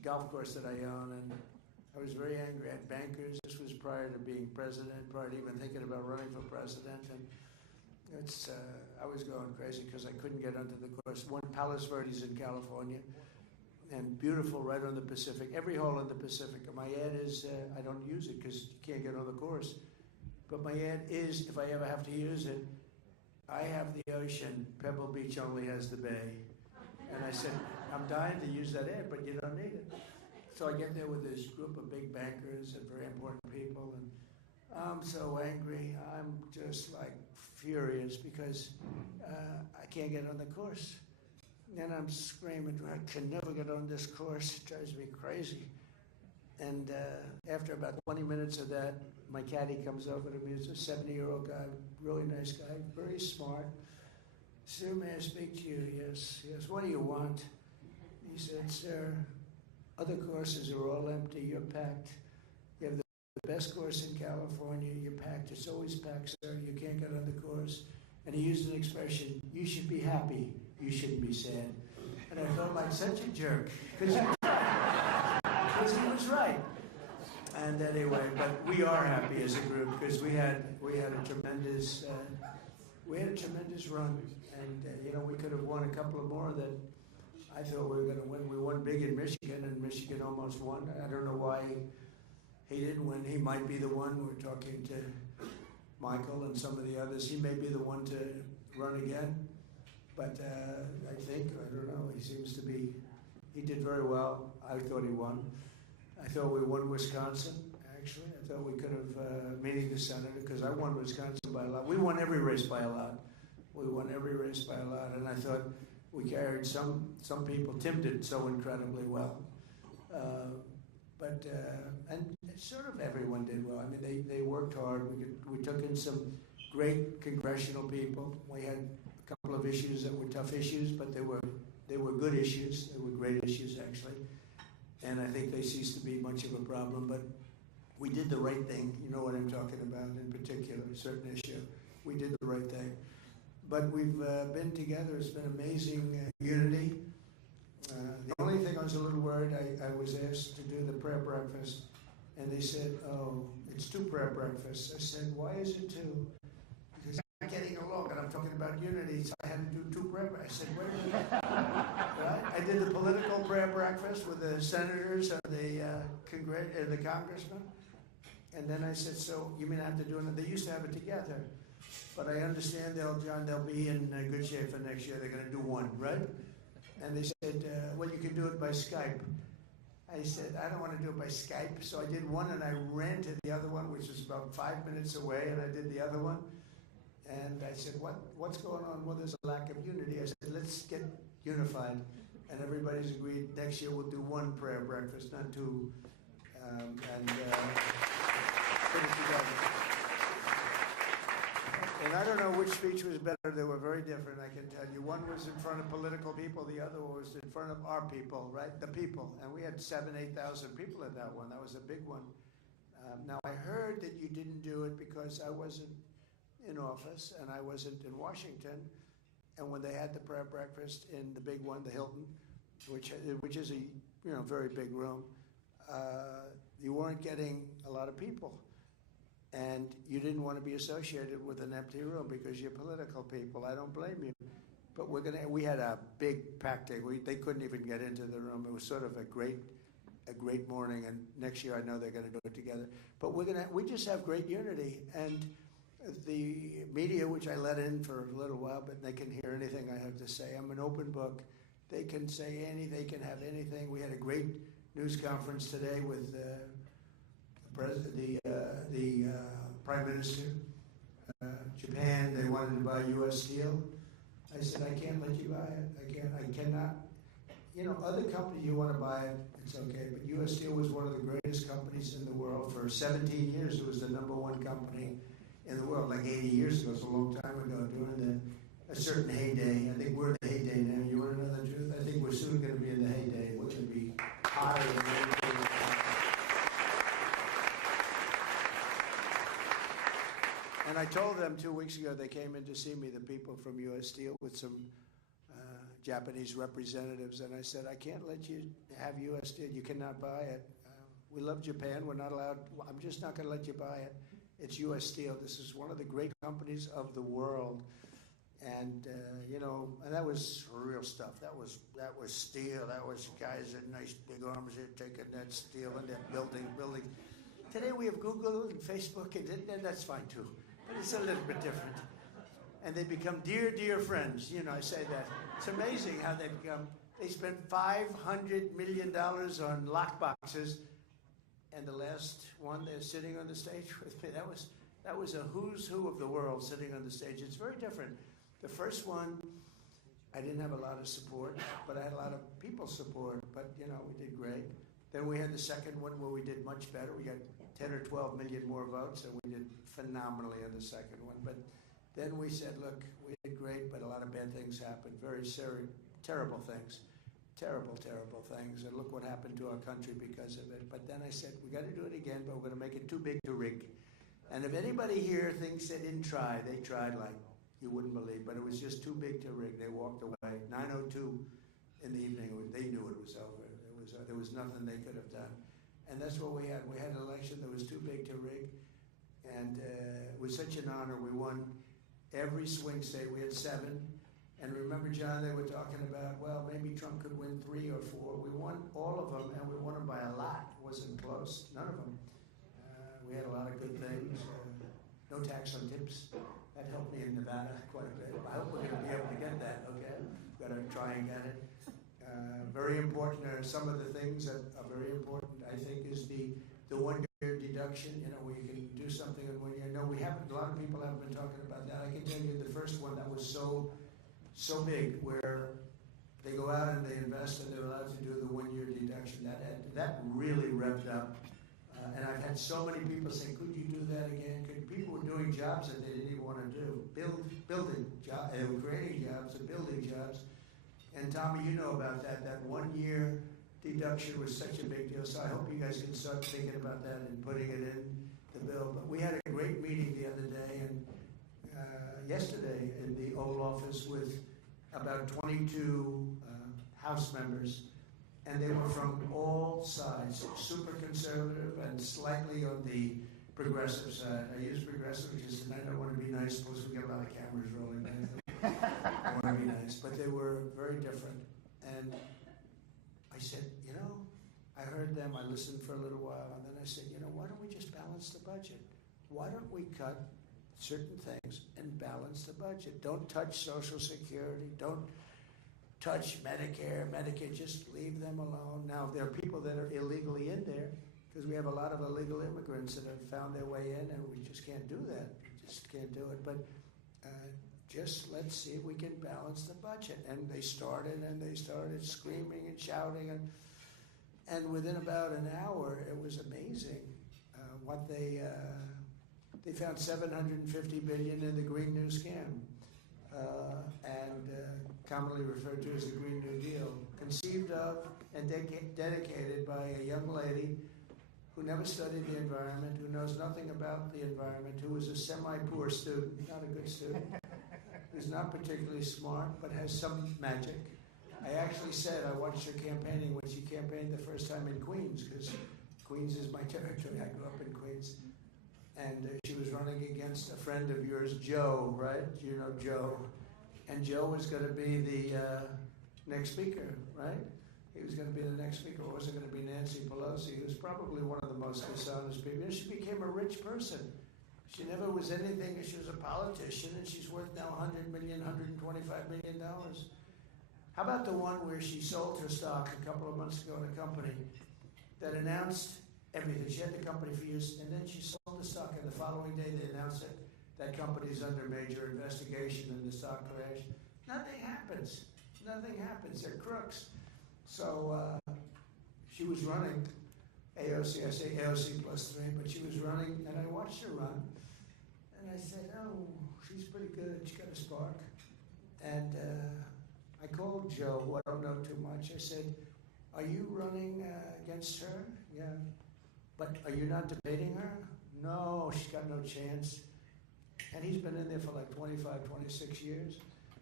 golf course that I own, and I was very angry at bankers. This was prior to being president, prior to even thinking about running for president, and I was going crazy because I couldn't get onto the course. One, Palos Verdes in California, and beautiful right on the Pacific, every hole in the Pacific. And my ad is, I don't use it because you can't get on the course, but my ad is, if I ever have to use it, I have the ocean, Pebble Beach only has the bay. And I said, I'm dying to use that ad, but you don't need it. So I get there with this group of big bankers and very important people, and I'm so angry. I'm just like furious because I can't get on the course. And I'm screaming, I can never get on this course. It drives me crazy. And after about 20 minutes of that, my caddy comes over to me. It's a 70-year-old guy, really nice guy, very smart. Sir, may I speak to you? Yes. Yes. What do you want? He said, sir, other courses are all empty. You're packed. You have the best course in California. You're packed. It's always packed, sir. You can't get on the course. And he used an expression, you should be happy. You shouldn't be sad. And I felt like such a jerk. Because he was right. And anyway, but we are happy as a group because we had a tremendous run, and we could have won a couple of more that I thought we were going to win. We won big in Michigan, and Michigan almost won. I don't know why he didn't win. He might be the one. We're talking to Michael and some of the others. He may be the one to run again, but I don't know. He seems to be. He did very well. I thought he won. I thought we won Wisconsin, actually. I thought we could have, meeting the senator, because I won Wisconsin by a lot. We won every race by a lot. We won every race by a lot, and I thought we carried some people. Tim did so incredibly well. And sort of everyone did well. I mean, they worked hard. We took in some great congressional people. We had a couple of issues that were tough issues, but they were good issues. They were great issues, actually. And I think they ceased to be much of a problem, but we did the right thing. You know what I'm talking about in particular, a certain issue. We did the right thing. But we've been together. It's been amazing unity. The only thing I was a little worried, I was asked to do the prayer breakfast, and they said, oh, it's 2 prayer breakfasts. I said, why is it 2? Because I'm not getting along, and I'm talking about unity, so I had to do 2 prayer breakfasts. I said, wait a minute. Right? I did the political prayer breakfast with the senators and the congressmen. And then I said, so you mean I have to do it? They used to have it together. But I understand they'll be in good shape for next year. They're going to do 1, right? And they said, well, you can do it by Skype. I said, I don't want to do it by Skype. So I did 1, and I ran to the other one, which was about 5 minutes away, and I did the other one. And I said, what's going on? Well, there's a lack of unity. I said, let's get unified. And everybody's agreed next year we'll do 1 prayer breakfast, not 2. Put it together. And I don't know which speech was better. They were very different, I can tell you. One was in front of political people. The other was in front of our people, right? The people. And we had 7,000, 8,000 people at that one. That was a big one. Now, I heard that you didn't do it because I wasn't in office and I wasn't in Washington. And when they had the prayer breakfast in the big one, the Hilton, which is a very big room, you weren't getting a lot of people. And you didn't want to be associated with an empty room because you're political people. I don't blame you. But we had a big packed day. They couldn't even get into the room. It was sort of a great morning. And next year I know they're going to do it together. But we just have great unity. And the media, which I let in for a little while, but they can hear anything I have to say. I'm an open book. They can say anything. They can have anything. We had a great news conference today with the Prime Minister. Japan, they wanted to buy U.S. Steel. I said, I can't let you buy it. I cannot. Other companies, you want to buy it, it's okay. But U.S. Steel was one of the greatest companies in the world. For 17 years, it was the #1 company in the world, like 80 years ago. It's a long time ago, during a certain heyday. I think we're in the heyday now. You want to know the truth? I think we're soon going to be in the heyday. We're going to be higher than anything. And I told them 2 weeks ago, they came in to see me, the people from U.S. Steel, with some Japanese representatives, and I said, I can't let you have U.S. steel. You cannot buy it. We love Japan. We're not allowed. I'm just not going to let you buy it. It's U.S. Steel. This is one of the great companies of the world. And, and that was real stuff. That was steel. That was guys with nice big arms there taking that steel and that building. Today we have Google and Facebook, and that's fine too. But it's a little bit different. And they become dear, dear friends. I say that. It's amazing how they become. They spent $500 million on lockboxes. And the last one, they're sitting on the stage with me. That was a who's who of the world sitting on the stage. It's very different. The first one, I didn't have a lot of support, but I had a lot of people's support. But, we did great. Then we had the second one where we did much better. We got 10 or 12 million more votes, and we did phenomenally on the second one. But then we said, look, we did great, but a lot of bad things happened. Very terrible things. Terrible, terrible things. And look what happened to our country because of it. But then I said, we got to do it again, but we're going to make it too big to rig. And if anybody here thinks they didn't try, they tried like you wouldn't believe, but it was just too big to rig. They walked away. 9:02 in the evening, they knew it was over. There was nothing they could have done. And that's what we had. We had an election that was too big to rig. And it was such an honor. We won every swing state. We had 7. And remember, John, they were talking about, well, maybe Trump could win 3 or 4. We won all of them, and we won them by a lot. It wasn't close. None of them. We had a lot of good things. No tax on tips. That helped me in Nevada quite a bit. I hope we're going to be able to get that, okay? We've got to try and get it. Very important. Some of the things that are very important, I think, is the 1-year deduction, where you can do something in 1 year. No, we haven't. A lot of people haven't been talking about that. I can tell you the first one that was so big, where they go out and they invest and they're allowed to do the 1-year deduction. That really revved up. And I've had so many people say, could you do that again? People were doing jobs that they didn't even want to do. Building jobs, creating jobs and building jobs. And Tommy, you know about that. That 1-year deduction was such a big deal. So I hope you guys can start thinking about that and putting it in the bill. But we had a great meeting the other day and yesterday in the Oval Office with about 22 House members. And they were from all sides, super conservative and slightly on the progressive side. I use progressive because tonight I want to be nice. Suppose we get a lot of cameras rolling. I want to be nice. But they were very different. And I said, I heard them. I listened for a little while. And then I said, why don't we just balance the budget? Why don't we cut certain things and balance the budget? Don't touch Social Security. Don't touch Medicare, Medicaid, just leave them alone. Now, there are people that are illegally in there because we have a lot of illegal immigrants that have found their way in, and we just can't do that. We just can't do it. But just let's see if we can balance the budget. And they started screaming and shouting, and within about an hour, it was amazing what they found $750 billion in the Green New Scam. And commonly referred to as the Green New Deal, conceived of and dedicated by a young lady who never studied the environment, who knows nothing about the environment, who was a semi-poor student, not a good student, who's not particularly smart, but has some magic. I actually said I watched her campaigning when she campaigned the first time in Queens, because Queens is my territory. I grew up in Queens. And she was running against a friend of yours, Joe, right? You know Joe. And Joe was going to be the next speaker, right? He was going to be the next speaker. It wasn't going to be Nancy Pelosi. He was probably one of the most dishonest people. And she became a rich person. She never was anything. She was a politician, and she's worth now $100 million, $125 million. How about the one where she sold her stock a couple of months ago in a company that announced everything? She had the company for years, and then she sold the stock, and the following day they announced it. That company's under major investigation, and the stock crashed. Nothing happens. Nothing happens. They're crooks. So she was running AOC. I say AOC plus 3, but she was running, and I watched her run. And I said, oh, she's pretty good. She got a spark. And I called Joe, who I don't know too much. I said, are you running against her? Yeah. But are you not debating her? No, she's got no chance. And he's been in there for like 25, 26 years.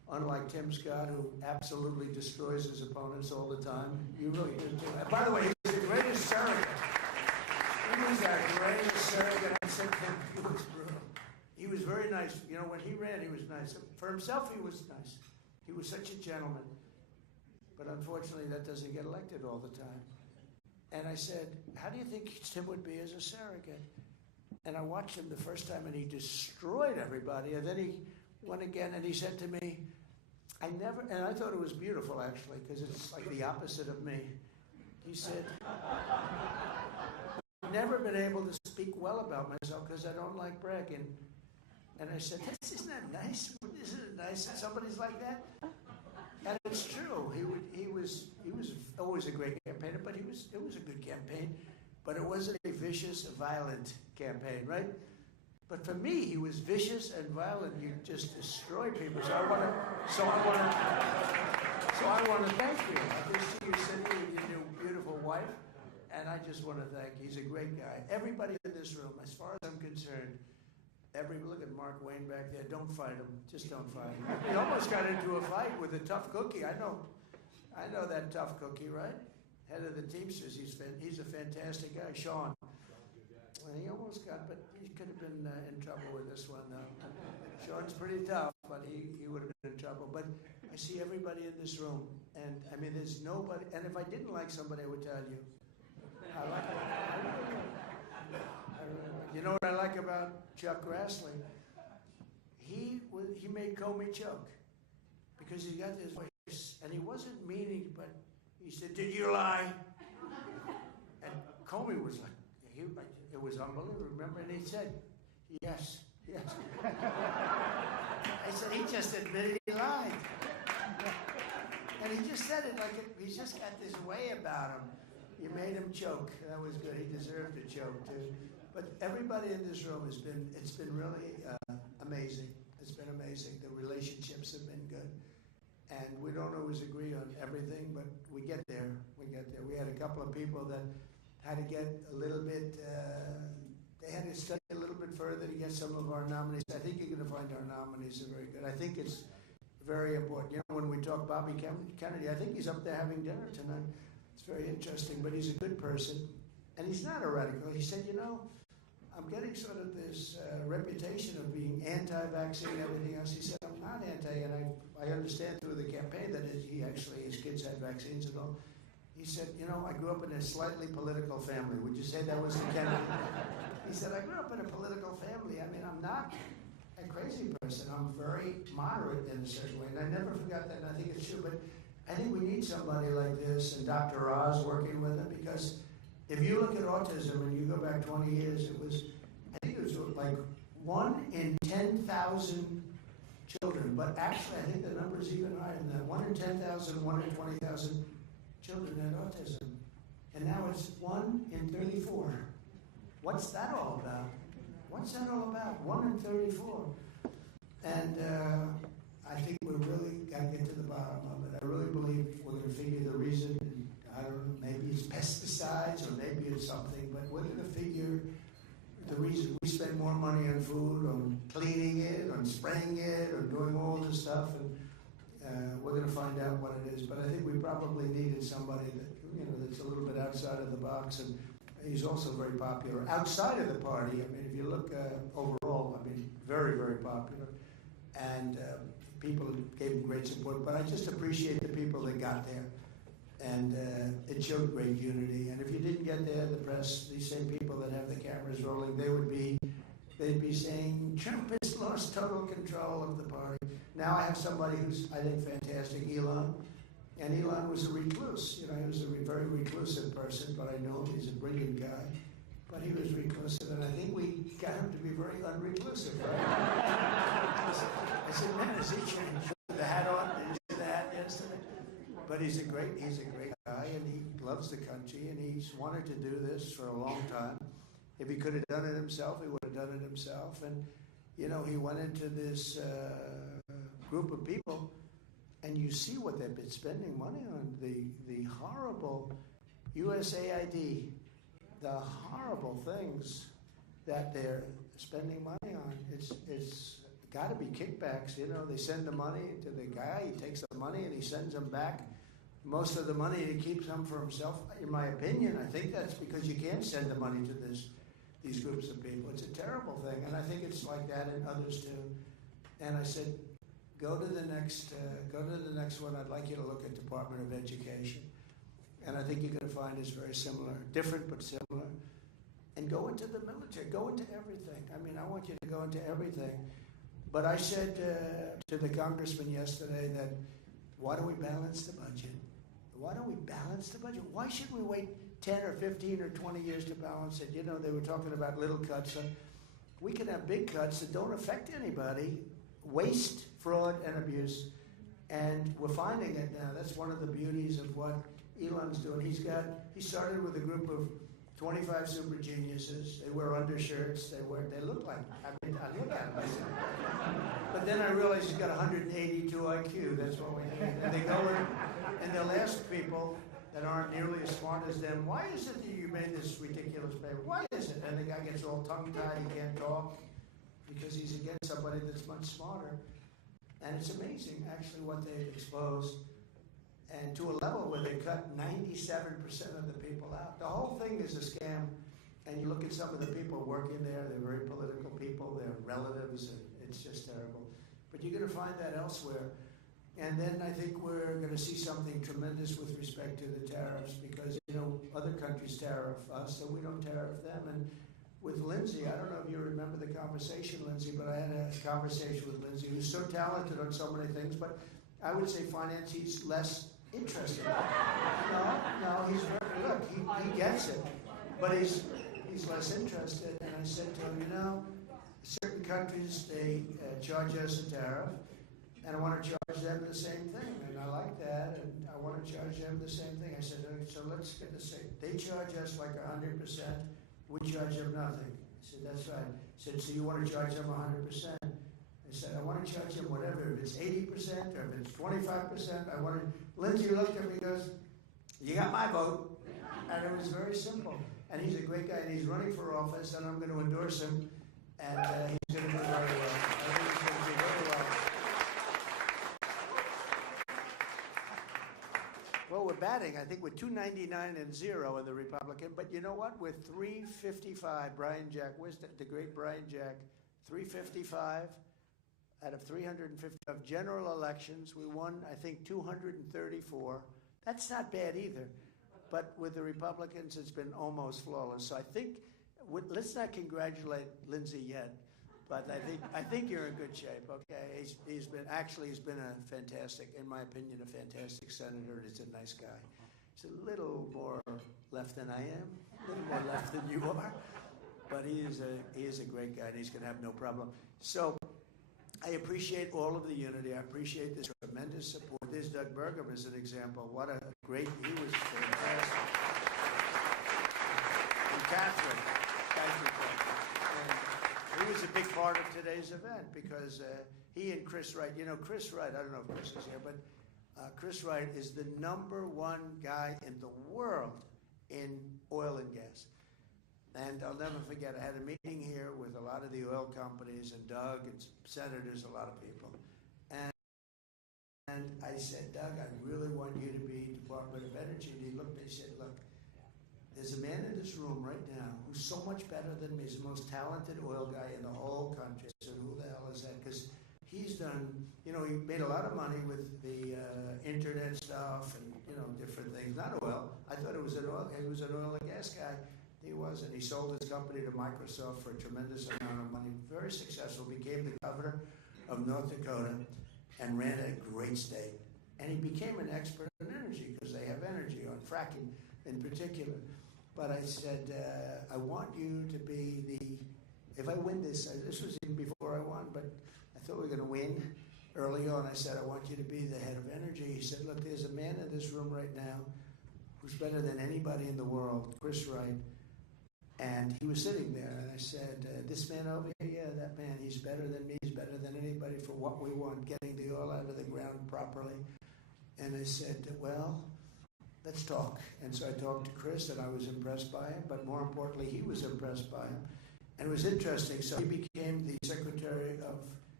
unlike Tim Scott, who absolutely destroys his opponents all the time. You really did do that. By the way, he was the greatest surrogate. He was our greatest surrogate. I said to him, he was brutal. He was very nice. You know, when he ran, he was nice. For himself, he was nice. He was such a gentleman. But unfortunately, that doesn't get elected all the time. And I said, how do you think Tim would be as a surrogate? And I watched him the first time, and he destroyed everybody. And then he went again, and he said to me, and I thought it was beautiful, actually, because it's like the opposite of me. He said, I've never been able to speak well about myself because I don't like bragging. And I said, isn't that nice? Isn't it nice that somebody's like that? And it's true. He was always a great campaigner, but it was a good campaign. But it wasn't a vicious, violent campaign, right? But for me, he was vicious and violent. You just destroyed people. So I want to thank you. I just see you sitting with your new beautiful wife, and I just want to thank you. He's a great guy. Everybody in this room, as far as I'm concerned, look at Mark Wayne back there. Don't fight him. Just don't fight him. He almost got into a fight with a tough cookie. I know that tough cookie, right? Head of the Teamsters. He's a fantastic guy, Sean. Well, he almost got, but he could have been in trouble with this one, though. Sean's pretty tough, but he would have been in trouble. But I see everybody in this room, and I mean, there's nobody. And if I didn't like somebody, I would tell you. I like it. You know what I like about Chuck Grassley? He made Comey choke because he got this voice, and he wasn't meaning, but he said, "Did you lie?" And Comey was like, it was unbelievable. Remember, and he said, "Yes, yes." I said, he just admitted he lied, and he just said it like he's just got this way about him. You made him choke. That was good. He deserved to choke too. But everybody in this room it's been really amazing. It's been amazing. The relationships have been good. And we don't always agree on everything, but we get there. We had a couple of people that had to get a little bit, they had to study a little bit further to get some of our nominees. I think you're going to find our nominees are very good. I think it's very important. You know, when we talk Bobby Kennedy, I think he's up there having dinner tonight. It's very interesting, but he's a good person. And he's not a radical. He said, you know, I'm getting sort of this reputation of being anti-vaccine and everything else. He said, I'm not anti, and I understand through the campaign that his kids had vaccines and all. He said, you know, I grew up in a slightly political family. Would you say that was the Kennedy? He said, I grew up in a political family. I mean, I'm not a crazy person. I'm very moderate in a certain way. And I never forgot that, and I think it's true. But I think we need somebody like this, and Dr. Oz working with him, because if you look at autism and you go back 20 years, I think it was like 1 in 10,000 children. But actually, I think the number is even higher than that. 1 in 10,000, 1 in 20,000 children had autism. And now it's 1 in 34. What's that all about? What's that all about? 1 in 34. And I think we really got to get to the bottom of it. I really believe we're going to figure the reason. I don't know, maybe it's pesticides or maybe it's something, but we're going to figure the reason we spend more money on food, on cleaning it, on spraying it, on doing all this stuff, and we're going to find out what it is. But I think we probably needed somebody that, you know, that's a little bit outside of the box, and he's also very popular outside of the party. I mean, if you look overall, I mean, very, very popular, and people gave him great support. But I just appreciate the people that got there. And it showed great unity. And if you didn't get there, the press, these same people that have the cameras rolling, they'd be saying, Trump has lost total control of the party. Now I have somebody who's, I think, fantastic, Elon. And Elon was a recluse. You know, he was a very reclusive person, but I know he's a brilliant guy. But he was reclusive, and I think we got him to be very unreclusive, right? I said, man, has he changed? The hat on, did you see the hat yesterday? But he's a great guy, and he loves the country, and he's wanted to do this for a long time. If he could have done it himself, he would have done it himself. And, you know, he went into this group of people, and you see what they've been spending money on. The horrible USAID, the horrible things that they're spending money on. It's got to be kickbacks. You know, they send the money to the guy, he takes the money and he sends them back. Most of the money he keeps some for himself. In my opinion, I think that's because you can't send the money to these groups of people. It's a terrible thing, and I think it's like that in others too. And I said, go to the next one. I'd like you to look at Department of Education. And I think you're going to find it's very similar, different but similar. And go into the military, go into everything. I mean, I want you to go into everything. But I said to the congressman yesterday that, why don't we balance the budget? Why don't we balance the budget? Why should we wait 10 or 15 or 20 years to balance it? You know, they were talking about little cuts. We can have big cuts that don't affect anybody, waste, fraud, and abuse. And we're finding it now. That's one of the beauties of what Elon's doing. He started with a group of 25 super geniuses. They wear undershirts. They look like, I look at them. But then I realized he's got 182 IQ. That's what we need. And they go in and they'll ask people that aren't nearly as smart as them, why is it that you made this ridiculous paper? Why is it? And the guy gets all tongue-tied, he can't talk, because he's against somebody that's much smarter. And it's amazing, actually, what they've exposed. And to a level where they cut 97% of the people out. The whole thing is a scam. And you look at some of the people working there, they're very political people, they're relatives, and it's just terrible. But you're going to find that elsewhere. And then I think we're going to see something tremendous with respect to the tariffs, because, you know, other countries tariff us, so we don't tariff them. And with Lindsay, I don't know if you remember the conversation, Lindsay, but I had a conversation with Lindsay, who's so talented on so many things, but I would say finance, he's less interested. No, he's very, look, he gets it, but he's less interested. And I said to him, you know, certain countries, they charge us a tariff, and I want to charge them the same thing, and I like that, and I want to charge them the same thing. I said, so let's get the same. They charge us like 100%, we charge them nothing. I said, that's right. I said, so you want to charge them 100%? I said, I want to charge them whatever, if it's 80% or if it's 25%, I want to. Lindsay looked at me and goes, you got my vote. And it was very simple. And he's a great guy, and he's running for office, and I'm going to endorse him, and he's going to do very well. I think he's going to do very well. Well, we're batting, I think, with 299 and 0 in the Republican, but you know what? With 355, Brian Jack, where's the great Brian Jack? 355 out of 350 of general elections. We won, I think, 234. That's not bad either. But with the Republicans, it's been almost flawless. So I think, let's not congratulate Lindsay yet, but I think you're in good shape. Okay, he's been a fantastic, in my opinion, a fantastic senator, and he's a nice guy. He's a little more left than I am, a little more left than you are, but he is a great guy, and he's going to have no problem. So I appreciate all of the unity. I appreciate this tremendous support. There's Doug Burgum as an example. What a great, he was fantastic. And Catherine. And he was a big part of today's event because he and Chris Wright, you know, Chris Wright, I don't know if Chris is here, but Chris Wright is the #1 guy in the world in oil and gas. And I'll never forget, I had a meeting here with a lot of the oil companies and Doug and senators, a lot of people. And I said, Doug, I really want you to be Department of Energy. And he looked at me and said, look, there's a man in this room right now who's so much better than me. He's the most talented oil guy in the whole country. I said, who the hell is that? Because he's done, you know, he made a lot of money with the internet stuff and, you know, different things. Not oil. I thought it was an oil and gas guy. He wasn't. He sold his company to Microsoft for a tremendous amount of money. Very successful. Became the governor of North Dakota and ran a great state. And he became an expert in energy because they have energy on fracking in particular. But I said, I want you to be if I win this was even before I won, but I thought we were going to win early on. I said, I want you to be the head of energy. He said, look, there's a man in this room right now who's better than anybody in the world, Chris Wright. And he was sitting there, and I said, this man over here, yeah, that man, he's better than me, he's better than anybody for what we want, getting the oil out of the ground properly. And I said, well, let's talk. And so I talked to Chris, and I was impressed by him, but more importantly, he was impressed by him. And it was interesting. So he became the Secretary of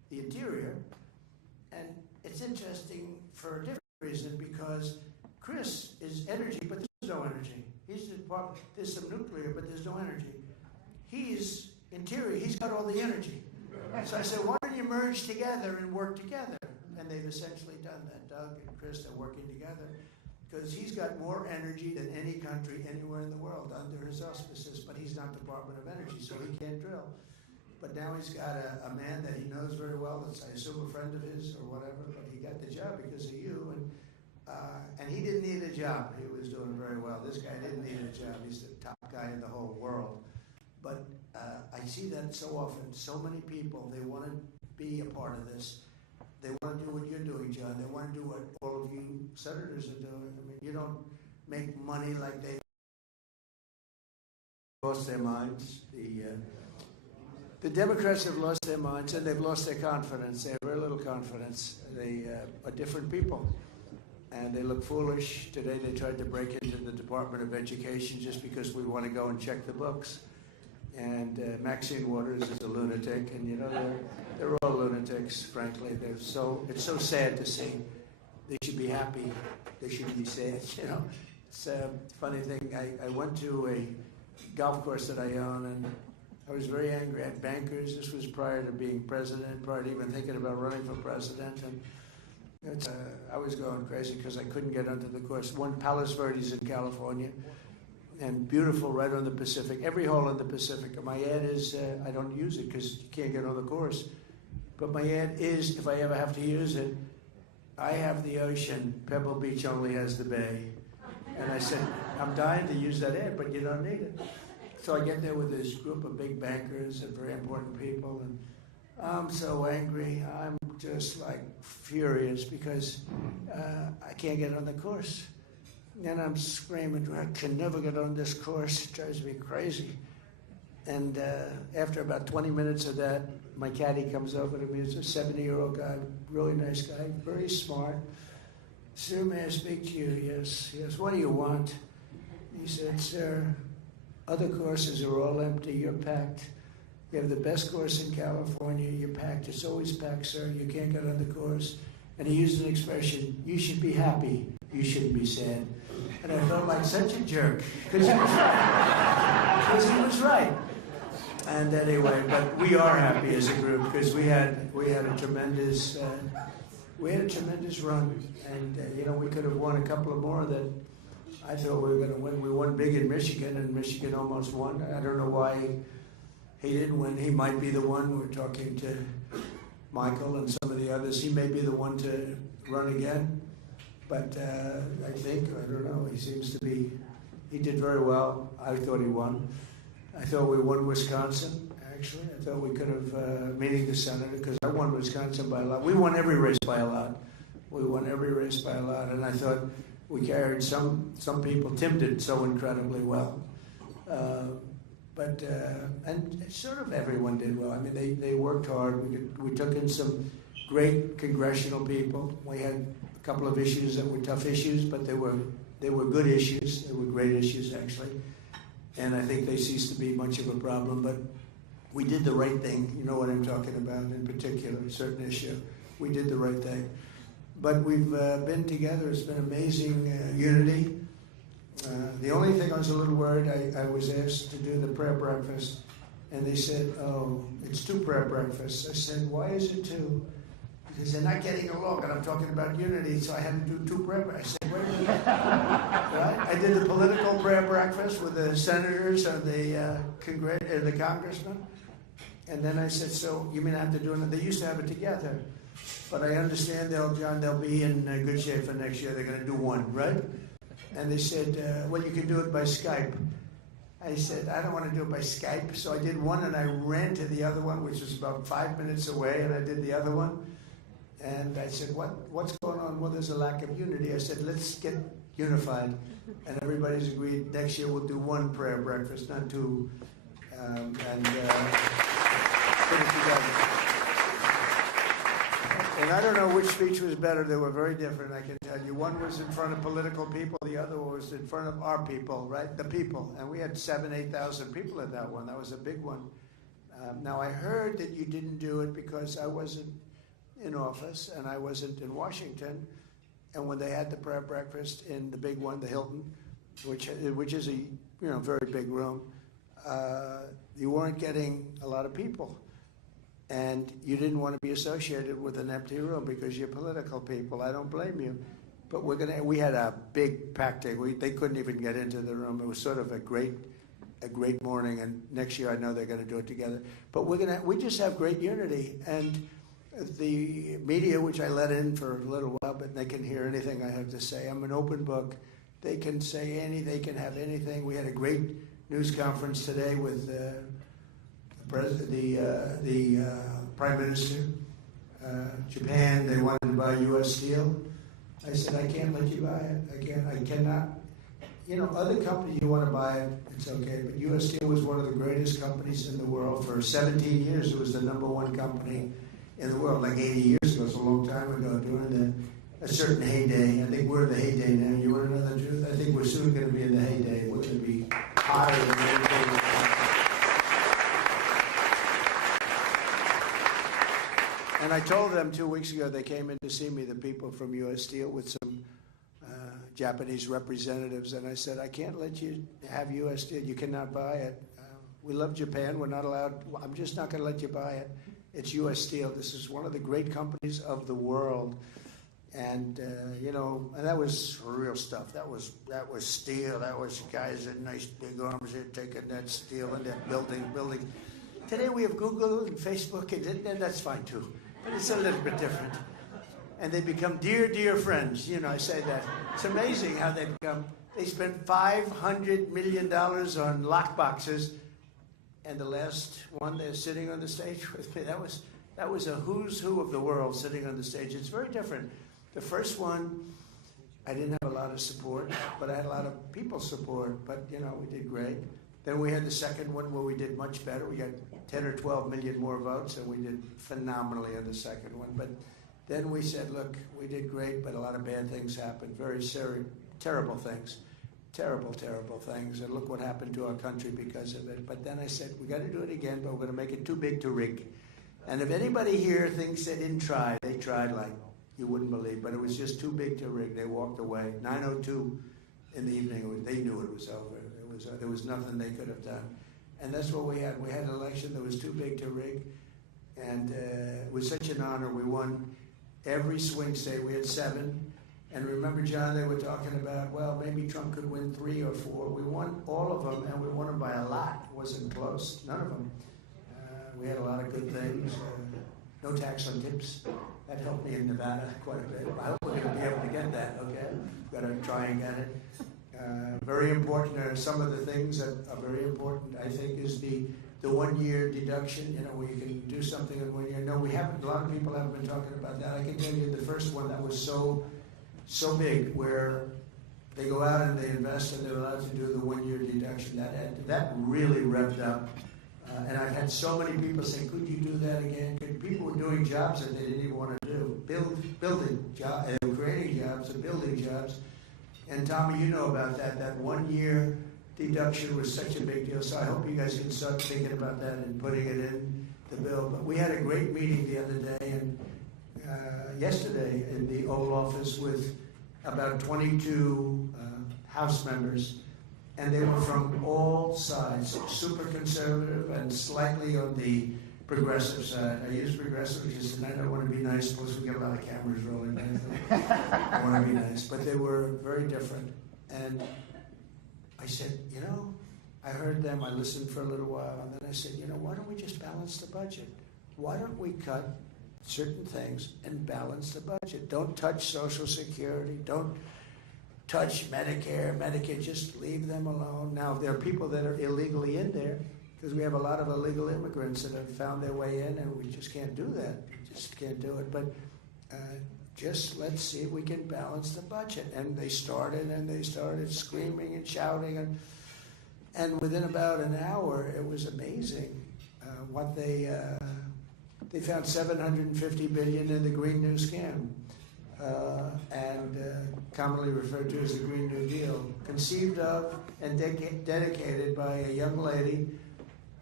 the interior. And it's interesting for a different reason, because Chris is energy, but there's no energy. There's some nuclear, but there's no energy. He's interior. He's got all the energy. So I said, why don't you merge together and work together? And they've essentially done that. Doug and Chris are working together because he's got more energy than any country anywhere in the world under his auspices, but he's not Department of Energy, so he can't drill. But now he's got a man that he knows very well, that's, I assume, a friend of his or whatever, but he got the job because of you. And he didn't need a job. He was doing very well. This guy didn't need a job. He's the top guy in the whole world. But I see that so often. So many people, they want to be a part of this. They want to do what you're doing, John. They want to do what all of you senators are doing. I mean, you don't make money like they lost their minds. The Democrats have lost their minds, and they've lost their confidence. They have very little confidence. They are different people, and they look foolish. Today they tried to break into the Department of Education just because we want to go and check the books. And Maxine Waters is a lunatic, and you know they're all lunatics. Frankly, it's so sad to see. They should be happy. They shouldn't be sad. You know, it's a funny thing. I went to a golf course that I own, and I was very angry at bankers. This was prior to being president, prior to even thinking about running for president, and I was going crazy because I couldn't get onto the course. One, Palos Verdes in California. And beautiful, right on the Pacific. Every hole in the Pacific. My ad is, I don't use it because you can't get on the course. But my ad is, if I ever have to use it, I have the ocean, Pebble Beach only has the bay. And I said, I'm dying to use that ad, but you don't need it. So I get there with this group of big bankers and very important people, and I'm so angry. I'm just like furious because I can't get on the course. And I'm screaming, I can never get on this course. It drives me crazy. And after about 20 minutes of that, my caddy comes over to me. It's a 70-year-old guy, really nice guy, very smart. Sir, may I speak to you? Yes. Yes. What do you want? He said, sir, other courses are all empty. You're packed. You have the best course in California. You're packed. It's always packed, sir. You can't get on the course. And he used an expression, you should be happy. You shouldn't be sad. And I felt like such a jerk, because he was right. Because he was right. And anyway, but we are happy as a group because we had a tremendous run, and you know, we could have won a couple of more that I thought we were going to win. We won big in Michigan, and Michigan almost won. I don't know why he didn't win. He might be the one. We're talking to Michael and some of the others. He may be the one to run again. But I don't know, he did very well. I thought he won. I thought we won Wisconsin, actually. I thought we could have, meaning the senator, because I won Wisconsin by a lot. We won every race by a lot. And I thought we carried some people. Tim did so incredibly well. And sort of everyone did well. I mean, they worked hard. We took in some great congressional people. We had a couple of issues that were tough issues, but they were good issues. They were great issues, actually. And I think they ceased to be much of a problem. But we did the right thing. You know what I'm talking about in particular, a certain issue. We did the right thing. But we've been together. It's been amazing unity. The only thing I was a little worried, I was asked to do the prayer breakfast, and they said, oh, it's 2 prayer breakfasts. I said, why is it 2? Because they're not getting along, and I'm talking about unity, so I had to do 2 prayer breakfasts. I said, wait a minute. Right? I did the political prayer breakfast with the senators and the congressmen, and then I said, so you mean I have to do it? They used to have it together, but I understand they'll be in good shape for next year. They're going to do 1, right? And they said, well, you can do it by Skype. I said, I don't want to do it by Skype. So I did 1, and I ran to the other one, which was about 5 minutes away, and I did the other one. And I said, what's going on? Well, there's a lack of unity. I said, let's get unified. And everybody's agreed next year we'll do 1 prayer breakfast, not 2. Put it together. And I don't know which speech was better. They were very different, I can tell you. One was in front of political people. The other was in front of our people, right? The people. And we had 7,000 to 8,000 people at that one. That was a big one. Now, I heard that you didn't do it because I wasn't in office and I wasn't in Washington. And when they had the prayer breakfast in the big one, the Hilton, which is a very big room, you weren't getting a lot of people. And you didn't want to be associated with an empty room because you're political people. I don't blame you. But we had a big packed day. They couldn't even get into the room. It was sort of a great morning. And next year I know they're going to do it together. But we just have great unity. And the media, which I let in for a little while, but they can hear anything I have to say. I'm an open book. They can say anything. They can have anything. We had a great news conference today with the Prime Minister. Japan, they wanted to buy U.S. steel. I said, I can't let you buy it. I cannot. Other companies, you want to buy it, it's okay. But U.S. Steel was one of the greatest companies in the world. For 17 years, it was the number one company in the world, like 80 years ago. It's a long time ago, during a certain heyday. I think we're in the heyday now. You want to know the truth? I think we're soon going to be in the heyday. We're going to be higher than anything. And I told them 2 weeks ago, they came in to see me, the people from U.S. Steel, with some Japanese representatives, and I said, I can't let you have U.S. Steel. You cannot buy it. We love Japan. We're not allowed. I'm just not going to let you buy it. It's U.S. Steel. This is one of the great companies of the world. And, and that was real stuff. That was steel. That was guys with nice big arms here taking that steel and that building. Today we have Google and Facebook, and that's fine too. But it's a little bit different. And they become dear, dear friends. I say that. It's amazing how they become. They spent $500 million on lockboxes. And the last one, they're sitting on the stage with me. That was a who's who of the world sitting on the stage. It's very different. The first one, I didn't have a lot of support, but I had a lot of people's support. But, we did great. Then we had the second one where we did much better. We got 10 or 12 million more votes, and we did phenomenally in the second one. But then we said, look, we did great, but a lot of bad things happened. Very terrible things. Terrible, terrible things. And look what happened to our country because of it. But then I said, we got to do it again, but we're going to make it too big to rig. And if anybody here thinks they didn't try, they tried like you wouldn't believe. But it was just too big to rig. They walked away. 9:02 in the evening, they knew it was over. There was nothing they could have done. And that's what we had. We had an election that was too big to rig. And it was such an honor. We won every swing state. We had 7. And remember, John, they were talking about, well, maybe Trump could win 3 or 4. We won all of them, and we won them by a lot. It wasn't close. None of them. We had a lot of good things. No tax on tips. That helped me in Nevada quite a bit. I hope we're going to be able to get that, okay? We've got to try and get it. Very important. Some of the things that are very important, I think, is the 1-year deduction, where you can do something in 1 year. No, we haven't. A lot of people haven't been talking about that. I can tell you the first one that was so big, where they go out and they invest and they're allowed to do the 1-year deduction. That really revved up. And I've had so many people say, could you do that again? People were doing jobs that they didn't even want to do. Building jobs, creating jobs and building jobs. And Tommy, you know about that. That 1-year deduction was such a big deal. So I hope you guys can start thinking about that and putting it in the bill. But we had a great meeting the other day, and yesterday in the Oval Office with about 22 House members, and they were from all sides, super conservative and slightly on the progressive side. I use progressive because tonight I want to be nice, plus we get a lot of cameras rolling. I want to be nice, but they were very different. And I said, I heard them, I listened for a little while, and then I said, why don't we just balance the budget? Why don't we cut certain things and balance the budget? Don't touch Social Security. Don't touch Medicare, Medicaid. Just leave them alone. Now, if there are people that are illegally in there, because we have a lot of illegal immigrants that have found their way in, and we just can't do that. We just can't do it. But just let's see if we can balance the budget. And they started screaming and shouting. And within about an hour, it was amazing what they found $750 billion in the Green New Scam, and commonly referred to as the Green New Deal, conceived of and dedicated by a young lady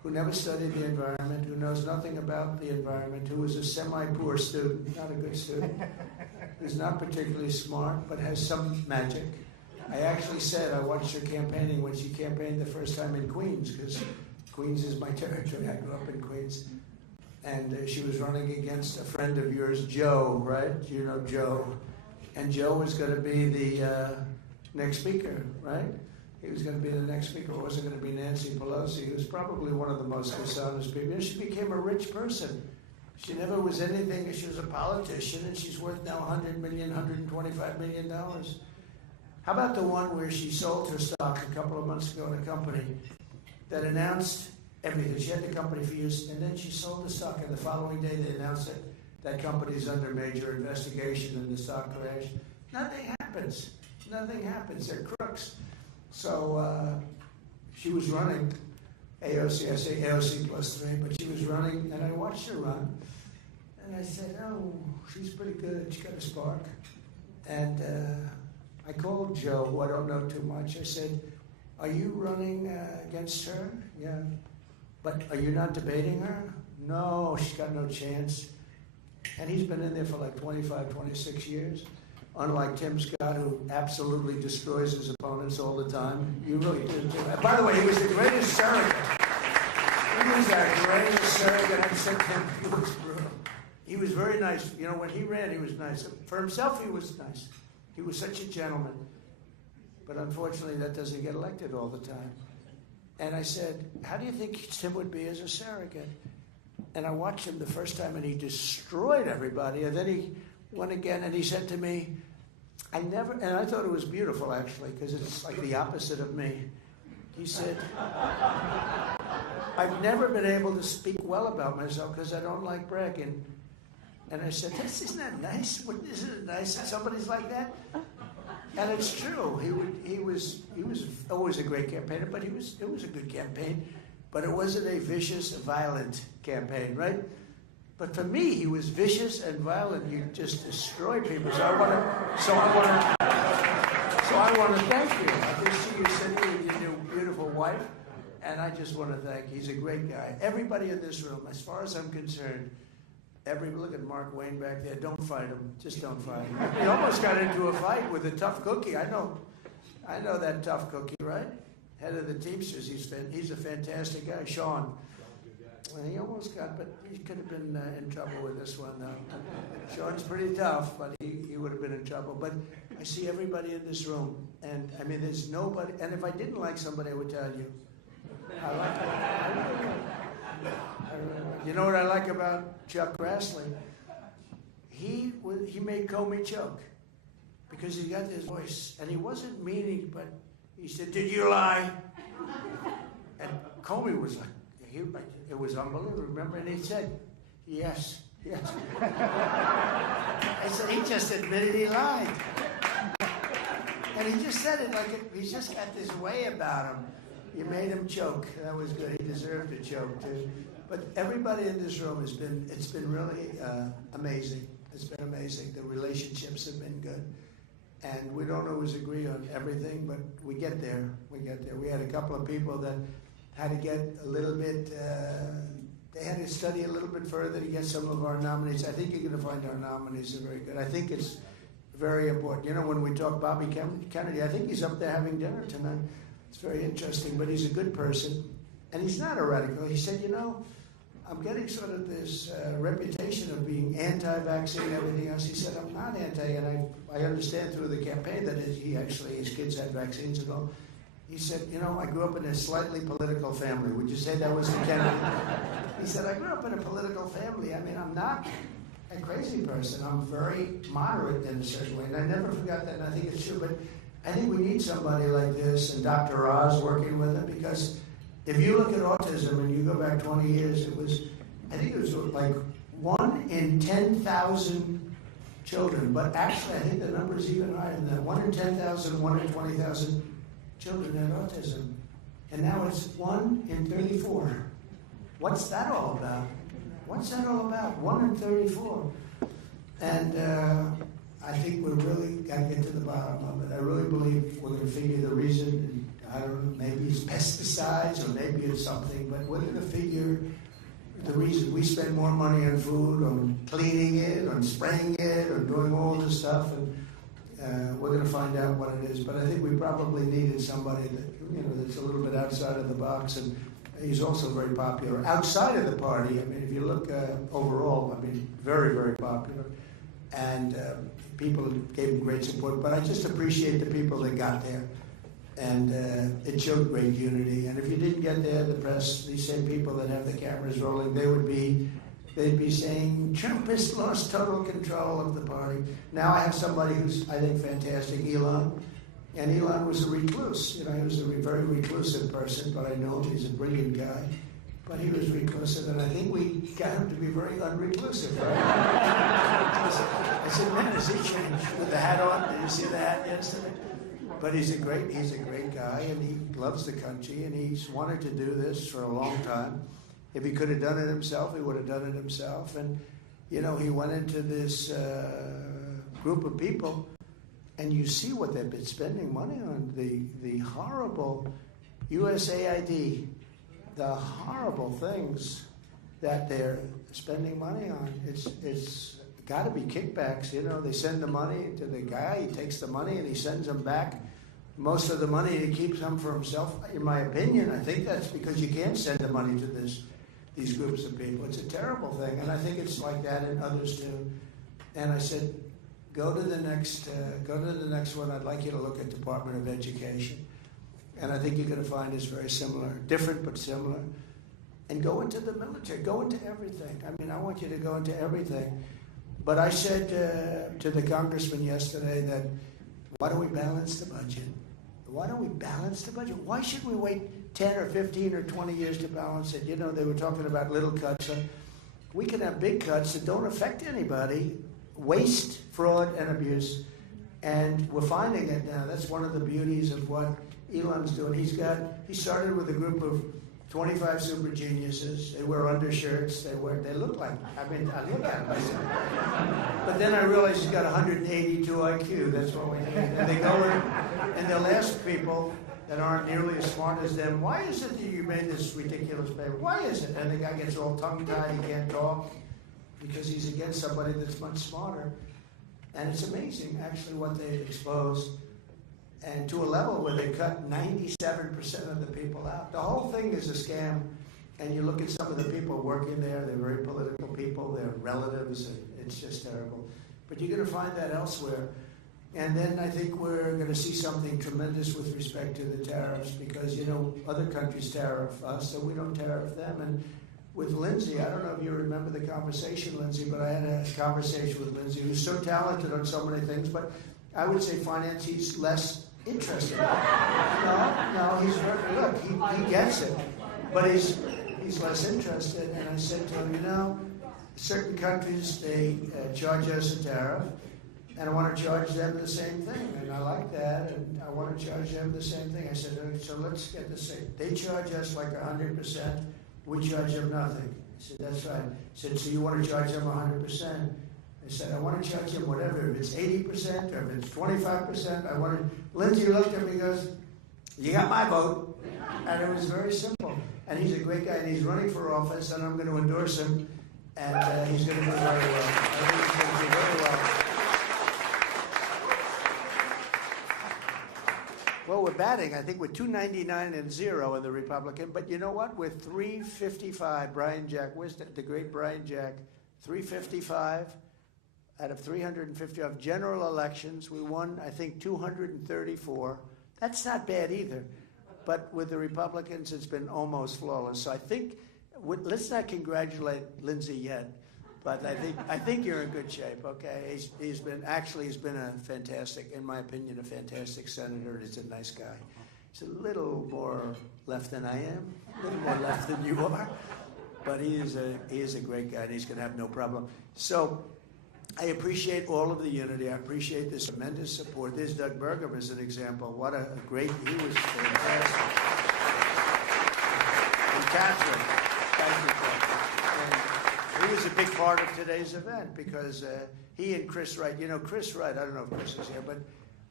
who never studied the environment, who knows nothing about the environment, who was a semi-poor student, not a good student, who's not particularly smart, but has some magic. I actually said I watched her campaigning when she campaigned the first time in Queens, because Queens is my territory. I grew up in Queens. And she was running against a friend of yours, Joe, right? You know Joe. And Joe was going to be the next speaker, right? He was going to be the next speaker. It wasn't going to be Nancy Pelosi. He was probably one of the most dishonest people. And she became a rich person. She never was anything. She was a politician, and she's worth now $100 million, $125 million. How about the one where she sold her stock a couple of months ago in a company that announced everything? She had the company for years, and then she sold the stock, and the following day they announced that that company's under major investigation and the stock crashed. Nothing happens. Nothing happens. They're crooks. So she was running AOC, I say AOC plus 3, but she was running, and I watched her run, and I said, oh, she's pretty good. She's got a spark. And I called Joe, who I don't know too much. I said, are you running against her? Yeah. But are you not debating her? No, she's got no chance. And he's been in there for like 25, 26 years. Unlike Tim Scott, who absolutely destroys his opponents all the time. You really did too. By the way, he was the greatest surrogate. He was our greatest surrogate. I said to him, he was brutal. He was very nice. You know, when he ran, he was nice. For himself, he was nice. He was such a gentleman. But unfortunately, that doesn't get elected all the time. And I said, how do you think Tim would be as a surrogate? And I watched him the first time, and he destroyed everybody. And then he went again, and he said to me, and I thought it was beautiful, actually, because it's like the opposite of me. He said, I've never been able to speak well about myself because I don't like bragging. And I said, isn't that nice? Isn't it nice that somebody's like that? And it's true. He was always a great campaigner, but it was a good campaign. But it wasn't a vicious, violent campaign, right? But for me, he was vicious and violent. You just destroy people. So I want to thank you. I just see you sitting with your new beautiful wife, and I just want to thank you. He's a great guy. Everybody in this room, as far as I'm concerned, look at Mark Wayne back there. Don't fight him. Just don't fight him. He almost got into a fight with a tough cookie. I know that tough cookie, right? Head of the Teamsters. He's a fantastic guy, Sean. Well, he almost got, but he could have been in trouble with this one, though. Sean's pretty tough, but he would have been in trouble. But I see everybody in this room, and I mean, there's nobody. And if I didn't like somebody, I would tell you. I like it. You know what I like about Chuck Grassley? He made Comey choke because he got this voice, and he wasn't meaning, but he said, "Did you lie?" And Comey was like, it was unbelievable. Remember, and he said, "Yes, yes." I said, he just admitted he lied, and he just said it like he's just got this way about him. You made him choke. That was good. He deserved to choke too. But everybody in this room it's been really amazing. It's been amazing. The relationships have been good. And we don't always agree on everything, but we get there. We had a couple of people that had to get a little bit, they had to study a little bit further to get some of our nominees. I think you're going to find our nominees are very good. I think it's very important. You know, when we talk Bobby Kennedy, I think he's up there having dinner tonight. It's very interesting, but he's a good person. And he's not a radical. He said, you know, I'm getting sort of this reputation of being anti-vaccine and everything else. He said, I'm not anti, and I understand through the campaign that his kids had vaccines and all. He said, you know, I grew up in a slightly political family. Would you say that was the Kennedy? He said, I grew up in a political family. I mean, I'm not a crazy person. I'm very moderate in a certain way, and I never forgot that, and I think it's true. But I think we need somebody like this, and Dr. Oz working with him, because if you look at autism and you go back 20 years, I think it was like 1 in 10,000 children. But actually, I think the number is even higher than that. 1 in 10,000, 1 in 20,000 children had autism. And now it's 1 in 34. What's that all about? What's that all about? 1 in 34. And I think we really got to get to the bottom of it. I really believe we're going to figure the reason. And I don't know, maybe it's pesticides or maybe it's something, but we're going to figure the reason we spend more money on food, on cleaning it, on spraying it, on doing all this stuff, and we're going to find out what it is. But I think we probably needed somebody that, that's a little bit outside of the box, and he's also very popular outside of the party. I mean, if you look overall, I mean, very, very popular, and people gave him great support. But I just appreciate the people that got there. And it showed great unity. And if you didn't get there, the press, these same people that have the cameras rolling, they'd be saying, Trump has lost total control of the party. Now I have somebody who's, I think, fantastic, Elon. And Elon was a recluse. He was a very reclusive person, but I know he's a brilliant guy. But he was reclusive, and I think we got him to be very unreclusive, right? I said, man, has he changed with the hat on? Did you see the hat yesterday? But he's a great guy, and he loves the country, and he's wanted to do this for a long time. If he could have done it himself, he would have done it himself. And, he went into this group of people, and you see what they've been spending money on. The horrible USAID, the horrible things that they're spending money on. It's got to be kickbacks. They send the money to the guy, he takes the money, and he sends them back. Most of the money he keeps some for himself. In my opinion, I think that's because you can't send the money to these groups of people. It's a terrible thing, and I think it's like that in others too. And I said, go to the next one. I'd like you to look at Department of Education, and I think you're going to find it's very similar, different but similar. And go into the military, go into everything. I mean, I want you to go into everything. But I said to the congressman yesterday that why don't we balance the budget? Why don't we balance the budget? Why should we wait 10 or 15 or 20 years to balance it? They were talking about little cuts. We can have big cuts that don't affect anybody, waste, fraud, and abuse. And we're finding it now. That's one of the beauties of what Elon's doing. He started with a group of 25 super geniuses. They wear undershirts. They look like, I look at them. But then I realized he's got 182 IQ. That's what we need. And they go in and they'll ask people that aren't nearly as smart as them, why is it that you made this ridiculous paper? Why is it? And the guy gets all tongue-tied. He can't talk because he's against somebody that's much smarter. And it's amazing, actually, what they've exposed. And to a level where they cut 97% of the people out. The whole thing is a scam. And you look at some of the people working there, they're very political people, they're relatives, and it's just terrible. But you're going to find that elsewhere. And then I think we're going to see something tremendous with respect to the tariffs because, other countries tariff us, so we don't tariff them. And with Lindsay, I don't know if you remember the conversation, Lindsay, but I had a conversation with Lindsay, who's so talented on so many things, but I would say finance, he's less interested. No, he's look, he gets it, but he's less interested. And I said to him, certain countries, they charge us a tariff, and I want to charge them the same thing, and I like that, and I want to charge them the same thing. I said, so let's get the same. They charge us like 100%, we charge them nothing. I said, that's right. I said, so you want to charge them 100%? I said, I want to charge him whatever, if it's 80% or if it's 25%, Lindsay looked at me and goes, you got my vote. And it was very simple. And he's a great guy, and he's running for office, and I'm going to endorse him, and he's going to do very well. I think he's going to do very well. Well, we're batting, I think we're 299 and 0 in the Republican, but you know what? We're 355, Brian Jack, where's the great Brian Jack? 355. Out of 350 of general elections, we won, I think, 234. That's not bad either. But with the Republicans, it's been almost flawless. So I think, let's not congratulate Lindsay yet, but I think you're in good shape, okay? He's been a fantastic, in my opinion, a fantastic senator. He's a nice guy. He's a little more left than I am, a little more left than you are, but he is a great guy, and he's going to have no problem. So I appreciate all of the unity. I appreciate this tremendous support. There's Doug Berger as an example. What a great, he was fantastic. And Catherine, thank you, Catherine. And he was a big part of today's event because he and Chris Wright, Chris Wright, I don't know if Chris is here, but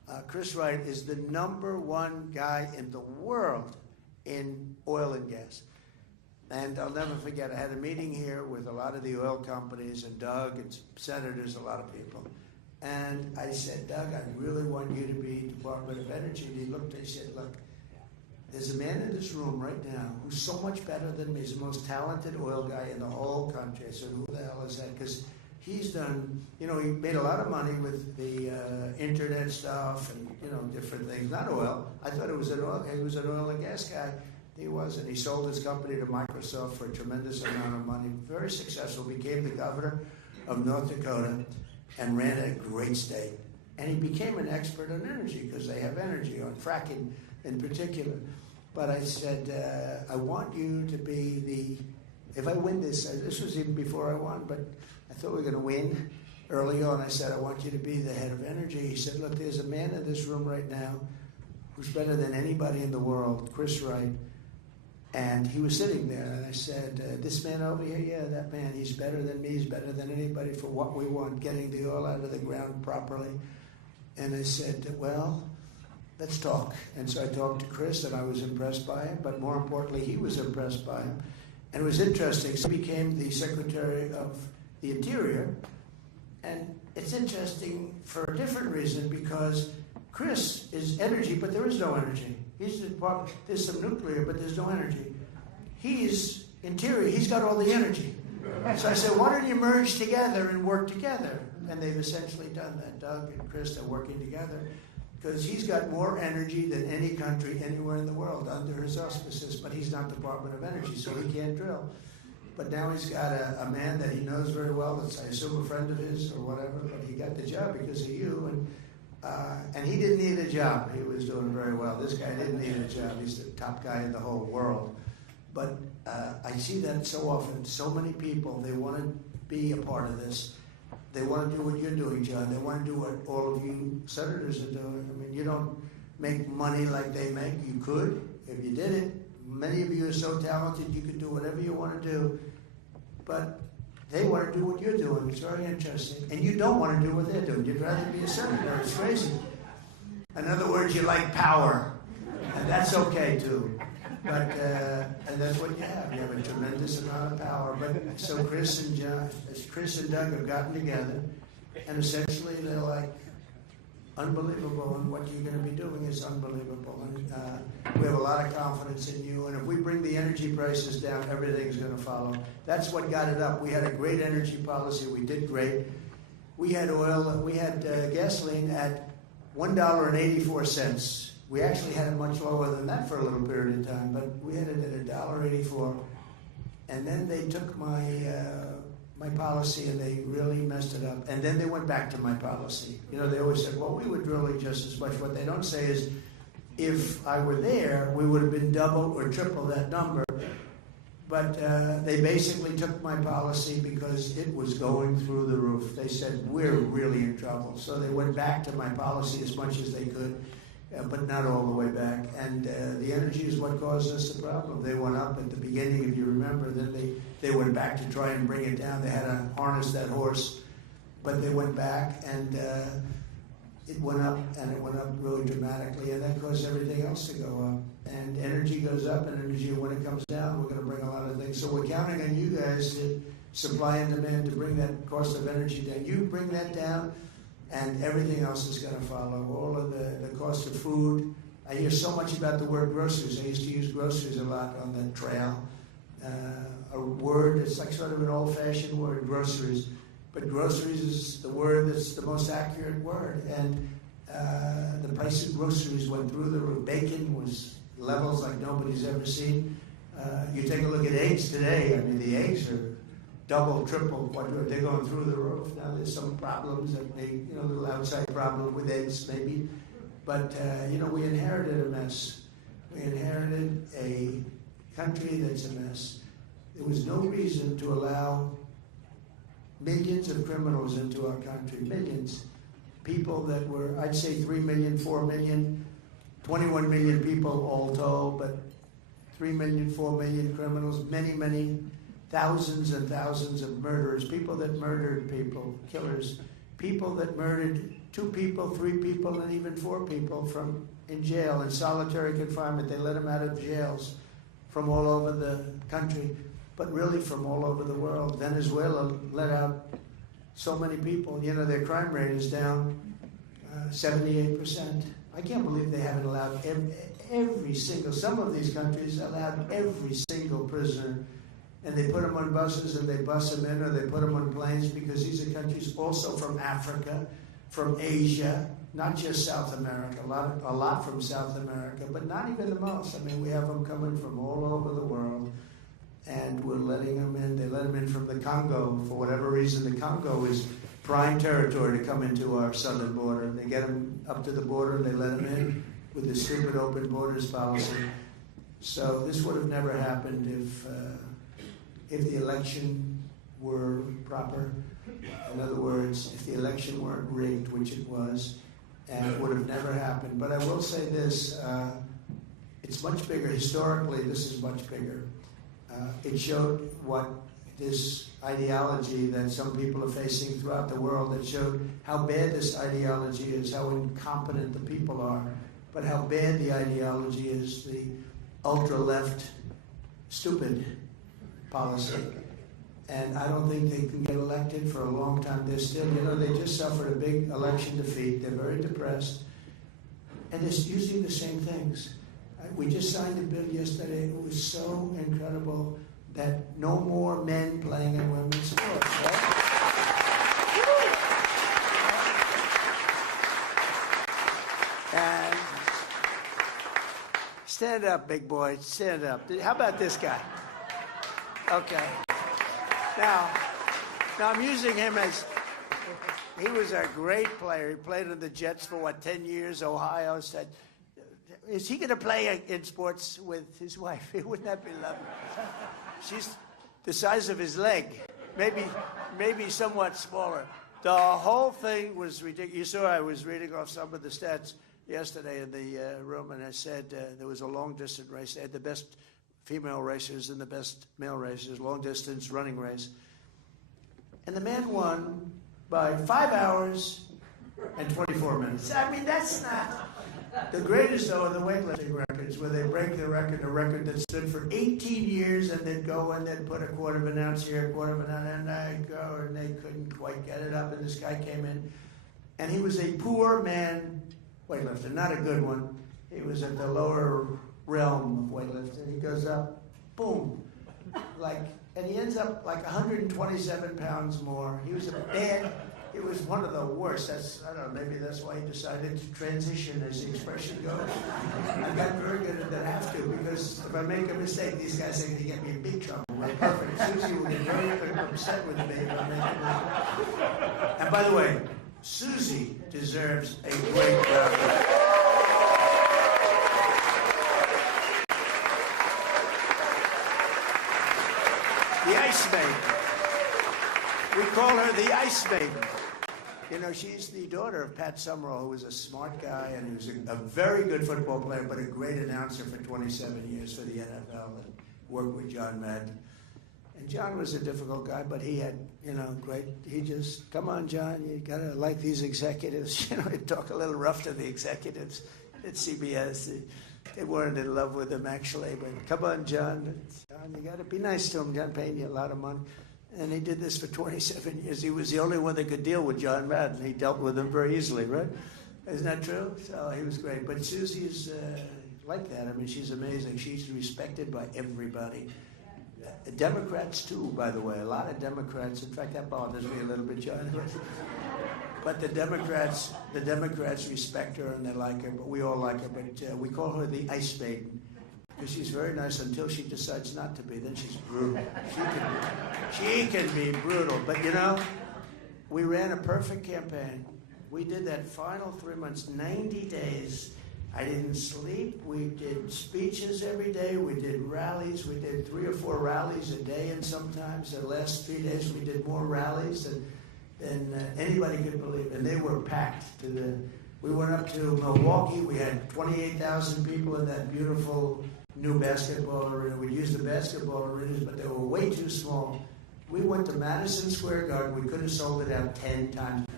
Chris Wright is the #1 guy in the world in oil and gas. And I'll never forget, I had a meeting here with a lot of the oil companies and Doug and senators, a lot of people. And I said, Doug, I really want you to be Department of Energy. And he looked, he said, look, there's a man in this room right now who's so much better than me. He's the most talented oil guy in the whole country. I said, who the hell is that? Because he's done, he made a lot of money with the internet stuff and, different things. Not oil. I thought he was an oil and gas guy. He wasn't. He sold his company to Microsoft for a tremendous amount of money. Very successful. Became the governor of North Dakota and ran a great state. And he became an expert on energy because they have energy, on fracking in particular. But I said, I want you to be if I win this was even before I won, but I thought we were going to win early on. I said, I want you to be the head of energy. He said, look, there's a man in this room right now who's better than anybody in the world, Chris Wright. And he was sitting there, and I said, this man over here, yeah, that man, he's better than me, he's better than anybody for what we want, getting the oil out of the ground properly. And I said, well, let's talk. And so I talked to Chris, and I was impressed by him, but more importantly, he was impressed by him. And it was interesting. So he became the Secretary of the Interior, and it's interesting for a different reason, because Chris is energy, but there is no energy. He's the department. There's some nuclear, but there's no energy. He's interior. He's got all the energy. So I said, why don't you merge together and work together? And they've essentially done that. Doug and Chris are working together because he's got more energy than any country anywhere in the world under his auspices, but he's not Department of Energy, so he can't drill. But now he's got a man that he knows very well, that's, I assume, a friend of his or whatever, but he got the job because of you. And he didn't need a job. He was doing very well. This guy didn't need a job. He's the top guy in the whole world. But I see that so often. So many people, they want to be a part of this. They want to do what you're doing, John. They want to do what all of you senators are doing. I mean, you don't make money like they make. You could if you did it. Many of you are so talented, you could do whatever you want to do. But they want to do what you're doing. It's very interesting. And you don't want to do what they're doing. You'd rather be a senator. It's crazy. In other words, you like power. And that's okay, too. But, and that's what you have. You have a tremendous amount of power. But so Chris and Doug have gotten together, and essentially they're like, unbelievable, and what you're going to be doing is unbelievable. And we have a lot of confidence in you, and if we bring the energy prices down, everything's going to follow. That's what got it up. We had a great energy policy. We did great. We had gasoline at $1.84. We actually had it much lower than that for a little period of time, but we had it at $1.84. And then they took my policy and they really messed it up. And then they went back to my policy. They always said, well, we were drilling just as much. What they don't say is, if I were there, we would have been double or triple that number. But they basically took my policy because it was going through the roof. They said, we're really in trouble. So they went back to my policy as much as they could, but not all the way back. And the energy is what caused us the problem. They went up at the beginning, if you remember. Then they went back to try and bring it down. They had to harness that horse. But they went back, and it went up, and it went up really dramatically. And that caused everything else to go up. And energy goes up, and energy, when it comes down, we're going to bring a lot of things. So we're counting on you guys to supply and demand to bring that cost of energy down. You bring that down, and everything else is going to follow. All of the cost of food. I hear so much about the word groceries. I used to use groceries a lot on the trail. A word, it's like sort of an old-fashioned word, groceries. But groceries is the word that's the most accurate word. And the price of groceries went through the roof. Bacon was levels like nobody's ever seen. You take a look at eggs today. I mean, the eggs are double, triple, quadruple. They're going through the roof. Now there's some problems that may, a little outside problem with eggs maybe. But, we inherited a mess. We inherited a country that's a mess. There was no reason to allow millions of criminals into our country, millions. People that were, I'd say 3 million, 4 million, 21 million people all told, but 3 million, 4 million criminals, many, many thousands and thousands of murderers, people that murdered people, killers, people that murdered 2 people, 3 people, and even 4 people in jail, in solitary confinement. They let them out of jails from all over the country, but really from all over the world. Venezuela let out so many people. You know, their crime rate is down 78%. I can't believe they haven't allowed every single, some of these countries allowed every single prisoner, and they put them on buses and they bus them in, or they put them on planes, because these are countries also from Africa, from Asia, not just South America, a lot from South America, but not even the most. I mean, we have them coming from all over the world, and we're letting them in. They let them in from the Congo. For whatever reason, the Congo is prime territory to come into our southern border. They get them up to the border, and they let them in with the stupid open borders policy. So this would have never happened if the election were proper. In other words, if the election weren't rigged, which it was, and it would have never happened. But I will say this, it's much bigger. Historically, this is much bigger. It showed what this ideology that some people are facing throughout the world, it showed how bad this ideology is, how incompetent the people are, but how bad the ideology is, the ultra-left stupid policy. And I don't think they can get elected for a long time. They're still, they just suffered a big election defeat. They're very depressed. And they're using the same things. We just signed a bill yesterday. It was so incredible that no more men playing in women's sports. Right? And stand up, big boy. Stand up. How about this guy? Okay. Now I'm using him as, he was a great player. He played in the Jets for, 10 years? Ohio said, is he going to play in sports with his wife? Wouldn't that be lovely? She's the size of his leg, maybe somewhat smaller. The whole thing was ridiculous. You saw I was reading off some of the stats yesterday in the room, and I said there was a long-distance race. They had the best female racers and the best male racers, long-distance running race. And the man won by 5 hours and 24 minutes. I mean, that's not... The greatest, though, are the weightlifting records, where they break the record that stood for 18 years, and they'd go and they'd put a quarter of an ounce here, a quarter of an ounce, and I'd go, and they couldn't quite get it up, and this guy came in, and he was a poor man weightlifter, not a good one. He was at the lower realm of weightlifting. He goes up, boom, and he ends up 127 pounds more. He was it was one of the worst. I don't know, maybe that's why he decided to transition, as the expression goes. I got very good at that. I have to, because if I make a mistake, these guys are going to get me in big trouble. Right? Perfect. Susie will get very upset with me if I make a mistake. And by the way, Susie deserves a great round. The Ice Maiden. We call her the Ice Maiden. She's the daughter of Pat Summerall, who was a smart guy and he was a very good football player, but a great announcer for 27 years for the NFL and worked with John Madden. And John was a difficult guy, but he had, he just, come on, John, you got to like these executives. He'd talk a little rough to the executives at CBS. They weren't in love with him, actually, but come on, John. John, you got to be nice to him. John paying you a lot of money. And he did this for 27 years. He was the only one that could deal with John Madden. He dealt with him very easily, right? Isn't that true? So he was great. But Susie's like that. I mean, she's amazing. She's respected by everybody. Democrats, too, by the way. A lot of Democrats. In fact, that bothers me a little bit, John. But the Democrats respect her and they like her. But we all like her. But we call her the Ice Maiden. Because she's very nice until she decides not to be. Then she's brutal. She can be brutal. But we ran a perfect campaign. We did that final 3 months, 90 days. I didn't sleep. We did speeches every day. We did rallies. We did 3 or 4 rallies a day, and sometimes the last 3 days we did more rallies than anybody could believe. And they were packed. We went up to Milwaukee. We had 28,000 people in that beautiful new basketball arena. We used the basketball arenas, but they were way too small. We went to Madison Square Garden. We could have sold it out 10 times.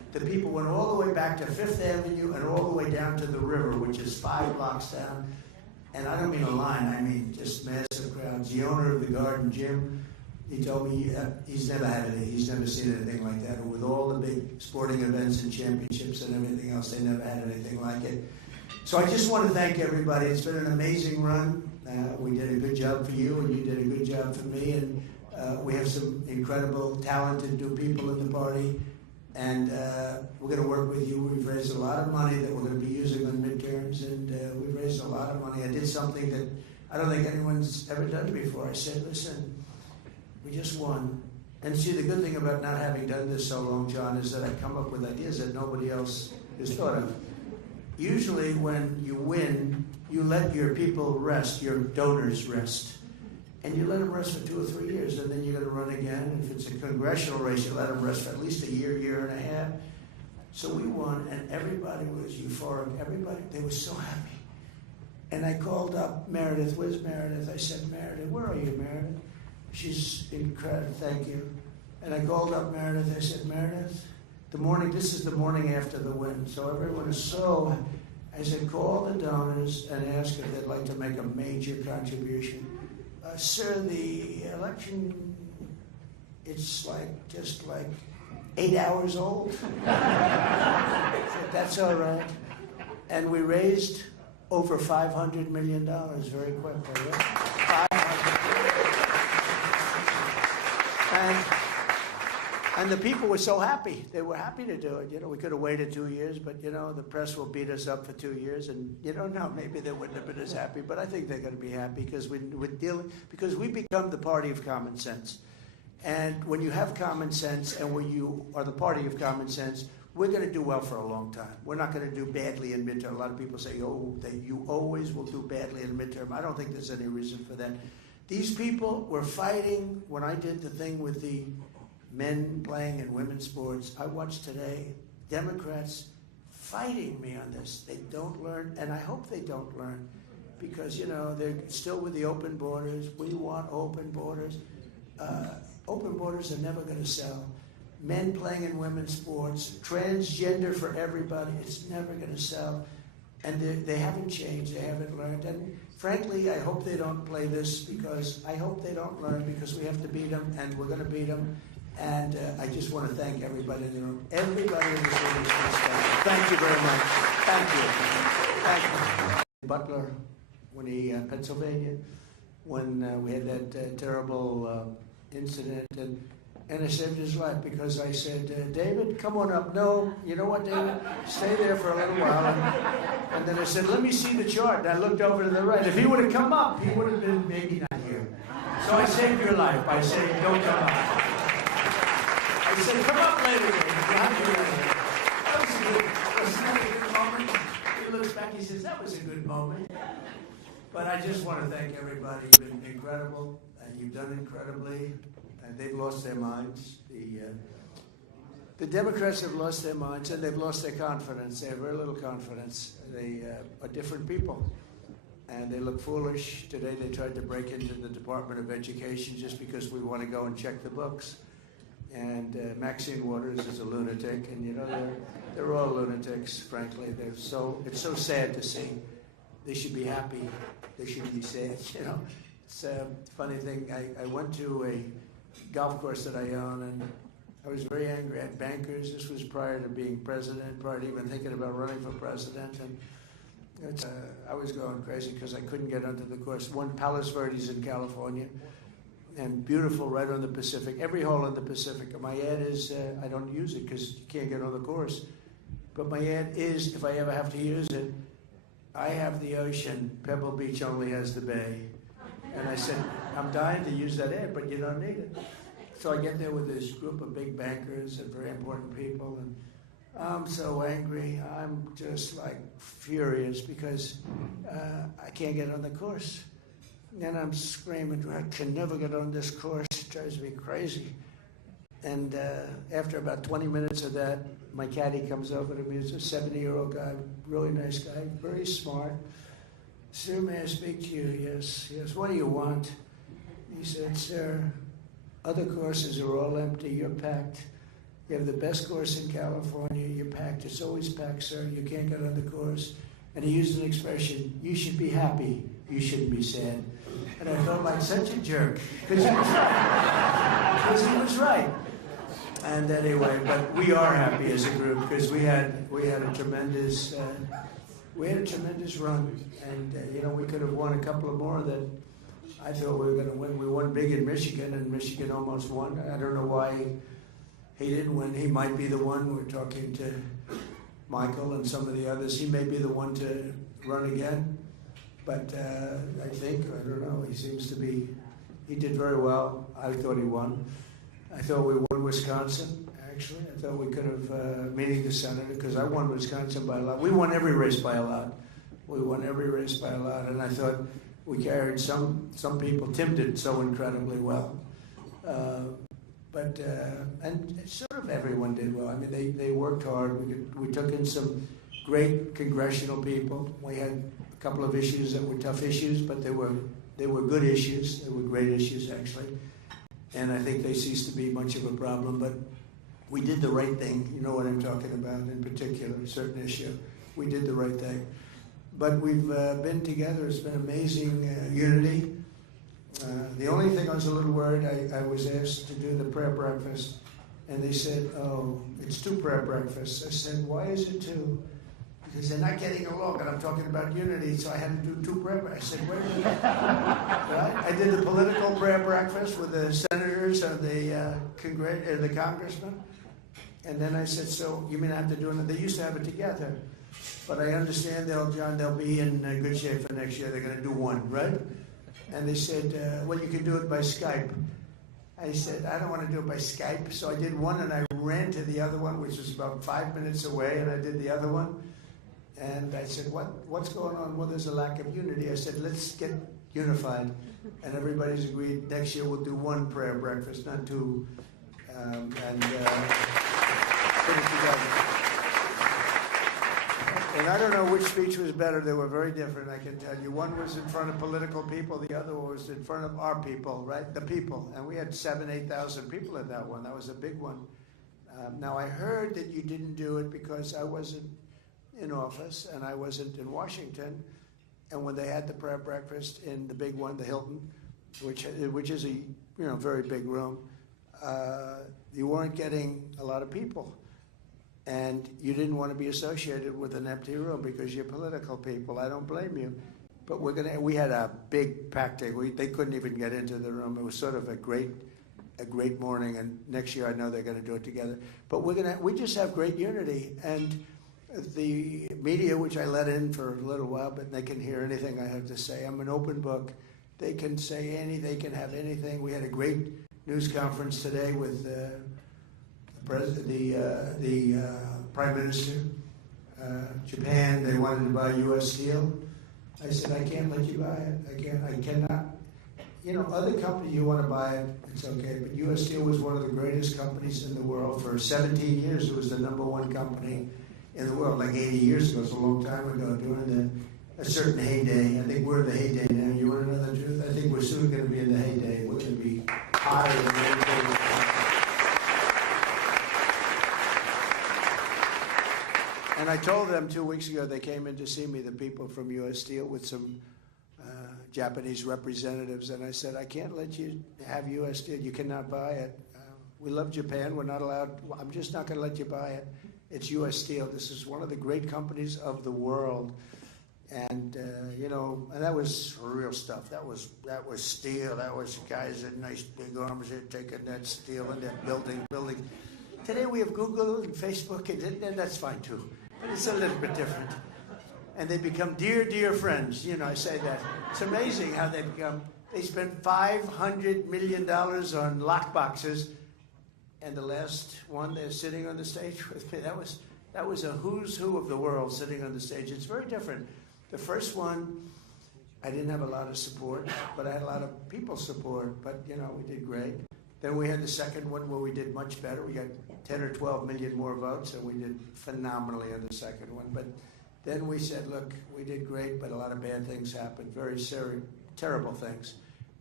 the people went all the way back to Fifth Avenue and all the way down to the river, which is 5 blocks down. And I don't mean a line, I mean just massive crowds. The owner of the Garden Gym, he told me he's never had it. He's never seen anything like that. With all the big sporting events and championships and everything else, they never had anything like it. So I just want to thank everybody. It's been an amazing run. We did a good job for you, and you did a good job for me. And we have some incredible, talented new people in the party. And we're going to work with you. We've raised a lot of money that we're going to be using on midterms, and we've raised a lot of money. I did something that I don't think anyone's ever done before. I said, listen, we just won. And see, the good thing about not having done this so long, John, is that I come up with ideas that nobody else has thought of. Usually when you win, you let your people rest, your donors rest. And you let them rest for 2 or 3 years, and then you're going to run again. If it's a congressional race, you let them rest for at least a year, year and a half. So we won, and everybody was euphoric. Everybody, they were so happy. And I called up Meredith. Where's Meredith? I said, Meredith, where are you, Meredith? She's incredible, thank you. And I called up Meredith. I said, Meredith, this is the morning after the win. So everyone is so, I said, call the donors and ask if they'd like to make a major contribution. Sir, the election, it's just like 8 hours old. That's all right. And we raised over $500 million very quickly. Yeah? 500. And the people were so happy. They were happy to do it. You know, we could have waited 2 years, but, you know, the press will beat us up for 2 years. And, you don't know, maybe they wouldn't have been as happy. But I think they're going to be happy because because we become the party of common sense. And when you have common sense and when you are the party of common sense, we're going to do well for a long time. We're not going to do badly in midterm. A lot of people say, oh, that you always will do badly in midterm. I don't think there's any reason for that. These people were fighting when I did the thing with the men playing in women's sports. I watched today Democrats fighting me on this. They don't learn, and I hope they don't learn, because, you know, they're still with the open borders. We want open borders. Open borders are never going to sell. Men playing in women's sports, transgender for everybody, it's never going to sell. And they haven't changed, they haven't learned. And frankly, I hope they don't play this, because I hope they don't learn, because we have to beat them, and we're going to beat them. And I just want to thank everybody in the room. Everybody in this room is fantastic. Thank you very much. Thank you. Thank you. Butler, when he, Pennsylvania, when we had that terrible incident, and I saved his life, because I said, David, come on up. No, you know what, David? Stay there for a little while. And then I said, let me see the chart. And I looked over to the right. If he would have come up, he would have been maybe not here. So I saved your life by saying, don't come up. I said, come up later. That was a good moment. He looks back, he says, that was a good moment. But I just want to thank everybody. You've been incredible, and you've done incredibly. And they've lost their minds. The Democrats have lost their minds, and they've lost their confidence. They have very little confidence. They are different people, and they look foolish. Today they tried to break into the Department of Education just because we want to go and check the books. And Maxine Waters is a lunatic, and, you know, they're all lunatics, frankly. It's so sad to see. They should be happy. They should be sad, you know. It's a funny thing. I went to a golf course that I own, and I was very angry at bankers. This was prior to being president, prior to even thinking about running for president. And I was going crazy because I couldn't get onto the course. One, Palos Verdes in California, and beautiful, right on the Pacific. Every hole in the Pacific. My ad is, I don't use it because you can't get on the course. But my ad is, if I ever have to use it, I have the ocean, Pebble Beach only has the bay. And I said, I'm dying to use that ad, but you don't need it. So I get there with this group of big bankers and very important people, and I'm so angry. I'm just like furious because I can't get on the course. And I'm screaming, I can never get on this course. It drives me crazy. And after about 20 minutes of that, my caddy comes over to me. It's a 70-year-old guy, really nice guy, very smart. Sir, may I speak to you? Yes. Yes. What do you want? He said, sir, other courses are all empty. You're packed. You have the best course in California. You're packed. It's always packed, sir. You can't get on the course. And he used an expression, you should be happy. You shouldn't be sad. And I felt like such a jerk. Because he was right. And anyway, but we are happy as a group because we had a tremendous run. And, we could have won a couple of more that I thought we were going to win. We won big in Michigan, and Michigan almost won. I don't know why he didn't win. He might be the one. We're talking to Michael and some of the others. He may be the one to run again. But I don't know, he did very well. I thought he won. I thought we won Wisconsin, actually. I thought we could have, meeting the senator, because I won Wisconsin by a lot. We won every race by a lot. And I thought we carried some people. Tim did so incredibly well. And sort of everyone did well. I mean, they worked hard. We took in some great congressional people. We had a couple of issues that were tough issues, but they were good issues. They were great issues, actually. And I think they ceased to be much of a problem. But we did the right thing. You know what I'm talking about in particular, a certain issue. We did the right thing. But we've been together. It's been amazing unity. The only thing I was a little worried, I was asked to do the prayer breakfast, and they said, oh, it's 2 prayer breakfasts. I said, why is it 2? Because they're not getting along, and I'm talking about unity, so I had to do 2 prayer breakfasts. I said, wait a minute. Right? I did the political prayer breakfast with the senators and the congressmen, and then I said, so you mean I have to do it? They used to have it together, but I understand they'll be in good shape for next year. They're going to do 1, right? And they said, well, you can do it by Skype. I said, I don't want to do it by Skype. So I did 1, and I ran to the other one, which was about 5 minutes away, and I did the other one. And I said, what's going on? Well, there's a lack of unity. I said, let's get unified. And everybody's agreed next year we'll do 1 prayer breakfast, not 2. And put it together. And I don't know which speech was better. They were very different, I can tell you. One was in front of political people. The other was in front of our people, right? The people. And we had 8,000 people at that one. That was a big one. Now, I heard that you didn't do it because I wasn't in office and I wasn't in Washington. And when they had the prayer breakfast in the big one, the Hilton, which is a very big room, you weren't getting a lot of people. And you didn't want to be associated with an empty room because you're political people. I don't blame you. But we had a big packed day. They couldn't even get into the room. It was sort of a great morning. And next year I know they're going to do it together. But we just have great unity. And the media, which I let in for a little while, but they can hear anything I have to say. I'm an open book. They can say anything. They can have anything. We had a great news conference today with the Prime Minister. Japan, they wanted to buy U.S. steel. I said, I can't let you buy it. I cannot. Other companies, you want to buy it, it's okay. But U.S. Steel was one of the greatest companies in the world. For 17 years, it was the #1 company in the world, like 80 years ago. It's a long time ago, during a certain heyday. I think we're in the heyday now. You want to know the truth? I think we're soon going to be in the heyday. We're going to be higher than anything. And I told them 2 weeks ago, they came in to see me, the people from U.S. Steel, with some Japanese representatives, and I said, I can't let you have U.S. Steel. You cannot buy it. We love Japan. We're not allowed. I'm just not going to let you buy it. It's U.S. Steel. This is one of the great companies of the world. And, and that was real stuff. That was steel. That was guys with nice big arms there taking that steel and that building. Today we have Google and Facebook, and that's fine too. But it's a little bit different. And they become dear, dear friends. I say that. It's amazing how they become. They spent $500 million on lockboxes. And the last one, they're sitting on the stage with me. That was a who's who of the world sitting on the stage. It's very different. The first one, I didn't have a lot of support, but I had a lot of people's support. But, we did great. Then we had the second one where we did much better. We got 10 or 12 million more votes, and we did phenomenally on the second one. But then we said, look, we did great, but a lot of bad things happened, very serious, terrible things.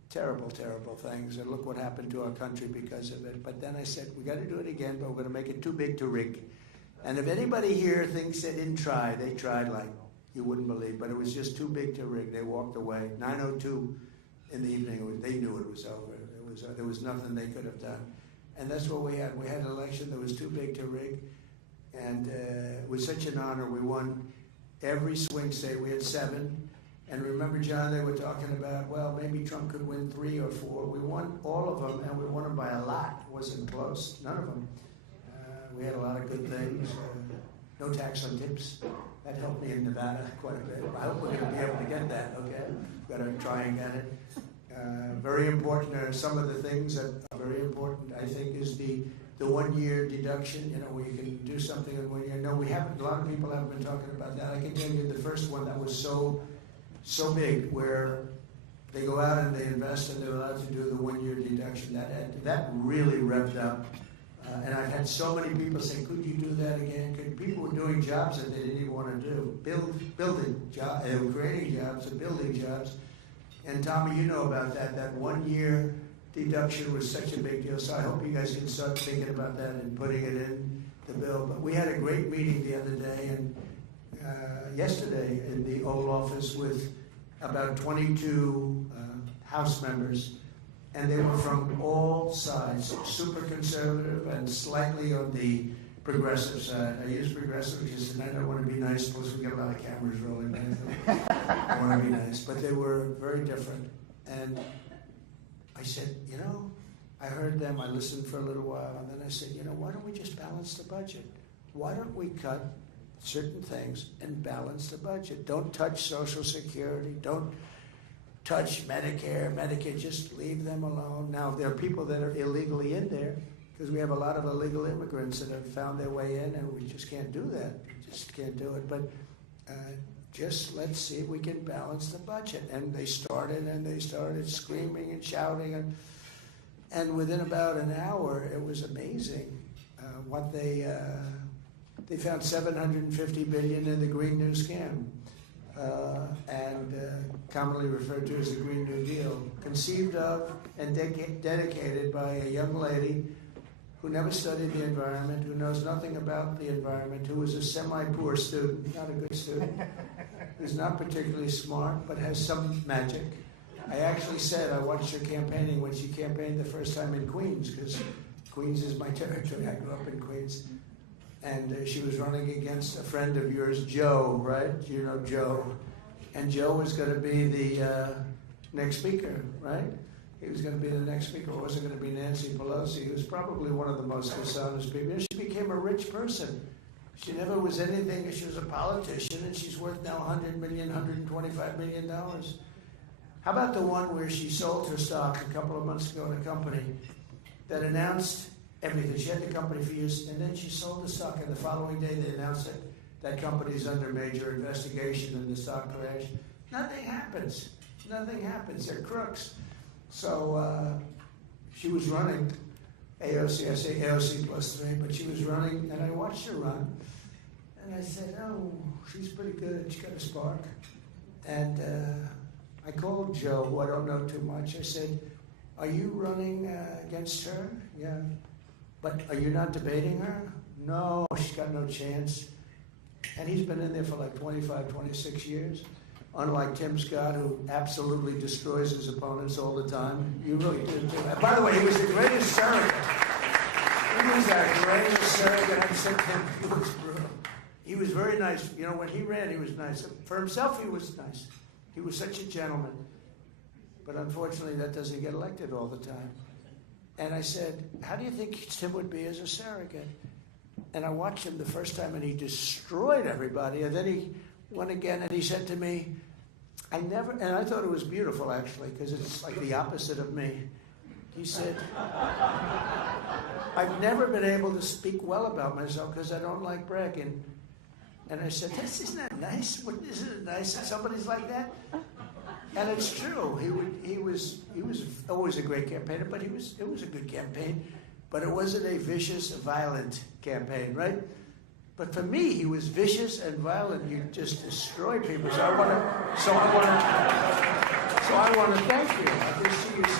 terrible, terrible things, and look what happened to our country because of it. But then I said, we got to do it again, but we're going to make it too big to rig. And if anybody here thinks they didn't try, they tried like you wouldn't believe, but it was just too big to rig. They walked away. 9:02 in the evening, they knew it was over. There was nothing they could have done. And that's what we had. We had an election that was too big to rig, and it was such an honor. We won every swing state. We had 7. And remember, John, they were talking about, well, maybe Trump could win 3 or 4. We won all of them, and we won them by a lot. It wasn't close, none of them. We had a lot of good things. No tax on tips. That helped me in Nevada quite a bit. I hope we're going to be able to get that, okay? We've got to try and get it. Very important, some of the things that are very important, I think, is the 1-year deduction, where you can do something in 1 year. No, we haven't, a lot of people haven't been talking about that. I can tell you the first one that was so big, where they go out and they invest and they're allowed to do the 1-year deduction. That really revved up. And I've had so many people say, could you do that again? People were doing jobs that they didn't even want to do. Building jobs, they were creating jobs and building jobs. And Tommy, you know about that. That 1-year deduction was such a big deal. So I hope you guys can start thinking about that and putting it in the bill. But we had a great meeting the other day and yesterday in the Oval Office with about 22 House members. And they were from all sides, super conservative and slightly on the progressive side. I use progressive because I don't want to be nice, plus we get a lot of cameras rolling. I want to be nice. But they were very different. And I said, I heard them, I listened for a little while, and then I said, why don't we just balance the budget? Why don't we cut certain things and balance the budget? Don't touch Social Security, don't touch Medicare, Medicaid, just leave them alone. Now, there are people that are illegally in there, because we have a lot of illegal immigrants that have found their way in, and we just can't do that. We just can't do it. But just let's see if we can balance the budget. And they started screaming and shouting. And within about an hour, it was amazing what they found $750 billion in the Green New Scam. And commonly referred to as the Green New Deal, conceived of and dedicated by a young lady who never studied the environment, who knows nothing about the environment, who was a semi-poor student, not a good student, who's not particularly smart, but has some magic. I actually said I watched her campaigning when she campaigned the first time in Queens, because Queens is my territory. I grew up in Queens. And she was running against a friend of yours, Joe, right? You know Joe. And Joe was going to be the next speaker, right? He was going to be the next speaker. It wasn't going to be Nancy Pelosi. He was probably one of the most dishonest people. She became a rich person. She never was anything. She was a politician, and she's worth now $100 million, $125 million. How about the one where she sold her stock a couple of months ago in a company that announced everything? She had the company for years, and then she sold the stock, and the following day they announced that that company's under major investigation and the stock crashed. Nothing happens. Nothing happens. They're crooks. So she was running AOC. I say AOC +3, but she was running, and I watched her run, and I said, oh, she's pretty good. She's got a spark. And I called Joe, who I don't know too much. I said, are you running against her? Yeah. But are you not debating her? No, she's got no chance. And he's been in there for like 25, 26 years. Unlike Tim Scott, who absolutely destroys his opponents all the time. You really did too. By the way, he was the greatest surrogate. He was our greatest surrogate. I said to him, he was brutal. He was very nice. When he ran, he was nice. For himself, he was nice. He was such a gentleman. But unfortunately, that doesn't get elected all the time. And I said, how do you think Tim would be as a surrogate? And I watched him the first time, and he destroyed everybody. And then he went again, and he said to me, and I thought it was beautiful, actually, because it's like the opposite of me. He said, I've never been able to speak well about myself because I don't like bragging. And I said, isn't that nice? Isn't it nice that somebody's like that? And it's true. He was always a great campaigner, but it was a good campaign. But it wasn't a vicious, violent campaign, right? But for me, he was vicious and violent. You just destroyed people. So I want to thank you. I just see you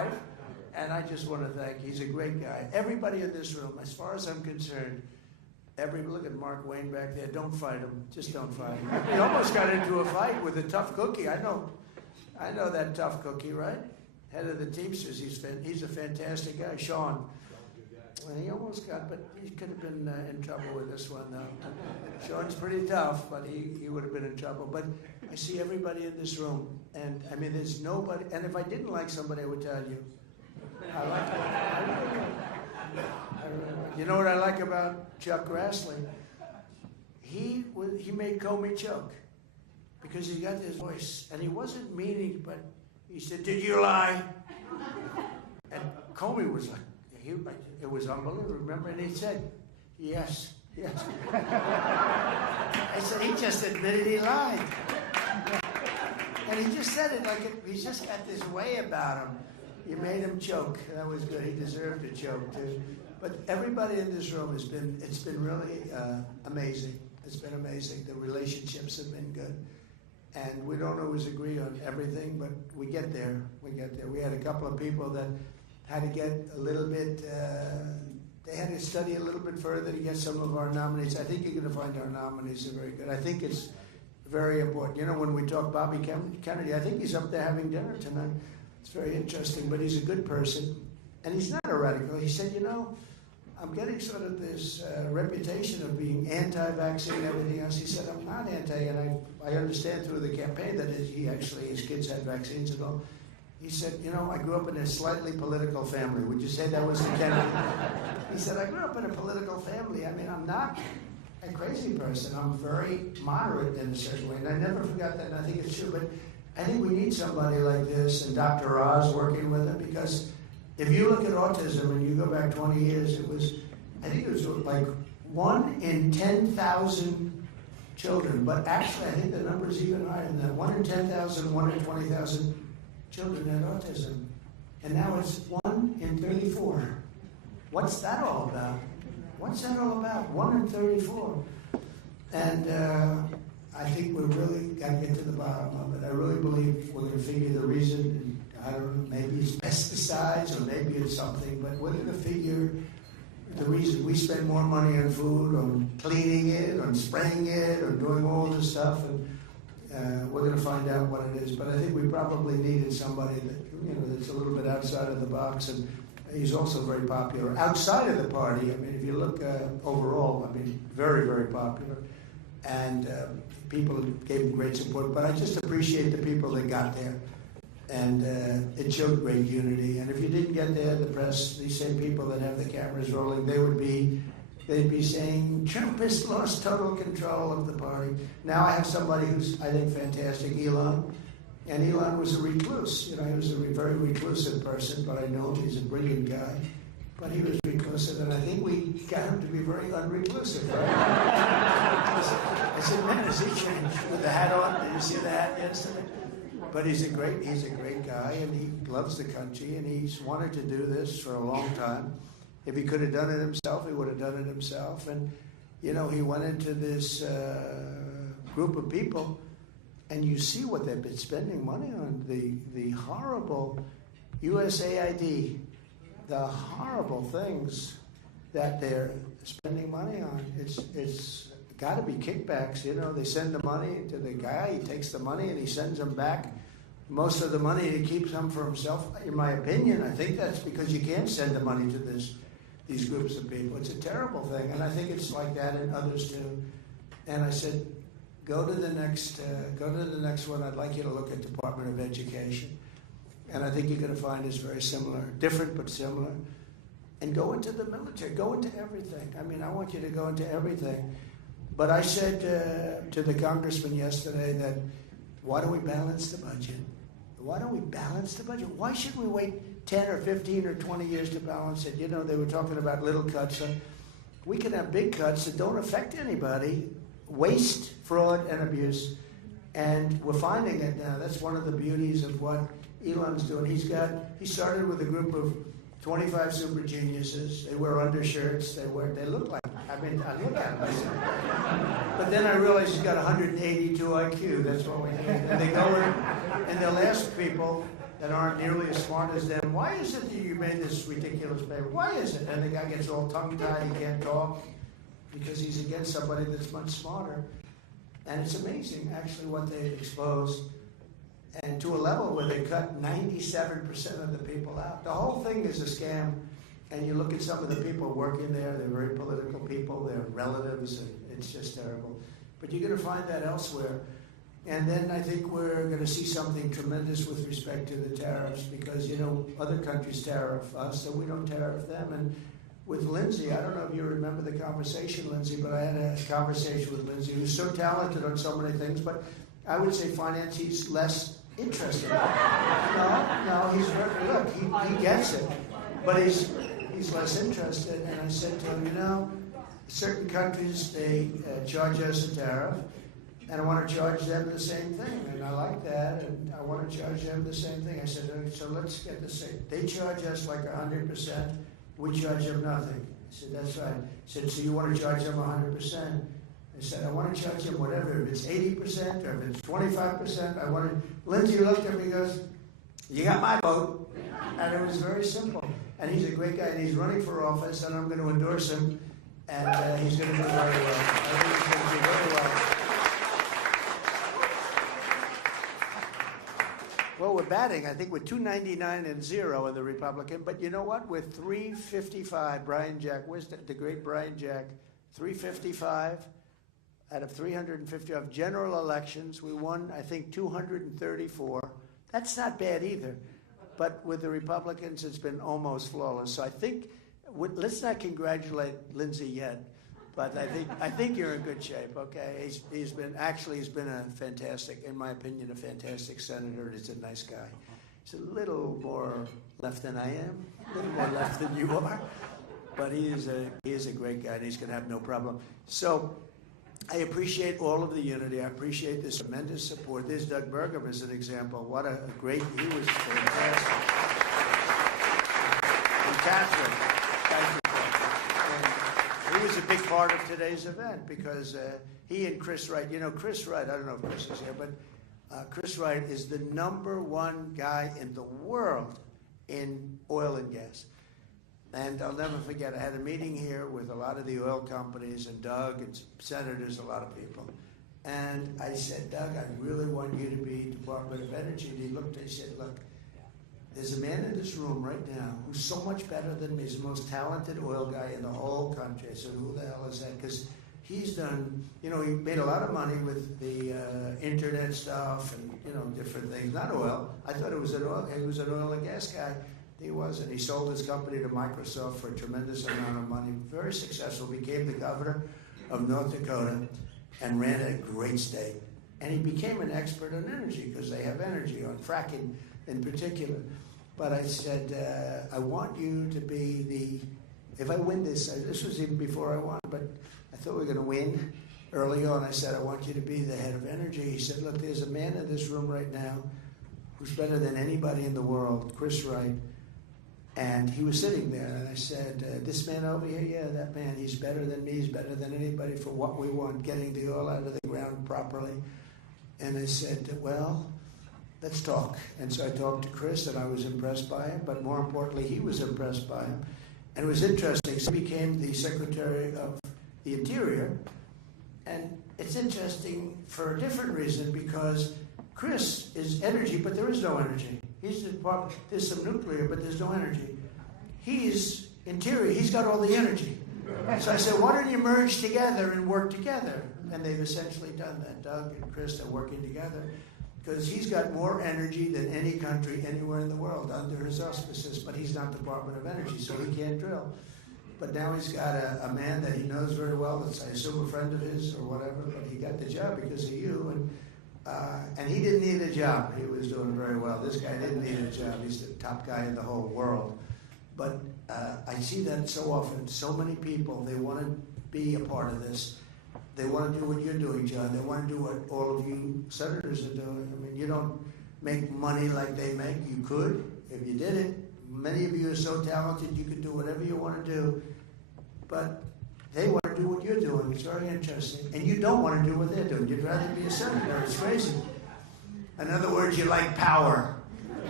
wife. And I just want to thank, he's a great guy. Everybody in this room, as far as I'm concerned, look at Mark Wayne back there, don't fight him. Just don't fight him. He almost got into a fight with a tough cookie. I know that tough cookie, right? Head of the Teamsters, he's a fantastic guy, Sean. Well, he almost got, but he could have been in trouble with this one, though. Sean's pretty tough, but he would have been in trouble. But I see everybody in this room, and I mean, there's nobody, and if I didn't like somebody, I would tell you. I like it. You know what I like about Chuck Grassley? He made Comey choke because he got this voice, and he wasn't meaning, but he said, "Did you lie?" And Comey was like, it was unbelievable. Remember, and he said, "Yes, yes." I said, he just admitted he lied, and he just said it like he's just got this way about him. You made him choke. That was good. He deserved to choke too. But everybody in this room it's been really amazing. It's been amazing. The relationships have been good. And we don't always agree on everything, but we get there. We get there. We had a couple of people that had to get a little bit, they had to study a little bit further to get some of our nominees. I think you're going to find our nominees are very good. I think it's very important. You know, when we talk Bobby Kennedy, I think he's up there having dinner tonight. It's very interesting, but he's a good person. And he's not a radical. He said, you know, I'm getting sort of this reputation of being anti-vaccine and everything else. He said, I'm not anti, and I understand through the campaign that his kids had vaccines and all. He said, you know, I grew up in a slightly political family. Would you say that was the Kennedy? He said, I grew up in a political family. I mean, I'm not a crazy person. I'm very moderate in a certain way. And I never forgot that, and I think it's true. But I think we need somebody like this, and Dr. Oz working with him, because if you look at autism and you go back 20 years, I think it was like 1 in 10,000 children. But actually, I think the number is even higher than that. 1 in 10,000, 1 in 20,000 children had autism. And now it's 1 in 34. What's that all about? What's that all about? 1 in 34. And I think we really got to get to the bottom of it. I really believe we're going to figure the reason. And I don't know, maybe it's pesticides or maybe it's something, but we're going to figure the reason. We spend more money on food, on cleaning it, on spraying it, on doing all this stuff, and we're going to find out what it is. But I think we probably needed somebody that, you know, that's a little bit outside of the box, and he's also very popular outside of the party. I mean, if you look overall, I mean, very, very popular, and people gave him great support. But I just appreciate the people that got there. And it showed great unity. And if you didn't get there, the press, these same people that have the cameras rolling, they'd be saying, Trump has lost total control of the party. Now I have somebody who's, I think, fantastic, Elon. And Elon was a recluse. You know, he was a very reclusive person, but I know he's a brilliant guy. But he was reclusive, and I think we got him to be very unreclusive, right? I said, man, has he changed with the hat on? Did you see the hat yesterday? But he's a great guy, and he loves the country, and he's wanted to do this for a long time. If he could have done it himself, he would have done it himself. And, you know, he went into this group of people, and you see what they've been spending money on. The horrible USAID, the horrible things that they're spending money on. It's got to be kickbacks. You know, they send the money to the guy, he takes the money and he sends them back. Most of the money he keeps some for himself. In my opinion, I think that's because you can't send the money to these groups of people. It's a terrible thing, and I think it's like that in others too. And I said, go to the next one. I'd like you to look at Department of Education, and I think you're going to find it's very similar, different but similar. And go into the military, go into everything. I mean, I want you to go into everything. But I said to the congressman yesterday that, why don't we balance the budget? Why don't we balance the budget? Why should we wait 10 or 15 or 20 years to balance it? You know, they were talking about little cuts. We can have big cuts that don't affect anybody, waste, fraud, and abuse. And we're finding it now. That's one of the beauties of what Elon's doing. He started with a group of 25 super geniuses. They wear undershirts. They look like, I look at them. But then I realized he's got 182 IQ. That's what we need. And they go in, and they'll ask people, that aren't nearly as smart as them. Why is it that you made this ridiculous paper? Why is it? And the guy gets all tongue-tied, he can't talk, because he's against somebody that's much smarter. And it's amazing, actually, what they've exposed. And to a level where they cut 97% of the people out. The whole thing is a scam. And you look at some of the people working there, they're very political people, they're relatives, and it's just terrible. But you're going to find that elsewhere. And then I think we're going to see something tremendous with respect to the tariffs, because, you know, other countries tariff us, so we don't tariff them. And with Lindsay, I don't know if you remember the conversation, Lindsay, but I had a conversation with Lindsay, who's so talented on so many things, but I would say finance, he's less interested. No, he's very, look, he gets it, but he's less interested. And I said to him, you know, certain countries, they charge us a tariff, and I want to charge them the same thing, and I like that, and I want to charge them the same thing. I said, so let's get the same. They charge us like 100%, we charge them nothing. I said, that's right. I said, so you want to charge them 100%? I said, I want to charge them whatever, if it's 80% or if it's 25%, I want to. Lindsay looked at me and goes, you got my vote. And it was very simple. And he's a great guy, and he's running for office, and I'm going to endorse him, and he's going to do very well. I think he's going to do very well. Well, we're batting, I think, with 299-0 in the Republican, but you know what? With 355, Brian Jack, where's the great Brian Jack? 355 out of 350 of general elections. We won, I think, 234. That's not bad either. But with the Republicans, it's been almost flawless. So I think, let's not congratulate Lindsay yet, but I think you're in good shape, okay? He's been a fantastic, in my opinion, a fantastic senator, and he's a nice guy. He's a little more left than I am, a little more left than you are, but he is a great guy, and he's going to have no problem. So I appreciate all of the unity. I appreciate this tremendous support. There's Doug Burgum as an example. What a great, he was fantastic. And Catherine, thank you. And he was a big part of today's event because he and Chris Wright, you know, Chris Wright, I don't know if Chris is here, but Chris Wright is the #1 guy in the world in oil and gas. And I'll never forget, I had a meeting here with a lot of the oil companies and Doug and senators, a lot of people. And I said, Doug, I really want you to be Department of Energy. And he looked and he said, look, there's a man in this room right now who's so much better than me. He's the most talented oil guy in the whole country. I said, who the hell is that? Because he's done, you know, he made a lot of money with the internet stuff and, you know, different things. Not oil. I thought it was an oil. He was an oil and gas guy. He wasn't. He sold his company to Microsoft for a tremendous amount of money. Very successful. Became the governor of North Dakota and ran a great state. And he became an expert on energy because they have energy, on fracking in particular. But I said, I want you to be if I win this was even before I won, but I thought we were going to win early on. I said, I want you to be the head of energy. He said, look, there's a man in this room right now who's better than anybody in the world, Chris Wright. And he was sitting there, and I said, this man over here, yeah, that man, he's better than me, he's better than anybody for what we want, getting the oil out of the ground properly. And I said, well, let's talk. And so I talked to Chris, and I was impressed by him, but more importantly, he was impressed by him. And it was interesting. So he became the Secretary of the Interior, and it's interesting for a different reason, because Chris is energy, but there is no energy. There's some nuclear, but there's no energy. He's interior. He's got all the energy. So I said, why don't you merge together and work together? And they've essentially done that. Doug and Chris are working together because he's got more energy than any country anywhere in the world under his auspices, but he's not Department of Energy, so he can't drill. But now he's got a man that he knows very well, that's, I assume, a friend of his or whatever, but he got the job because of you. And he didn't need a job. He was doing very well. This guy didn't need a job. He's the top guy in the whole world. But I see that so often. So many people, they want to be a part of this. They want to do what you're doing, John. They want to do what all of you senators are doing. I mean, you don't make money like they make. You could if you did it. Many of you are so talented, you could do whatever you want to do. But they want to do what you're doing. It's very interesting. And you don't want to do what they're doing. You'd rather be a senator. It's crazy. In other words, you like power.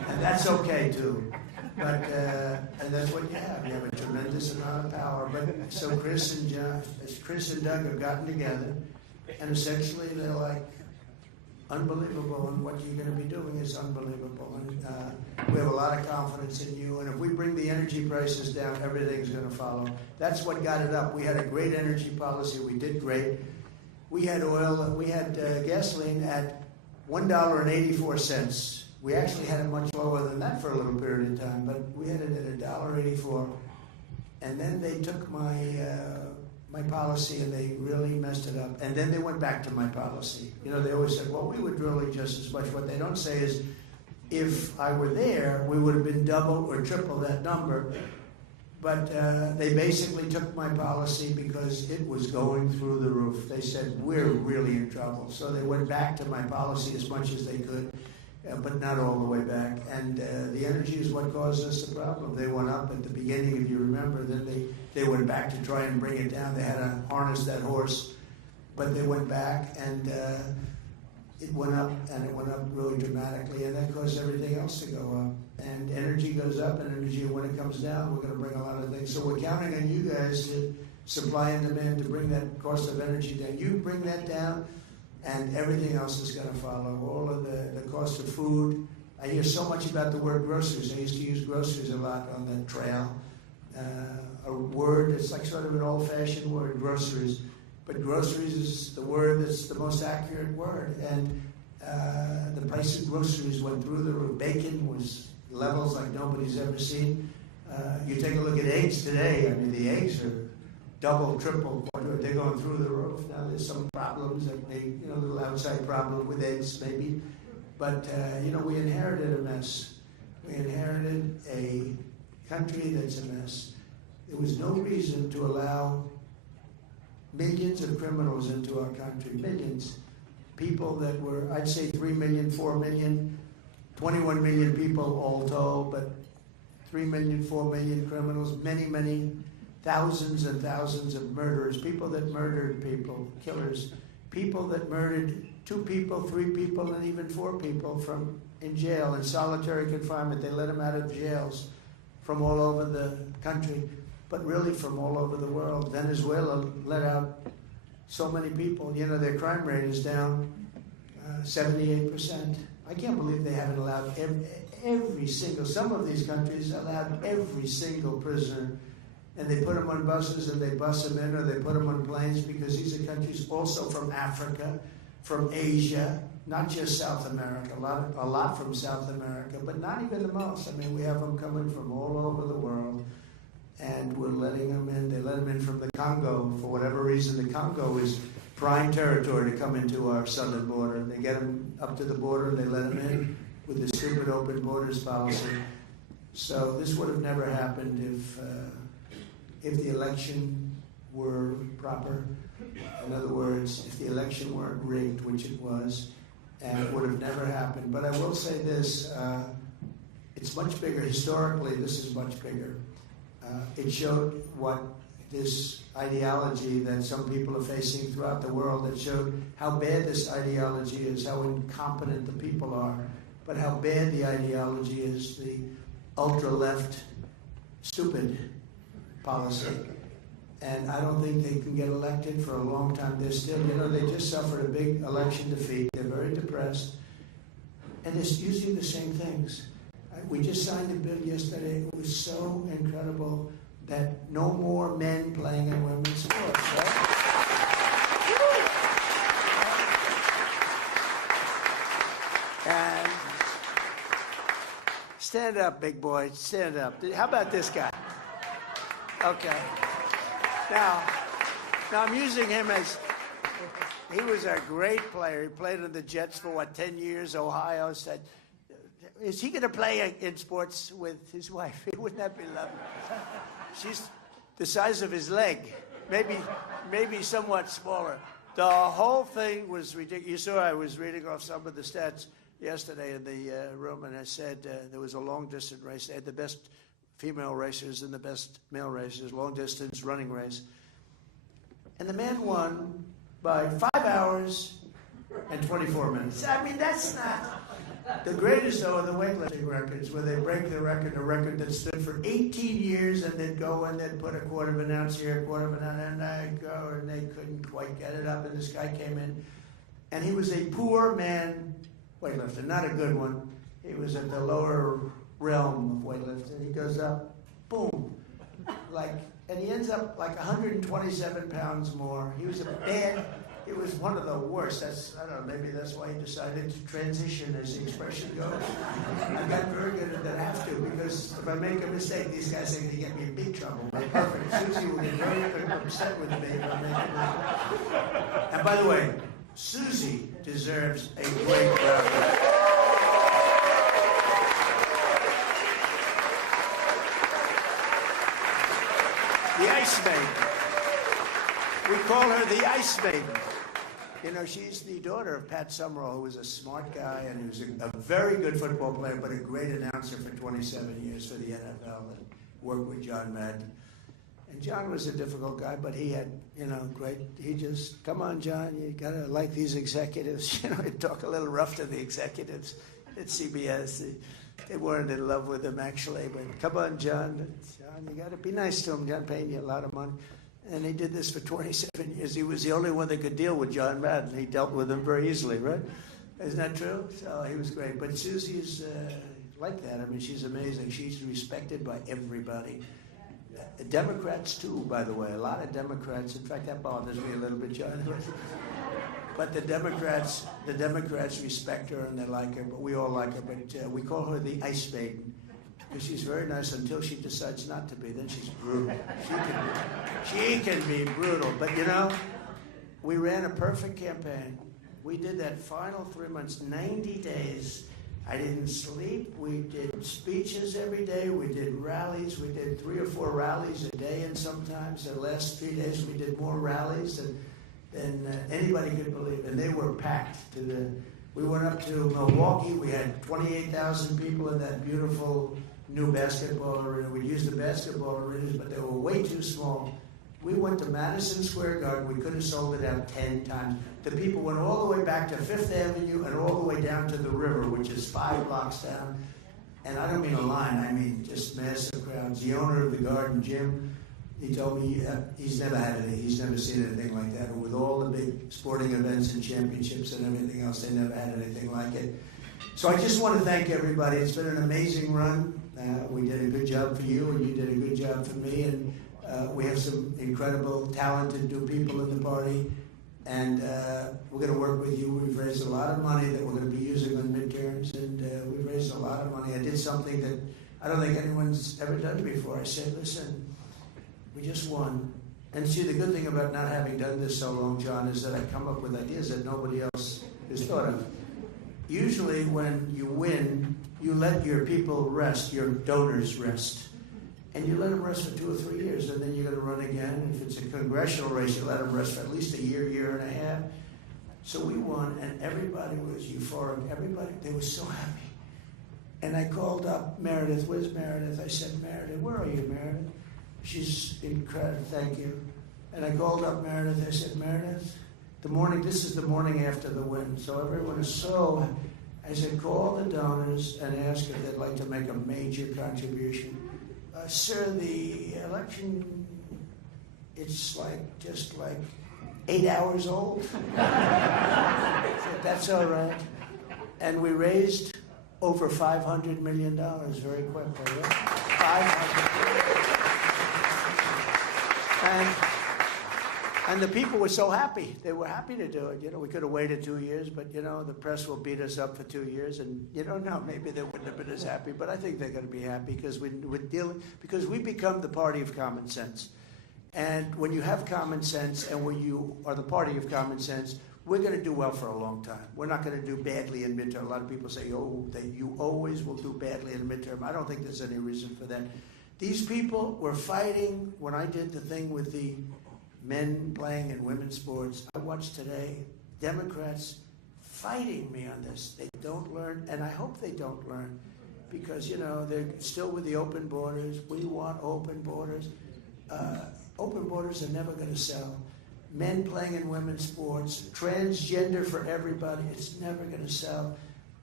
And that's okay, too. But, and that's what you have. You have a tremendous amount of power. But so Chris and Doug have gotten together, and essentially they're like, unbelievable, and what you're going to be doing is unbelievable. And we have a lot of confidence in you, and if we bring the energy prices down, everything's going to follow. That's what got it up. We had a great energy policy. We did great. We had oil, we had gasoline at $1.84. We actually had it much lower than that for a little period of time, but we had it at $1.84. And then they took my policy and they really messed it up. And then they went back to my policy. You know, they always said, well, we were drilling just as much. What they don't say is, if I were there, we would have been double or triple that number. But they basically took my policy because it was going through the roof. They said, we're really in trouble. So they went back to my policy as much as they could, but not all the way back. And the energy is what caused us the problem. They went up at the beginning, if you remember. Then they went back to try and bring it down. They had to harness that horse. But they went back, and it went up, and it went up really dramatically. And that caused everything else to go up. And energy goes up, and energy, when it comes down, we're going to bring a lot of things. So we're counting on you guys to supply and demand to bring that cost of energy down. You bring that down, and everything else is going to follow. All of the cost of food. I hear so much about the word groceries. I used to use groceries a lot on the trail. A word, it's like sort of an old-fashioned word, groceries. But groceries is the word that's the most accurate word. And the price of groceries went through the roof. Bacon was levels like nobody's ever seen. You take a look at eggs today. I mean, the eggs are double, triple, quadruple. They're going through the roof. Now there's some problems that may, a little outside problem with eggs maybe. But, we inherited a mess. We inherited a country that's a mess. There was no reason to allow millions of criminals into our country. Millions. People that were, I'd say 3 million, 4 million, 21 million people all told, but 3 million, 4 million criminals, many, many thousands and thousands of murderers, people that murdered people, killers, people that murdered 2 people, 3 people, and even 4 people in jail, in solitary confinement. They let them out of jails from all over the country, but really from all over the world. Venezuela let out so many people. Their crime rate is down 78%. I can't believe they haven't allowed every single, some of these countries allowed every single prisoner, and they put them on buses and they bus them in, or they put them on planes, because these are countries also from Africa, from Asia, not just South America, a lot from South America, but not even the most. I mean, we have them coming from all over the world, and we're letting them in. They let them in from the Congo. For whatever reason, the Congo is prime territory to come into our southern border. And they get them up to the border, and they let them in with the stupid open borders policy. So this would have never happened if the election were proper. In other words, if the election weren't rigged, which it was, and it would have never happened. But I will say this, it's much bigger. Historically, this is much bigger. It showed what this ideology that some people are facing throughout the world, that showed how bad this ideology is, how incompetent the people are, but how bad the ideology is, the ultra-left, stupid policy. And I don't think they can get elected for a long time. They're still, they just suffered a big election defeat. They're very depressed. And they're using the same things. We just signed a bill yesterday. It was so incredible that no more men playing in women's sports, right? And stand up, big boy. Stand up. How about this guy? Okay. Now I'm using him as, he was a great player. He played on the Jets for, 10 years? Ohio said, is he going to play in sports with his wife? Wouldn't that be lovely? She's the size of his leg, maybe somewhat smaller. The whole thing was ridiculous. You saw I was reading off some of the stats yesterday in the room, and I said there was a long-distance race. They had the best female racers and the best male racers, long-distance running race. And the man won by 5 hours and 24 minutes. I mean, that's The greatest, though, are the weightlifting records, where they break the record that stood for 18 years, and they'd go and they'd put a quarter of an ounce here, a quarter of an ounce, and I'd go, and they couldn't quite get it up, and this guy came in, and he was a poor man weightlifter, not a good one. He was at the lower realm of weightlifting. He goes up, boom, and he ends up like 127 pounds more. He was it was one of the worst. I don't know, maybe that's why he decided to transition, as the expression goes. I got very good at that, I have to, because if I make a mistake, these guys are going to get me in big trouble. Perfect. Susie will get very upset with me if I make a mistake. And by the way, Susie deserves a great round of applause. The Ice Maiden. We call her the Ice Maiden. You know, she's the daughter of Pat Summerall, who was a smart guy and he was a very good football player, but a great announcer for 27 years for the NFL and worked with John Madden. And John was a difficult guy, but he had, he just, come on, John, you got to like these executives. He'd talk a little rough to the executives at CBS. They weren't in love with him, actually, but come on, John, you got to be nice to him. John paying you a lot of money. And he did this for 27 years. He was the only one that could deal with John Madden. He dealt with him very easily, right? Isn't that true? So he was great. But Susie's like that. I mean, she's amazing. She's respected by everybody. Democrats, too, by the way. A lot of Democrats. In fact, that bothers me a little bit, John. But the Democrats respect her and they like her. But we all like her. But we call her the Ice Maiden. Because she's very nice until she decides not to be. Then she's brutal. She can be brutal. But we ran a perfect campaign. We did that final 3 months, 90 days. I didn't sleep. We did speeches every day. We did rallies. We did 3 or 4 rallies a day, and sometimes the last 3 days we did more rallies than anybody could believe. And they were packed. We went up to Milwaukee. We had 28,000 people in that beautiful new basketball arena. We used the basketball arenas, but they were way too small. We went to Madison Square Garden. We could have sold it out 10 times. The people went all the way back to Fifth Avenue and all the way down to the river, which is 5 blocks down. And I don't mean a line. I mean just massive crowds. The owner of the Garden, Jim, he told me he's never seen anything like that. And with all the big sporting events and championships and everything else, they never had anything like it. So I just want to thank everybody. It's been an amazing run. We did a good job for you, and you did a good job for me. And we have some incredible, talented new people in the party. And we're going to work with you. We've raised a lot of money that we're going to be using on midterms. And we've raised a lot of money. I did something that I don't think anyone's ever done before. I said, listen, we just won. And see, the good thing about not having done this so long, John, is that I come up with ideas that nobody else has thought of. Usually when you win, you let your people rest, your donors rest. And you let them rest for 2 or 3 years, and then you're going to run again. If it's a congressional race, you let them rest for at least a year, year and a half. So we won, and everybody was euphoric. They were so happy. And I called up Meredith. Where's Meredith? I said, Meredith, where are you, Meredith? She's incredible, thank you. And I called up Meredith. I said, Meredith, this is the morning after the win, so everyone is so. I said, call the donors and ask if they'd like to make a major contribution. Sir, the election, it's just like 8 hours old. I said, that's all right. And we raised over $500 million very quickly. Right? 500. And the people were so happy. They were happy to do it. We could have waited 2 years, but, the press will beat us up for 2 years. And you don't know, maybe they wouldn't have been as happy. But I think they're going to be happy because because we become the party of common sense. And when you have common sense and when you are the party of common sense, we're going to do well for a long time. We're not going to do badly in midterm. A lot of people say, that you always will do badly in midterm. I don't think there's any reason for that. These people were fighting when I did the thing with the men playing in women's sports. I watched today Democrats fighting me on this. They don't learn, and I hope they don't learn, because, they're still with the open borders. We want open borders. Open borders are never going to sell. Men playing in women's sports, transgender for everybody, it's never going to sell.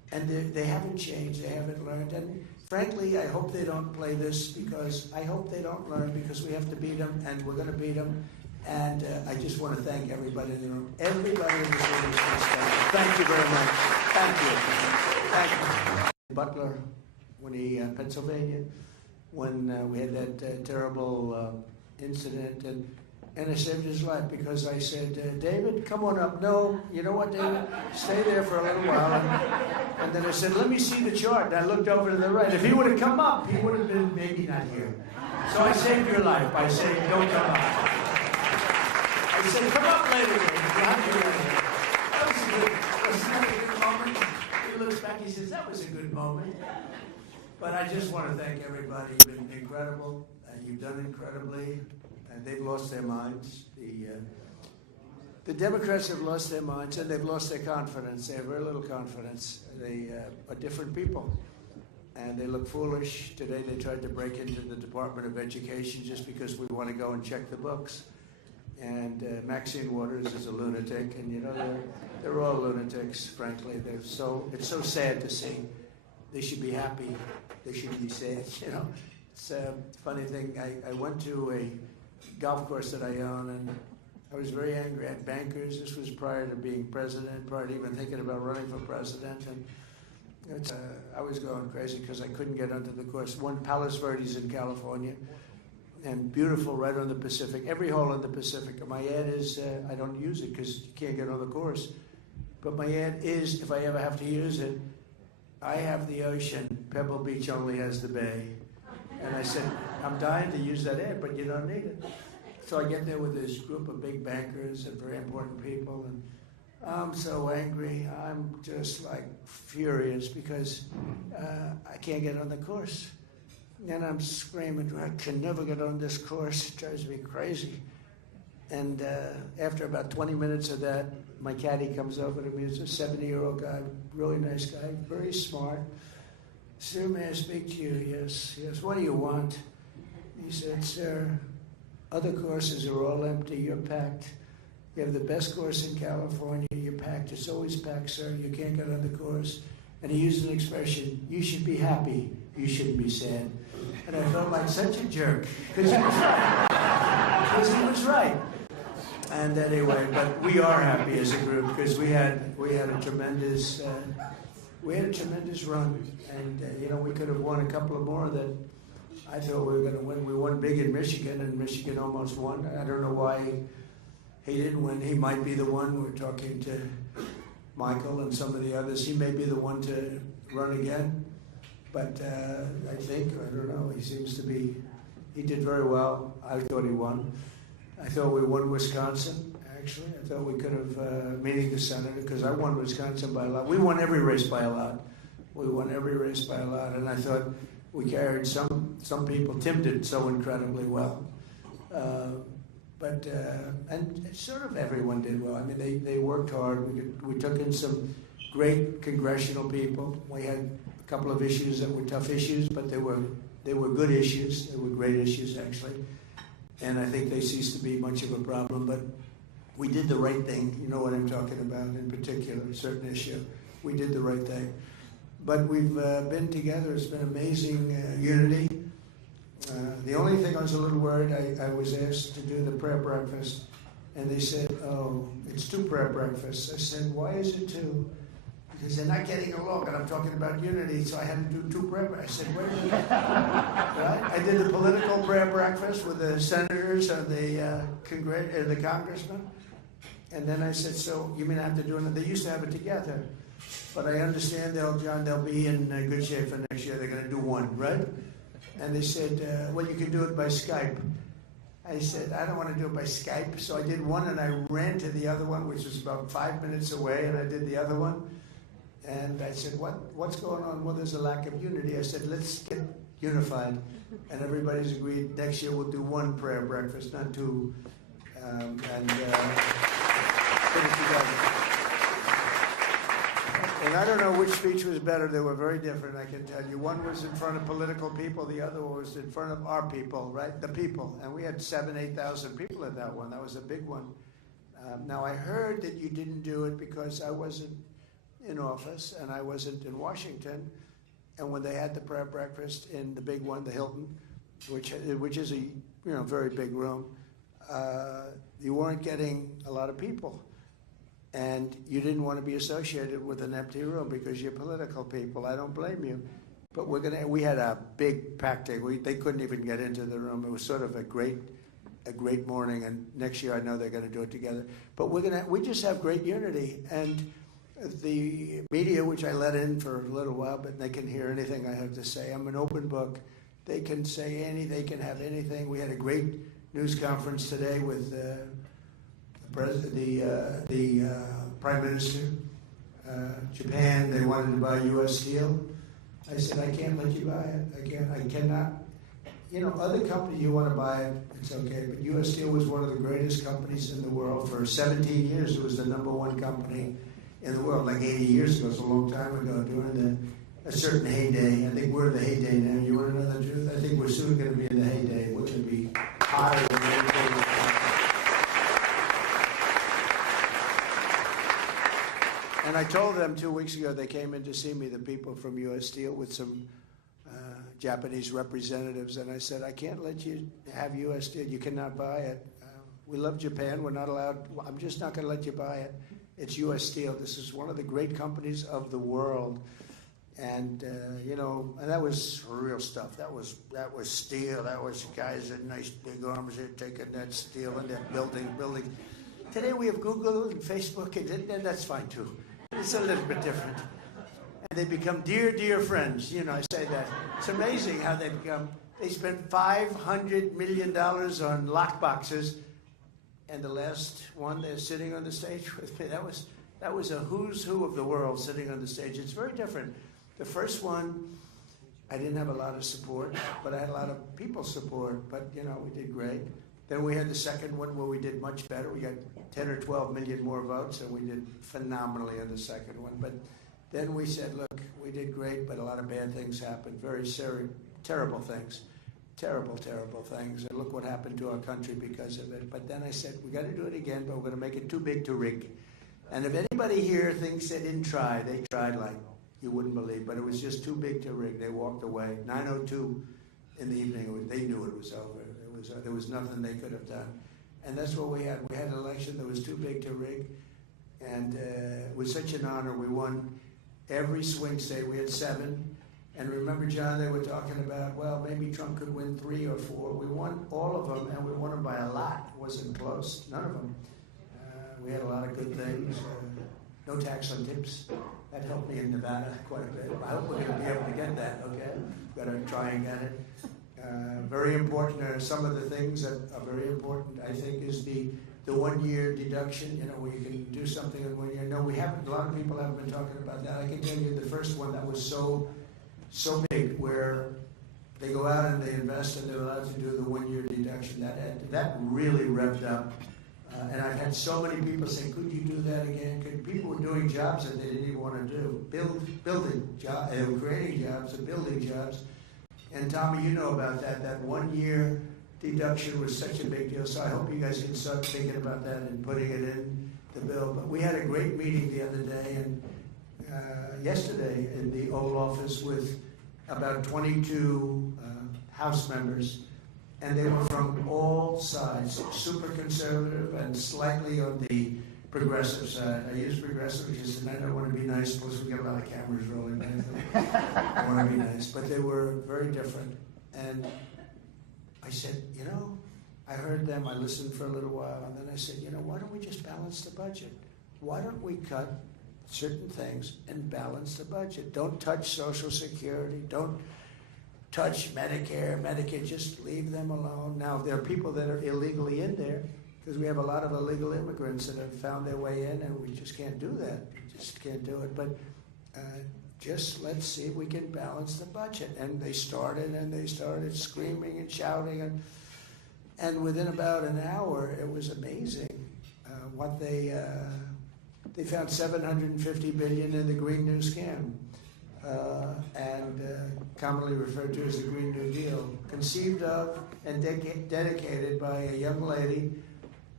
And they haven't changed, they haven't learned. And frankly, I hope they don't play this because I hope they don't learn because we have to beat them and we're going to beat them. And I just want to thank everybody in the room. Everybody in this room is special. Thank you very much. Thank you. Thank you. Butler, when he, Pennsylvania, when we had that terrible incident, and I saved his life because I said, David, come on up. No, you know what, David? Stay there for a little while. And then I said, let me see the chart. And I looked over to the right. If he would have come up, he would have been maybe not here. So I saved your life by saying, don't come up. I said, come up later, David. That was a good, wasn't that a good moment? He looks back, he says, that was a good moment. But I just want to thank everybody. You've been incredible. You've done incredibly. And they've lost their minds. The Democrats have lost their minds, and they've lost their confidence. They have very little confidence. They are different people, and they look foolish. Today they tried to break into the Department of Education just because we want to go and check the books. And Maxine Waters is a lunatic, and you know they're all lunatics. Frankly, it's so sad to see. They should be happy. They shouldn't be sad. You know, it's a funny thing. I went to a golf course that I own, and I was very angry at bankers. This was prior to being president, prior to even thinking about running for president, and I was going crazy because I couldn't get onto the course. One, Palos Verdes in California, and beautiful right on the Pacific, every hole in the Pacific. My ad is, I don't use it because you can't get on the course, but my ad is, if I ever have to use it, I have the ocean, Pebble Beach only has the bay. And I said, I'm dying to use that ad, but you don't need it. So I get there with this group of big bankers and very important people, and I'm so angry. I'm just like furious because I can't get on the course. And I'm screaming, I can never get on this course. It drives me crazy. And after about 20 minutes of that, my caddy comes over to me. It's a 70-year-old guy, really nice guy, very smart. Sir, may I speak to you? Yes. Yes. What do you want? He said, sir, other courses are all empty. You're packed. You have the best course in California. You're packed. It's always packed, sir. You can't get on the course. And he used an expression, you should be happy. You shouldn't be sad. And I felt like such a jerk because he was right. Because he was right. And anyway, but we are happy as a group because we had a tremendous run, and you know, we could have won a couple of more that I thought we were going to win. We won big in Michigan, and Michigan almost won. I don't know why he didn't win. He might be the one. We're talking to Michael and some of the others. He may be the one to run again, but I don't know. He seems to be. He did very well. I thought he won. I thought we won Wisconsin. Actually, I thought we could have, meeting the senator, because I won Wisconsin by a lot. We won every race by a lot. We won every race by a lot, and I thought we carried some people. Tim did so incredibly well, and sort of everyone did well. I mean, they worked hard. We took in some great congressional people. We had a couple of issues that were tough issues, but they were good issues. They were great issues, actually, and I think they ceased to be much of a problem. But we did the right thing. You know what I'm talking about in particular, a certain issue. We did the right thing. But we've been together. It's been amazing unity. The only thing I was a little worried, I was asked to do the prayer breakfast, and they said, oh, it's 2 prayer breakfasts. I said, why is it 2? Because they're not getting along, and I'm talking about unity, so I had to do 2 prayer breakfasts. I said, wait a minute. Right? I did the political prayer breakfast with the senators and the congressmen. And then I said, so you mean I have to do it? They used to have it together. But I understand they'll be in good shape for next year. They're going to do 1, right? And they said, well, you can do it by Skype. I said, I don't want to do it by Skype. So I did 1, and I ran to the other one, which was about 5 minutes away, and I did the other one. And I said, what's going on? Well, there's a lack of unity. I said, let's get unified. And everybody's agreed next year we'll do 1 prayer breakfast, not 2. Put it together. And I don't know which speech was better. They were very different, I can tell you. One was in front of political people. The other one was in front of our people, right? The people. And we had 7,000, 8,000 people at that one. That was a big one. Now, I heard that you didn't do it because I wasn't in office, and I wasn't in Washington. And when they had the prayer breakfast in the big one, the Hilton, which is a very big room, you weren't getting a lot of people. And you didn't want to be associated with an empty room because you're political people. I don't blame you. But we had a big packed day. They couldn't even get into the room. It was sort of a great morning. And next year I know they're going to do it together. But we just have great unity. And the media, which I let in for a little while, but they can hear anything I have to say. I'm an open book. They can say anything. They can have anything. We had a great news conference today with the Prime Minister. Japan, they wanted to buy U.S. Steel. I said, I can't let you buy it. I cannot. Other companies, you want to buy it, it's okay. But U.S. Steel was one of the greatest companies in the world. For 17 years, it was the #1 company in the world, like 80 years ago. It's a long time ago, during a certain heyday. I think we're in the heyday now. You want to know the truth? I think we're soon going to be in the heyday. We're going to be higher than anything. And I told them 2 weeks ago, they came in to see me, the people from U.S. Steel, with some Japanese representatives, and I said, I can't let you have U.S. Steel. You cannot buy it. We love Japan. We're not allowed. I'm just not going to let you buy it. It's U.S. Steel. This is one of the great companies of the world. And, and that was real stuff. That was steel. That was guys with nice big arms there taking that steel and that building. Today we have Google and Facebook, and that's fine too. It's a little bit different. And they become dear, dear friends. I say that. It's amazing how they become. They spent $500 million on lockboxes, and the last one they're sitting on the stage with me. That was a who's who of the world sitting on the stage. It's very different. The first one, I didn't have a lot of support, but I had a lot of people's support. But, we did great. Then we had the second one where we did much better. We got 10 or 12 million more votes, and we did phenomenally on the second one. But then we said, look, we did great, but a lot of bad things happened. Very terrible things. Terrible, terrible things. And look what happened to our country because of it. But then I said, we got to do it again, but we're going to make it too big to rig. And if anybody here thinks they didn't try, they tried like you wouldn't believe, but it was just too big to rig. They walked away. 9:02 in the evening, they knew it was over. There was nothing they could have done. And that's what we had. We had an election that was too big to rig. And it was such an honor. We won every swing state. We had 7. And remember, John, they were talking about, well, maybe Trump could win 3 or 4. We won all of them, and we won them by a lot. It wasn't close. None of them. We had a lot of good things. No tax on tips. That helped me in Nevada quite a bit. I hope we're going to be able to get that, okay? Got to try and get it. Very important. Some of the things that are very important, I think, is the 1-year deduction, where you can do something in 1 year. No, we haven't. A lot of people haven't been talking about that. I can tell you the first one that was so big, where they go out and they invest and they're allowed to do the 1-year deduction. That really revved up. And I've had so many people say, could you do that again? People were doing jobs that they didn't even want to do. Building jobs, creating jobs and building jobs. And Tommy, you know about that. That 1-year deduction was such a big deal. So I hope you guys can start thinking about that and putting it in the bill. But we had a great meeting the other day and yesterday in the Oval Office with about 22 House members. And they were from all sides, super conservative and slightly on the progressive side. I use progressive because I don't want to be nice, plus we get a lot of cameras rolling. I want to be nice. But they were very different. And I said, I heard them, I listened for a little while, and then I said, why don't we just balance the budget? Why don't we cut certain things and balance the budget? Don't touch Social Security. Don't touch Medicare, Medicaid, just leave them alone. Now, there are people that are illegally in there because we have a lot of illegal immigrants that have found their way in, and we just can't do that. We just can't do it. But just let's see if we can balance the budget. And they started screaming and shouting. And within about an hour, it was amazing what they found $750 billion in the Green New Scam. And commonly referred to as the Green New Deal, conceived of and dedicated by a young lady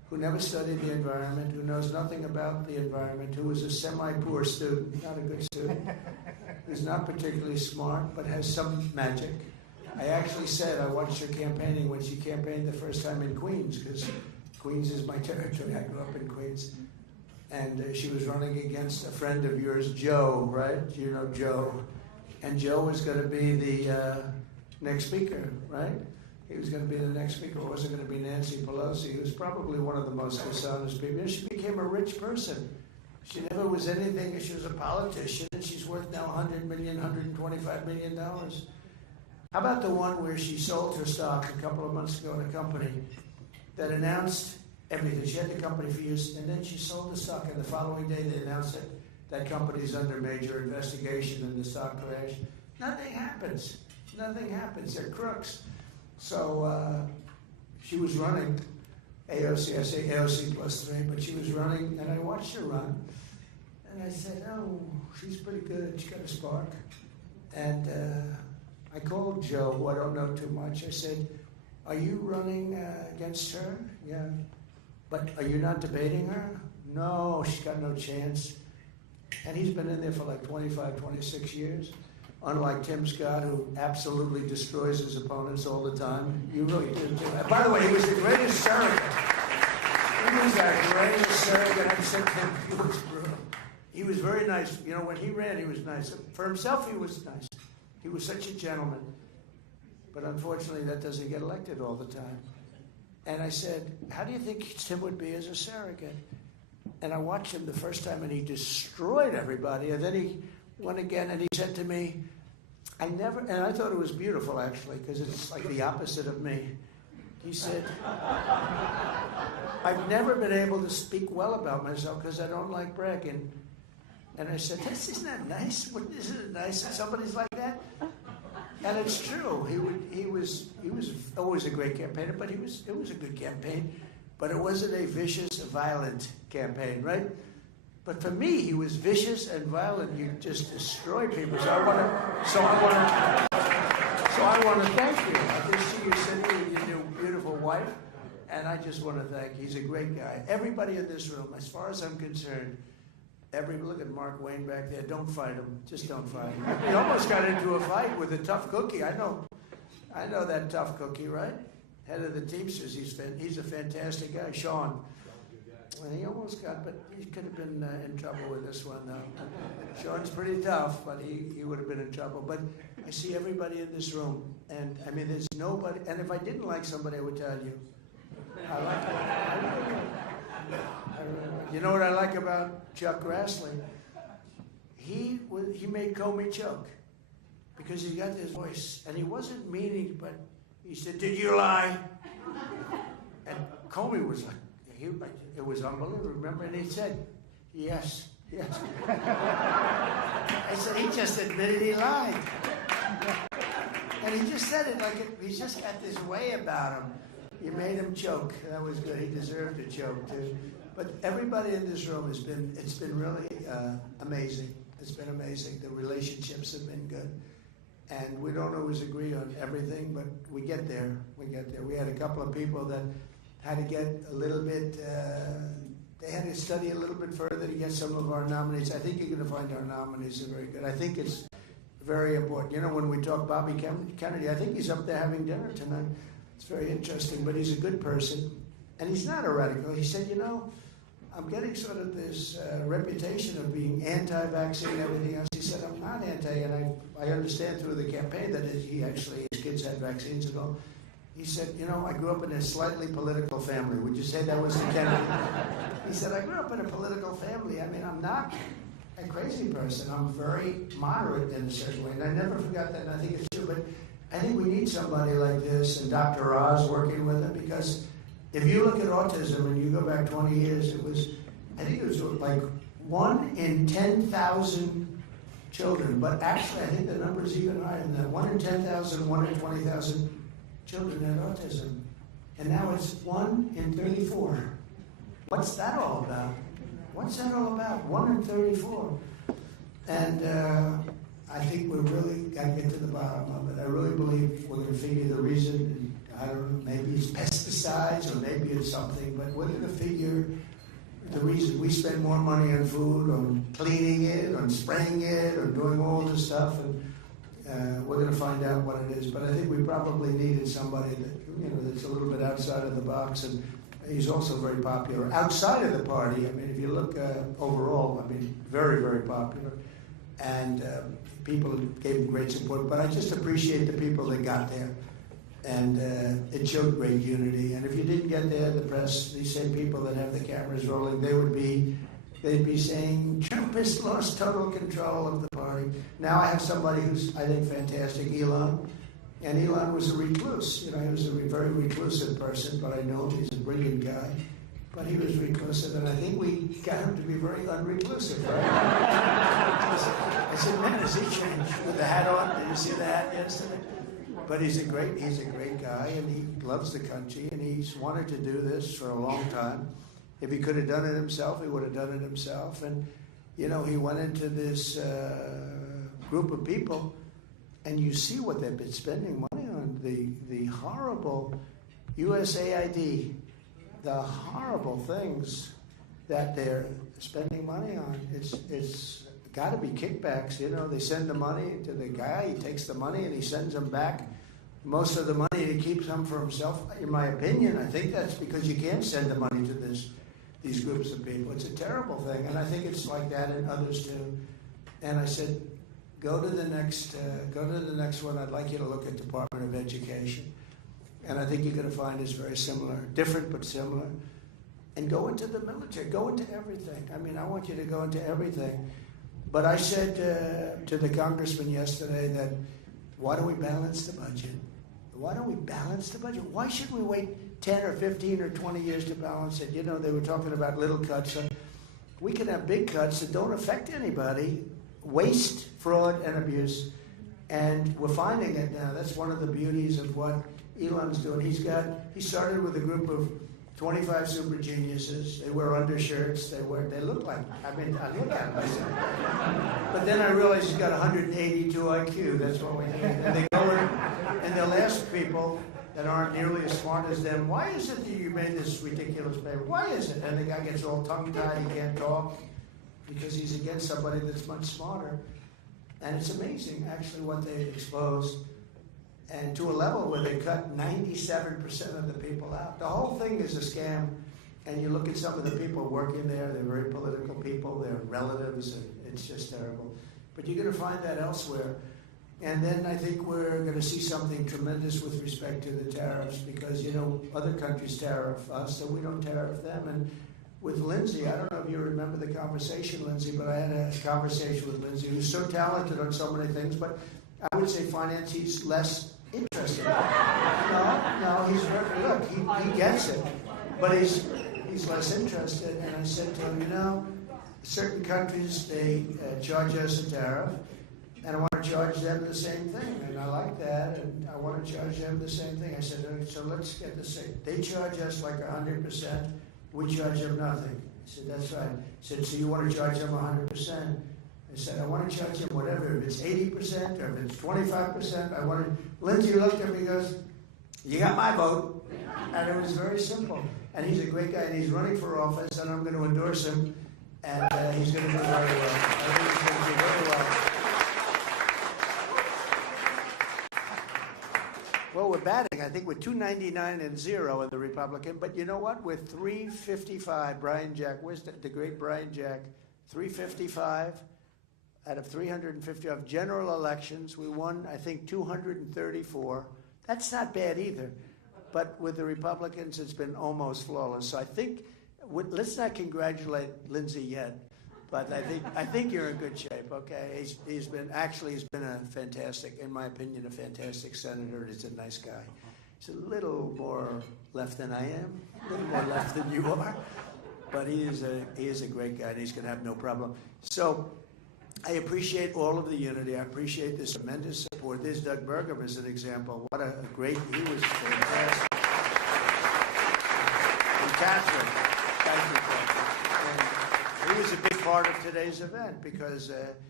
who never studied the environment, who knows nothing about the environment, who was a semi-poor student, not a good student, who's not particularly smart, but has some magic. I actually said I watched her campaigning when she campaigned the first time in Queens, because Queens is my territory. I grew up in Queens. And she was running against a friend of yours, Joe, right? You know Joe. And Joe was going to be the next speaker, right? He was going to be the next speaker. It wasn't going to be Nancy Pelosi. He was probably one of the most dishonest people. And she became a rich person. She never was anything. She was a politician, and she's worth now $100 million, $125 million. How about the one where she sold her stock a couple of months ago in a company that announced everything? She had the company for years, and then she sold the stock, and the following day they announced that company's under major investigation and the stock crash. Nothing happens. Nothing happens. They're crooks. So she was running AOC, I say AOC plus 3, but she was running, and I watched her run, and I said, oh, she's pretty good. She got a spark. And I called Joe, who I don't know too much. I said, are you running against her? Yeah. But are you not debating her? No, she's got no chance. And he's been in there for like 25, 26 years. Unlike Tim Scott, who absolutely destroys his opponents all the time. You really did too. By the way, he was the greatest surrogate. He was the greatest surrogate. I said to him, he was brutal. He was very nice. You know, when he ran, he was nice. For himself, he was nice. He was such a gentleman. But unfortunately, that doesn't get elected all the time. And I said, how do you think Tim would be as a surrogate? And I watched him the first time, and he destroyed everybody. And then he went again, and he said to me, and I thought it was beautiful, actually, because it's like the opposite of me. He said, I've never been able to speak well about myself because I don't like bragging. And I said, isn't that nice? Isn't it nice that somebody's like that? And it's true. He was always a great campaigner, but it was a good campaign. But it wasn't a vicious, violent campaign, right? But for me, he was vicious and violent. You just destroy people. So I want to thank you. I just see you sitting with your new beautiful wife, and I just want to thank you. He's a great guy. Everybody in this room, as far as I'm concerned, look at Mark Wayne back there. Don't fight him. Just don't fight him. He almost got into a fight with a tough cookie. I know that tough cookie, right? Head of the Teamsters. He's a fantastic guy, Sean. And he almost got, but he could have been in trouble with this one, though. Sean's pretty tough, but he would have been in trouble. But I see everybody in this room, and I mean, there's nobody. And if I didn't like somebody, I would tell you. I like it. You know what I like about Chuck Grassley? He made Comey choke because he got this voice, and he wasn't meaning, but he said, "Did you lie?" And Comey was like, it was unbelievable. Remember, and he said, "Yes." I said, he just admitted he lied, and he just said it like he's just got this way about him. You made him choke. That was good. He deserved to choke too. But everybody in this room it's been really amazing. It's been amazing. The relationships have been good. And we don't always agree on everything, but we get there. We had a couple of people that had to get a little bit, they had to study a little bit further to get some of our nominees. I think you're going to find our nominees are very good. I think it's very important. You know, when we talk Bobby Kennedy, I think he's up there having dinner tonight. It's very interesting, but he's a good person. And he's not a radical. He said, you know, I'm getting sort of this reputation of being anti-vaccine and everything else. He said, I'm not anti, and I understand through the campaign that his kids had vaccines and all. He said, you know, I grew up in a slightly political family. Would you say that was the Kennedy? He said, I grew up in a political family. I mean, I'm not a crazy person. I'm very moderate in a certain way. And I never forgot that, and I think it's true. But I think we need somebody like this, and Dr. Oz working with him, because if you look at autism and you go back 20 years, I think it was like 1 in 10,000 children. But actually, I think the number is even higher than that. 1 in 10,000, 1 in 20,000 children had autism. And now it's 1 in 34. What's that all about? 1 in 34. And I think we're really got to get to the bottom of it. I really believe we're going to figure the reason. And I don't know, maybe it's pesticides or maybe it's something, but we're going to figure the reason. We spend more money on food, on cleaning it, on spraying it, on doing all this stuff, and we're going to find out what it is. But I think we probably needed somebody that, that's a little bit outside of the box, and he's also very popular outside of the party. I mean, if you look overall, I mean, very, very popular, and people gave him great support. But I just appreciate the people that got there. And it showed great unity. And if you didn't get there, the press, these same people that have the cameras rolling, they'd be saying, Trump has lost total control of the party. Now I have somebody who's, I think, fantastic, Elon. And Elon was a recluse. He was a very reclusive person, but I know him. He's a brilliant guy. But he was reclusive, and I think we got him to be very unreclusive, right? I said, man, has he changed with the hat on? Did you see the hat yesterday? But he's a great guy, and he loves the country, and he's wanted to do this for a long time. If he could have done it himself, he would have done it himself. And, he went into this group of people, and you see what they've been spending money on. The horrible USAID, the horrible things that they're spending money on. It's got to be kickbacks. They send the money to the guy, he takes the money, and he sends them back. Most of the money he keeps some for himself. In my opinion, I think that's because you can't send the money to these groups of people. It's a terrible thing, and I think it's like that in others too. And I said, go to the next one. I'd like you to look at Department of Education, and I think you're going to find it's very similar, different but similar. And go into the military, go into everything. I mean, I want you to go into everything. But I said to the congressman yesterday that, why don't we balance the budget? Why don't we balance the budget? Why should we wait 10 or 15 or 20 years to balance it? They were talking about little cuts. We can have big cuts that don't affect anybody, waste, fraud, and abuse. And we're finding it now. That's one of the beauties of what Elon's doing. He started with a group of 25 super geniuses. They wear undershirts. They look like, I look at them. But then I realized he's got 182 IQ. That's what we need. And they go in, and they'll ask people that aren't nearly as smart as them, why is it that you made this ridiculous paper? Why is it? And the guy gets all tongue-tied. He can't talk because he's against somebody that's much smarter. And it's amazing, actually, what they expose. And to a level where they cut 97% of the people out. The whole thing is a scam. And you look at some of the people working there, they're very political people, they're relatives, and it's just terrible. But you're going to find that elsewhere. And then I think we're going to see something tremendous with respect to the tariffs because, other countries tariff us, so we don't tariff them. And with Lindsay, I don't know if you remember the conversation, Lindsay, but I had a conversation with Lindsay, who's so talented on so many things, but I would say finance, he's less interested. No, he's look, he gets it, but he's less interested. And I said to him, certain countries, they charge us a tariff, and I want to charge them the same thing, and I like that, and I want to charge them the same thing. I said, so let's get this straight. They charge us like 100%, we charge them nothing. I said, that's right. I said, so you want to charge them 100%? I said, I want to charge him whatever, if it's 80% or if it's 25%, I want to... Lindsay looked at me and goes, you got my vote. And it was very simple. And he's a great guy, and he's running for office, and I'm going to endorse him, and he's going to do very well. I think he's going to do very well. Well, we're batting. I think we're 299-0 in the Republican, but you know what? We're 355. Brian Jack, where's the great Brian Jack? 355. Out of 355 general elections, we won, I think, 234. That's not bad either. But with the Republicans, it's been almost flawless. So I think, let's not congratulate Lindsay yet, but I think you're in good shape, okay? He's been a fantastic, in my opinion, a fantastic senator. He's a nice guy. He's a little more left than I am, a little more left than you are. But he is a great guy, and he's going to have no problem. So I appreciate all of the unity. I appreciate this tremendous support. There's Doug Burgum as an example. What a great, he was fantastic. And Catherine, thank you, Catherine. And he was a big part of today's event because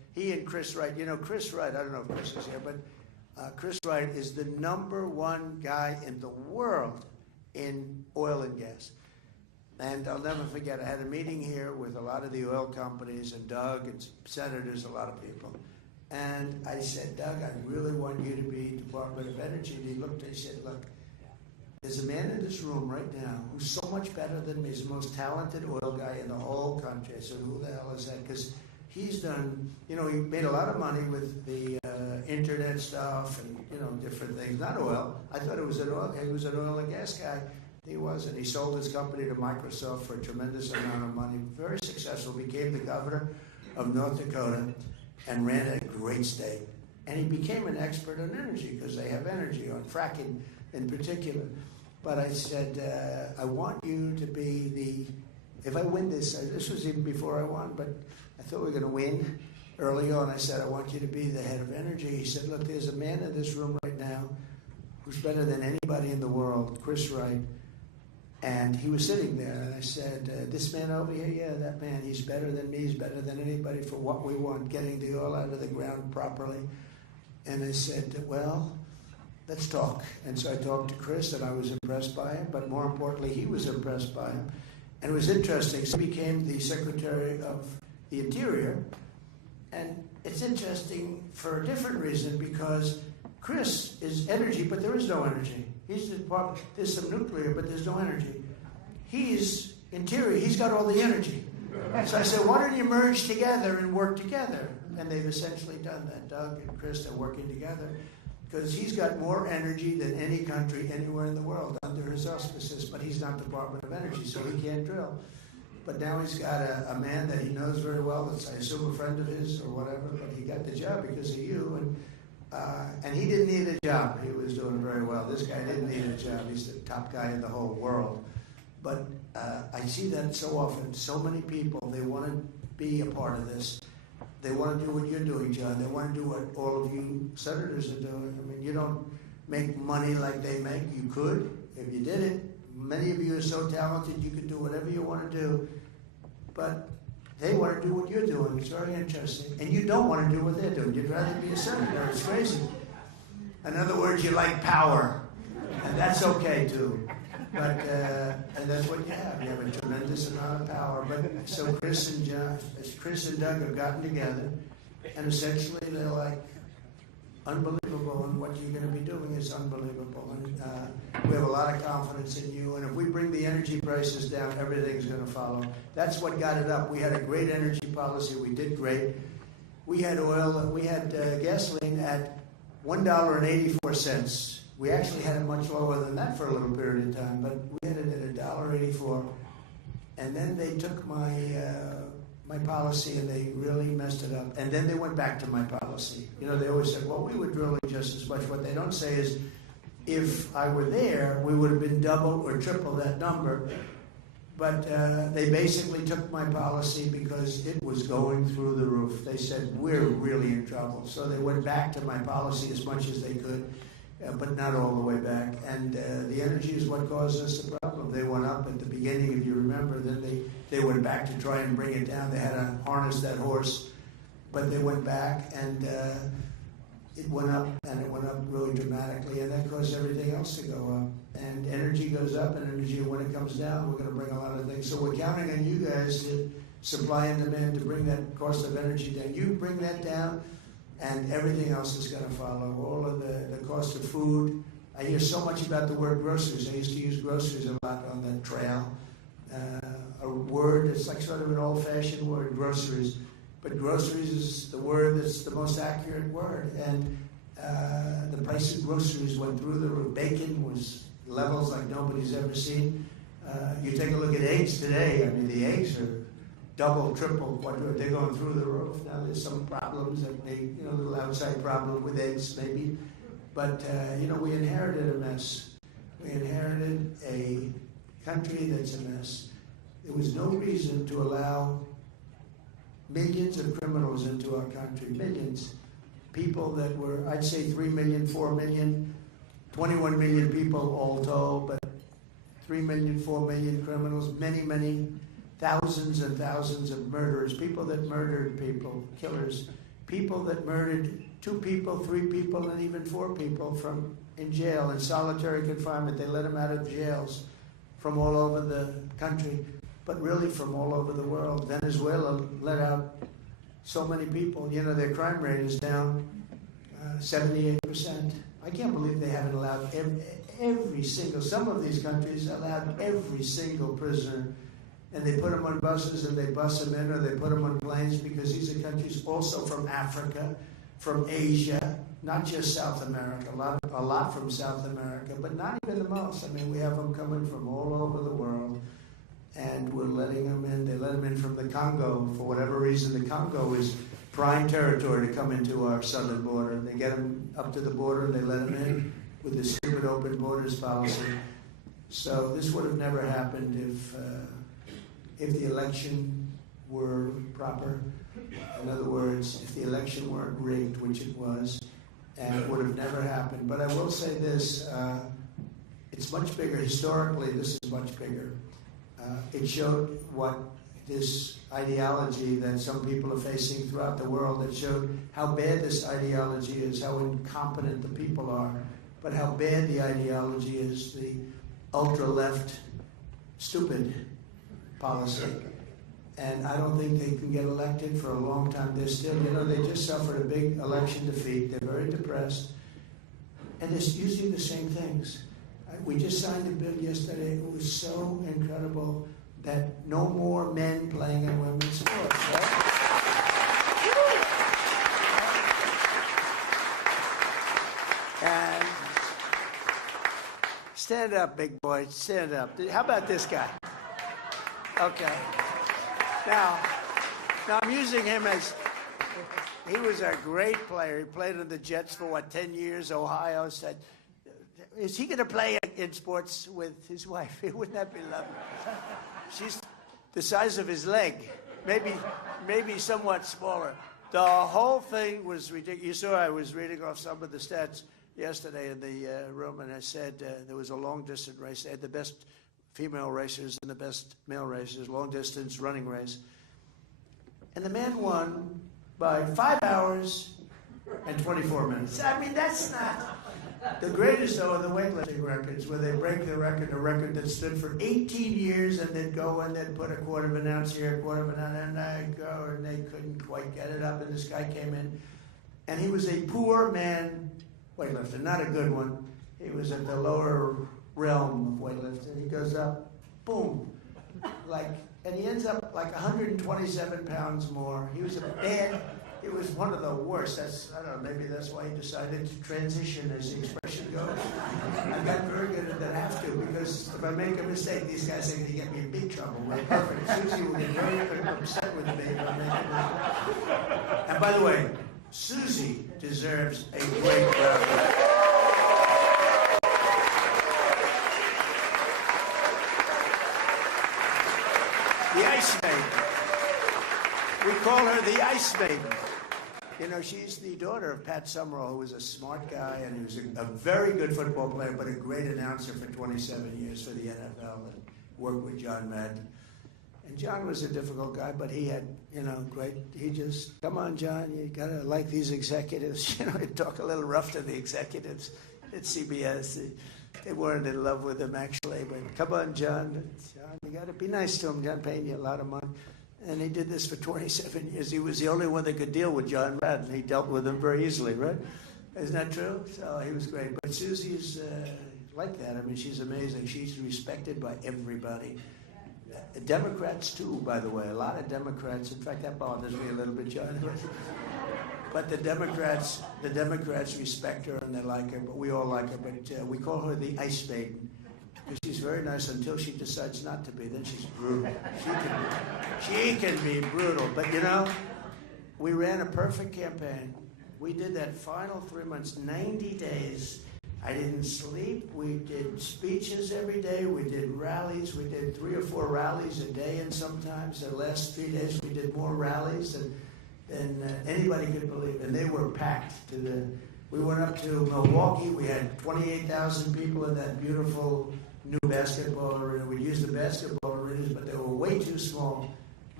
he and Chris Wright, Chris Wright, I don't know if Chris is here, but Chris Wright is the #1 guy in the world in oil and gas. And I'll never forget, I had a meeting here with a lot of the oil companies and Doug and senators, a lot of people. And I said, Doug, I really want you to be Department of Energy. And he looked and he said, look, there's a man in this room right now who's so much better than me. He's the most talented oil guy in the whole country. I said, who the hell is that? Because he's done, he made a lot of money with the internet stuff and, different things. Not oil. I thought he was an oil and gas guy. He wasn't. He sold his company to Microsoft for a tremendous amount of money. Very successful. Became the governor of North Dakota and ran a great state. And he became an expert on energy because they have energy, on fracking in particular. But I said, I want you to be if I win this was even before I won, but I thought we were going to win early on. I said, I want you to be the head of energy. He said, look, there's a man in this room right now who's better than anybody in the world, Chris Wright. And he was sitting there, and I said, this man over here, yeah, that man, he's better than me, he's better than anybody for what we want, getting the oil out of the ground properly. And I said, well, let's talk. And so I talked to Chris, and I was impressed by him, but more importantly, he was impressed by him. And it was interesting. So he became the Secretary of the Interior, and it's interesting for a different reason, because Chris is energy, but there is no energy. There's some nuclear, but there's no energy. He's interior. He's got all the energy. So I said, why don't you merge together and work together? And they've essentially done that. Doug and Chris are working together because he's got more energy than any country anywhere in the world under his auspices, but he's not Department of Energy, so he can't drill. But now he's got a man that he knows very well, that's, I assume, a friend of his or whatever, but he got the job because of you. And he didn't need a job. He was doing very well. This guy didn't need a job. He's the top guy in the whole world. But I see that so often. So many people, they want to be a part of this. They want to do what you're doing, John. They want to do what all of you senators are doing. I mean, you don't make money like they make. You could if you did it. Many of you are so talented, you can do whatever you want to do. But they want to do what you're doing. It's very interesting. And you don't want to do what they're doing. You'd rather be a senator. It's crazy. In other words, you like power. And that's okay, too. But, and that's what you have. You have a tremendous amount of power. But so Chris and Doug have gotten together, and essentially they're like, unbelievable, and what you're going to be doing is unbelievable. And we have a lot of confidence in you. And if we bring the energy prices down, everything's going to follow. That's what got it up. We had a great energy policy. We did great. We had gasoline at $1.84. We actually had it much lower than that for a little period of time, but we had it at $1.84. And then they took my policy and they really messed it up. And then they went back to my policy. They always said, well, we were drilling just as much. What they don't say is, if I were there, we would have been double or triple that number. But they basically took my policy because it was going through the roof. They said, we're really in trouble. So they went back to my policy as much as they could, but not all the way back. And the energy is what caused us the problem. They went up at the beginning, if you remember. Then they went back to try and bring it down. They had to harness that horse. But they went back, and it went up, and it went up really dramatically. And that caused everything else to go up. And energy goes up, and energy, when it comes down, we're going to bring a lot of things. So we're counting on you guys to supply and demand to bring that cost of energy down. You bring that down, and everything else is going to follow. All of the cost of food. I hear so much about the word groceries. I used to use groceries a lot on the trail. A word, it's like sort of an old-fashioned word, groceries. But groceries is the word that's the most accurate word. And the price of groceries went through the roof. Bacon was levels like nobody's ever seen. You take a look at eggs today. I mean, the eggs are double, triple, quadruple. They're going through the roof. Now there's some problems that a little outside problem with eggs maybe. But, we inherited a mess. We inherited a country that's a mess. There was no reason to allow millions of criminals into our country. Millions. People that were, I'd say 3 million, 4 million, 21 million people all told, but 3 million, 4 million criminals, many, many thousands and thousands of murderers, people that murdered people, killers, people that murdered 2 people, 3 people, and even 4 people in jail, in solitary confinement. They let them out of jails from all over the country, but really from all over the world. Venezuela let out so many people. You know, their crime rate is down 78%. I can't believe they haven't allowed every single, some of these countries allowed every single prisoner, and they put them on buses and they bus them in, or they put them on planes, because these are countries also from Africa, from Asia, not just South America, a lot from South America, but not even the most. I mean, we have them coming from all over the world, and we're letting them in. They let them in from the Congo. For whatever reason, the Congo is prime territory to come into our southern border. They get them up to the border, and they let them in with the stupid open borders policy. So this would have never happened if the election were proper. In other words, if the election weren't rigged, which it was, and it would have never happened. But I will say this, it's much bigger. Historically, this is much bigger. It showed what this ideology that some people are facing throughout the world, it showed how bad this ideology is, how incompetent the people are, but how bad the ideology is, the ultra-left, stupid policy. And I don't think they can get elected for a long time. They're still, they just suffered a big election defeat. They're very depressed. And they're using the same things. We just signed a bill yesterday. It was so incredible that no more men playing in women's sports, right? And stand up, big boy, stand up. How about this guy? Okay. Now I'm using him as, he was a great player. He played in the Jets for, 10 years? Ohio said, is he going to play in sports with his wife? Wouldn't that be lovely? She's the size of his leg, maybe somewhat smaller. The whole thing was ridiculous. You saw I was reading off some of the stats yesterday in the room, and I said there was a long-distance race. They had the best female racers and the best male racers, long-distance running race. And the man won by 5 hours and 24 minutes. I mean, that's not... The greatest, though, are the weightlifting records, where they break the record, a record that stood for 18 years, and they'd go and they'd put a quarter of an ounce here, a quarter of an ounce, and I'd go, and they couldn't quite get it up, and this guy came in, and he was a poor man weightlifter, not a good one. He was at the lower realm of weightlifting. He goes up, boom, and he ends up like 127 pounds more. He was it was one of the worst. I don't know, maybe that's why he decided to transition, as the expression goes. I got very good at that, I have to, because if I make a mistake, these guys are going to get me in big trouble. Well, perfect. Susie will get very upset with me if I make a mistake. And by the way, Susie deserves a great round of applause. The Ice Maiden. We call her the Ice Maiden. She's the daughter of Pat Summerall, who was a smart guy, and he was a very good football player, but a great announcer for 27 years for the NFL, and worked with John Madden. And John was a difficult guy, but he had, great, he just, come on, John, you got to like these executives. He'd talk a little rough to the executives at CBS. They weren't in love with him, actually, but come on, John, you got to be nice to him. John paying you a lot of money. And he did this for 27 years. He was the only one that could deal with John Madden. He dealt with him very easily, right? Isn't that true? So he was great. But Susie's like that. I mean, she's amazing. She's respected by everybody. Democrats, too, by the way. A lot of Democrats. In fact, that bothers me a little bit, John. But the Democrats respect her and they like her. But we all like her. But we call her the Ice Maiden. She's very nice until she decides not to be. Then she's brutal. She can be brutal. But we ran a perfect campaign. We did that final 3 months, 90 days. I didn't sleep. We did speeches every day. We did rallies. We did 3 or 4 rallies a day, and sometimes the last 3 days we did more rallies than anybody could believe. And they were packed. We went up to Milwaukee. We had 28,000 people in that beautiful new basketball arena. We used the basketball arenas, but they were way too small.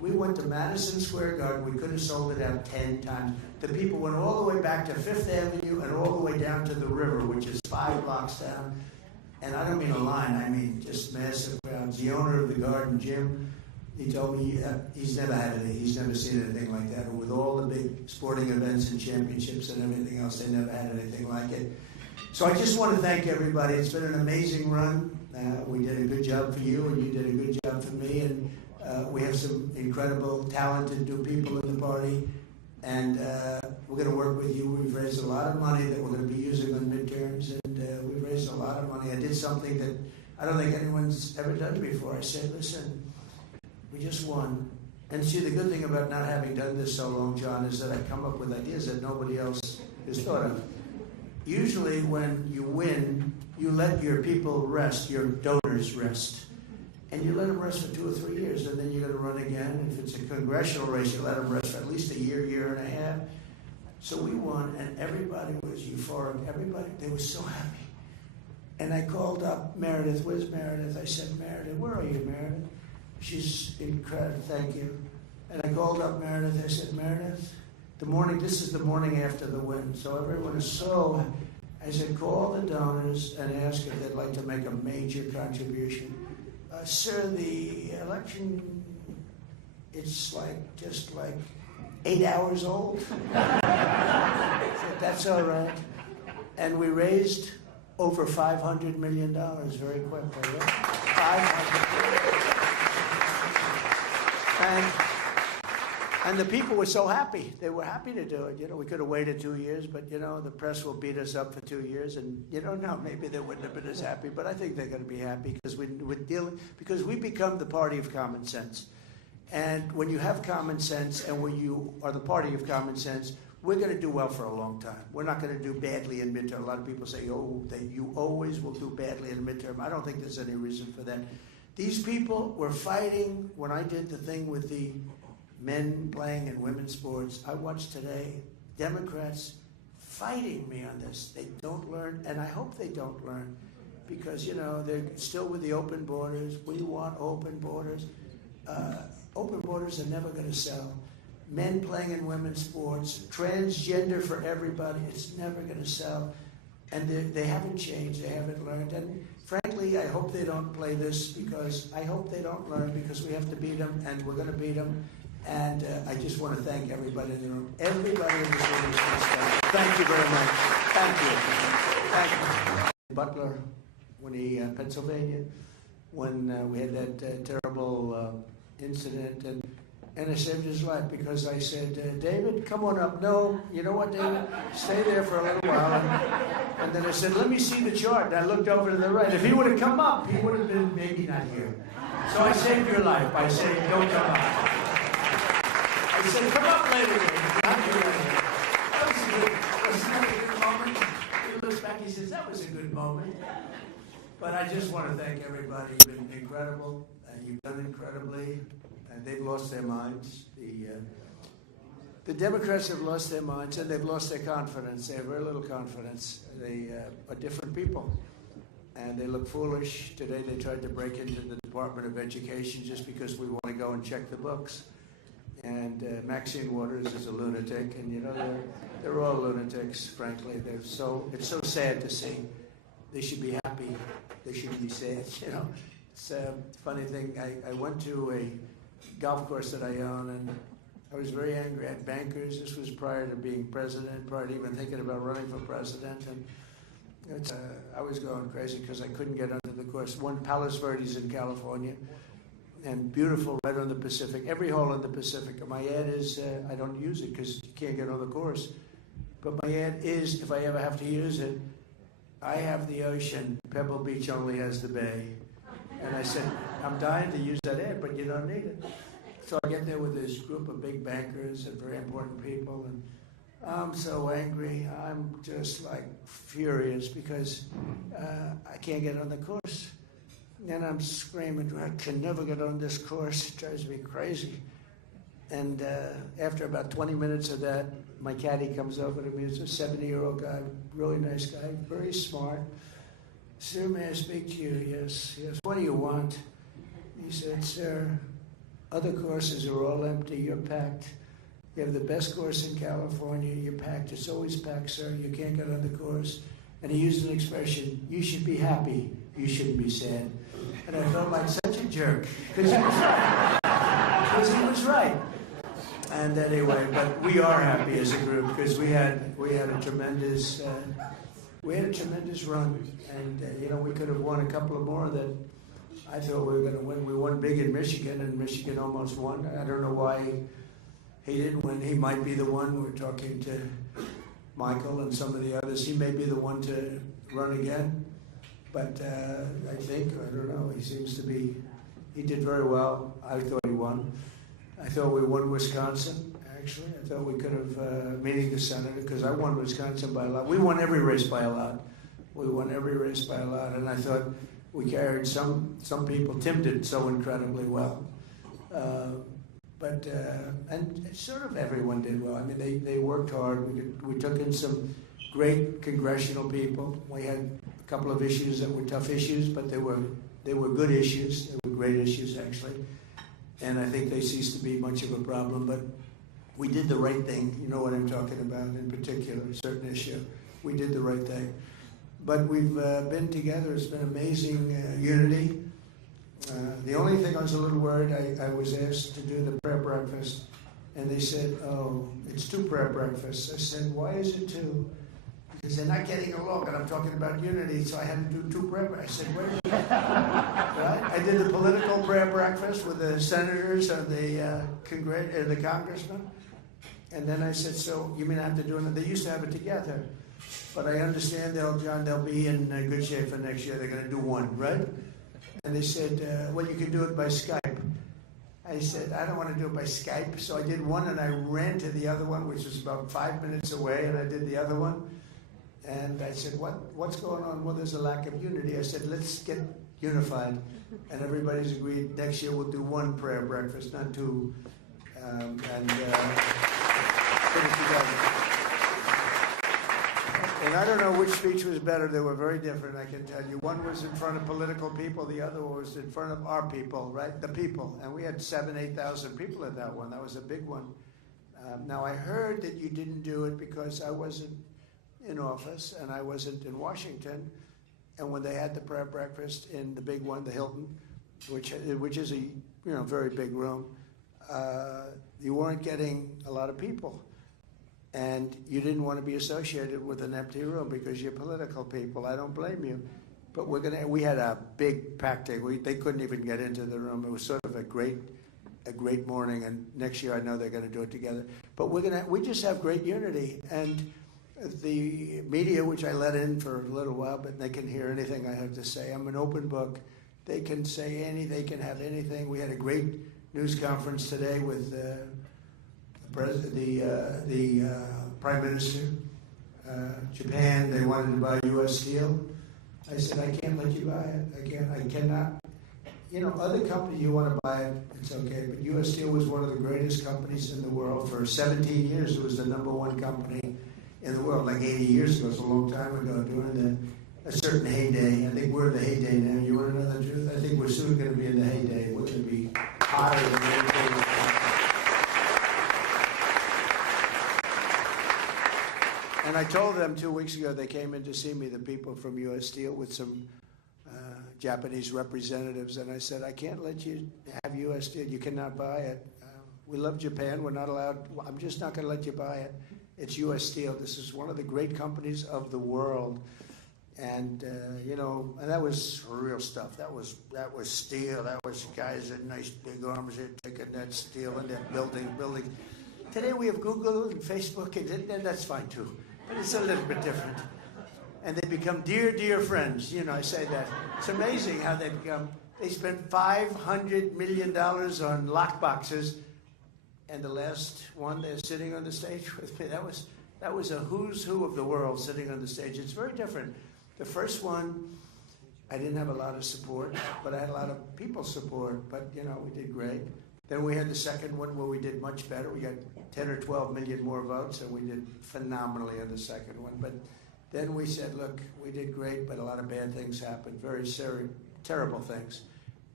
We went to Madison Square Garden. We could have sold it out 10 times. The people went all the way back to Fifth Avenue and all the way down to the river, which is 5 blocks down. And I don't mean a line, I mean just massive crowds. The owner of the garden, Jim, he told me he's never had anything. He's never seen anything like that. And with all the big sporting events and championships and everything else, they never had anything like it. So I just want to thank everybody. It's been an amazing run. We did a good job for you, and you did a good job for me. And we have some incredible, talented new people in the party. And we're going to work with you. We've raised a lot of money that we're going to be using on midterms. And we've raised a lot of money. I did something that I don't think anyone's ever done before. I said, listen, we just won. And see, the good thing about not having done this so long, John, is that I come up with ideas that nobody else has thought of. Usually when you win, you let your people rest, your donors rest. And you let them rest for 2 or 3 years, and then you're going to run again. And if it's a congressional race, you let them rest for at least a year, year and a half. So we won, and everybody was euphoric. Everybody, they were so happy. And I called up Meredith. Where's Meredith? I said, Meredith, where are you, Meredith? She's incredible, thank you. And I called up Meredith. I said, Meredith, this is the morning after the win. So everyone is so, I said, call the donors and ask if they'd like to make a major contribution. Sir, the election, it's just like 8 hours old. That's all right. And we raised over $500 million very quickly. Right? 500. And the people were so happy. They were happy to do it. You know, we could have waited 2 years, but, you know, the press will beat us up for 2 years. And you don't know, maybe they wouldn't have been as happy. But I think they're going to be happy because we become the party of common sense. And when you have common sense and when you are the party of common sense, we're going to do well for a long time. We're not going to do badly in midterm. A lot of people say, you always will do badly in midterm. I don't think there's any reason for that. These people were fighting when I did the thing with the men playing in women's sports. I watched today Democrats fighting me on this. They don't learn, and I hope they don't learn, because, you know, they're still with the open borders. We want open borders. Open borders are never going to sell. Men playing in women's sports, transgender for everybody, it's never going to sell. And they haven't changed, they haven't learned. And frankly, I hope they don't play this, because I hope they don't learn, because we have to beat them, and we're going to beat them. And I just want to thank everybody in the room. Everybody in this room is fantastic. Thank you very much. Thank you. Thank you. Butler, when Pennsylvania, when we had that terrible incident, and I saved his life, because I said, David, come on up. No, you know what, David? Stay there for a little while. And then I said, let me see the chart. And I looked over to the right. If he would have come up, he would have been maybe not here. So I saved your life by saying, don't come up. I said, come up later. That wasn't that a good moment? He looks back, he says, that was a good moment. But I just want to thank everybody. You've been incredible. You've done incredibly. And they've lost their minds. The Democrats have lost their minds, and they've lost their confidence. They have very little confidence. They are different people. And they look foolish. Today they tried to break into the Department of Education just because we want to go and check the books. And Maxine Waters is a lunatic, and, you know, they're all lunatics, frankly. It's so sad to see. They should be happy. They shouldn't be sad, you know. It's a funny thing. I went to a golf course that I own, and I was very angry at bankers. This was prior to being president, prior to even thinking about running for president. And I was going crazy because I couldn't get onto the course. One, Palos Verdes in California, and beautiful right on the Pacific, every hole in the Pacific. My ad is, I don't use it because you can't get on the course, but my ad is, if I ever have to use it, I have the ocean, Pebble Beach only has the bay. And I said, I'm dying to use that ad, but you don't need it. So I get there with this group of big bankers and very important people, and I'm so angry. I'm just like furious because I can't get on the course. And I'm screaming, I can never get on this course. It drives me crazy. And after about 20 minutes of that, my caddy comes over to me. It's a 70-year-old guy, really nice guy, very smart. Sir, may I speak to you? Yes. What do you want? He said, sir, Other courses are all empty. You're packed. You have the best course in California. You're packed. It's always packed, sir. You can't get on the course. And he used an expression, you should be happy. You shouldn't be sad. And I felt like such a jerk. Because he was right. Because he was right. And anyway, but we are happy as a group because we had a tremendous run. And, we could have won a couple of more that I thought we were going to win. We won big in Michigan, and Michigan almost won. I don't know why he didn't win. He might be the one. We're talking to Michael and some of the others. He may be the one to run again. But I don't know, he seems to be, he did very well. I thought he won. I thought we won Wisconsin, actually. I thought we could have, meeting the senator, because I won Wisconsin by a lot. We won every race by a lot. We won every race by a lot. And I thought we carried some people. Tim did so incredibly well. And sort of everyone did well. I mean, they worked hard. We took in some great congressional people. We had a couple of issues that were tough issues, but they were good issues. They were great issues, actually. And I think they ceased to be much of a problem. But we did the right thing. You know what I'm talking about in particular, a certain issue. We did the right thing. But we've been together. It's been amazing unity. The only thing I was a little worried, I was asked to do the prayer breakfast, and they said, oh, it's 2 prayer breakfasts. I said, why is it 2? Because they're not getting along, and I'm talking about unity, so I had to do 2 prayer breakfasts. I said, wait a minute. Right? I did the political prayer breakfast with the senators and the congressmen, and then I said, so you mean I have to do it? They used to have it together, but I understand they'll be in good shape for next year. They're going to do 1, right? And they said, well, you can do it by Skype. I said, I don't want to do it by Skype. So I did 1, and I ran to the other one, which was about 5 minutes away, and I did the other one. And I said, what's going on? Well, there's a lack of unity. I said, let's get unified. And everybody's agreed next year we'll do 1 prayer breakfast, not 2. Put it together. And I don't know which speech was better. They were very different, I can tell you. One was in front of political people. The other one was in front of our people, right? The people. And we had 7,000, 8,000 people at that one. That was a big one. Now, I heard that you didn't do it because I wasn't in office and I wasn't in Washington. And when they had the prayer breakfast in the big one, the Hilton, which is a very big room, you weren't getting a lot of people. And you didn't want to be associated with an empty room because you're political people. I don't blame you. But we had a big packed day. They couldn't even get into the room. It was sort of a great morning. And next year I know they're going to do it together. But we just have great unity. And the media, which I let in for a little while, but they can hear anything I have to say. I'm an open book. They can say anything. They can have anything. We had a great news conference today with the Prime Minister, Japan. They wanted to buy U.S. steel. I said, I can't let you buy it. I cannot. Other companies, you want to buy it, it's okay. But U.S. Steel was one of the greatest companies in the world. For 17 years, it was the #1 company in the world. Like 80 years ago, it's a long time ago, during a certain heyday. I think we're in the heyday now. You want to know the truth? I think we're soon going to be in the heyday. We're going to be higher than anything. And I told them 2 weeks ago, they came in to see me, the people from U.S. Steel, with some Japanese representatives, and I said, I can't let you have U.S. Steel. You cannot buy it. We love Japan. We're not allowed. I'm just not going to let you buy it. It's U.S. Steel. This is one of the great companies of the world. And, and that was real stuff. That was steel. That was guys with nice big arms there taking that steel and that building. Today we have Google and Facebook, and that's fine too. But it's a little bit different. And they become dear, dear friends. I say that. It's amazing how they become. They spent $500 million on lockboxes. And the last one, they're sitting on the stage with me. That was a who's who of the world sitting on the stage. It's very different. The first one, I didn't have a lot of support, but I had a lot of people's support. But, we did great. Then we had the second one where we did much better. We got 10 or 12 million more votes, and we did phenomenally on the second one. But then we said, look, we did great, but a lot of bad things happened, very terrible things.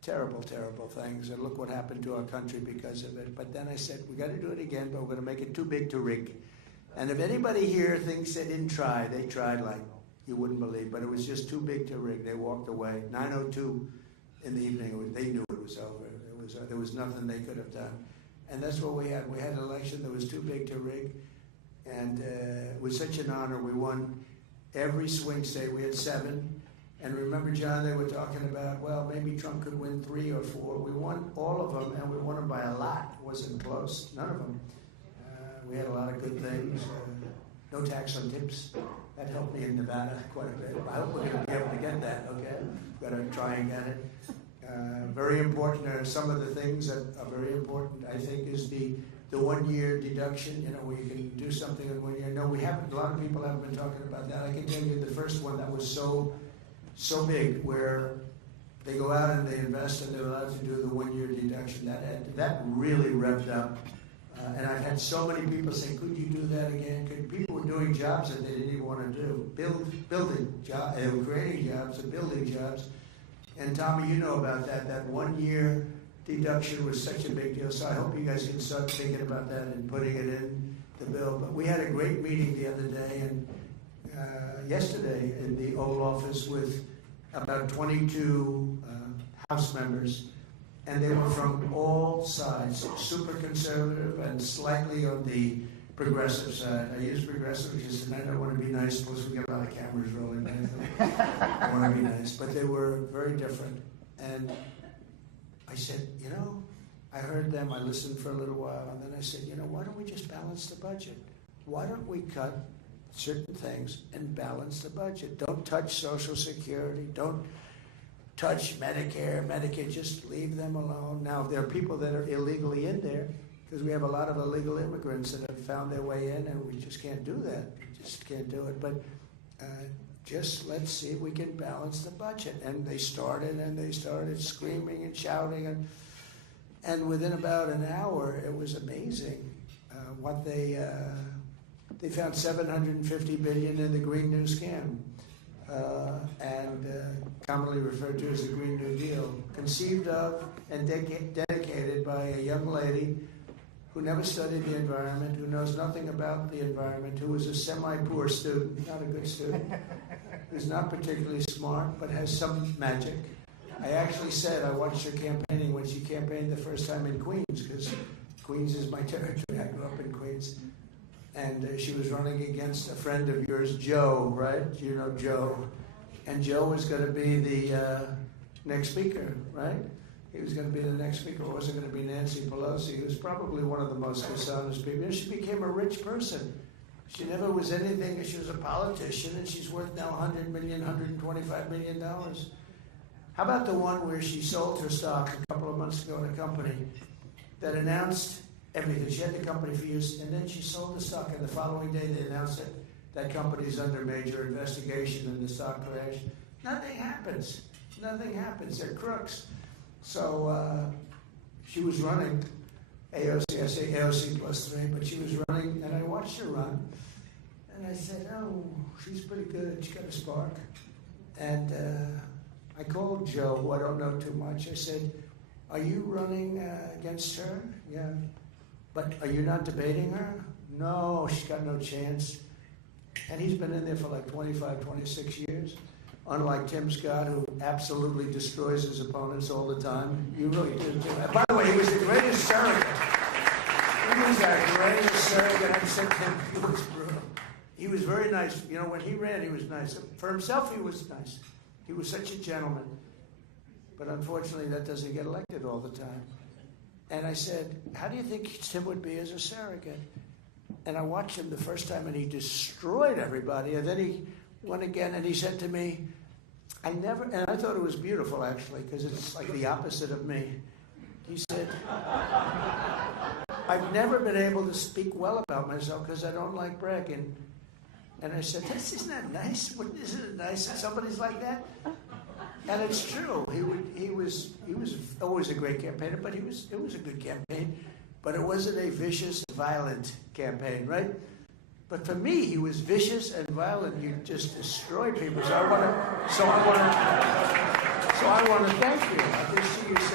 terrible, terrible things, and look what happened to our country because of it. But then I said, we got to do it again, but we're going to make it too big to rig. And if anybody here thinks they didn't try, they tried like you wouldn't believe, but it was just too big to rig. They walked away. 9:02 in the evening, they knew it was over. There was nothing they could have done. And that's what we had. We had an election that was too big to rig. And it was such an honor. We won every swing state. We had 7. And remember, John, they were talking about, well, maybe Trump could win 3 or 4. We won all of them, and we won them by a lot. It wasn't close. None of them. We had a lot of good things. No tax on tips. That helped me in Nevada quite a bit. I hope we're going to be able to get that, okay? We've got to try and get it. Very important. Some of the things that are very important, I think, is the 1-year deduction, where you can do something in 1 year. No, we haven't. A lot of people haven't been talking about that. I can tell you the first one that was so big, where they go out and they invest and they're allowed to do the 1-year deduction. That really revved up. And I've had so many people say, could you do that again? People were doing jobs that they didn't even want to do. Building jobs, creating jobs and building jobs. And Tommy, you know about that. That 1-year deduction was such a big deal. So I hope you guys can start thinking about that and putting it in the bill. But we had a great meeting the other day and yesterday in the Oval Office with about 22 House members. And they were from all sides, super conservative and slightly on the progressive side. I use progressive because tonight I want to be nice, plus we get a lot of cameras rolling. I want to be nice. But they were very different. And I said, I heard them, I listened for a little while, and then I said, why don't we just balance the budget? Why don't we cut certain things and balance the budget? Don't touch Social Security. Don't touch Medicare, Medicaid, just leave them alone. Now, if there are people that are illegally in there, because we have a lot of illegal immigrants that have found their way in, and we just can't do that. We just can't do it. But just let's see if we can balance the budget. And they started screaming and shouting. And within about an hour, it was amazing what they found $750 billion in the Green New Scam. And commonly referred to as the Green New Deal, conceived of and dedicated by a young lady who never studied the environment, who knows nothing about the environment, who was a semi-poor student, not a good student, who's not particularly smart, but has some magic. I actually said I watched her campaigning when she campaigned the first time in Queens, because Queens is my territory. I grew up in Queens. And she was running against a friend of yours, Joe, right? You know Joe. And Joe was going to be the next speaker, right? He was going to be the next speaker. It wasn't going to be Nancy Pelosi, who's probably one of the most dishonest people. And she became a rich person. She never was anything. She was a politician, and she's worth now $100 million, $125 million. How about the one where she sold her stock a couple of months ago in a company that announced everything? She had the company for years, and then she sold the stock, and the following day they announced it. That company's under major investigation, and the stock crashed. Nothing happens. Nothing happens. They're crooks. So she was running AOC. I say AOC plus 3, but she was running, and I watched her run. And I said, oh, she's pretty good. She got a spark. And I called Joe, who I don't know too much. I said, are you running against her? Yeah. But are you not debating her? No, she's got no chance. And he's been in there for like 25, 26 years. Unlike Tim Scott, who absolutely destroys his opponents all the time. You really did. By the way, he was the greatest surrogate. He was our greatest surrogate. I said to him, he was brutal. He was very nice. You know, when he ran, he was nice. For himself, he was nice. He was such a gentleman. But unfortunately, that doesn't get elected all the time. And I said, how do you think Tim would be as a surrogate? And I watched him the first time, and he destroyed everybody. And then he went again, and he said to me, and I thought it was beautiful, actually, because it's like the opposite of me. He said, I've never been able to speak well about myself because I don't like bragging. And I said, isn't that nice? Isn't it nice that somebody's like that? And it's true. He was always a great campaigner, but it was a good campaign. But it wasn't a vicious, violent campaign, right? But for me, he was vicious and violent. You just destroyed people. So I want to thank you. I can see you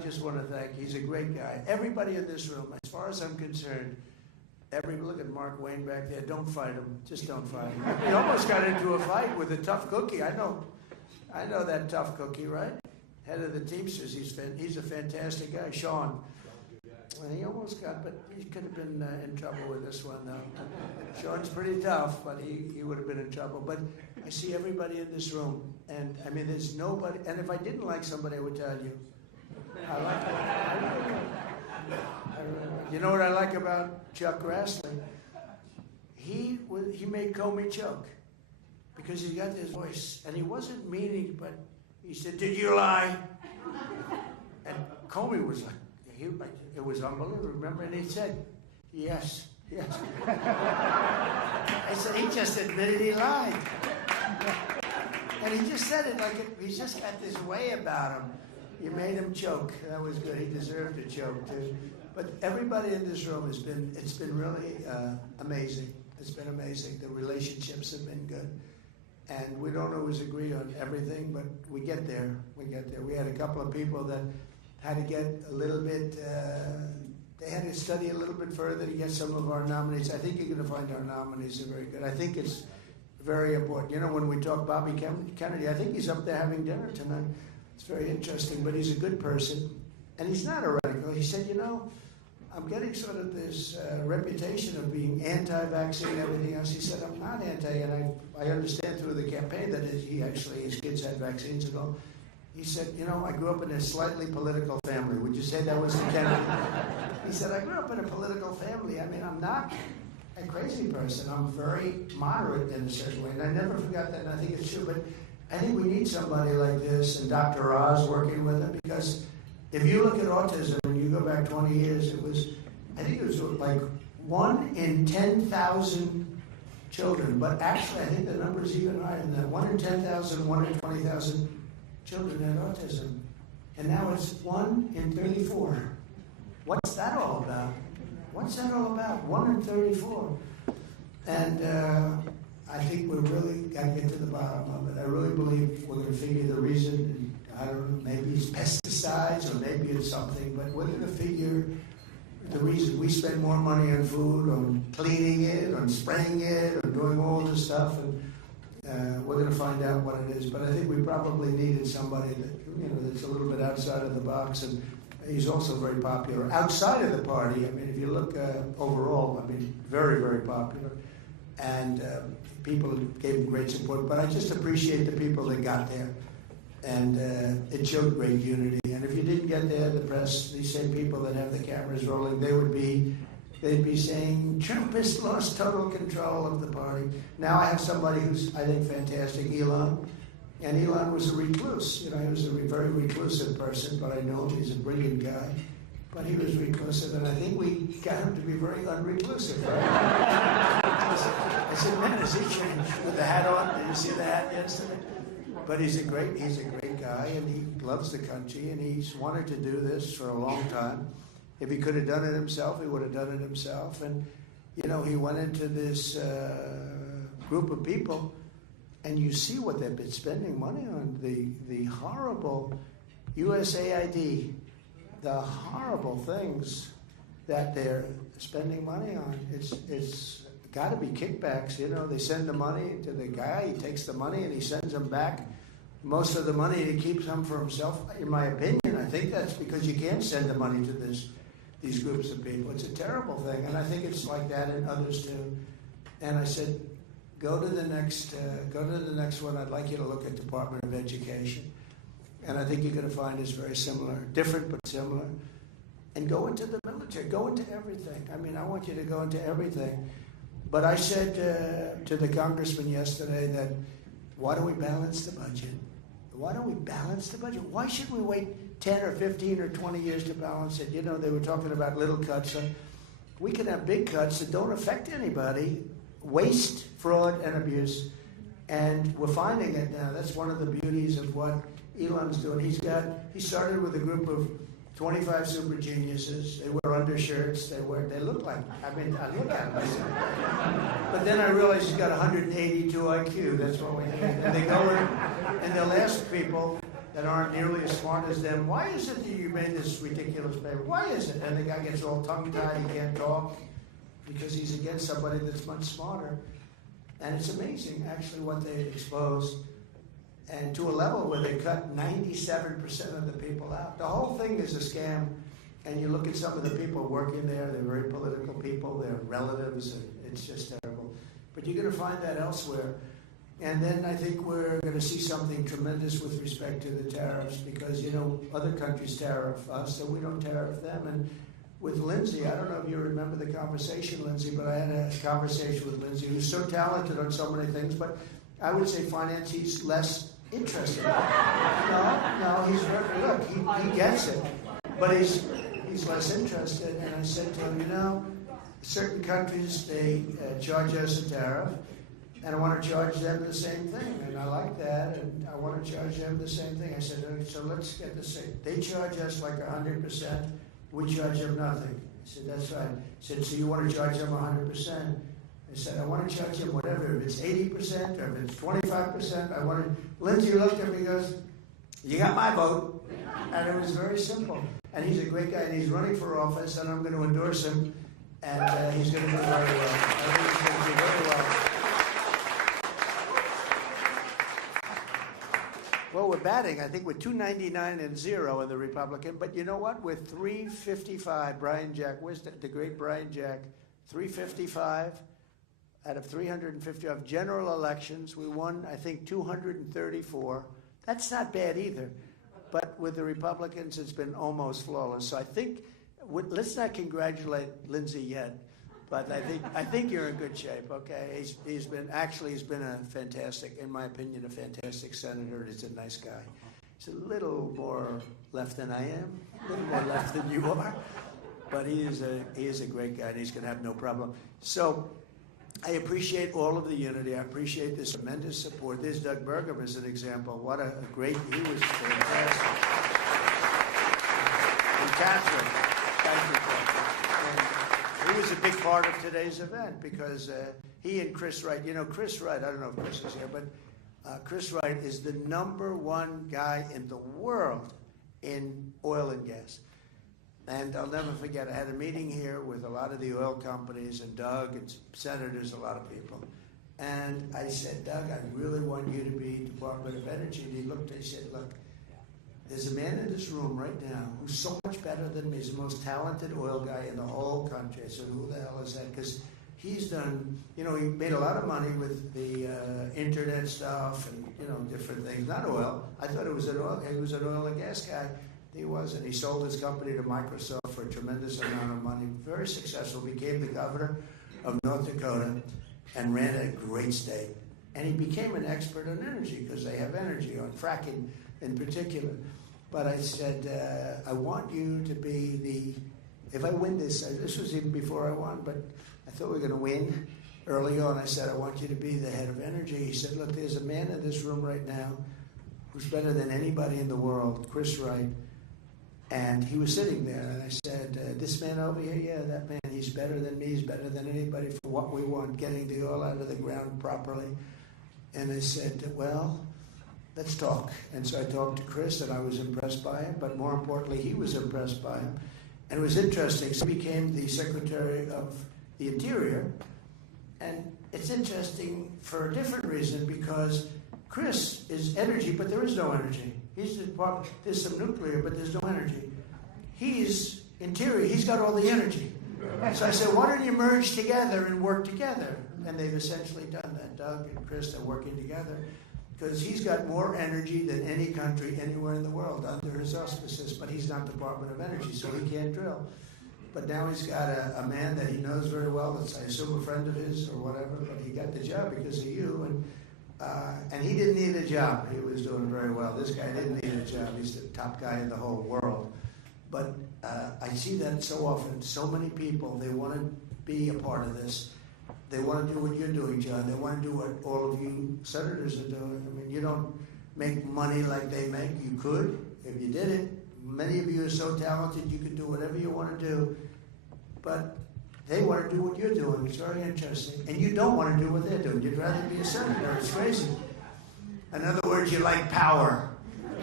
just want to thank, he's a great guy. Everybody in this room, as far as I'm concerned, look at Mark Wayne back there, don't fight him. Just don't fight him. He almost got into a fight with a tough cookie. I know that tough cookie, right? Head of the Teamsters. He's a fantastic guy, Sean. And he almost got, but he could have been in trouble with this one, though. Sean's pretty tough, but he would have been in trouble. But I see everybody in this room, and I mean, there's nobody, and if I didn't like somebody, I would tell you. I like it. You know what I like about Chuck Grassley? He made Comey choke because he got this voice, and he wasn't meaning, but he said, "Did you lie?" And Comey was like, it was unbelievable. Remember, and he said, "Yes, yes." I said, he just admitted he lied, and he just said it like he's just got this way about him. You made him choke. That was good. He deserved to choke too. But everybody in this room it's been really amazing. It's been amazing. The relationships have been good. And we don't always agree on everything, but we get there. We had a couple of people that had to get a little bit, they had to study a little bit further to get some of our nominees. I think you're going to find our nominees are very good. I think it's very important. You know, when we talk Bobby Kennedy, I think he's up there having dinner tonight. It's very interesting, but he's a good person. And he's not a radical. He said, you know, I'm getting sort of this reputation of being anti-vaccine and everything else. He said, I'm not anti, and I understand through the campaign that his kids had vaccines and all. He said, you know, I grew up in a slightly political family. Would you say that was the Kennedy? He said, I grew up in a political family. I mean, I'm not a crazy person. I'm very moderate in a certain way. And I never forgot that, and I think it's true. But I think we need somebody like this, and Dr. Oz working with him, because if you look at autism and you go back 20 years, I think it was like 1 in 10,000 children. But actually, I think the number is even higher than that. 1 in 10,000, 1 in 20,000 children had autism. And now it's 1 in 34. What's that all about? 1 in 34. And I think we're really got to get to the bottom of it. I really believe we're going to figure the reason. I don't know, maybe it's pesticides or maybe it's something, but we're going to figure the reason. We spend more money on food, on cleaning it, on spraying it, on doing all this stuff, and we're going to find out what it is. But I think we probably needed somebody that, that's a little bit outside of the box, and he's also very popular. Outside of the party, I mean, if you look overall, I mean, very, very popular. And people gave him great support, but I just appreciate the people that got there. And it showed great unity. And if you didn't get there, the press, these same people that have the cameras rolling, they'd be saying, Trump has lost total control of the party. Now I have somebody who's, I think, fantastic, Elon. And Elon was a recluse. You know, he was a very reclusive person, but I know him. He's a brilliant guy. But he was reclusive, and I think we got him to be very unreclusive, right? I said, man, has he changed with the hat on? Did you see the hat yesterday? But he's a great guy, and he loves the country, and he's wanted to do this for a long time. If he could have done it himself, he would have done it himself. And, you know, he went into this group of people, and you see what they've been spending money on. The horrible USAID, the horrible things that they're spending money on. It's got to be kickbacks. You know, they send the money to the guy, he takes the money and he sends them back. Most of the money he keeps some for himself. In my opinion, I think that's because you can't send the money to these groups of people. It's a terrible thing, and I think it's like that in others too. And I said, go to the next one. I'd like you to look at Department of Education. And I think you're going to find it's very similar, different but similar. And go into the military, go into everything. I mean, I want you to go into everything. But I said to the congressman yesterday that, why don't we balance the budget? Why don't we balance the budget? Why should we wait 10 or 15 or 20 years to balance it? You know, they were talking about little cuts. We can have big cuts that don't affect anybody, waste, fraud, and abuse. And we're finding it now. That's one of the beauties of what Elon's doing. He started with a group of 25 super geniuses. They wear undershirts. They look like, I mean, I look at them. But then I realized he's got 182 IQ. That's what we need. And they go in, and they'll ask people, that aren't nearly as smart as them. Why is it that you made this ridiculous paper? Why is it? And the guy gets all tongue-tied, he can't talk, because he's against somebody that's much smarter. And it's amazing, actually, what they expose. And to a level where they cut 97% of the people out. The whole thing is a scam. And you look at some of the people working there, they're very political people, they're relatives, and it's just terrible. But you're going to find that elsewhere. And then I think we're going to see something tremendous with respect to the tariffs, because, you know, other countries tariff us, so we don't tariff them. And with Lindsay, I don't know if you remember the conversation, Lindsay, but I had a conversation with Lindsay, who's so talented on so many things, but I would say finance, he's less interested. No, he's very, look, he gets it, but he's less interested. And I said to him, you know, certain countries, they charge us a tariff, and I want to charge them the same thing, and I like that, and I want to charge them the same thing. I said, okay, so let's get the same. They charge us like 100%, we charge them nothing. I said, that's right. I said, so you want to charge them 100%? I said, I want to charge them whatever, if it's 80% or if it's 25%, I want to. Lindsay looked at me and goes, you got my vote. And it was very simple. And he's a great guy, and he's running for office, and I'm going to endorse him, and he's going to do very well. I think he's going to do very well. Well, we're batting, I think, with 299-0 in the Republican, but you know what? With 355, Brian Jack, where's the great Brian Jack? 355 out of 355 general elections. We won, I think, 234. That's not bad either. But with the Republicans, it's been almost flawless. So I think, let's not congratulate Lindsay yet, but I think you're in good shape, okay? He's been a fantastic, in my opinion, a fantastic senator. He's a nice guy. He's a little more left than I am, a little more left than you are, but he is a great guy, and he's going to have no problem. So I appreciate all of the unity. I appreciate this tremendous support. There's Doug Burgum as an example. What a great, he was fantastic. And Catherine, thank you, Catherine. And he was a big part of today's event, because he and Chris Wright, you know, Chris Wright, I don't know if Chris is here, but Chris Wright is the #1 guy in the world in oil and gas. And I'll never forget, I had a meeting here with a lot of the oil companies and Doug and senators, a lot of people. And I said, Doug, I really want you to be Department of Energy. And he looked and he said, look, there's a man in this room right now who's so much better than me. He's the most talented oil guy in the whole country. I said, who the hell is that? Because he's done, you know, he made a lot of money with the internet stuff and, you know, different things. Not oil. I thought it was an oil, he was an oil and gas guy. He wasn't. He sold his company to Microsoft for a tremendous amount of money. Very successful. Became the governor of North Dakota and ran a great state. And he became an expert on energy, because they have energy, on fracking in particular. But I said, I want you to be if I win this was even before I won, but I thought we were going to win early on. I said, I want you to be the head of energy. He said, look, there's a man in this room right now who's better than anybody in the world, Chris Wright. And he was sitting there, and I said, this man over here, yeah, that man, he's better than me, he's better than anybody for what we want, getting the oil out of the ground properly. And I said, well, let's talk. And so I talked to Chris, and I was impressed by him, but more importantly, he was impressed by him. And it was interesting. So he became the Secretary of the Interior, and it's interesting for a different reason, because Chris is energy, but there is no energy. He's the part, there's some nuclear, but there's no energy. He's interior, he's got all the energy. So I said, why don't you merge together and work together? And they've essentially done that. Doug and Chris are working together, because he's got more energy than any country anywhere in the world under his auspices, but he's not Department of Energy, so he can't drill. But now he's got a man that he knows very well, that's, I assume, a friend of his or whatever, but he got the job because of you. And he didn't need a job. He was doing very well. This guy didn't need a job. He's the top guy in the whole world. But I see that so often. So many people, they want to be a part of this. They want to do what you're doing, John. They want to do what all of you senators are doing. I mean, you don't make money like they make. You could, if you did it. Many of you are so talented, you could do whatever you want to do. But they want to do what you're doing. It's very interesting. And you don't want to do what they're doing. You'd rather be a senator. It's crazy. In other words, you like power.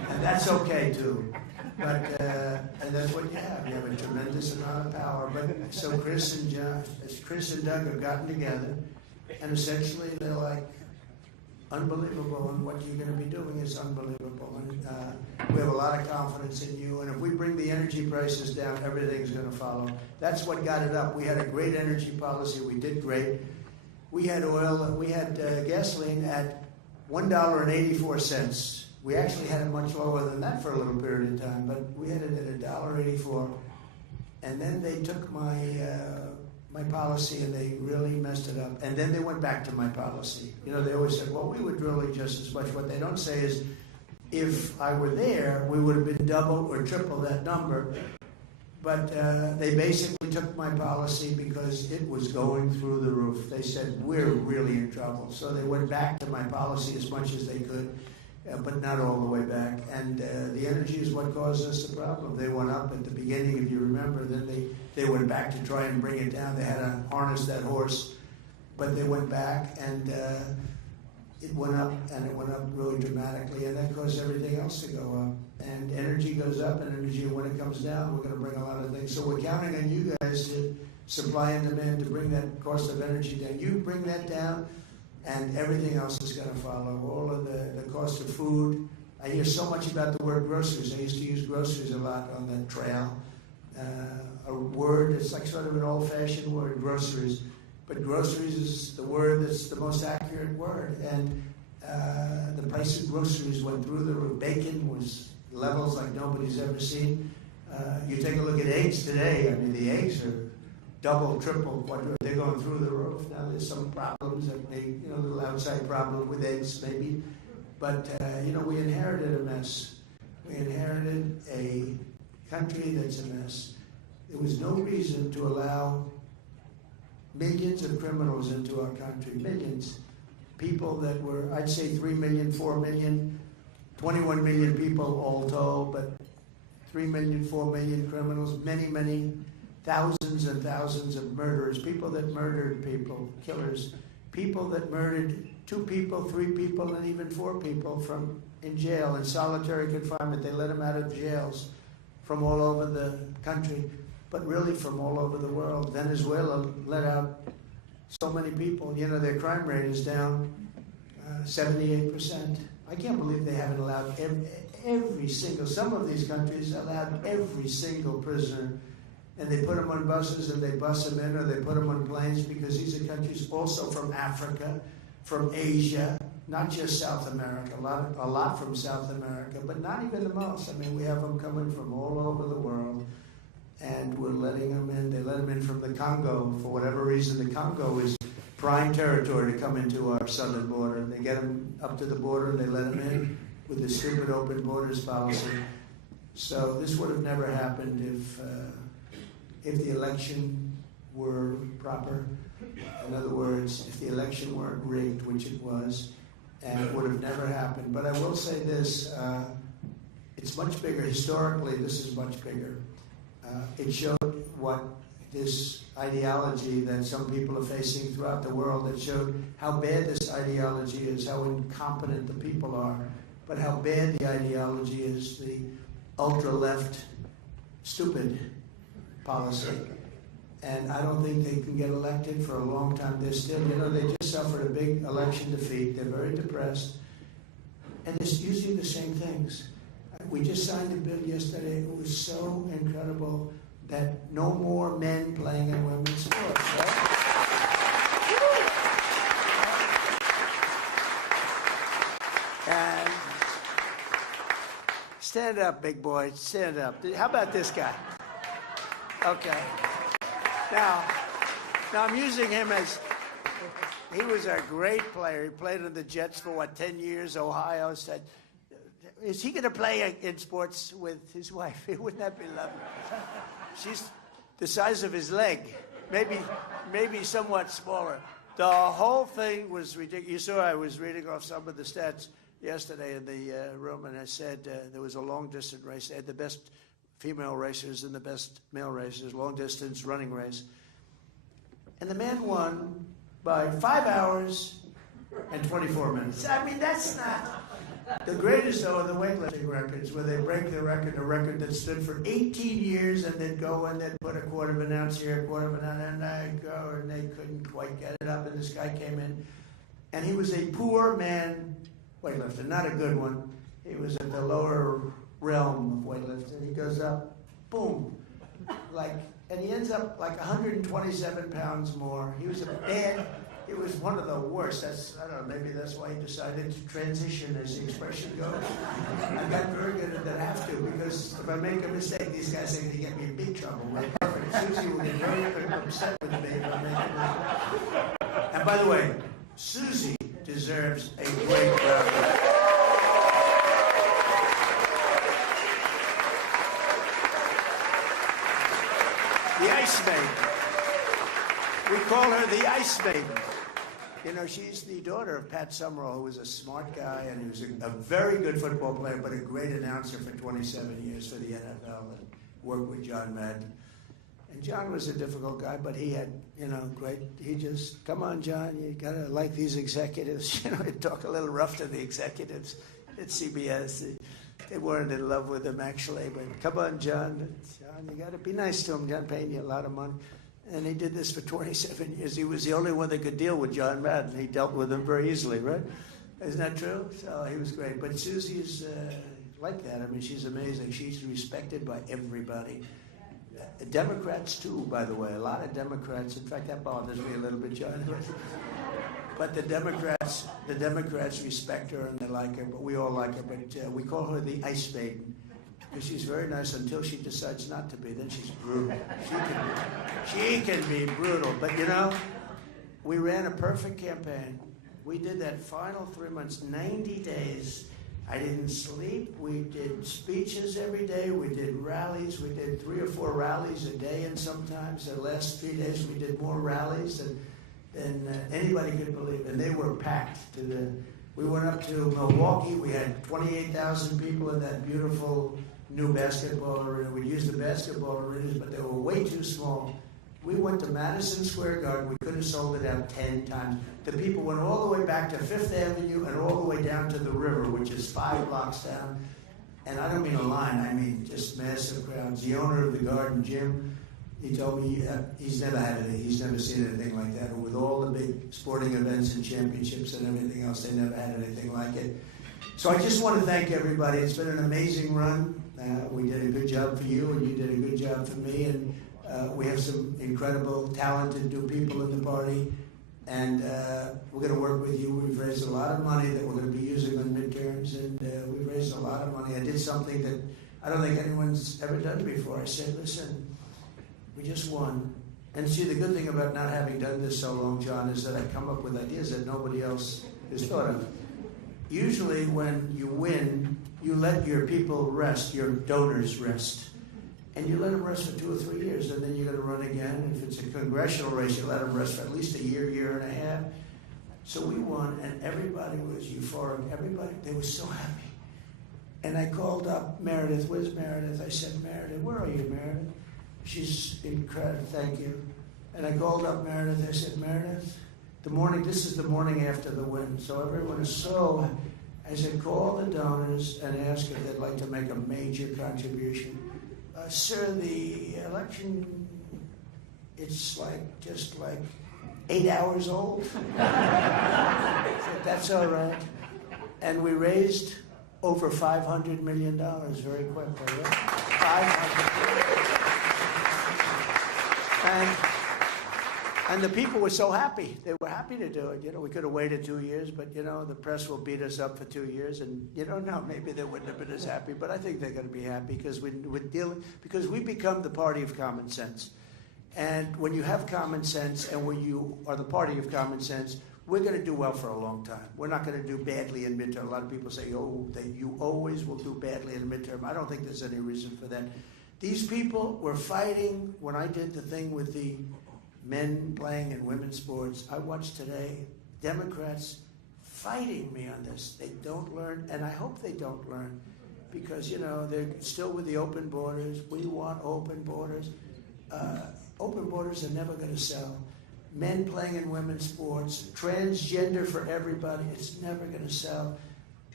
And that's okay, too. But, and that's what you have. You have a tremendous amount of power. But so Chris and Doug have gotten together, and essentially they're like, unbelievable, and what you're going to be doing is unbelievable. And we have a lot of confidence in you, and if we bring the energy prices down, everything's going to follow. That's what got it up. We had a great energy policy. We did great. We had gasoline at $1.84. We actually had it much lower than that for a little period of time, but we had it at $1.84. And then they took my policy and they really messed it up. And then they went back to my policy. You know, they always said, well, we were drilling just as much. What they don't say is, if I were there, we would have been double or triple that number. But they basically took my policy because it was going through the roof. They said, we're really in trouble. So they went back to my policy as much as they could, but not all the way back. And the energy is what caused us the problem. They went up at the beginning, if you remember. Then they went back to try and bring it down. They had to harness that horse. But they went back, and it went up, and it went up really dramatically. And that caused everything else to go up. And energy goes up, and energy, when it comes down, we're going to bring a lot of things. So we're counting on you guys to supply and demand to bring that cost of energy down. You bring that down, and everything else is going to follow. All of the cost of food. I hear so much about the word groceries. I used to use groceries a lot on the trail. A word, it's like sort of an old-fashioned word, groceries. But groceries is the word that's the most accurate word. And the price of groceries went through the roof. Bacon was levels like nobody's ever seen. You take a look at eggs today. I mean, the eggs are double, triple, quadruple. They're going through the roof. Now there's some problems that may, a little outside problem with eggs maybe. But, we inherited a mess. We inherited a country that's a mess. There was no reason to allow millions of criminals into our country. Millions. People that were, I'd say 3 million, 4 million, 21 million people all told, but 3 million, 4 million criminals, many, many thousands and thousands of murderers, people that murdered people, killers, people that murdered 2 people, 3 people, and even 4 people in jail, in solitary confinement. They let them out of jails from all over the country, but really from all over the world. Venezuela let out so many people. Their crime rate is down 78%. I can't believe they haven't allowed every single, some of these countries allowed every single prisoner, and they put them on buses and they bus them in, or they put them on planes, because these are countries also from Africa, from Asia, not just South America, a lot from South America, but not even the most. I mean, we have them coming from all over the world, and we're letting them in. They let them in from the Congo. For whatever reason, the Congo is prime territory to come into our southern border. They get them up to the border, and they let them in with the stupid open borders policy. So this would have never happened if the election were proper. In other words, if the election weren't rigged, which it was, and it would have never happened. But I will say this, it's much bigger. Historically, this is much bigger. It showed what this ideology that some people are facing throughout the world, that showed how bad this ideology is, how incompetent the people are, but how bad the ideology is, the ultra-left, stupid policy. And I don't think they can get elected for a long time. They're still, they just suffered a big election defeat. They're very depressed. And they're using the same things. We just signed a bill yesterday. It was so incredible that no more men playing in women's sports. Right? And stand up, big boy. Stand up. How about this guy? Okay. Now I'm using him as, he was a great player. He played in the Jets for, 10 years? Ohio said, is he going to play in sports with his wife? Wouldn't that be lovely? She's the size of his leg, maybe somewhat smaller. The whole thing was ridiculous. You saw I was reading off some of the stats yesterday in the room, and I said there was a long-distance race. They had the best female racers and the best male racers, long-distance running race. And the man won by 5 hours and 24 minutes. I mean, that's not... The greatest, though, are the weightlifting records, where they break the record, a record that stood for 18 years, and they'd go and they'd put a quarter of an ounce here, a quarter of an ounce, and I'd go, and they couldn't quite get it up, and this guy came in, and he was a poor man weightlifter, not a good one. He was at the lower realm of weightlifting. He goes up, boom, and he ends up like 127 pounds more. He was it was one of the worst. I don't know, maybe that's why he decided to transition, as the expression goes. I got very good at that, I have to, because if I make a mistake, these guys are going to get me in big trouble. We're perfect. Susie will get very upset with me if I make a mistake. And by the way, Susie deserves a great round of applause. The Ice Maiden. We call her the Ice Maiden. You know, she's the daughter of Pat Summerall, who was a smart guy, and he was a very good football player, but a great announcer for 27 years for the NFL, and worked with John Madden. And John was a difficult guy, but he had, he just, come on, John, you got to like these executives. He'd talk a little rough to the executives at CBS. They weren't in love with him, actually, but come on, John, you got to be nice to him. John paying you a lot of money. And he did this for 27 years. He was the only one that could deal with John Madden. He dealt with him very easily, right? Isn't that true? So he was great. But Susie's like that. I mean, she's amazing. She's respected by everybody. Democrats, too, by the way. A lot of Democrats. In fact, that bothers me a little bit, John. But the Democrats respect her and they like her. But we all like her. But we call her the Ice Maiden. Because she's very nice until she decides not to be. Then she's brutal. She can be brutal. But we ran a perfect campaign. We did that final 3 months, 90 days. I didn't sleep. We did speeches every day. We did rallies. We did 3 or 4 rallies a day, and sometimes the last 3 days we did more rallies than anybody could believe. And they were packed. We went up to Milwaukee. We had 28,000 people in that beautiful new basketball arena. We'd use the basketball arenas, but they were way too small. We went to Madison Square Garden. We could have sold it out 10 times. The people went all the way back to Fifth Avenue and all the way down to the river, which is 5 blocks down. And I don't mean a line, I mean just massive crowds. The owner of the garden, Jim, he told me he's never seen anything like that. And with all the big sporting events and championships and everything else, they never had anything like it. So I just want to thank everybody. It's been an amazing run. We did a good job for you, and you did a good job for me. And we have some incredible, talented new people in the party. And we're going to work with you. We've raised a lot of money that we're going to be using on midterms, and we've raised a lot of money. I did something that I don't think anyone's ever done before. I said, listen, we just won. And see, the good thing about not having done this so long, John, is that I come up with ideas that nobody else has thought of. Usually when you win, you let your people rest, your donors rest. And you let them rest for 2 or 3 years, and then you're going to run again. And if it's a congressional race, you let them rest for at least a year, year and a half. So we won, and everybody was euphoric. Everybody, they were so happy. And I called up Meredith. Where's Meredith? I said, Meredith, where are you, Meredith? She's incredible. Thank you. And I called up Meredith. I said, Meredith, this is the morning after the win. So everyone is so, I said, call the donors and ask if they'd like to make a major contribution. Sir, the election, it's just like 8 hours old. That's all right. And we raised over $500 million very quickly. Yeah? 500. And the people were so happy. They were happy to do it. We could have waited 2 years, but, the press will beat us up for 2 years. And, no, maybe they wouldn't have been as happy. But I think they're going to be happy because because we become the party of common sense. And when you have common sense and when you are the party of common sense, we're going to do well for a long time. We're not going to do badly in midterm. A lot of people say, you always will do badly in midterm. I don't think there's any reason for that. These people were fighting when I did the thing with the men playing in women's sports. I watched today Democrats fighting me on this. They don't learn, and I hope they don't learn, because, they're still with the open borders. We want open borders. Open borders are never going to sell. Men playing in women's sports, transgender for everybody, it's never going to sell.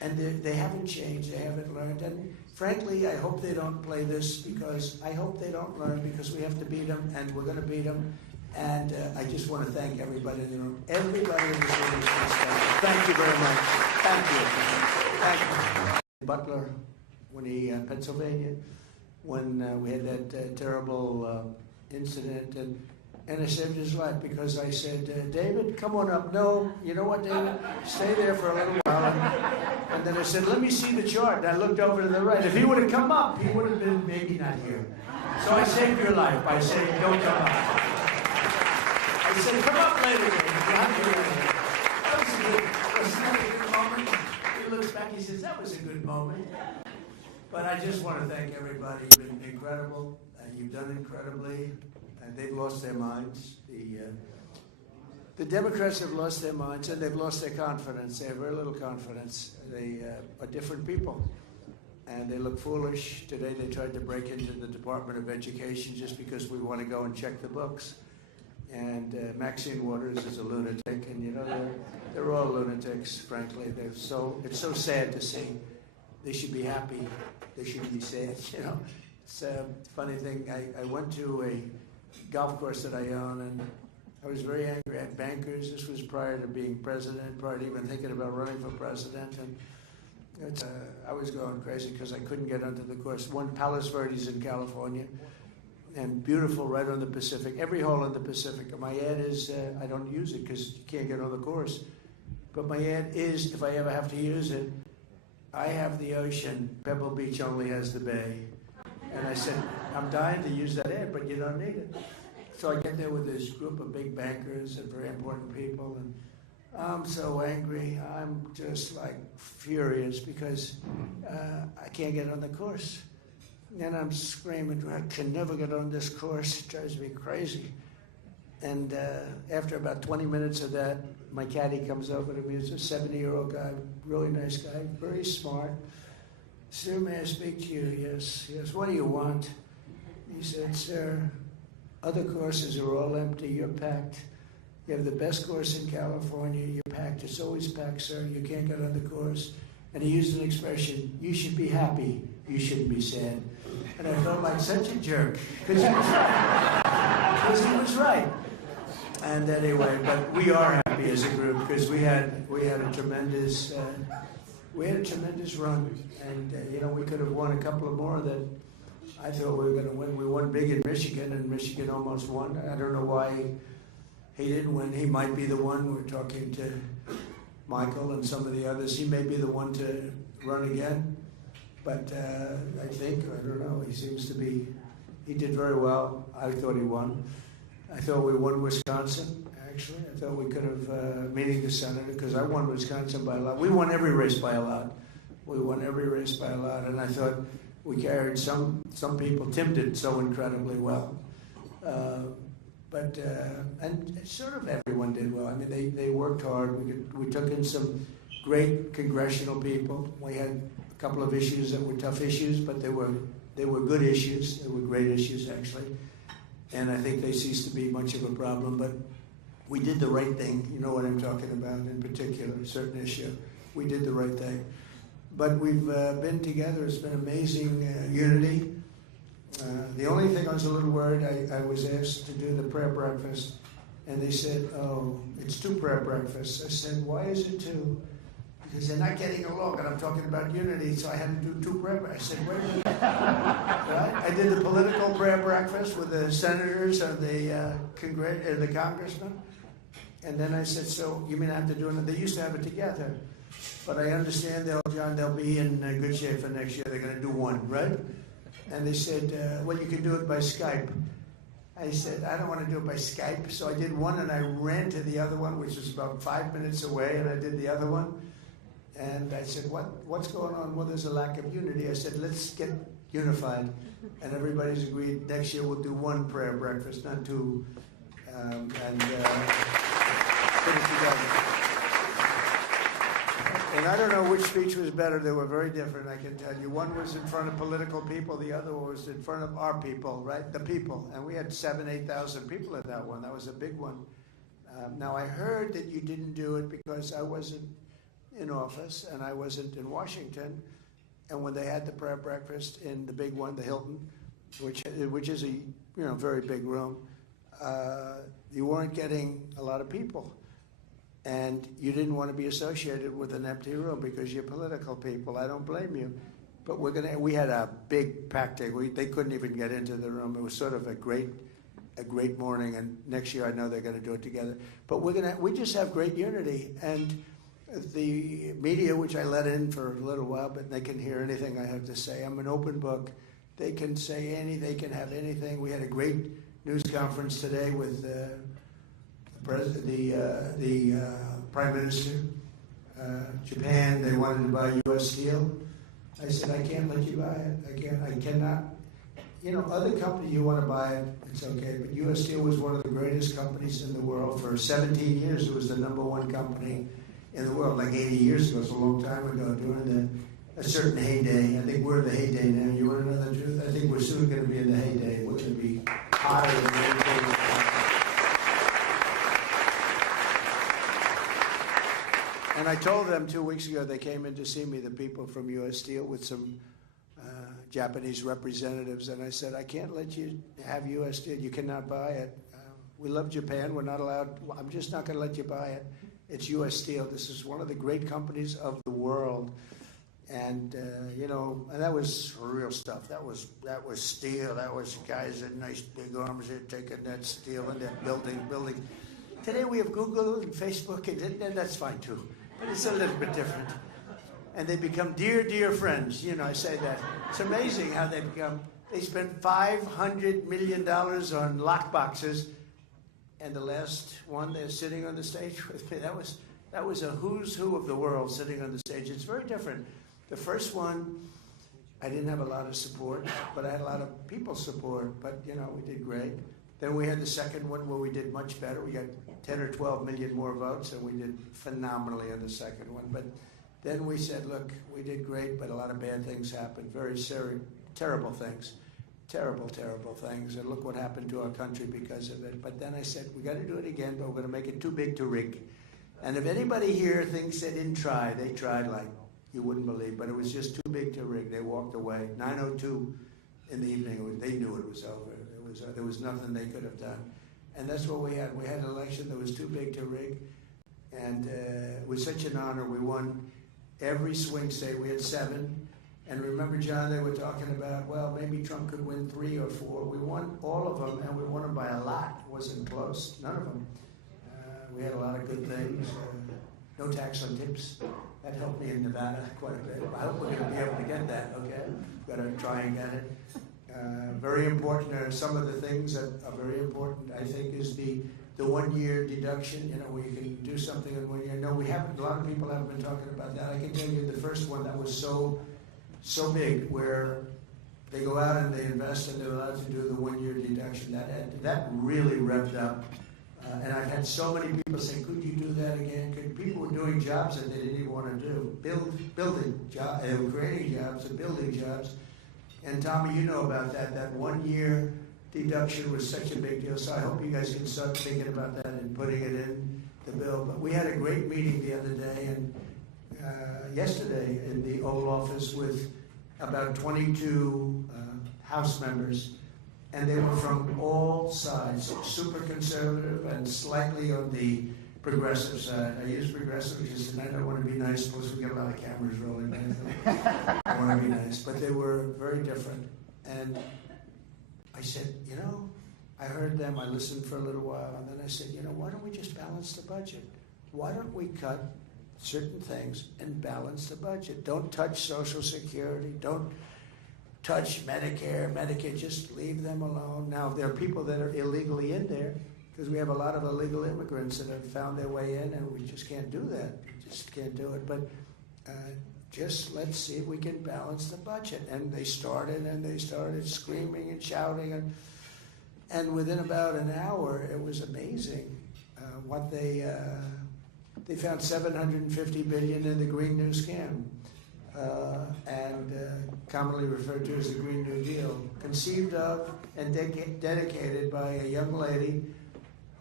And they haven't changed, they haven't learned. And frankly, I hope they don't play this because I hope they don't learn because we have to beat them and we're going to beat them. And I just want to thank everybody in the room. Everybody in this room is special. Thank you very much. Thank you. Thank you. Butler, when he, Pennsylvania, when we had that terrible incident, and I saved his life because I said, David, come on up. No, you know what, David? Stay there for a little while. And then I said, let me see the chart. And I looked over to the right. If he would have come up, he would have been maybe not here. So I saved your life by saying, don't come up. I said, come up later. That was a good moment. He looks back, he says, that was a good moment. But I just want to thank everybody. You've been incredible. You've done incredibly. And they've lost their minds. The Democrats have lost their minds, and they've lost their confidence. They have very little confidence. They are different people, and they look foolish. Today they tried to break into the Department of Education just because we want to go and check the books. And Maxine Waters is a lunatic, and you know they're all lunatics. Frankly, it's so sad to see. They should be happy. They shouldn't be sad. You know, it's a funny thing. I went to a golf course that I own, and I was very angry at bankers. This was prior to being president, prior to even thinking about running for president, and I was going crazy because I couldn't get onto the course. One, Palos Verdes in California, and beautiful right on the Pacific, every hole in the Pacific. My ad is, I don't use it because you can't get on the course, but my ad is, if I ever have to use it, I have the ocean, Pebble Beach only has the bay. And I said, I'm dying to use that ad, but you don't need it. So I get there with this group of big bankers and very important people, and I'm so angry. I'm just like furious because I can't get on the course. And I'm screaming, I can never get on this course. It drives me crazy. And after about 20 minutes of that, my caddy comes over to me. It's a 70-year-old guy, really nice guy, very smart. Sir, may I speak to you? Yes. Yes. What do you want? He said, sir, other courses are all empty. You're packed. You have the best course in California. You're packed. It's always packed, sir. You can't get on the course. And he used an expression, you should be happy. You shouldn't be sad. And I felt like such a jerk because he was right. Because he was right. And anyway, but we are happy as a group because we had a tremendous run, and you know, we could have won a couple of more that I thought we were going to win. We won big in Michigan, and Michigan almost won. I don't know why he didn't win. He might be the one. We're talking to Michael and some of the others. He may be the one to run again, but I don't know. He seems to be. He did very well. I thought he won. I thought we won Wisconsin. Actually, I thought we could have, meeting the senator, because I won Wisconsin by a lot. We won every race by a lot. We won every race by a lot, and I thought we carried some people. Tim did so incredibly well, and sort of everyone did well. I mean, they worked hard. We took in some great congressional people. We had a couple of issues that were tough issues, but they were good issues. They were great issues, actually, and I think they ceased to be much of a problem, but we did the right thing. You know what I'm talking about in particular, a certain issue. We did the right thing. But we've been together. It's been amazing unity. The only thing I was a little worried, I was asked to do the prayer breakfast, and they said, oh, it's 2 prayer breakfasts. I said, why is it 2? Because they're not getting along, and I'm talking about unity, so I had to do 2 prayer breakfasts. I said, wait a minute. Right? I did the political prayer breakfast with the senators and the congressmen. And then I said, so you mean I have to do it? They used to have it together. But I understand they'll be in good shape for next year. They're going to do 1, right? And they said, well, you can do it by Skype. I said, I don't want to do it by Skype. So I did 1, and I ran to the other one, which was about 5 minutes away, and I did the other one. And I said, what's going on? Well, there's a lack of unity. I said, let's get unified. And everybody's agreed next year we'll do 1 prayer breakfast, not 2. Put it together. And I don't know which speech was better. They were very different, I can tell you. One was in front of political people. The other one was in front of our people, right? The people. And we had 7,000, 8,000 people at that one. That was a big one. Now, I heard that you didn't do it because I wasn't in office, and I wasn't in Washington. And when they had the prayer breakfast in the big one, the Hilton, which is a very big room, you weren't getting a lot of people, and you didn't want to be associated with an empty room because you're political people. I don't blame you, but we had a big packed day. They couldn't even get into the room. It was sort of a great morning, and next year I know they're going to do it together. But we just have great unity, and the media, which I let in for a little while, but they can hear anything I have to say. I'm an open book. They can say anything. They can have anything. We had a great news conference today with the Prime Minister. Japan, they wanted to buy U.S. Steel. I said, I can't let you buy it. I cannot. Other companies, you want to buy it, it's okay. But U.S. Steel was one of the greatest companies in the world. For 17 years, it was the #1 company in the world, like 80 years ago. It's a long time ago, during a certain heyday. I think we're in the heyday now. You want to know the truth? I think we're soon going to be in the heyday. We're going to be hotter than anything. And I told them 2 weeks ago, they came in to see me, the people from U.S. Steel, with some Japanese representatives, and I said, I can't let you have U.S. Steel. You cannot buy it. We love Japan. We're not allowed. I'm just not going to let you buy it. It's U.S. Steel. This is one of the great companies of the world. And, and that was real stuff. That was steel. That was guys with nice big arms there taking that steel and that building. Today we have Google and Facebook, and that's fine too. But it's a little bit different. And they become dear, dear friends. I say that. It's amazing how they become. They spent $500 million on lockboxes. And the last one, they're sitting on the stage with me. That was a who's who of the world sitting on the stage. It's very different. The first one, I didn't have a lot of support, but I had a lot of people's support. But, we did great. Then we had the second one where we did much better. We got 10 or 12 million more votes, and we did phenomenally on the second one. But then we said, look, we did great, but a lot of bad things happened. Very terrible things. Terrible, terrible things. And look what happened to our country because of it. But then I said, we got to do it again, but we're going to make it too big to rig. And if anybody here thinks they didn't try, they tried like you wouldn't believe. But it was just too big to rig. They walked away. 9:02 in the evening, they knew it was over. There was nothing they could have done. And that's what we had. We had an election that was too big to rig. And it was such an honor. We won every swing state. We had 7. And remember, John, they were talking about, well, maybe Trump could win 3 or 4. We won all of them, and we won them by a lot. It wasn't close. None of them. We had a lot of good things. No tax on tips. That helped me in Nevada quite a bit. I hope we're going to be able to get that, okay? Got to try and get it. Very important. Some of the things that are very important, I think, is the 1-year deduction, where you can do something in 1 year. No, we haven't. A lot of people haven't been talking about that. I can tell you the first one that was so big, where they go out and they invest and they're allowed to do the 1-year deduction. That really revved up. And I've had so many people say, could you do that again? People were doing jobs that they didn't even want to do. Building jobs, creating jobs and building jobs. And Tommy, you know about that. That 1-year deduction was such a big deal. So I hope you guys can start thinking about that and putting it in the bill. But we had a great meeting the other day, and yesterday in the Oval Office with about 22 House members, and they were from all sides, super conservative and slightly on the progressive side. I use progressive because tonight I want to be nice, plus we get a lot of cameras rolling. I want to be nice, but they were very different. And I said, I heard them, I listened for a little while, and then I said, why don't we just balance the budget? Why don't we cut certain things and balance the budget? Don't touch Social Security. Don't touch Medicare, Medicaid. Just leave them alone. Now, if there are people that are illegally in there, because we have a lot of illegal immigrants that have found their way in, and we just can't do that. We just can't do it. But just let's see if we can balance the budget. And they started screaming and shouting. And within about an hour, it was amazing what they found $750 billion in the Green New Scam, and commonly referred to as the Green New Deal, conceived of and dedicated by a young lady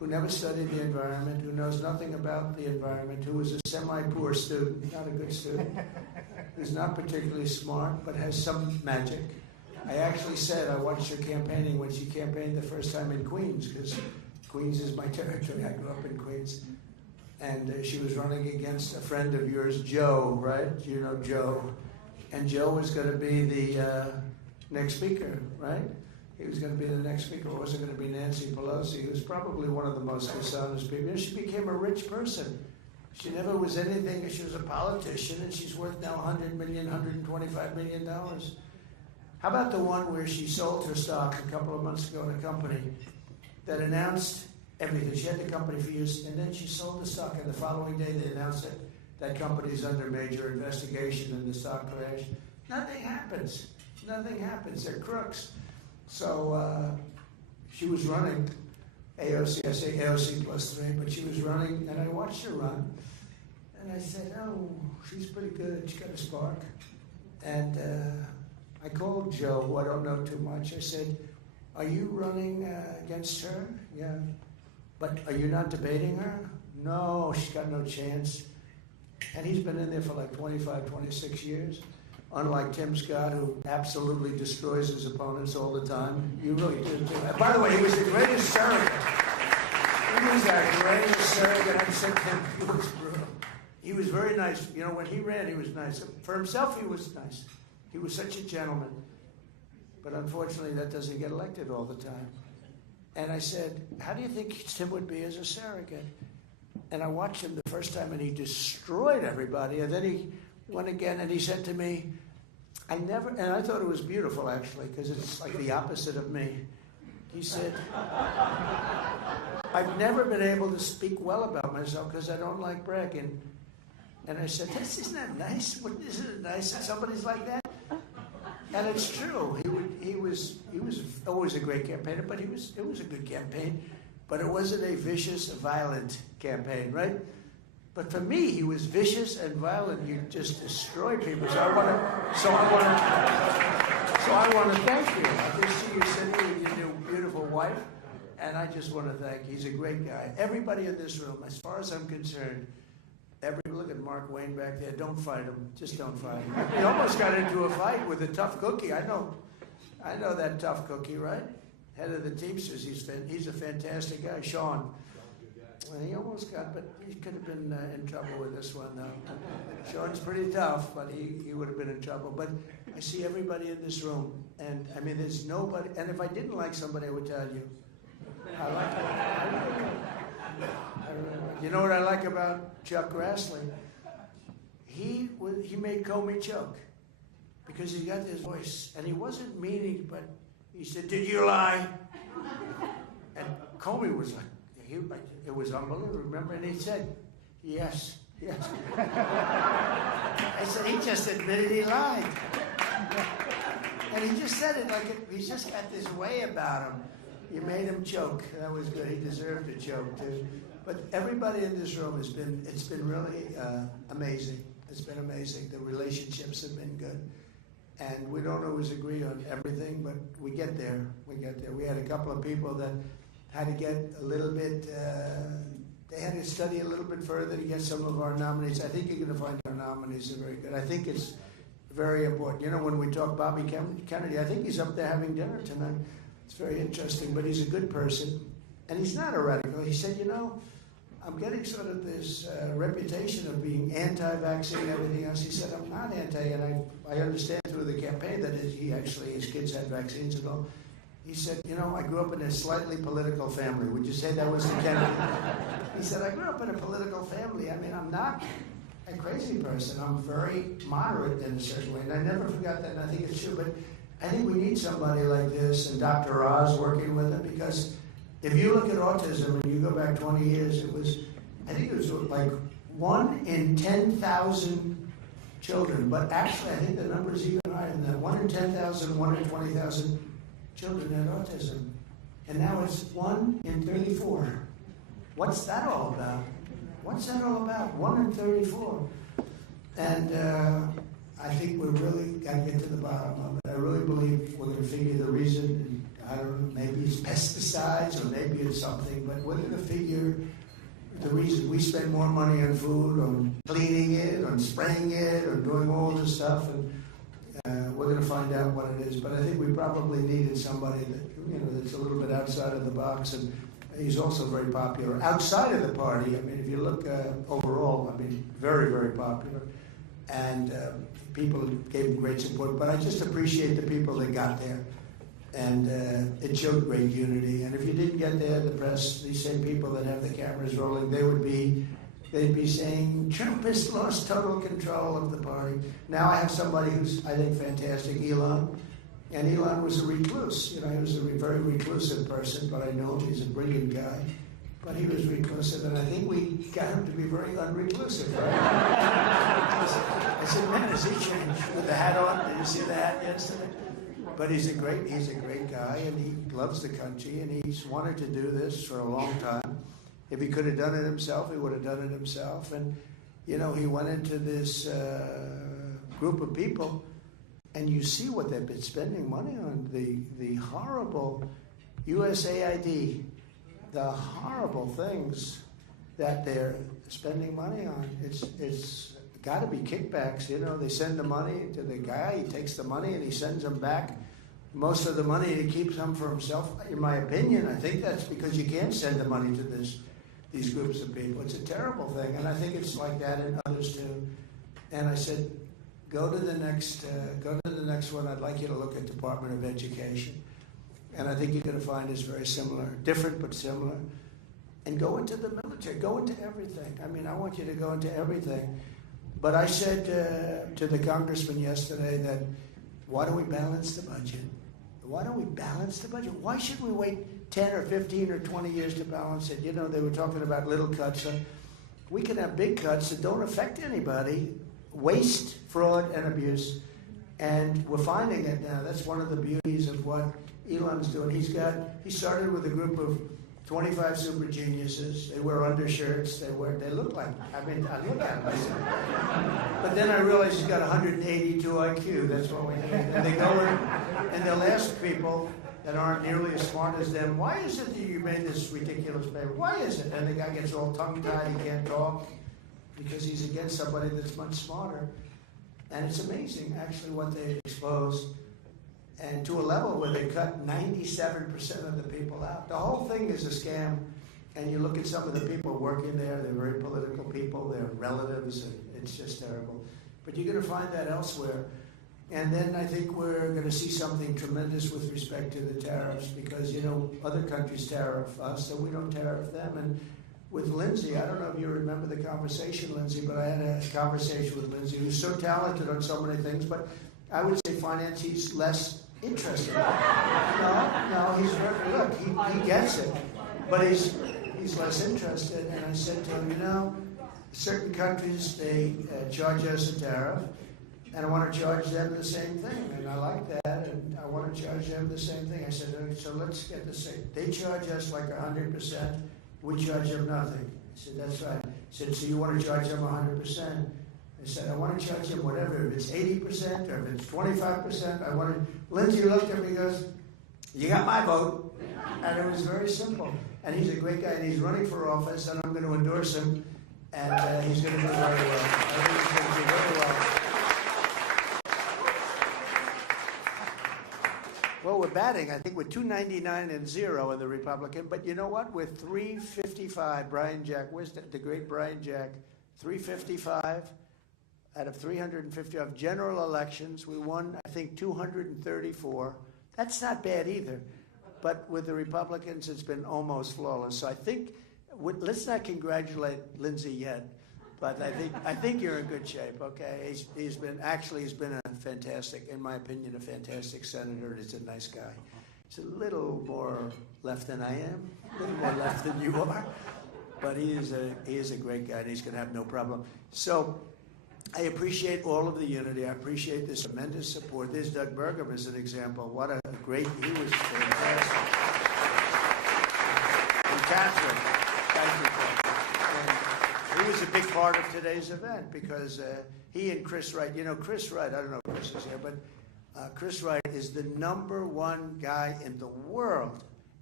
who never studied the environment, who knows nothing about the environment, who was a semi-poor student, not a good student, who's not particularly smart, but has some magic. I actually said I watched her campaigning when she campaigned the first time in Queens, because Queens is my territory. I grew up in Queens. And she was running against a friend of yours, Joe, right? You know Joe. And Joe was going to be the next speaker, right? He was going to be the next speaker. It wasn't going to be Nancy Pelosi, who was probably one of the most dishonest people. And she became a rich person. She never was anything. She was a politician, and she's worth now $100 million, $125 million. How about the one where she sold her stock a couple of months ago in a company that announced everything? She had the company for years, and then she sold the stock, and the following day they announced it. That company's under major investigation, and the stock crashed. Nothing happens. Nothing happens. They're crooks. So she was running AOC. I say AOC plus 3, but she was running, and I watched her run. And I said, oh, she's pretty good. She's got a spark. And I called Joe, who I don't know too much. I said, are you running against her? Yeah. But are you not debating her? No, she's got no chance. And he's been in there for like 25, 26 years. Unlike Tim Scott, who absolutely destroys his opponents all the time. You really do too. By the way, he was the greatest surrogate. He was our greatest surrogate. I said to him, he was brutal. He was very nice. You know, when he ran, he was nice. For himself, he was nice. He was such a gentleman. But unfortunately, that doesn't get elected all the time. And I said, how do you think Tim would be as a surrogate? And I watched him the first time, and he destroyed everybody. And then he went again, and he said to me, and I thought it was beautiful, actually, because it's like the opposite of me. He said, I've never been able to speak well about myself because I don't like bragging. And I said, isn't that nice? Isn't it nice that somebody's like that? And it's true. He was always a great campaigner, but it was a good campaign. But it wasn't a vicious, violent campaign, right? But for me, he was vicious and violent. You just destroyed people. So I want to thank you. I just see you sitting with your new beautiful wife, and I just want to thank you. He's a great guy. Everybody in this room, as far as I'm concerned, look at Mark Wayne back there. Don't fight him. Just don't fight him. He almost got into a fight with a tough cookie. I know that tough cookie, right? Head of the Teamsters. He's a fantastic guy, Sean. Well, he almost got, but he could have been in trouble with this one, though. Sean's pretty tough, but he would have been in trouble. But I see everybody in this room, and I mean, there's nobody. And if I didn't like somebody, I would tell you. I like it. You know what I like about Chuck Grassley? He made Comey choke because he got this voice, and he wasn't meaning, but he said, "Did you lie?" And Comey was like, it was unbelievable. Remember, and he said, "Yes." I said, he just admitted he lied, and he just said it like he's just got this way about him. You made him choke. That was good. He deserved to choke too. But everybody in this room it's been really amazing. It's been amazing. The relationships have been good. And we don't always agree on everything, but we get there. We had a couple of people that had to get a little bit, they had to study a little bit further to get some of our nominees. I think you're going to find our nominees are very good. I think it's very important. You know, when we talk Bobby Kennedy, I think he's up there having dinner tonight. It's very interesting, but he's a good person. And he's not a radical. He said, you know, I'm getting sort of this reputation of being anti-vaccine and everything else. He said, I'm not anti, and I understand through the campaign that his kids had vaccines and all. He said, you know, I grew up in a slightly political family. Would you say that was the Kennedy? He said, I grew up in a political family. I mean, I'm not a crazy person. I'm very moderate in a certain way, and I never forgot that, and I think it's true. But I think we need somebody like this, and Dr. Oz working with him, because if you look at autism and you go back 20 years, I think it was like 1 in 10,000 children. But actually, I think the number is even higher than that. 1 in 10,000, 1 in 20,000 children had autism. And now it's 1 in 34. What's that all about? 1 in 34. And I think we're really got to get to the bottom of it. I really believe we're going to figure the reason. I don't know, maybe it's pesticides or maybe it's something, but we're going to figure the reason we spend more money on food, on cleaning it, on spraying it, or doing all this stuff, and we're going to find out what it is. But I think we probably needed somebody that, that's a little bit outside of the box, and he's also very popular outside of the party. I mean, if you look overall, I mean, very, very popular, and people gave him great support. But I just appreciate the people that got there. And it showed great unity. And if you didn't get there, the press, these same people that have the cameras rolling, they'd be saying, Trump has lost total control of the party. Now I have somebody who's, I think, fantastic, Elon. And Elon was a recluse. He was a very reclusive person, but I know him. He's a brilliant guy. But he was reclusive, and I think we got him to be very unreclusive, right? I said, man, has he changed with the hat on? Did you see the hat yesterday? But he's a great guy, and he loves the country, and he's wanted to do this for a long time. If he could have done it himself, he would have done it himself. And, he went into this group of people, and you see what they've been spending money on. The horrible USAID, the horrible things that they're spending money on. It's got to be kickbacks. They send the money to the guy, he takes the money and he sends them back. Most of the money he keeps some for himself. In my opinion, I think that's because you can't send the money to these groups of people. It's a terrible thing, and I think it's like that in others too. And I said, go to the next one. I'd like you to look at Department of Education. And I think you're going to find it's very similar, different but similar. And go into the military, go into everything. I mean, I want you to go into everything. But I said to the congressman yesterday that, why don't we balance the budget? Why don't we balance the budget? Why should we wait 10 or 15 or 20 years to balance it? They were talking about little cuts. We can have big cuts that don't affect anybody, waste, fraud, and abuse. And we're finding it now. That's one of the beauties of what Elon's doing. He started with a group of 25 super geniuses. They wear undershirts. They look like, I look at them. But then I realized he's got 182 IQ. That's what we need. And they go in and they'll ask people that aren't nearly as smart as them, why is it that you made this ridiculous paper? Why is it? And the guy gets all tongue-tied. He can't talk because he's against somebody that's much smarter. And it's amazing, actually, what they expose. And to a level where they cut 97% of the people out. The whole thing is a scam. And you look at some of the people working there, they're very political people, they're relatives, and it's just terrible. But you're going to find that elsewhere. And then I think we're going to see something tremendous with respect to the tariffs because, other countries tariff us, so we don't tariff them. And with Lindsay, I don't know if you remember the conversation, Lindsay, but I had a conversation with Lindsay, who's so talented on so many things, but I would say finance, he's less interested. No, he's very, look, he gets it, but he's less interested. And I said to him, certain countries, they charge us a tariff, and I want to charge them the same thing, and I like that, and I want to charge them the same thing. I said, okay, so let's get the same. They charge us like 100%, we charge them nothing. I said, that's right. I said, so you want to charge them 100%? I said, I want to charge them whatever, if it's 80% or if it's 25%, Lindsay looked at me and goes, you got my vote. And it was very simple. And he's a great guy, and he's running for office, and I'm going to endorse him, and he's going to do very well. I think he's going to do very well. Well, we're batting, I think, with 299 and 0 in the Republican, but you know what? With 355, Brian Jack, where's the great Brian Jack? 355 out of 355 general elections. We won, I think, 234. That's not bad either. But with the Republicans, it's been almost flawless. So I think, let's not congratulate Lindsay yet, but I think you're in good shape, okay? He's been a fantastic, in my opinion, a fantastic senator. He's a nice guy. He's a little more left than I am, a little more left than you are, but he is a great guy, and he's going to have no problem. So I appreciate all of the unity. I appreciate this tremendous support. There's Doug Burgum as an example. What a great, he was fantastic. And Catherine, thank you, Catherine. He was a big part of today's event because he and Chris Wright, Chris Wright, I don't know if Chris is here, but Chris Wright is the #1 guy in the world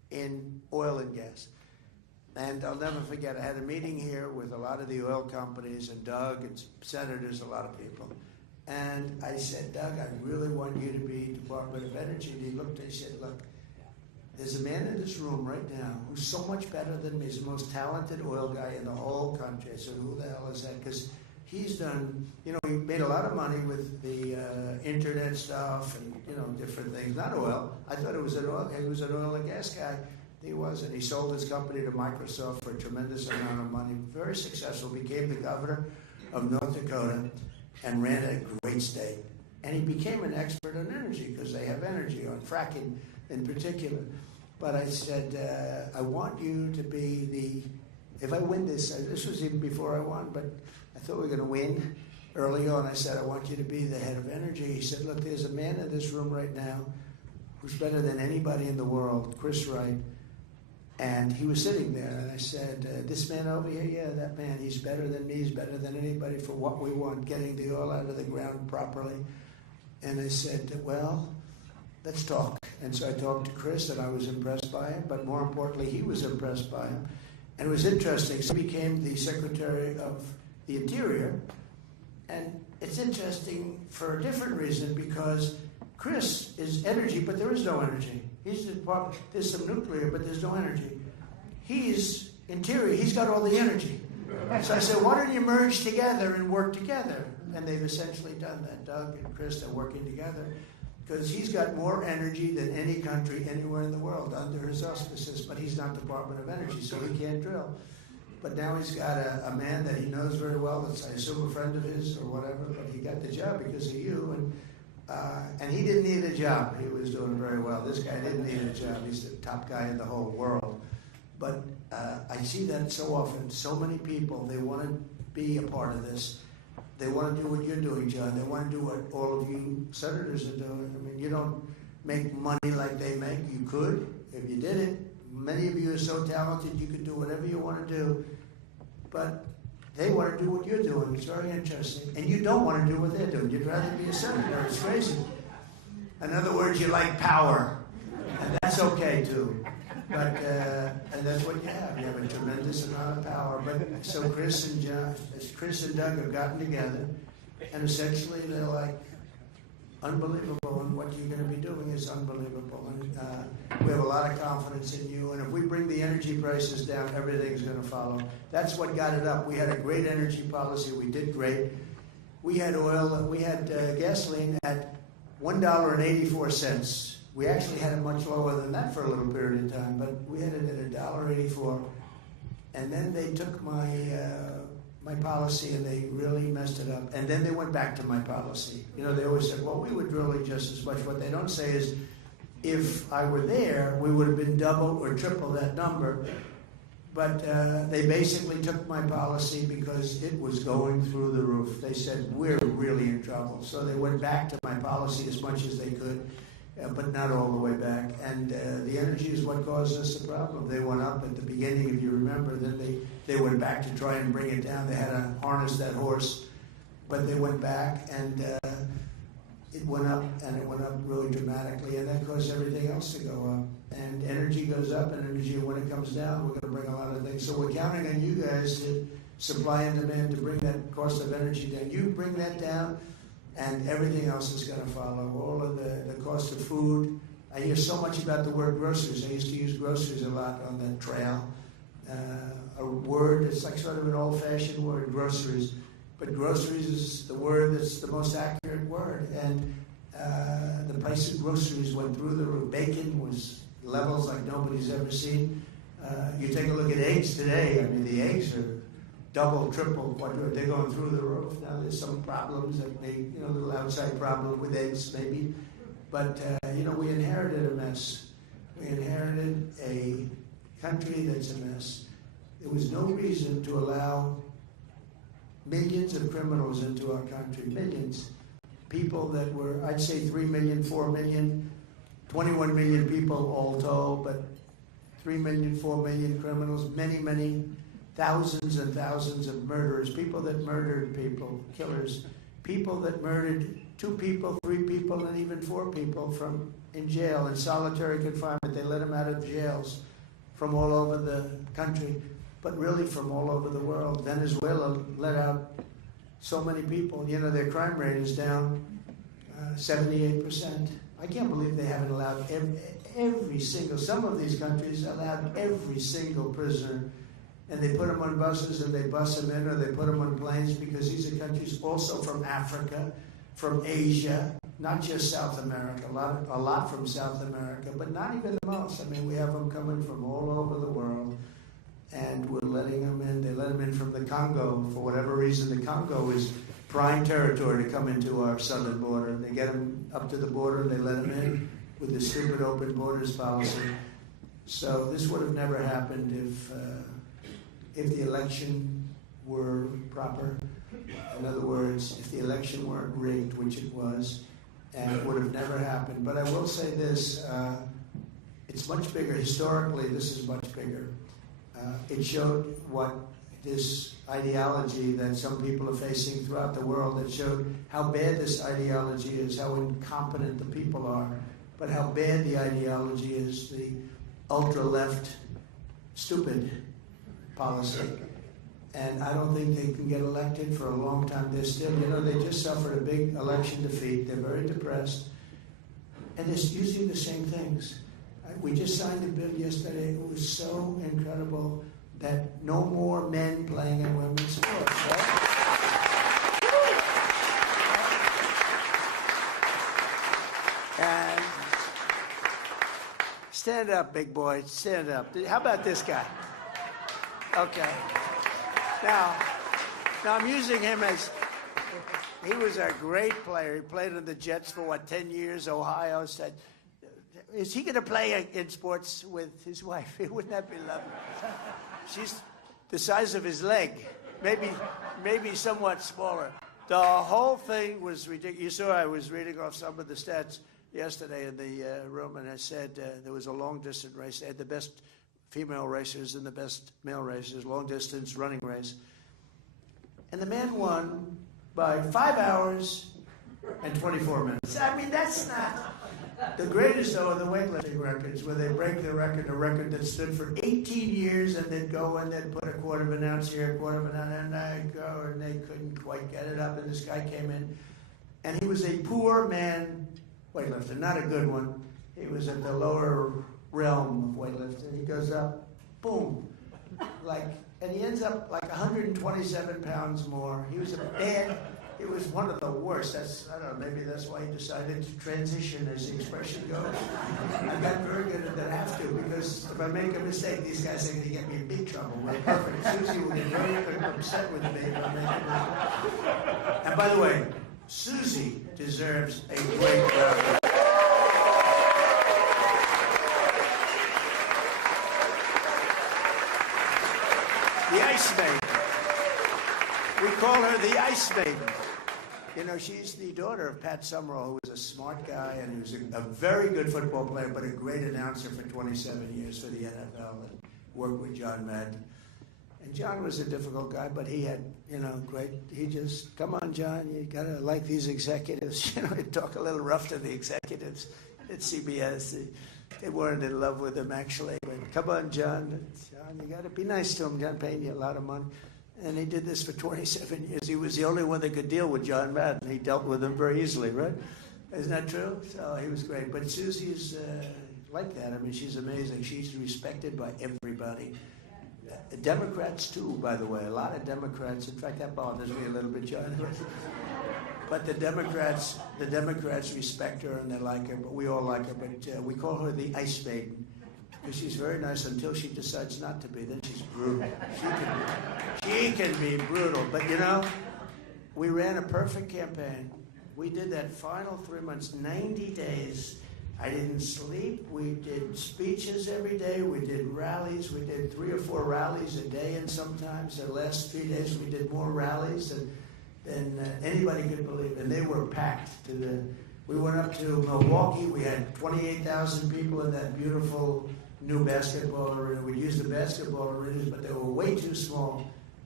in oil and gas. And I'll never forget, I had a meeting here with a lot of the oil companies and Doug and senators, a lot of people. And I said, Doug, I really want you to be Department of Energy. And he looked and he said, look, there's a man in this room right now who's so much better than me. He's the most talented oil guy in the whole country. I said, who the hell is that? Because he's done, he made a lot of money with the internet stuff and, different things. Not oil. I thought he was an oil and gas guy. He wasn't. He sold his company to Microsoft for a tremendous amount of money. Very successful. Became the governor of North Dakota and ran a great state. And he became an expert on energy because they have energy, on fracking in particular. But I said, I want you to be if I win this was even before I won, but I thought we were going to win early on. I said, I want you to be the head of energy. He said, look, there's a man in this room right now who's better than anybody in the world, Chris Wright. And he was sitting there, and I said, this man over here, yeah, that man, he's better than me, he's better than anybody for what we want, getting the oil out of the ground properly. And I said, well, let's talk. And so I talked to Chris, and I was impressed by him, but more importantly, he was impressed by him. And it was interesting. So he became the Secretary of the Interior, and it's interesting for a different reason, because Chris is energy, but there is no energy. There's some nuclear, but there's no energy. He's interior. He's got all the energy. So I said, why don't you merge together and work together? And they've essentially done that. Doug and Chris are working together because he's got more energy than any country anywhere in the world under his auspices, but he's not Department of Energy, so he can't drill. But now he's got a man that he knows very well, that's, I assume, a friend of his or whatever, but he got the job because of you. And he didn't need a job. He was doing very well. This guy didn't need a job. He's the top guy in the whole world. But I see that so often. So many people, they want to be a part of this. They want to do what you're doing, John. They want to do what all of you senators are doing. I mean, you don't make money like they make. You could if you did it. Many of you are so talented, you could do whatever you want to do. But they want to do what you're doing. It's very interesting. And you don't want to do what they're doing. You'd rather be a senator. It's crazy. In other words, you like power. And that's okay, too. But, and that's what you have. You have a tremendous amount of power. But so Chris and Doug have gotten together, and essentially they're like, unbelievable, and what you're going to be doing is unbelievable. And we have a lot of confidence in you. And if we bring the energy prices down, everything's going to follow. That's what got it up. We had a great energy policy. We did great. We had gasoline at $1.84. We actually had it much lower than that for a little period of time, but we had it at $1.84. And then they took my policy and they really messed it up. And then they went back to my policy. They always said, well, we were drilling just as much. What they don't say is, if I were there, we would have been double or triple that number. But they basically took my policy because it was going through the roof. They said, we're really in trouble. So they went back to my policy as much as they could, but not all the way back. And the energy is what caused us the problem. They went up at the beginning, if you remember. Then they went back to try and bring it down. They had to harness that horse. But they went back, and it went up, and it went up really dramatically. And that caused everything else to go up. And energy goes up, and energy, when it comes down, we're going to bring a lot of things. So we're counting on you guys to supply and demand to bring that cost of energy down. You bring that down, and everything else is going to follow. All of the cost of food. I hear so much about the word groceries. I used to use groceries a lot on the trail. A word, it's like sort of an old-fashioned word, groceries. But groceries is the word that's the most accurate word. And the price of groceries went through the roof. Bacon was levels like nobody's ever seen. You take a look at eggs today. I mean, the eggs are double, triple, quadruple. They're going through the roof. Now, there's some problems that may, a little outside problem with eggs, maybe. But, we inherited a mess. We inherited a country that's a mess. There was no reason to allow millions of criminals into our country. Millions. People that were, I'd say 3 million, 4 million, 21 million people all told, but 3 million, 4 million criminals, many, many thousands and thousands of murderers, people that murdered people, killers, people that murdered 2 people, 3 people, and even 4 people from in jail, in solitary confinement. They let them out of jails from all over the country, but really from all over the world. Venezuela let out so many people. You know, their crime rate is down 78%. I can't believe they haven't allowed every single, some of these countries allowed every single prisoner, and they put them on buses and they bus them in, or they put them on planes, because these are countries also from Africa, from Asia, not just South America, a lot from South America, but not even the most. I mean, we have them coming from all over the world, and we're letting them in. They let them in from the Congo. For whatever reason, the Congo is prime territory to come into our southern border. They get them up to the border, they let them in with the stupid open borders policy. So this would have never happened if the election were proper. In other words, if the election weren't rigged, which it was, and it would have never happened. But I will say this, it's much bigger. Historically, this is much bigger. It showed what this ideology that some people are facing throughout the world, it showed how bad this ideology is, how incompetent the people are, but how bad the ideology is, the ultra-left stupid policy. And I don't think they can get elected for a long time. They're still, you know, they just suffered a big election defeat. They're very depressed. And they're using the same things. We just signed a bill yesterday. It was so incredible that no more men playing in women's sports. Right? And stand up, big boy. Stand up. How about this guy? Okay. Now I'm using him as, he was a great player. He played in the Jets for, 10 years? Ohio said, is he going to play in sports with his wife? Wouldn't that be lovely? She's the size of his leg, maybe somewhat smaller. The whole thing was ridiculous. You saw I was reading off some of the stats yesterday in the room, and I said there was a long-distance race. They had the best female racers and the best male racers, long-distance running race. And the man won by 5 hours and 24 minutes. I mean, that's not... The greatest, though, are the weightlifting records, where they break the record, a record that stood for 18 years, and they'd go and they'd put a quarter of an ounce here, a quarter of an ounce, and I'd go, and they couldn't quite get it up, and this guy came in, and he was a poor man weightlifter, not a good one. He was at the lower realm of weightlifting. He goes up, boom, and he ends up like 127 pounds more. He was it was one of the worst. I don't know, maybe that's why he decided to transition, as the expression goes. I got very good at that, I have to, because if I make a mistake, these guys are going to get me in big trouble. We're perfect. Susie will get very upset with me if I make a mistake. And by the way, Susie deserves a great round. The Ice Maiden. We call her the Ice Maiden. You know, she's the daughter of Pat Summerall, who was a smart guy and who was a very good football player, but a great announcer for 27 years for the NFL and worked with John Madden. And John was a difficult guy, but he had, he just, come on, John, you got to like these executives. He'd talk a little rough to the executives at CBS. They weren't in love with him, actually. But come on, John, you got to be nice to him. John paying you a lot of money. And he did this for 27 years. He was the only one that could deal with John Madden. He dealt with him very easily, right? Isn't that true? So he was great. But Susie's like that. I mean, she's amazing. She's respected by everybody. The Democrats, too, by the way. A lot of Democrats. In fact, that bothers me a little bit, John. But the Democrats respect her and they like her. But we all like her. But we call her the Ice Maiden. Because she's very nice until she decides not to be. Then she's brutal. She can be brutal. But we ran a perfect campaign. We did that final 3 months, 90 days. I didn't sleep. We did speeches every day. We did rallies. We did 3 or 4 rallies a day, and sometimes the last 3 days we did more rallies than anybody could believe. And they were packed. We went up to Milwaukee. We had 28,000 people in that beautiful new basketball arena. We used the basketball arenas, but they were way too small.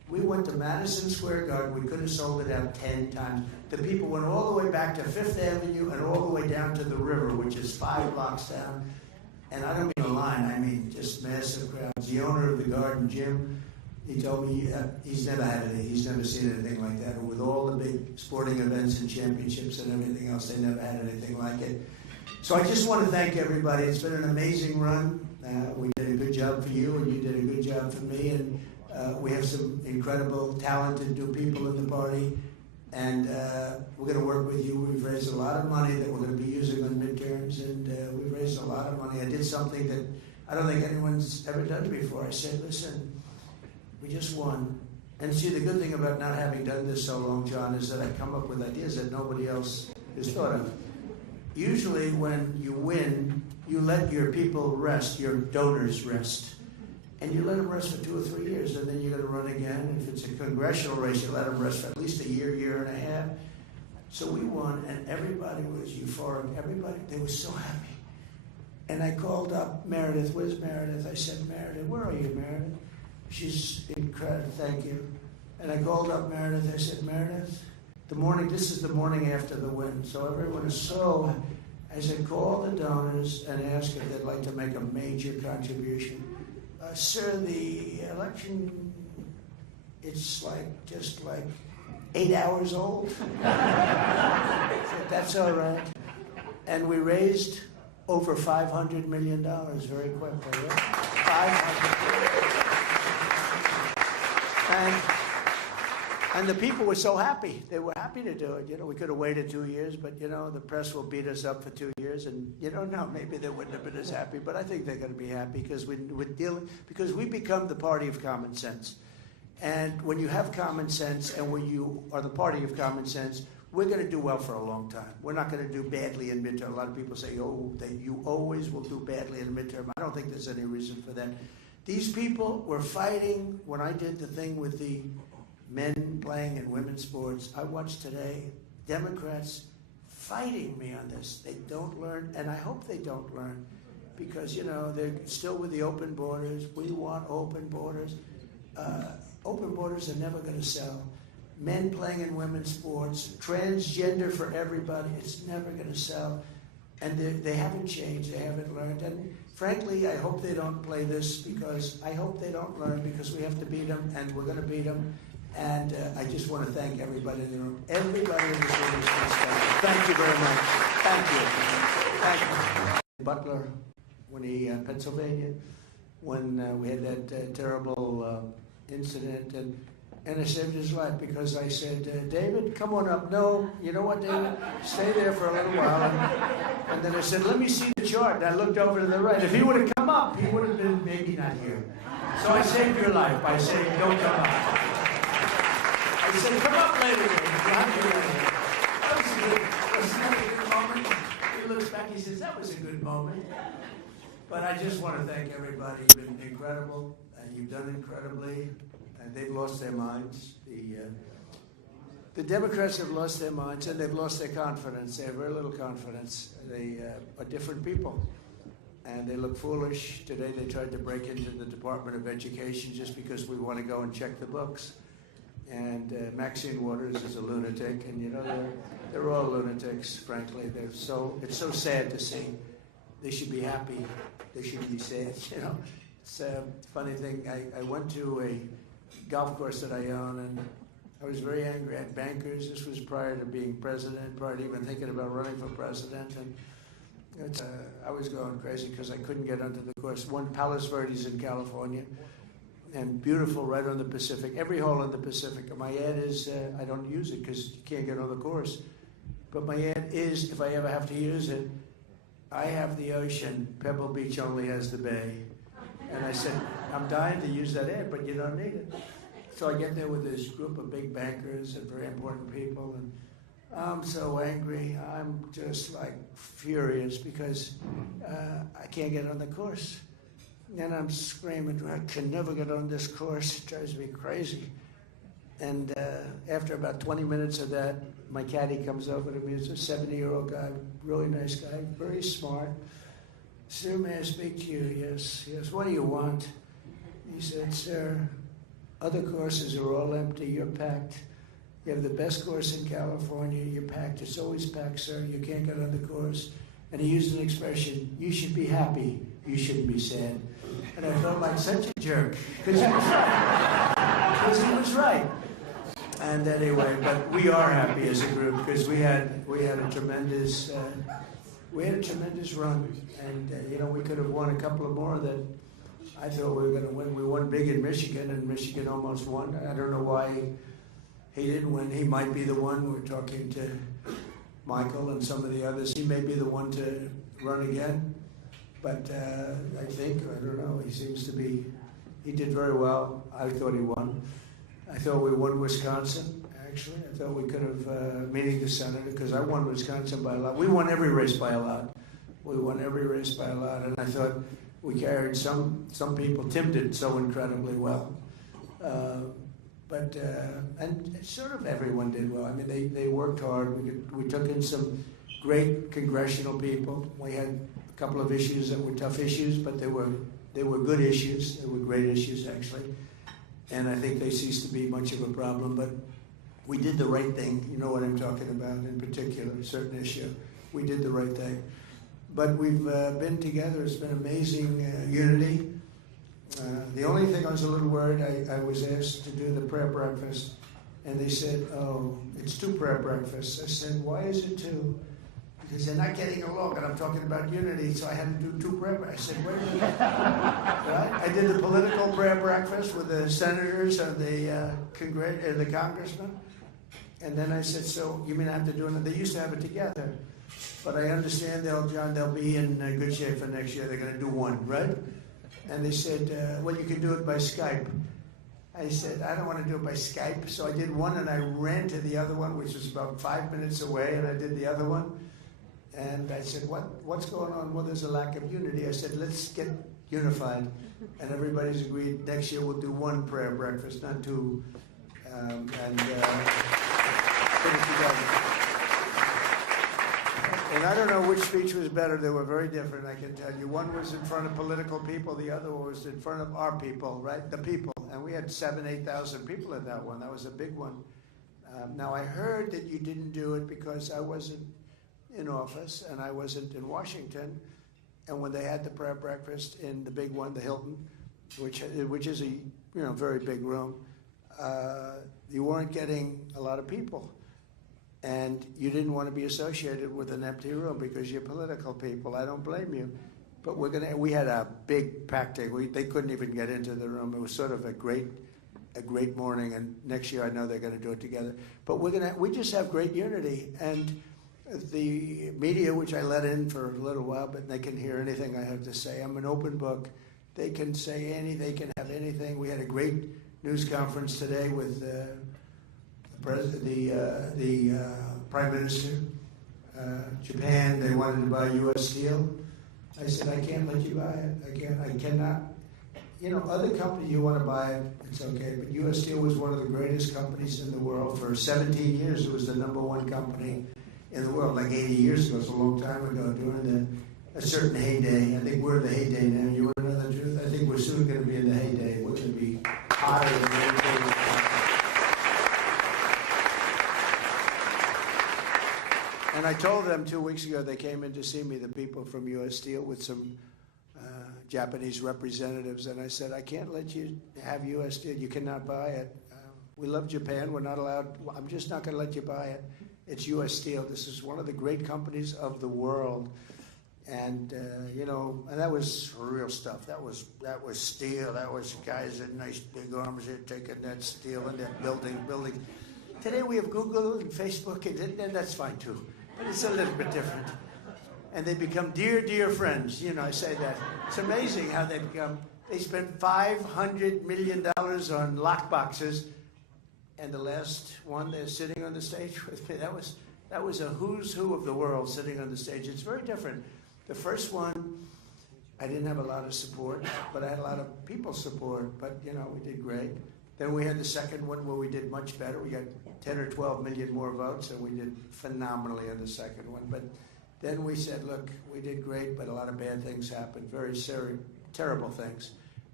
We went to Madison Square Garden. We could have sold it out 10 times. The people went all the way back to Fifth Avenue and all the way down to the river, which is 5 blocks down. And I don't mean a line, I mean just massive crowds. The owner of the garden, Jim, he told me he's never had it. He's never seen anything like that. And with all the big sporting events and championships and everything else, they never had anything like it. So I just want to thank everybody. It's been an amazing run. We did a good job for you, and you did a good job for me. And we have some incredible, talented new people in the party. And we're going to work with you. We've raised a lot of money that we're going to be using on midterms, and we've raised a lot of money. I did something that I don't think anyone's ever done before. I said, listen, we just won. And see, the good thing about not having done this so long, John, is that I come up with ideas that nobody else has thought of. Usually when you win, you let your people rest, your donors rest. And you let them rest for 2 or 3 years, and then you're going to run again. And if it's a congressional race, you let them rest for at least a year, year and a half. So we won, and everybody was euphoric. Everybody, they were so happy. And I called up Meredith. Where's Meredith? I said, Meredith, where are you, Meredith? She's incredible, thank you. And I called up Meredith. I said, Meredith, this is the morning after the win. So everyone is so, I said, call the donors and ask if they'd like to make a major contribution. Sir, the election, it's just like 8 hours old. That's all right. And we raised over $500 million very quickly. Yeah? 500 million. And the people were so happy. They were happy to do it. You know, we could have waited 2 years, but, you know, the press will beat us up for 2 years. And, you know, no, maybe they wouldn't have been as happy. But I think they're going to be happy because because we become the party of common sense. And when you have common sense and when you are the party of common sense, we're going to do well for a long time. We're not going to do badly in midterm. A lot of people say, oh, you always will do badly in midterm. I don't think there's any reason for that. These people were fighting when I did the thing with the men playing in women's sports. I watched today Democrats fighting me on this. They don't learn, and I hope they don't learn, because, you know, they're still with the open borders. We want open borders. Open borders are never going to sell. Men playing in women's sports, transgender for everybody, it's never going to sell. And they haven't changed, they haven't learned. And frankly, I hope they don't play this, because I hope they don't learn, because we have to beat them, and we're going to beat them. And I just want to thank everybody in the room. Everybody in this room is special. Thank you very much. Thank you. Thank you. Butler, when Pennsylvania, when we had that terrible incident, and I saved his life because I said, David, come on up. No, you know what, David? Stay there for a little while. And then I said, let me see the chart. And I looked over to the right. If he would have come up, he would have been maybe not here. So I saved your life by saying, don't come up. I said, come up later. Wasn't that a good moment? He looks back, he says, that was a good moment. But I just want to thank everybody. You've been incredible, and you've done incredibly. And they've lost their minds. The Democrats have lost their minds, and they've lost their confidence. They have very little confidence. They are different people, and they look foolish. Today they tried to break into the Department of Education just because we want to go and check the books. And Maxine Waters is a lunatic, and, you know, they're all lunatics, frankly. It's so sad to see. They should be happy. They shouldn't be sad, you know. It's a funny thing. I went to a golf course that I own, and I was very angry at bankers. This was prior to being president, prior to even thinking about running for president, and I was going crazy because I couldn't get onto the course. One, Palos Verdes in California, and beautiful, right on the Pacific, every hole in the Pacific. My ad is, I don't use it because you can't get on the course, but my ad is, if I ever have to use it, I have the ocean, Pebble Beach only has the bay. And I said, I'm dying to use that ad, but you don't need it. So I get there with this group of big bankers and very important people, and I'm so angry. I'm just like furious because I can't get on the course. And I'm screaming, I can never get on this course. It drives me crazy. And after about 20 minutes of that, my caddy comes over to me. It's a 70-year-old guy, really nice guy, very smart. Sir, may I speak to you? Yes. What do you want? He said, sir, Other courses are all empty. You're packed. You have the best course in California. You're packed. It's always packed, sir. You can't get on the course. And he used an expression, you should be happy. You shouldn't be sad. And I felt like such a jerk. Because he was right. And anyway, but we are happy as a group because we had a tremendous run. And, we could have won a couple of more that I thought we were going to win. We won big in Michigan, and Michigan almost won. I don't know why he didn't win. He might be the one. We're talking to Michael and some of the others. He may be the one to run again. But I don't know, he did very well. I thought he won. I thought we won Wisconsin, actually. I thought we could have, meeting the senator, because I won Wisconsin by a lot. We won every race by a lot. And I thought we carried some people. Tim did so incredibly well. And sort of everyone did well. I mean, they worked hard. We took in some great congressional people. We had a couple of issues that were tough issues, but they were good issues. They were great issues, actually. And I think they ceased to be much of a problem. But we did the right thing. You know what I'm talking about in particular, a certain issue. We did the right thing. But we've been together. It's been amazing unity. The only thing I was a little worried, I was asked to do the prayer breakfast, and they said, oh, it's 2 prayer breakfasts. I said, why is it 2? Because they're not getting along, and I'm talking about unity, so I had to do 2 prayer breakfasts. I said, wait a minute. Right? I did the political prayer breakfast with the senators and the congressmen, and then I said, so you mean I have to do it? They used to have it together, but I understand they'll be in good shape for next year. They're going to do 1, right? And they said, well, you can do it by Skype. I said, I don't want to do it by Skype. So I did 1, and I ran to the other one, which was about 5 minutes away, and I did the other one. And I said, what's going on? Well, there's a lack of unity. I said, let's get unified. And everybody's agreed next year we'll do 1 prayer breakfast, not 2. And put it together. And I don't know which speech was better. They were very different, I can tell you. One was in front of political people. The other was in front of our people, right? The people. And we had 8,000 people at that one. That was a big one. Now, I heard that you didn't do it because I wasn't in office and I wasn't in Washington. And when they had the prayer breakfast in the big one, the Hilton, which is a very big room, you weren't getting a lot of people. And you didn't want to be associated with an empty room because you're political people. I don't blame you. But we had a big packed day. They couldn't even get into the room. It was sort of a great morning. And next year I know they're going to do it together. But we just have great unity. And the media, which I let in for a little while, but they can hear anything I have to say. I'm an open book. They can say anything. They can have anything. We had a great news conference today with the Prime Minister. Japan, they wanted to buy U.S. steel. I said, I can't let you buy it. I cannot. Other companies, you want to buy it, it's okay. But U.S. Steel was one of the greatest companies in the world. For 17 years, it was the #1 company in the world, like 80 years ago. It's a long time ago, during a certain heyday. I think we're in the heyday now. You want to know the truth? I think we're soon going to be in the heyday. We're going to be hotter than anything. And I told them 2 weeks ago, they came in to see me, the people from U.S. Steel, with some Japanese representatives, and I said, I can't let you have U.S. Steel. You cannot buy it. We love Japan. We're not allowed. I'm just not going to let you buy it. It's U.S. Steel. This is one of the great companies of the world. And, and that was real stuff. That was steel. That was guys with nice big arms there taking that steel and that building. Today we have Google and Facebook, and that's fine too. But it's a little bit different. And they become dear, dear friends. I say that. It's amazing how they become. They spent $500 million on lockboxes. And the last one, they're sitting on the stage with me. That was a who's who of the world sitting on the stage. It's very different. The first one, I didn't have a lot of support, but I had a lot of people's support. But, we did great. Then we had the second one where we did much better. We got 10 or 12 million more votes, and we did phenomenally on the second one. But then we said, look, we did great, but a lot of bad things happened, very serious, terrible things.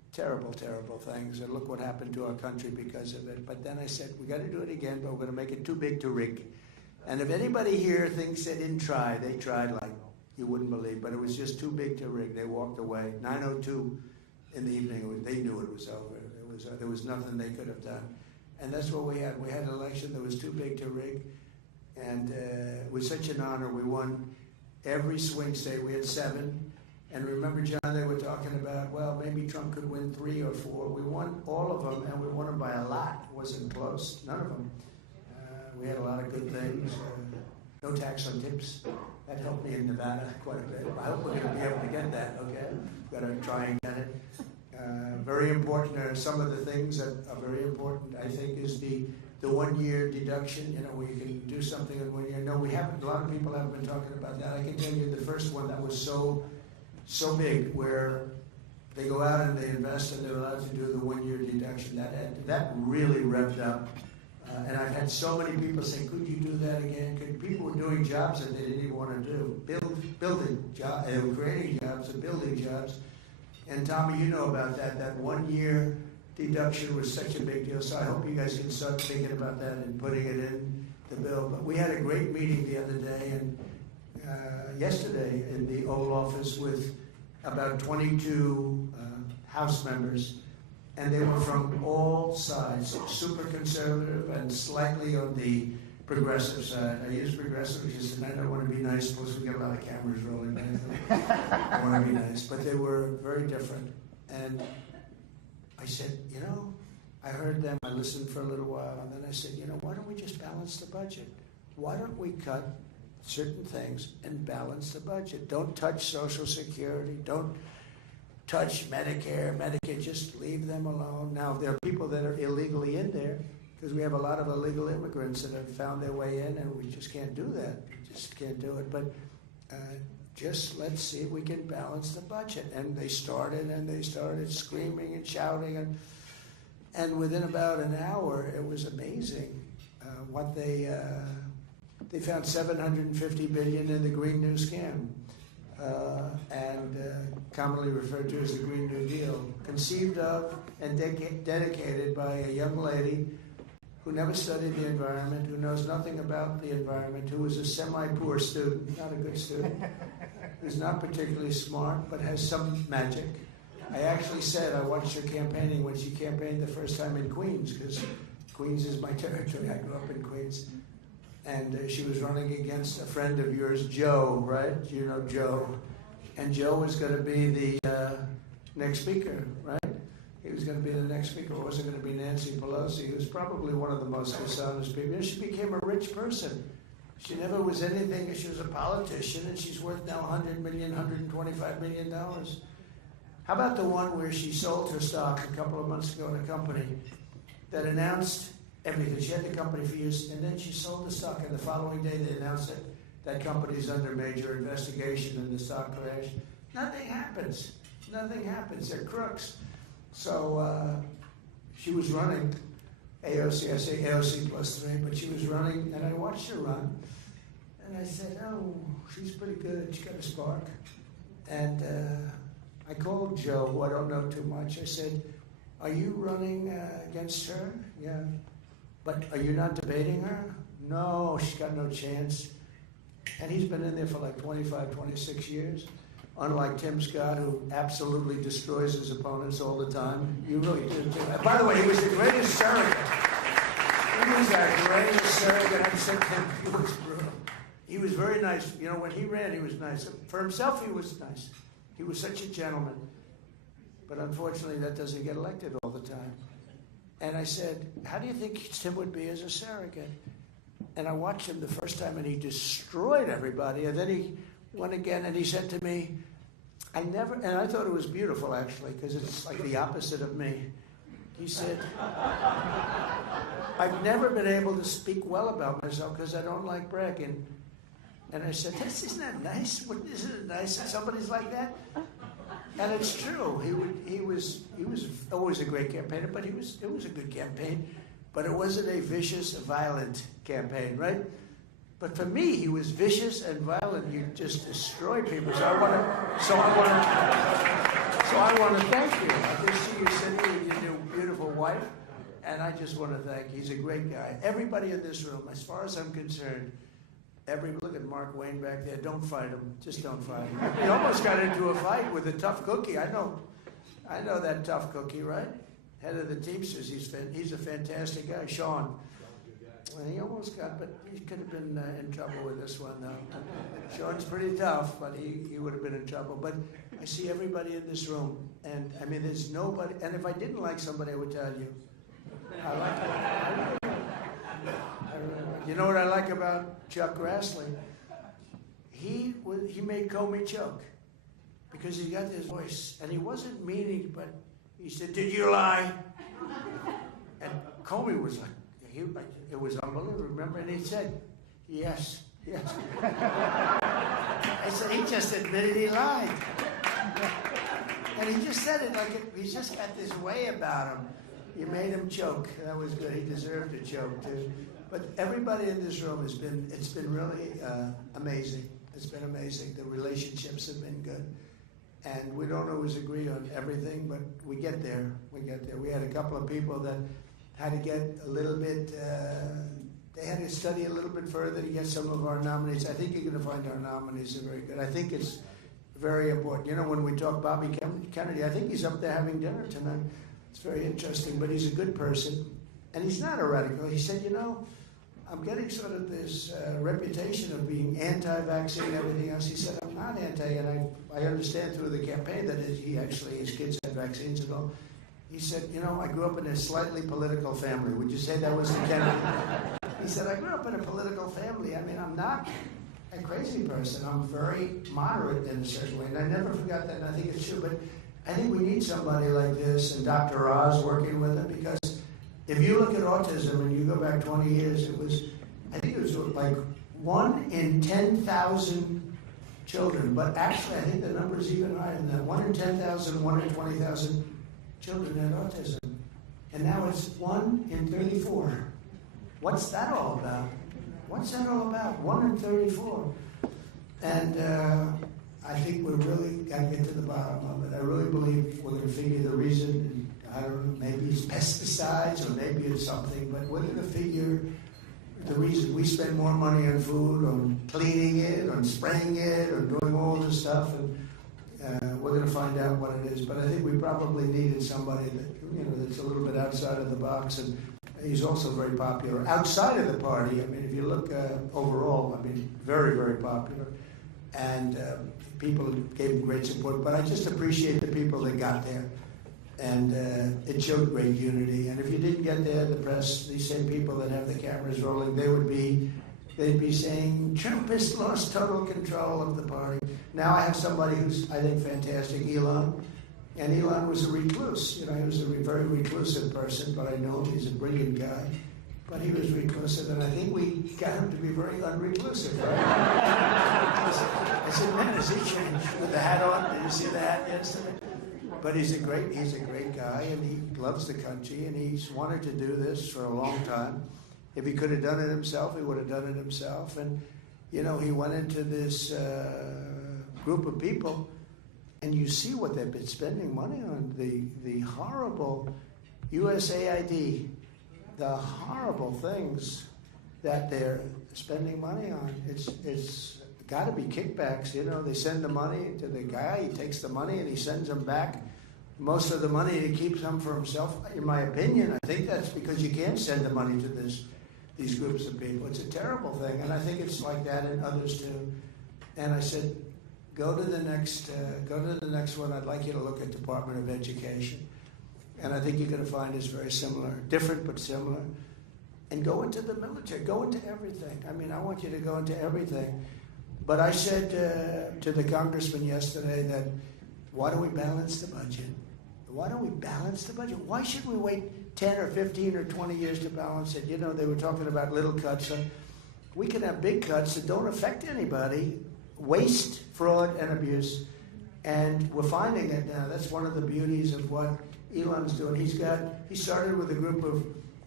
terrible, terrible things, and look what happened to our country because of it. But then I said, we got to do it again, but we're going to make it too big to rig. And if anybody here thinks they didn't try, they tried like you wouldn't believe, but it was just too big to rig. They walked away. 9:02 in the evening, they knew it was over. There was nothing they could have done. And that's what we had. We had an election that was too big to rig, and it was such an honor. We won every swing state. We had 7. And remember, John, they were talking about, well, maybe Trump could win 3 or 4. We won all of them, and we won them by a lot. It wasn't close. None of them. We had a lot of good things. No tax on tips. That helped me in Nevada quite a bit. I hope we're going to be able to get that, okay? Got to try and get it. Very important. Some of the things that are very important, I think, is the 1-year deduction. You know, where you can do something in 1 year. No, we haven't. A lot of people haven't been talking about that. I can tell you the first one that was so big, where they go out and they invest and they're allowed to do the 1-year deduction. That really revved up. And I've had so many people say, could you do that again? People were doing jobs that they didn't even want to do. Building jobs, they were creating jobs and building jobs. And Tommy, you know about that. That 1-year deduction was such a big deal. So I hope you guys can start thinking about that and putting it in the bill. But we had a great meeting the other day and yesterday in the Oval Office with about 22 House members. And they were from all sides, super conservative and slightly on the progressive side. I use progressive because I don't want to be nice, plus we get a lot of cameras rolling. I want to be nice. But they were very different. And I said, you know, I heard them, I listened for a little while, and then I said, you know, why don't we just balance the budget? Why don't we cut certain things and balance the budget? Don't touch Social Security. Don't touch Medicare, Medicaid, just leave them alone. Now, there are people that are illegally in there, because we have a lot of illegal immigrants that have found their way in, and we just can't do that. We just can't do it. But just let's see if we can balance the budget. And they started screaming and shouting. And within about an hour, it was amazing what they found $750 billion in the Green New Scam. And commonly referred to as the Green New Deal, conceived of and dedicated by a young lady who never studied the environment, who knows nothing about the environment, who was a semi-poor student, not a good student, who's not particularly smart, but has some magic. I actually said I watched her campaigning when she campaigned the first time in Queens, because Queens is my territory. I grew up in Queens. And she was running against a friend of yours, Joe, right? You know Joe. And Joe was going to be the next speaker, right? He was going to be the next speaker. It wasn't going to be Nancy Pelosi, who was probably one of the most dishonest people. And she became a rich person. She never was anything. She was a politician, and she's worth now $100 million, $125 million. How about the one where she sold her stock a couple of months ago in a company that announced everything? She had the company for years, and then she sold the stock, and the following day they announced that company's under major investigation and the stock crashed. Nothing happens. Nothing happens. They're crooks. So she was running AOC. I say AOC plus 3, but she was running, and I watched her run, and I said, oh, she's pretty good. She's got a spark. And I called Joe, who I don't know too much. I said, are you running against her? Yeah. But are you not debating her? No, she's got no chance. And he's been in there for like 25, 26 years. Unlike Tim Scott, who absolutely destroys his opponents all the time. You really do too. By the way, he was the greatest surrogate. He was our greatest surrogate. I said him, he was brutal. He was very nice. You know, when he ran, he was nice. For himself, he was nice. He was such a gentleman. But unfortunately, that doesn't get elected all the time. And I said, how do you think Tim would be as a surrogate? And I watched him the first time, and he destroyed everybody. And then he went again, and he said to me, and I thought it was beautiful, actually, because it's like the opposite of me. He said, I've never been able to speak well about myself because I don't like bragging. And I said, isn't that nice? Isn't it nice that somebody's like that? And it's true. He was always a great campaigner, but it was a good campaign. But it wasn't a vicious, violent campaign, right? But for me, he was vicious and violent. You just destroyed people. So I I want to thank you. I just see you sitting with your new beautiful wife, and I just want to thank you. He's a great guy. Everybody in this room, as far as I'm concerned, look at Mark Wayne back there. Don't fight him. Just don't fight him. He almost got into a fight with a tough cookie. I know that tough cookie, right? Head of the Teamsters. He's a fantastic guy. Sean. Well, he almost got, but he could have been in trouble with this one, though. Sean's pretty tough, but he would have been in trouble. But I see everybody in this room, and I mean, there's nobody. And if I didn't like somebody, I would tell you. I like it. You know what I like about Chuck Grassley? He made Comey choke because he got this voice, and he wasn't meaning, but he said, "Did you lie?" And Comey was like, it was unbelievable. Remember, and he said, "Yes, yes." I said, he just admitted he lied, and he just said it like he's just got this way about him. You made him choke. That was good. He deserved to choke too. But everybody in this room it's been really amazing. It's been amazing. The relationships have been good. And we don't always agree on everything, but we get there. We get there. We had a couple of people that had to get a little bit, they had to study a little bit further to get some of our nominees. I think you're going to find our nominees are very good. I think it's very important. You know, when we talk Bobby Kennedy, I think he's up there having dinner tonight. It's very interesting, but he's a good person. And he's not a radical. He said, you know, I'm getting sort of this reputation of being anti-vaccine and everything else. He said, I'm not anti, and I understand through the campaign that his kids had vaccines and all. He said, you know, I grew up in a slightly political family. Would you say that was the Kennedy? He said, I grew up in a political family. I mean, I'm not a crazy person. I'm very moderate in a certain way, and I never forgot that, and I think it's true. But I think we need somebody like this, and Dr. Oz working with him, because if you look at autism and you go back 20 years, I think it was like 1 in 10,000 children. But actually, I think the number is even higher than that. 1 in 10,000, 1 in 20,000 children had autism. And now it's 1 in 34. What's that all about? What's that all about? 1 in 34. And I think we really got to get to the bottom of it. I really believe we're going to figure the reason. And I don't know, maybe it's pesticides or maybe it's something, but we're going to figure the reason. We spend more money on food, on cleaning it, on spraying it, on doing all this stuff, and we're going to find out what it is. But I think we probably needed somebody that, that's a little bit outside of the box, and he's also very popular outside of the party. I mean, if you look overall, I mean, very, very popular, and people gave him great support. But I just appreciate the people that got there. And it showed great unity. And if you didn't get there, the press, these same people that have the cameras rolling, they'd be saying, Trump has lost total control of the party. Now I have somebody who's, I think, fantastic, Elon. And Elon was a recluse. You know, he was a very reclusive person, but I know him. He's a brilliant guy. But he was reclusive, and I think we got him to be very unreclusive, right? I said, man, has he changed with the hat on? Did you see the hat yesterday? But he's a great guy, and he loves the country, and he's wanted to do this for a long time. If he could have done it himself, he would have done it himself. And, you know, he went into this group of people, and you see what they've been spending money on. The horrible USAID, the horrible things that they're spending money on. It's got to be kickbacks. You know, they send the money to the guy, he takes the money and he sends them back. Most of the money he keeps some for himself. In my opinion, I think that's because you can't send the money to these groups of people. It's a terrible thing, and I think it's like that in others too. And I said, go to the next one. I'd like you to look at Department of Education. And I think you're going to find it's very similar, different but similar. And go into the military, go into everything. I mean, I want you to go into everything. But I said to the congressman yesterday that, why don't we balance the budget? Why don't we balance the budget? Why should we wait 10 or 15 or 20 years to balance it? You know, they were talking about little cuts. We can have big cuts that don't affect anybody, waste, fraud, and abuse. And we're finding it now. That's one of the beauties of what Elon's doing. He started with a group of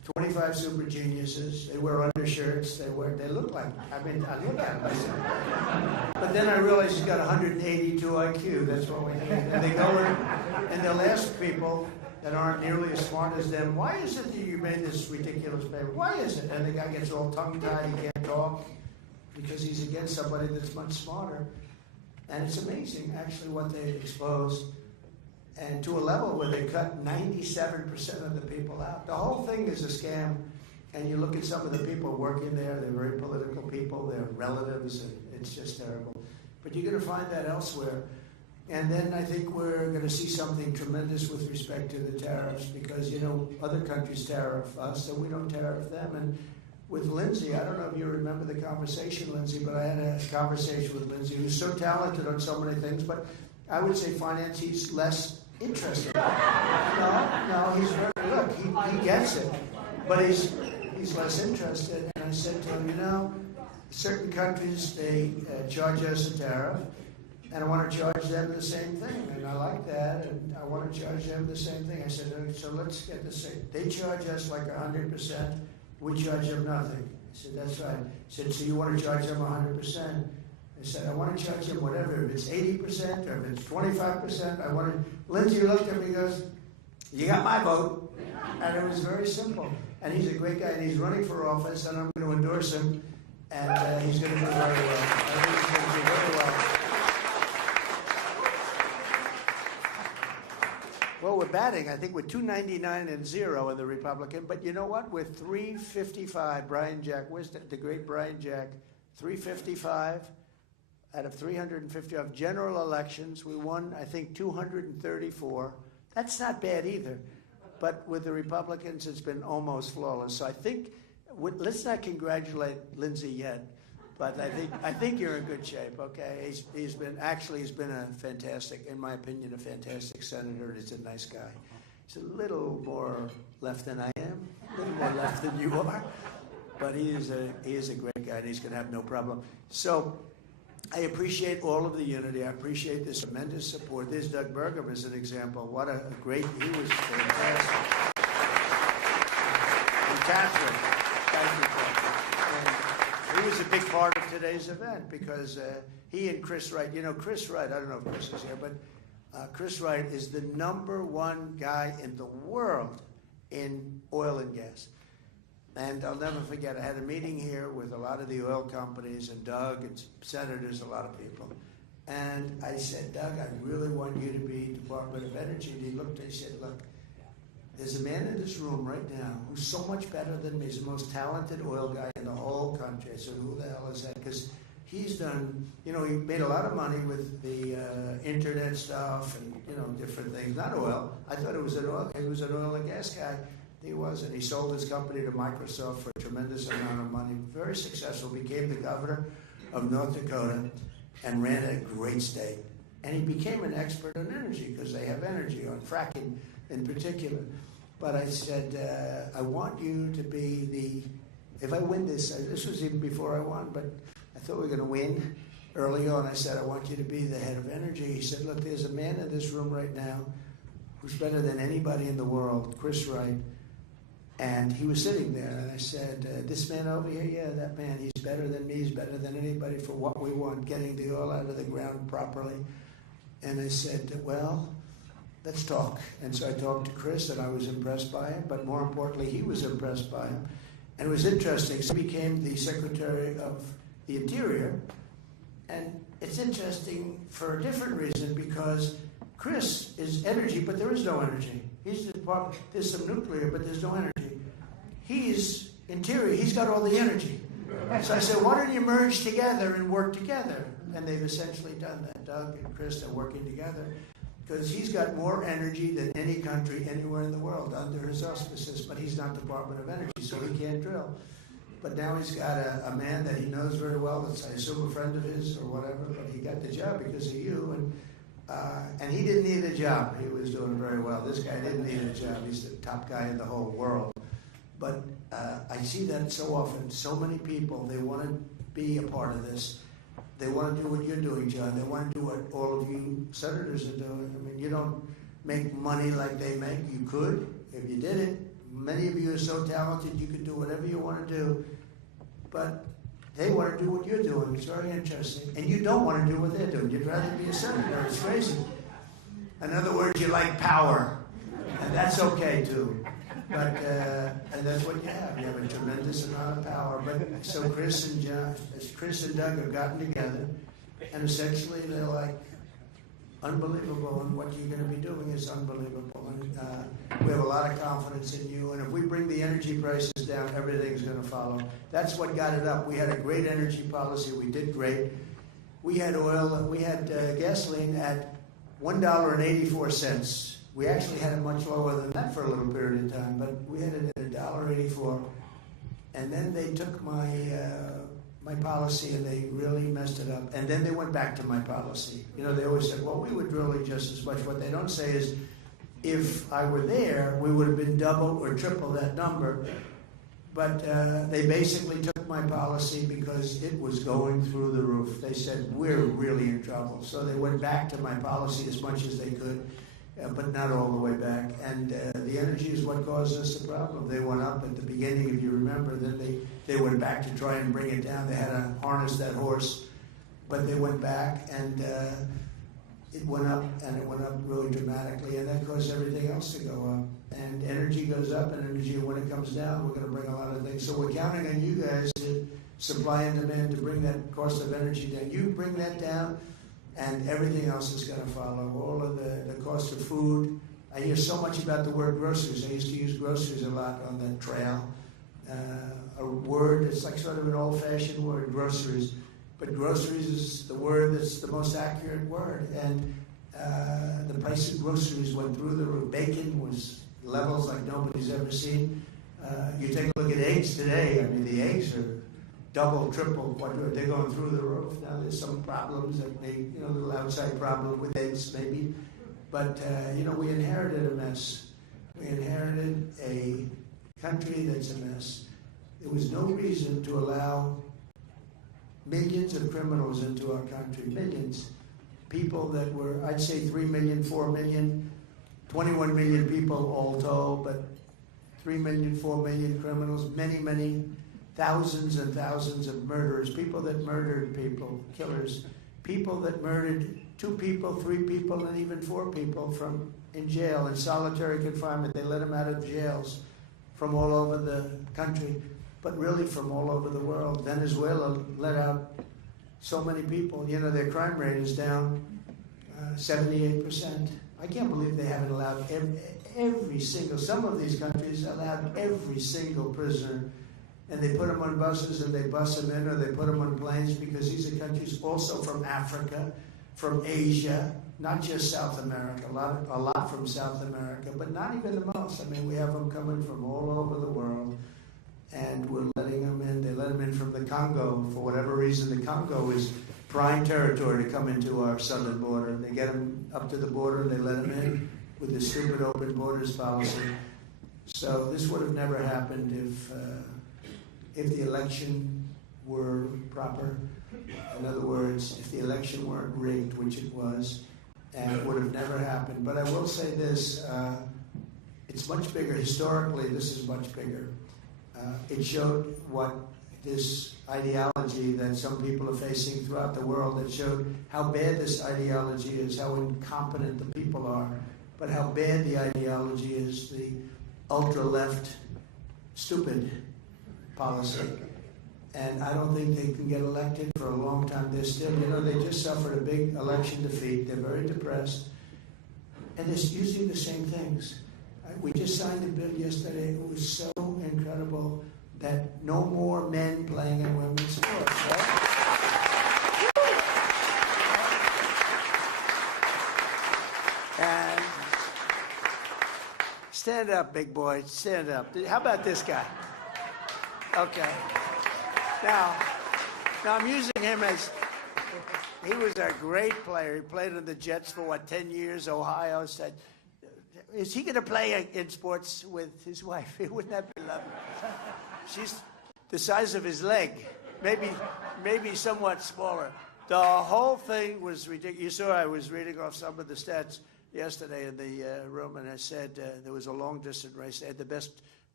25 super geniuses. They wear undershirts. They look like, I look at them. I said, but then I realized he's got 182 IQ. That's what we need. And they go in and they'll ask people that aren't nearly as smart as them, why is it that you made this ridiculous paper? Why is it? And the guy gets all tongue-tied. He can't talk because he's against somebody that's much smarter. And it's amazing, actually, what they expose. And to a level where they cut 97% of the people out. The whole thing is a scam. And you look at some of the people working there, they're very political people, they're relatives, and it's just terrible. But you're going to find that elsewhere. And then I think we're going to see something tremendous with respect to the tariffs because, other countries tariff us, so we don't tariff them. And with Lindsay, I don't know if you remember the conversation, Lindsay, but I had a conversation with Lindsay, who's so talented on so many things, but I would say finance, he's less interested. No, he's very, look, he gets it, but he's less interested. And I said to him, certain countries, they charge us a tariff, and I want to charge them the same thing, and I like that, and I want to charge them the same thing. I said, so let's get this straight. They charge us like 100%, we charge them nothing. I said, that's right. I said, so you want to charge them 100%? I said, I want to charge them whatever, if it's 80% or if it's 25%, I want to. Lindsay looked at me and goes, you got my vote. And it was very simple. And he's a great guy, and he's running for office, and I'm going to endorse him, and he's going to do very well. I think he's going to do very well. Well, we're batting, I think, with 299-0 in the Republican, but you know what? With 355, Brian Jack, where's the great Brian Jack? 355 out of 350 of general elections. We won, I think, 234. That's not bad either. But with the Republicans, it's been almost flawless. So I think, let's not congratulate Lindsay yet, but I think you're in good shape, okay? He's been a fantastic, in my opinion, a fantastic senator, and he's a nice guy. He's a little more left than I am, a little more left than you are, but he is a great guy, and he's going to have no problem. So I appreciate all of the unity. I appreciate this tremendous support. There's Doug Burgum as an example. What a great, he was fantastic. And Catherine, thank you, Catherine. And he was a big part of today's event because he and Chris Wright, Chris Wright, I don't know if Chris is here, but Chris Wright is the #1 guy in the world in oil and gas. And I'll never forget, I had a meeting here with a lot of the oil companies and Doug and senators, a lot of people. And I said, Doug, I really want you to be Department of Energy. And he looked and he said, look, there's a man in this room right now who's so much better than me. He's the most talented oil guy in the whole country. I said, who the hell is that? Because he's done, he made a lot of money with the internet stuff and, different things. Not oil. I thought he was an oil and gas guy. He wasn't. He sold his company to Microsoft for a tremendous amount of money. Very successful. Became the governor of North Dakota and ran a great state. And he became an expert on energy because they have energy on fracking in particular. But I said, I want you to be if I win this was even before I won, but I thought we were going to win early on. I said, I want you to be the head of energy. He said, look, there's a man in this room right now who's better than anybody in the world, Chris Wright. And he was sitting there, and I said, this man over here, yeah, that man, he's better than me, he's better than anybody for what we want, getting the oil out of the ground properly. And I said, well, let's talk. And so I talked to Chris, and I was impressed by him, but more importantly, he was impressed by him. And it was interesting. So he became the Secretary of the Interior, and it's interesting for a different reason, because Chris is energy, but there is no energy. There's some nuclear, but there's no energy. He's interior. He's got all the energy. So I said, why don't you merge together and work together? And they've essentially done that. Doug and Chris are working together because he's got more energy than any country anywhere in the world under his auspices, but he's not Department of Energy, so he can't drill. But now he's got a man that he knows very well, that's, I assume, a friend of his or whatever, but he got the job because of you. And he didn't need a job. He was doing very well. This guy didn't need a job. He's the top guy in the whole world. But I see that so often. So many people, they want to be a part of this. They want to do what you're doing, John. They want to do what all of you senators are doing. I mean, you don't make money like they make. You could if you did it. Many of you are so talented, you can do whatever you want to do, but they want to do what you're doing. It's very interesting. And you don't want to do what they're doing. You'd rather be a senator. It's crazy. In other words, you like power. And that's okay, too. But, and that's what you have. You have a tremendous amount of power. But so Chris and Doug have gotten together, and essentially they're like, unbelievable, and what you're going to be doing is unbelievable. And we have a lot of confidence in you, and if we bring the energy prices down, everything's going to follow. That's what got it up. We had a great energy policy. We did great. We had oil, we had gasoline at $1.84. We actually had it much lower than that for a little period of time, but we had it at $1.84. And then they took my policy and they really messed it up. And then they went back to my policy. You know, they always said, well, we were drilling just as much. What they don't say is, if I were there, we would have been double or triple that number. But they basically took my policy because it was going through the roof. They said, we're really in trouble. So they went back to my policy as much as they could, but not all the way back. And the energy is what caused us the problem. They went up at the beginning, if you remember. Then they went back to try and bring it down. They had to harness that horse. But they went back, and it went up, and it went up really dramatically. And that caused everything else to go up. And energy goes up, and energy, when it comes down, we're going to bring a lot of things. So we're counting on you guys to supply and demand to bring that cost of energy down. You bring that down, and everything else is going to follow. All of the cost of food. I hear so much about the word groceries. I used to use groceries a lot on the trail. A word, it's like sort of an old-fashioned word, groceries. But groceries is the word that's the most accurate word. And the price of groceries went through the roof. Bacon was levels like nobody's ever seen. You take a look at eggs today. I mean, the eggs are double, triple, quadruple. They're going through the roof. Now there's some problems that may, a little outside problem with eggs maybe. But, we inherited a mess. We inherited a country that's a mess. There was no reason to allow millions of criminals into our country. Millions. People that were, I'd say 3 million, 4 million, 21 million people all told, but 3 million, 4 million criminals, many, many thousands and thousands of murderers, people that murdered people, killers, people that murdered 2 people, 3 people, and even 4 people in jail, in solitary confinement. They let them out of jails from all over the country, but really from all over the world. Venezuela let out so many people. Their crime rate is down 78%. I can't believe they haven't allowed every single, some of these countries allowed every single prisoner, and they put them on buses and they bus them in, or they put them on planes, because these are countries also from Africa, from Asia, not just South America, a lot from South America, but not even the most. I mean, we have them coming from all over the world, and we're letting them in. They let them in from the Congo. For whatever reason, the Congo is prime territory to come into our southern border. They get them up to the border, and they let them in with the stupid open borders policy. So this would have never happened if the election were proper. In other words, if the election weren't rigged, which it was, and it would have never happened. But I will say this, it's much bigger. Historically, this is much bigger. It showed what this ideology that some people are facing throughout the world, that showed how bad this ideology is, how incompetent the people are, but how bad the ideology is, the ultra-left, stupid policy. And I don't think they can get elected for a long time. They're still, they just suffered a big election defeat. They're very depressed. And they're using the same things. We just signed a bill yesterday. It was so incredible that no more men playing in women's sports, right? And stand up, big boy. Stand up. How about this guy? Okay. Now I'm using him as, he was a great player. He played in the Jets for, 10 years? Ohio said, is he going to play in sports with his wife? Wouldn't that be lovely? She's the size of his leg, maybe somewhat smaller. The whole thing was ridiculous. You saw I was reading off some of the stats yesterday in the room, and I said there was a long-distance race. They had the best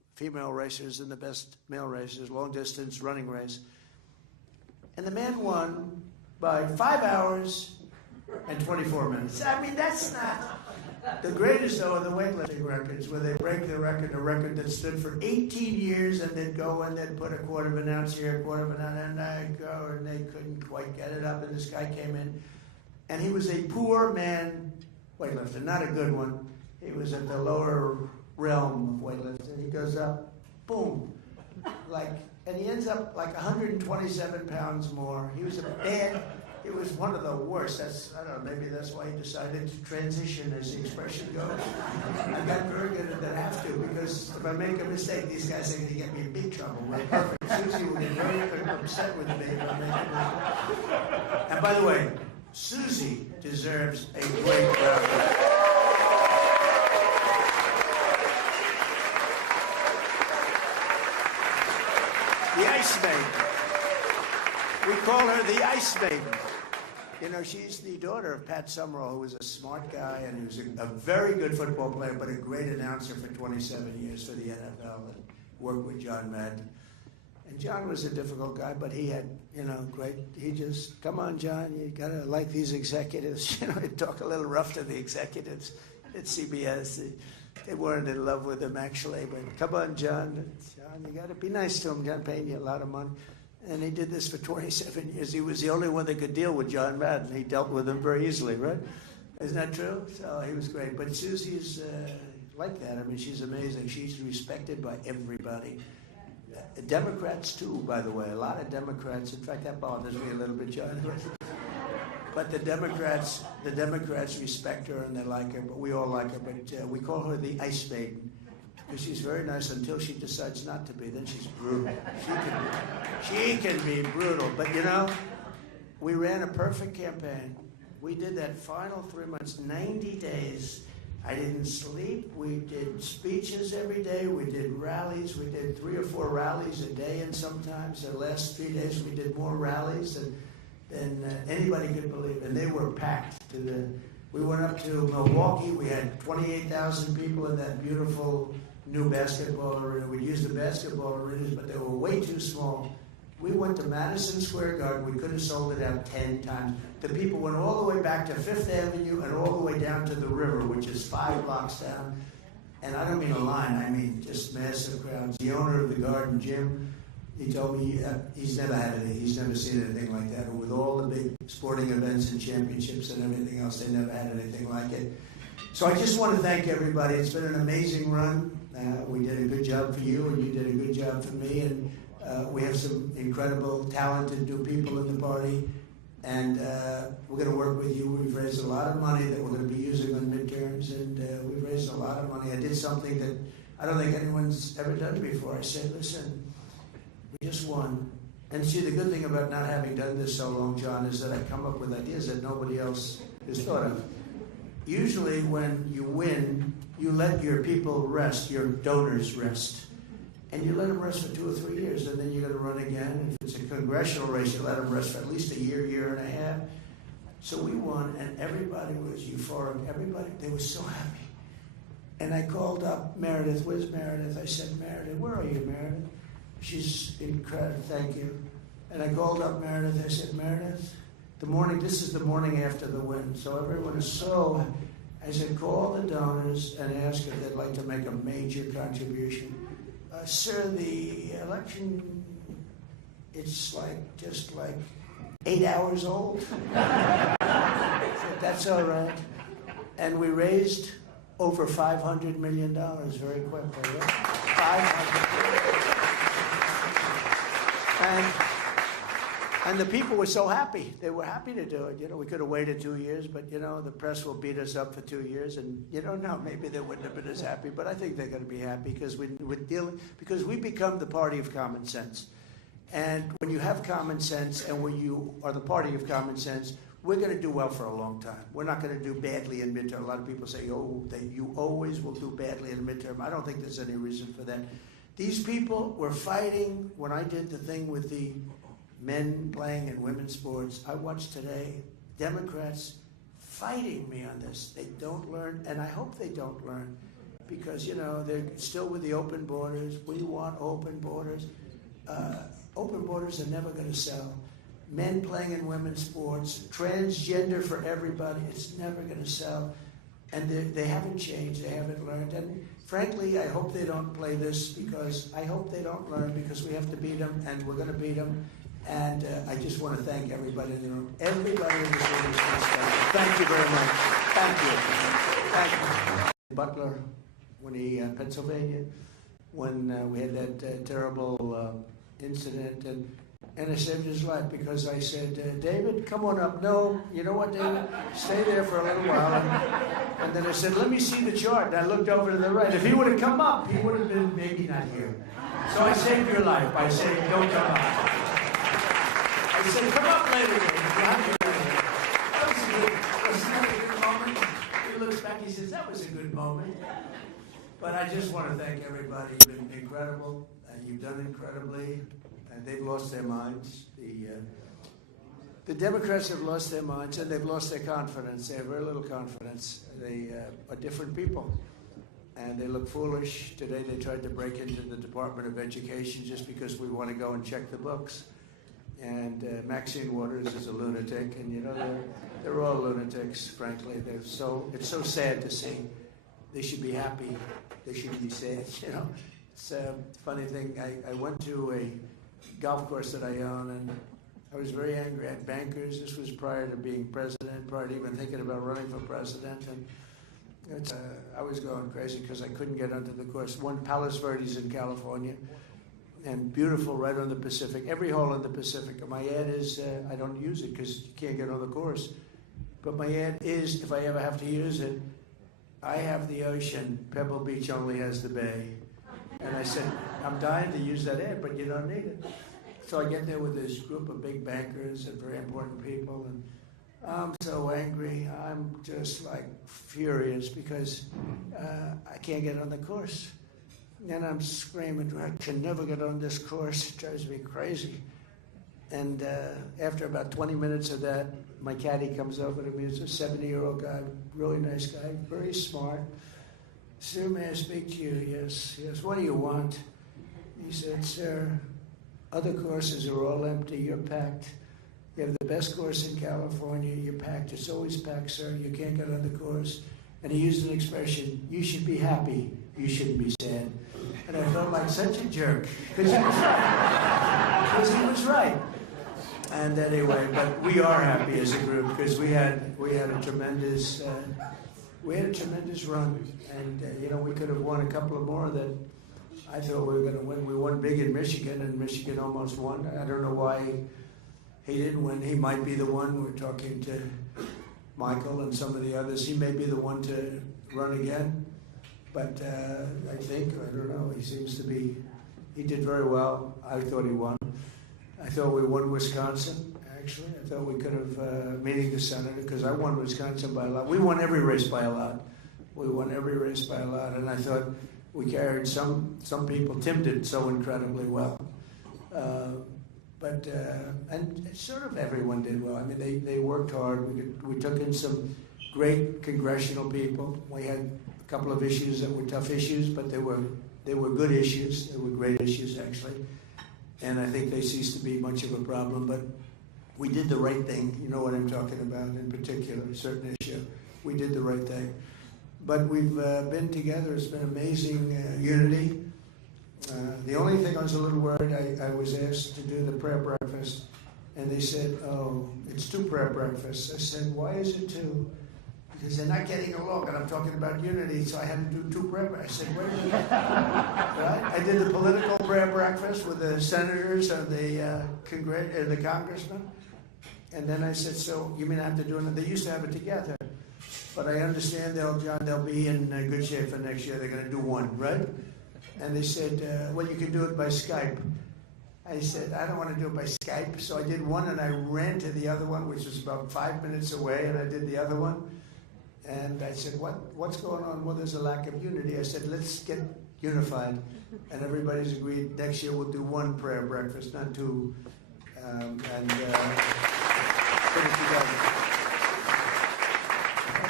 female racers and the best male racers, long distance running race. And the man won by 5 hours and 24 minutes. I mean, that's not... The greatest, though, are the weightlifting records, where they break the record, a record that stood for 18 years, and they'd go and they'd put a quarter of an ounce here, a quarter of an ounce, and I'd go, and they couldn't quite get it up, and this guy came in, and he was a poor man weightlifter, not a good one. He was at the lower realm of weightlifting. He goes up, boom, and he ends up like 127 pounds more. He was it was one of the worst. I don't know, maybe that's why he decided to transition, as the expression goes. I got very good at that, I have to, because if I make a mistake, these guys are going to get me in big trouble. We're perfect. Susie will get very upset with me if I make a mistake. And by the way, Susie deserves a great round of applause. The Ice Maiden. We call her the Ice Maiden. You know, she's the daughter of Pat Summerall, who was a smart guy and he was a very good football player, but a great announcer for 27 years for the NFL and worked with John Madden. And John was a difficult guy, but he had, he just, come on, John, you got to like these executives. He'd talk a little rough to the executives at CBS. They weren't in love with him, actually, but come on, John, you got to be nice to him. John paying you a lot of money. And he did this for 27 years. He was the only one that could deal with John Madden. He dealt with him very easily, right? Isn't that true? So he was great. But Susie's like that. I mean, she's amazing. She's respected by everybody. Democrats, too, by the way. A lot of Democrats. In fact, that bothers me a little bit, John. But the Democrats respect her and they like her. But we all like her. But we call her the Ice Maiden. Because she's very nice until she decides not to be. Then she's brutal. She can be brutal. But we ran a perfect campaign. We did that final 3 months, 90 days. I didn't sleep. We did speeches every day. We did rallies. We did 3 or 4 rallies a day, and sometimes the last 3 days we did more rallies than anybody could believe. And they were packed. We went up to Milwaukee. We had 28,000 people in that beautiful new basketball arena. We'd used the basketball arenas, but they were way too small. We went to Madison Square Garden. We could have sold it out 10 times. The people went all the way back to Fifth Avenue and all the way down to the river, which is 5 blocks down. And I don't mean a line. I mean just massive crowds. The owner of the Garden, Jim, he told me he's never seen anything like that. With all the big sporting events and championships and everything else, they never had anything like it. So I just want to thank everybody. It's been an amazing run. We did a good job for you, and you did a good job for me. And we have some incredible, talented new people in the party. And we're going to work with you. We've raised a lot of money that we're going to be using on midterms. And we've raised a lot of money. I did something that I don't think anyone's ever done before. I said, listen, we just won. And see, the good thing about not having done this so long, John, is that I come up with ideas that nobody else has thought of. Usually when you win, you let your people rest, your donors rest. And you let them rest for 2 or 3 years, and then you're going to run again. If it's a congressional race, you let them rest for at least a year, year and a half. So we won, and everybody was euphoric. They were so happy. And I called up Meredith. Where's Meredith? I said, Meredith, where are you, Meredith? She's incredible, thank you. And I called up Meredith. I said, Meredith, this is the morning after the win. So everyone is so, I said, call the donors and ask if they'd like to make a major contribution. Sir, the election, it's just like 8 hours old. I said, that's all right. And we raised over $500 million very quickly. Right? 500. And the people were so happy. They were happy to do it. We could have waited 2 years, but, the press will beat us up for 2 years. And, no, maybe they wouldn't have been as happy. But I think they're going to be happy because because we become the party of common sense. And when you have common sense and when you are the party of common sense, we're going to do well for a long time. We're not going to do badly in midterm. A lot of people say, that you always will do badly in midterm. I don't think there's any reason for that. These people were fighting when I did the thing with the men playing in women's sports. I watched today Democrats fighting me on this. They don't learn, and I hope they don't learn. because, you know, they're still with the open borders. We want open borders. Open borders are never going to sell. Men playing in women's sports, transgender for everybody, it's never going to sell. And they haven't changed, they haven't learned. And frankly, I hope they don't play this because I hope they don't learn because we have to beat them and we're going to beat them. And I just want to thank everybody in the room. Everybody in this room is special. Thank you very much. Thank you. Thank you. Butler, when he, Pennsylvania, when we had that terrible incident, and I saved his life because I said, David, come on up. No, you know what, David? Stay there for a little while. And then I said, let me see the chart. And I looked over to the right. If he would have come up, he would have been maybe not here. So I saved your life by saying, don't come up. I said, come up later, David. That was good. Wasn't that a good moment? He looks back, he says, that was a good moment. But I just want to thank everybody. You've been incredible. You've done incredibly. And they've lost their minds. The Democrats have lost their minds, and they've lost their confidence. They have very little confidence. They are different people, and they look foolish. Today they tried to break into the Department of Education just because we want to go and check the books. And Maxine Waters is a lunatic, and you know they're all lunatics. Frankly, it's so sad to see. They should be happy. They should be sad. You know, it's a funny thing. I went to a golf course that I own, and I was very angry at bankers. This was prior to being president, prior to even thinking about running for president, and I was going crazy because I couldn't get onto the course. One, Palos Verdes in California, and beautiful right on the Pacific, every hole in the Pacific. And my ad is, I don't use it because you can't get on the course, but my ad is, if I ever have to use it, I have the ocean, Pebble Beach only has the bay. And I said, I'm dying to use that ad, but you don't need it. So I get there with this group of big bankers and very important people, and I'm so angry. I'm just like furious because I can't get on the course. And I'm screaming, I can never get on this course. It drives me crazy. And after about 20 minutes of that, my caddy comes over to me. It's a 70-year-old guy, really nice guy, very smart. Sir, may I speak to you? Yes. Yes. What do you want? He said, sir, other courses are all empty. You're packed. You have the best course in California. You're packed. It's always packed, sir. You can't get on the course. And he used an expression, you should be happy. You shouldn't be sad. And I felt like such a jerk because he was right. Because he was right. And anyway, but we are happy as a group because we had a tremendous run, and you know, we could have won a couple of more that I thought we were going to win. We won big in Michigan, and Michigan almost won. I don't know why he didn't win. He might be the one. We're talking to Michael and some of the others. He may be the one to run again, but I don't know. He seems to be. He did very well. I thought he won. I thought we won Wisconsin. Actually, I thought we could have, meeting the senator, because I won Wisconsin by a lot. We won every race by a lot. We won every race by a lot, and I thought we carried some people. Tim did so incredibly well, and sort of everyone did well. I mean, they worked hard. We took in some great congressional people. We had a couple of issues that were tough issues, but they were good issues. They were great issues, actually, and I think they ceased to be much of a problem. But we did the right thing. You know what I'm talking about in particular, a certain issue. We did the right thing. But we've been together. It's been amazing unity. The only thing I was a little worried, I was asked to do the prayer breakfast, and they said, oh, it's 2 prayer breakfasts. I said, why is it 2? Because they're not getting along, and I'm talking about unity, so I had to do 2 prayer breakfasts. I said, wait a minute. Right? I did the political prayer breakfast with the senators and the congressmen. And then I said, so you mean I have to do it? They used to have it together. But I understand they'll be in good shape for next year. They're going to do 1, right? And they said, well, you can do it by Skype. I said, I don't want to do it by Skype. So I did 1, and I ran to the other one, which was about 5 minutes away, and I did the other one. And I said, what's going on? Well, there's a lack of unity. I said, let's get unified. And everybody's agreed next year we'll do 1 prayer breakfast, not 2. Put it together.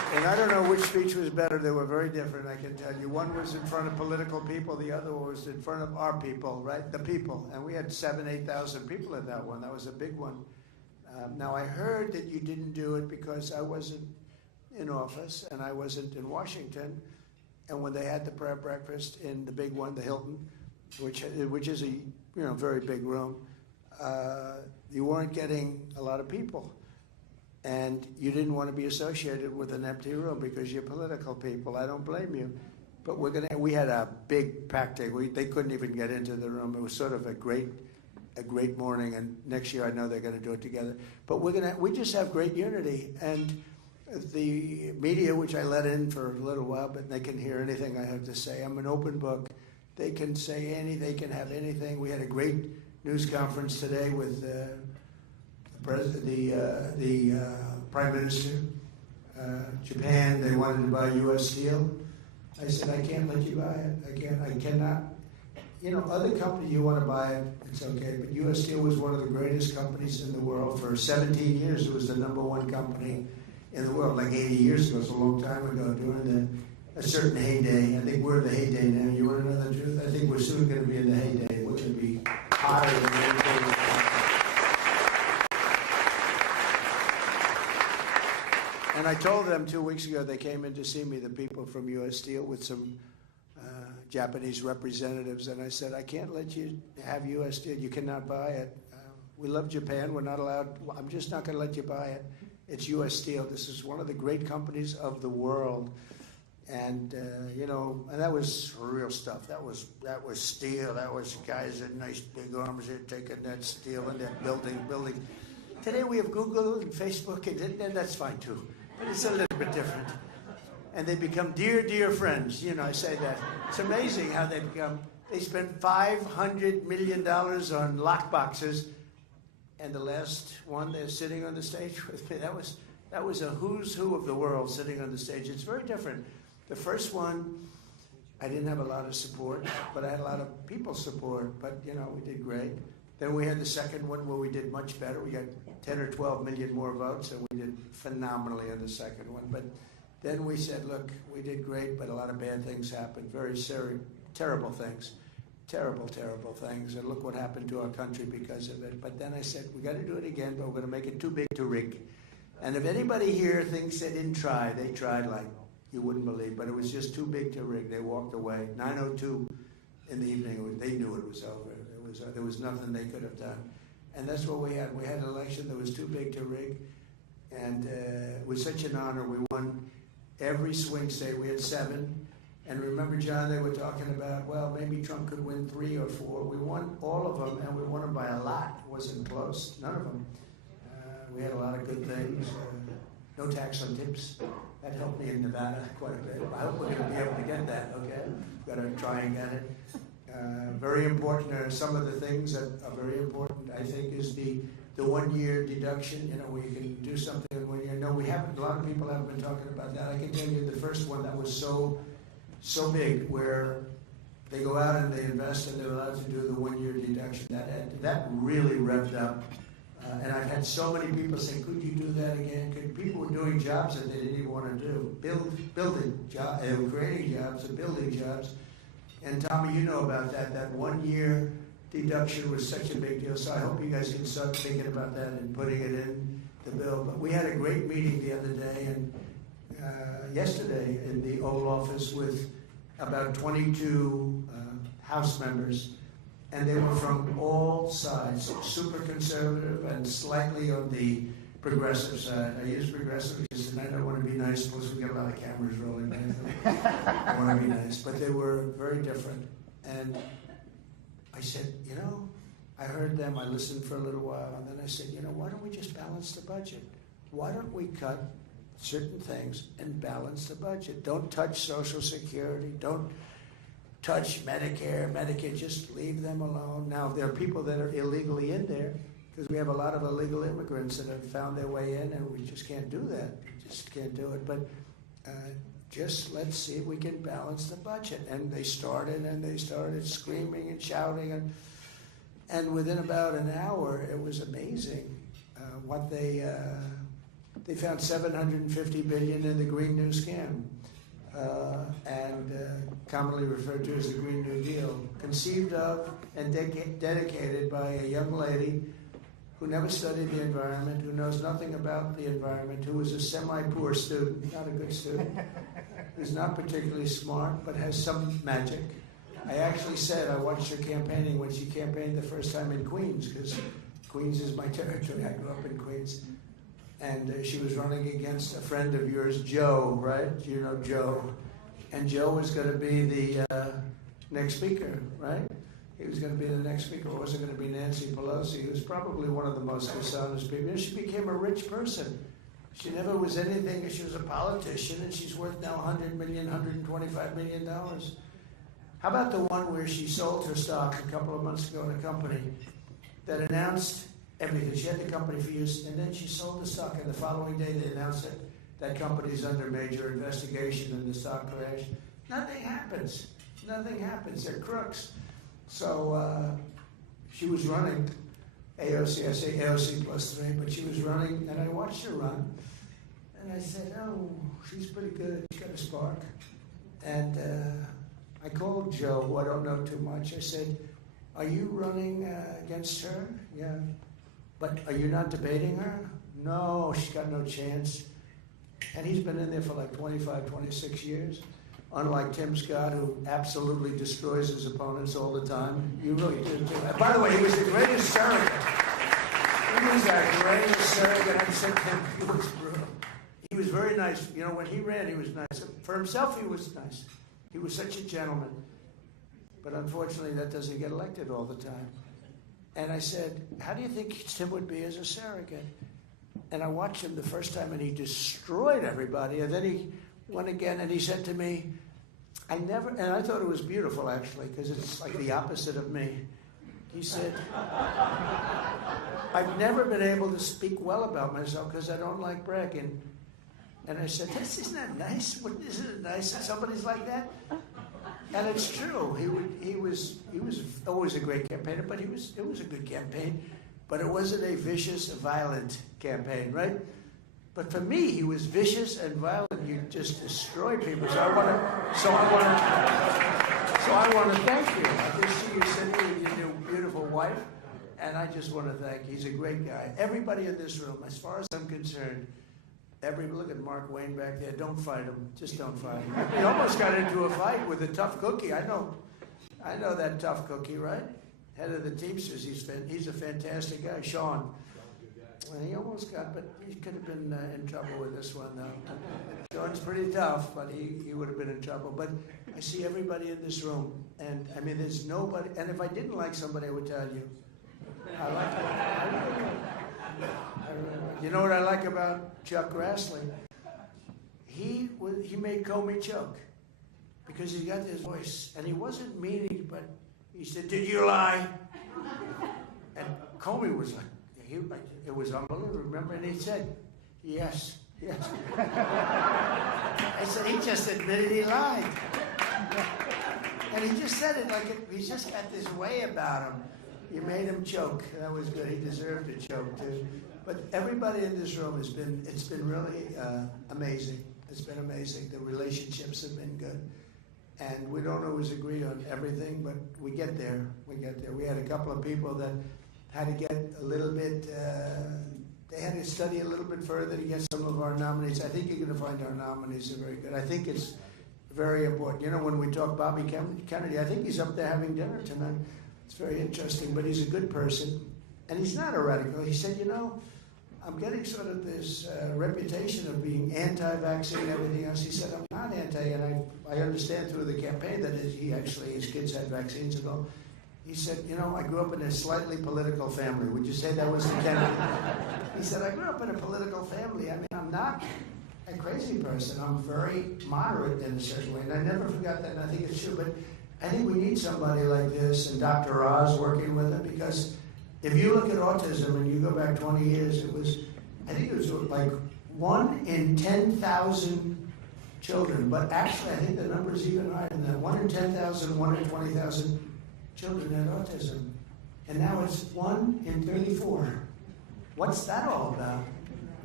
And I don't know which speech was better. They were very different, I can tell you. One was in front of political people. The other one was in front of our people, right? The people. And we had 7,000, 8,000 people at that one. That was a big one. Now, I heard that you didn't do it because I wasn't in office and I wasn't in Washington. And when they had the prayer breakfast in the big one, the Hilton, which is a very big room, you weren't getting a lot of people. And you didn't want to be associated with an empty room because you're political people. I don't blame you. But we had a big packed day. They couldn't even get into the room. It was sort of a great morning. And next year I know they're going to do it together. But we just have great unity. And the media, which I let in for a little while, but they can hear anything I have to say. I'm an open book. They can say anything. They can have anything. We had a great news conference today with the Prime Minister. Japan, they wanted to buy U.S. Steel. I said, I can't let you buy it. I cannot. Other companies, you want to buy it, it's okay. But U.S. Steel was one of the greatest companies in the world. For 17 years, it was the #1 company in the world, like 80 years ago. It's a long time ago, during a certain heyday. I think we're in the heyday now. You want to know the truth? I think we're soon going to be in the heyday. We're going to be higher than anything. And I told them 2 weeks ago, they came in to see me, the people from U.S. Steel, with some Japanese representatives, and I said, I can't let you have U.S. Steel. You cannot buy it. We love Japan. We're not allowed. I'm just not going to let you buy it. It's U.S. Steel. This is one of the great companies of the world. And, and that was real stuff. That was steel. That was guys with nice big arms there taking that steel and that building. Today we have Google and Facebook, and that's fine too. But it's a little bit different. And they become dear, dear friends. I say that. It's amazing how they become. They spent $500 million on lockboxes. And the last one, they're sitting on the stage with me. That was a who's who of the world sitting on the stage. It's very different. The first one, I didn't have a lot of support, but I had a lot of people's support. But, we did great. Then we had the second one where we did much better. We got 10 or 12 million more votes, and we did phenomenally on the second one. But then we said, look, we did great, but a lot of bad things happened. Very terrible things. Terrible things. And look what happened to our country because of it. But then I said, we got to do it again, but we're going to make it too big to rig. And if anybody here thinks they didn't try, they tried like you wouldn't believe. But it was just too big to rig. They walked away. 9:02 in the evening, they knew it was over. There was nothing they could have done. And that's what we had. We had an election that was too big to rig. And it was such an honor. We won every swing state. We had 7. And remember, John, they were talking about, well, maybe Trump could win 3 or 4. We won all of them, and we won them by a lot. It wasn't close. None of them. We had a lot of good things. No tax on tips. That helped me in Nevada quite a bit. I hope we're going to be able to get that, okay? We've got to try and get it. Very important. Some of the things that are very important, I think, is the 1-year deduction, where you can do something in 1 year. No, we haven't. A lot of people haven't been talking about that. I can tell you the first one that was so big, where they go out and they invest and they're allowed to do the 1-year deduction. That really revved up. And I've had so many people say, could you do that again? People were doing jobs that they didn't even want to do. Building jobs, creating jobs and building jobs. And Tommy, you know about that. That 1-year deduction was such a big deal. So I hope you guys can start thinking about that and putting it in the bill. But we had a great meeting the other day and yesterday in the Oval Office with about 22 House members. And they were from all sides, super conservative and slightly on the progressive side. I use progressive because I don't want to be nice, plus we get a lot of cameras rolling. I want to be nice. But they were very different. And I said, I heard them, I listened for a little while, and then I said, why don't we just balance the budget? Why don't we cut certain things and balance the budget? Don't touch Social Security. Don't touch Medicare, Medicaid, just leave them alone. Now, there are people that are illegally in there because we have a lot of illegal immigrants that have found their way in, and we just can't do that. We just can't do it. But just let's see if we can balance the budget. And they started screaming and shouting. And within about an hour, it was amazing what they they found $750 billion in the Green New Scam, and commonly referred to as the Green New Deal, conceived of and dedicated by a young lady who never studied the environment, who knows nothing about the environment, who was a semi-poor student, not a good student, who's not particularly smart, but has some magic. I actually said I watched her campaigning when she campaigned the first time in Queens, because Queens is my territory. I grew up in Queens. And she was running against a friend of yours, Joe, right? You know Joe. And Joe was going to be the next speaker, right? He was going to be the next speaker. It wasn't going to be Nancy Pelosi, who was probably one of the most dishonest people. And she became a rich person. She never was anything. She was a politician, and she's worth now $100 million, $125 million. How about the one where she sold her stock a couple of months ago in a company that announced everything? She had the company for years, and then she sold the stock, and the following day they announced that that company's under major investigation and the stock crashed. Nothing happens. Nothing happens. They're crooks. So she was running AOC, I say AOC plus 3, but she was running, and I watched her run, and I said, oh, she's pretty good. She's got a spark. And I called Joe, who I don't know too much. I said, are you running against her? Yeah. But are you not debating her? No, she's got no chance. And he's been in there for like 25, 26 years. Unlike Tim Scott, who absolutely destroys his opponents all the time. You really do too. By the way, he was the greatest surrogate. He was our greatest surrogate. I said to him, he was brutal. He was very nice. You know, when he ran, he was nice. For himself, he was nice. He was such a gentleman. But unfortunately, that doesn't get elected all the time. And I said, how do you think Tim would be as a surrogate? And I watched him the first time, and he destroyed everybody. And then he went again, and he said to me, and I thought it was beautiful, actually, because it's like the opposite of me. He said, I've never been able to speak well about myself because I don't like bragging. And I said, this isn't nice. Isn't it nice that somebody's like that? And it's true. He was always a great campaigner, but it was a good campaign. But it wasn't a vicious, violent campaign, right? But for me, he was vicious and violent. You just destroy people. So I want to thank you. I just see you sitting with your beautiful wife, and I just want to thank you. He's a great guy. Everybody in this room, as far as I'm concerned, look at Mark Wayne back there. Don't fight him. Just don't fight him. He almost got into a fight with a tough cookie. I know that tough cookie, right? Head of the Teamsters. He's a fantastic guy, Sean. And he almost got, but he could have been in trouble with this one, though. Sean's pretty tough, but he would have been in trouble. But I see everybody in this room, and I mean, there's nobody. And if I didn't like somebody, I would tell you. I like it. You know what I like about Chuck Grassley? He made Comey choke because he got this voice, and he wasn't meaning, but he said, "Did you lie?" And Comey was like, it was unbelievable. Remember, and he said, "Yes." I said, he just admitted he lied, and he just said it like he's just got this way about him. You made him choke. That was good. He deserved to choke too. But everybody in this room it's been really amazing. It's been amazing. The relationships have been good. And we don't always agree on everything, but we get there. We had a couple of people that had to get a little bit, they had to study a little bit further to get some of our nominees. I think you're going to find our nominees are very good. I think it's very important. You know, when we talk Bobby Kennedy, I think he's up there having dinner tonight. It's very interesting, but he's a good person. And he's not a radical. He said, you know, I'm getting sort of this reputation of being anti-vaccine and everything else. He said, I'm not anti, and I understand through the campaign that his kids had vaccines and all. He said, you know, I grew up in a slightly political family. Would you say that was the Kennedy? He said, I grew up in a political family. I mean, I'm not a crazy person. I'm very moderate in a certain way. And I never forgot that, and I think it's true. But I think we need somebody like this, and Dr. Oz working with him, because if you look at autism and you go back 20 years, I think it was like 1 in 10,000 children. But actually, I think the number is even higher than that. 1 in 10,000, 1 in 20,000 children had autism. And now it's 1 in 34. What's that all about?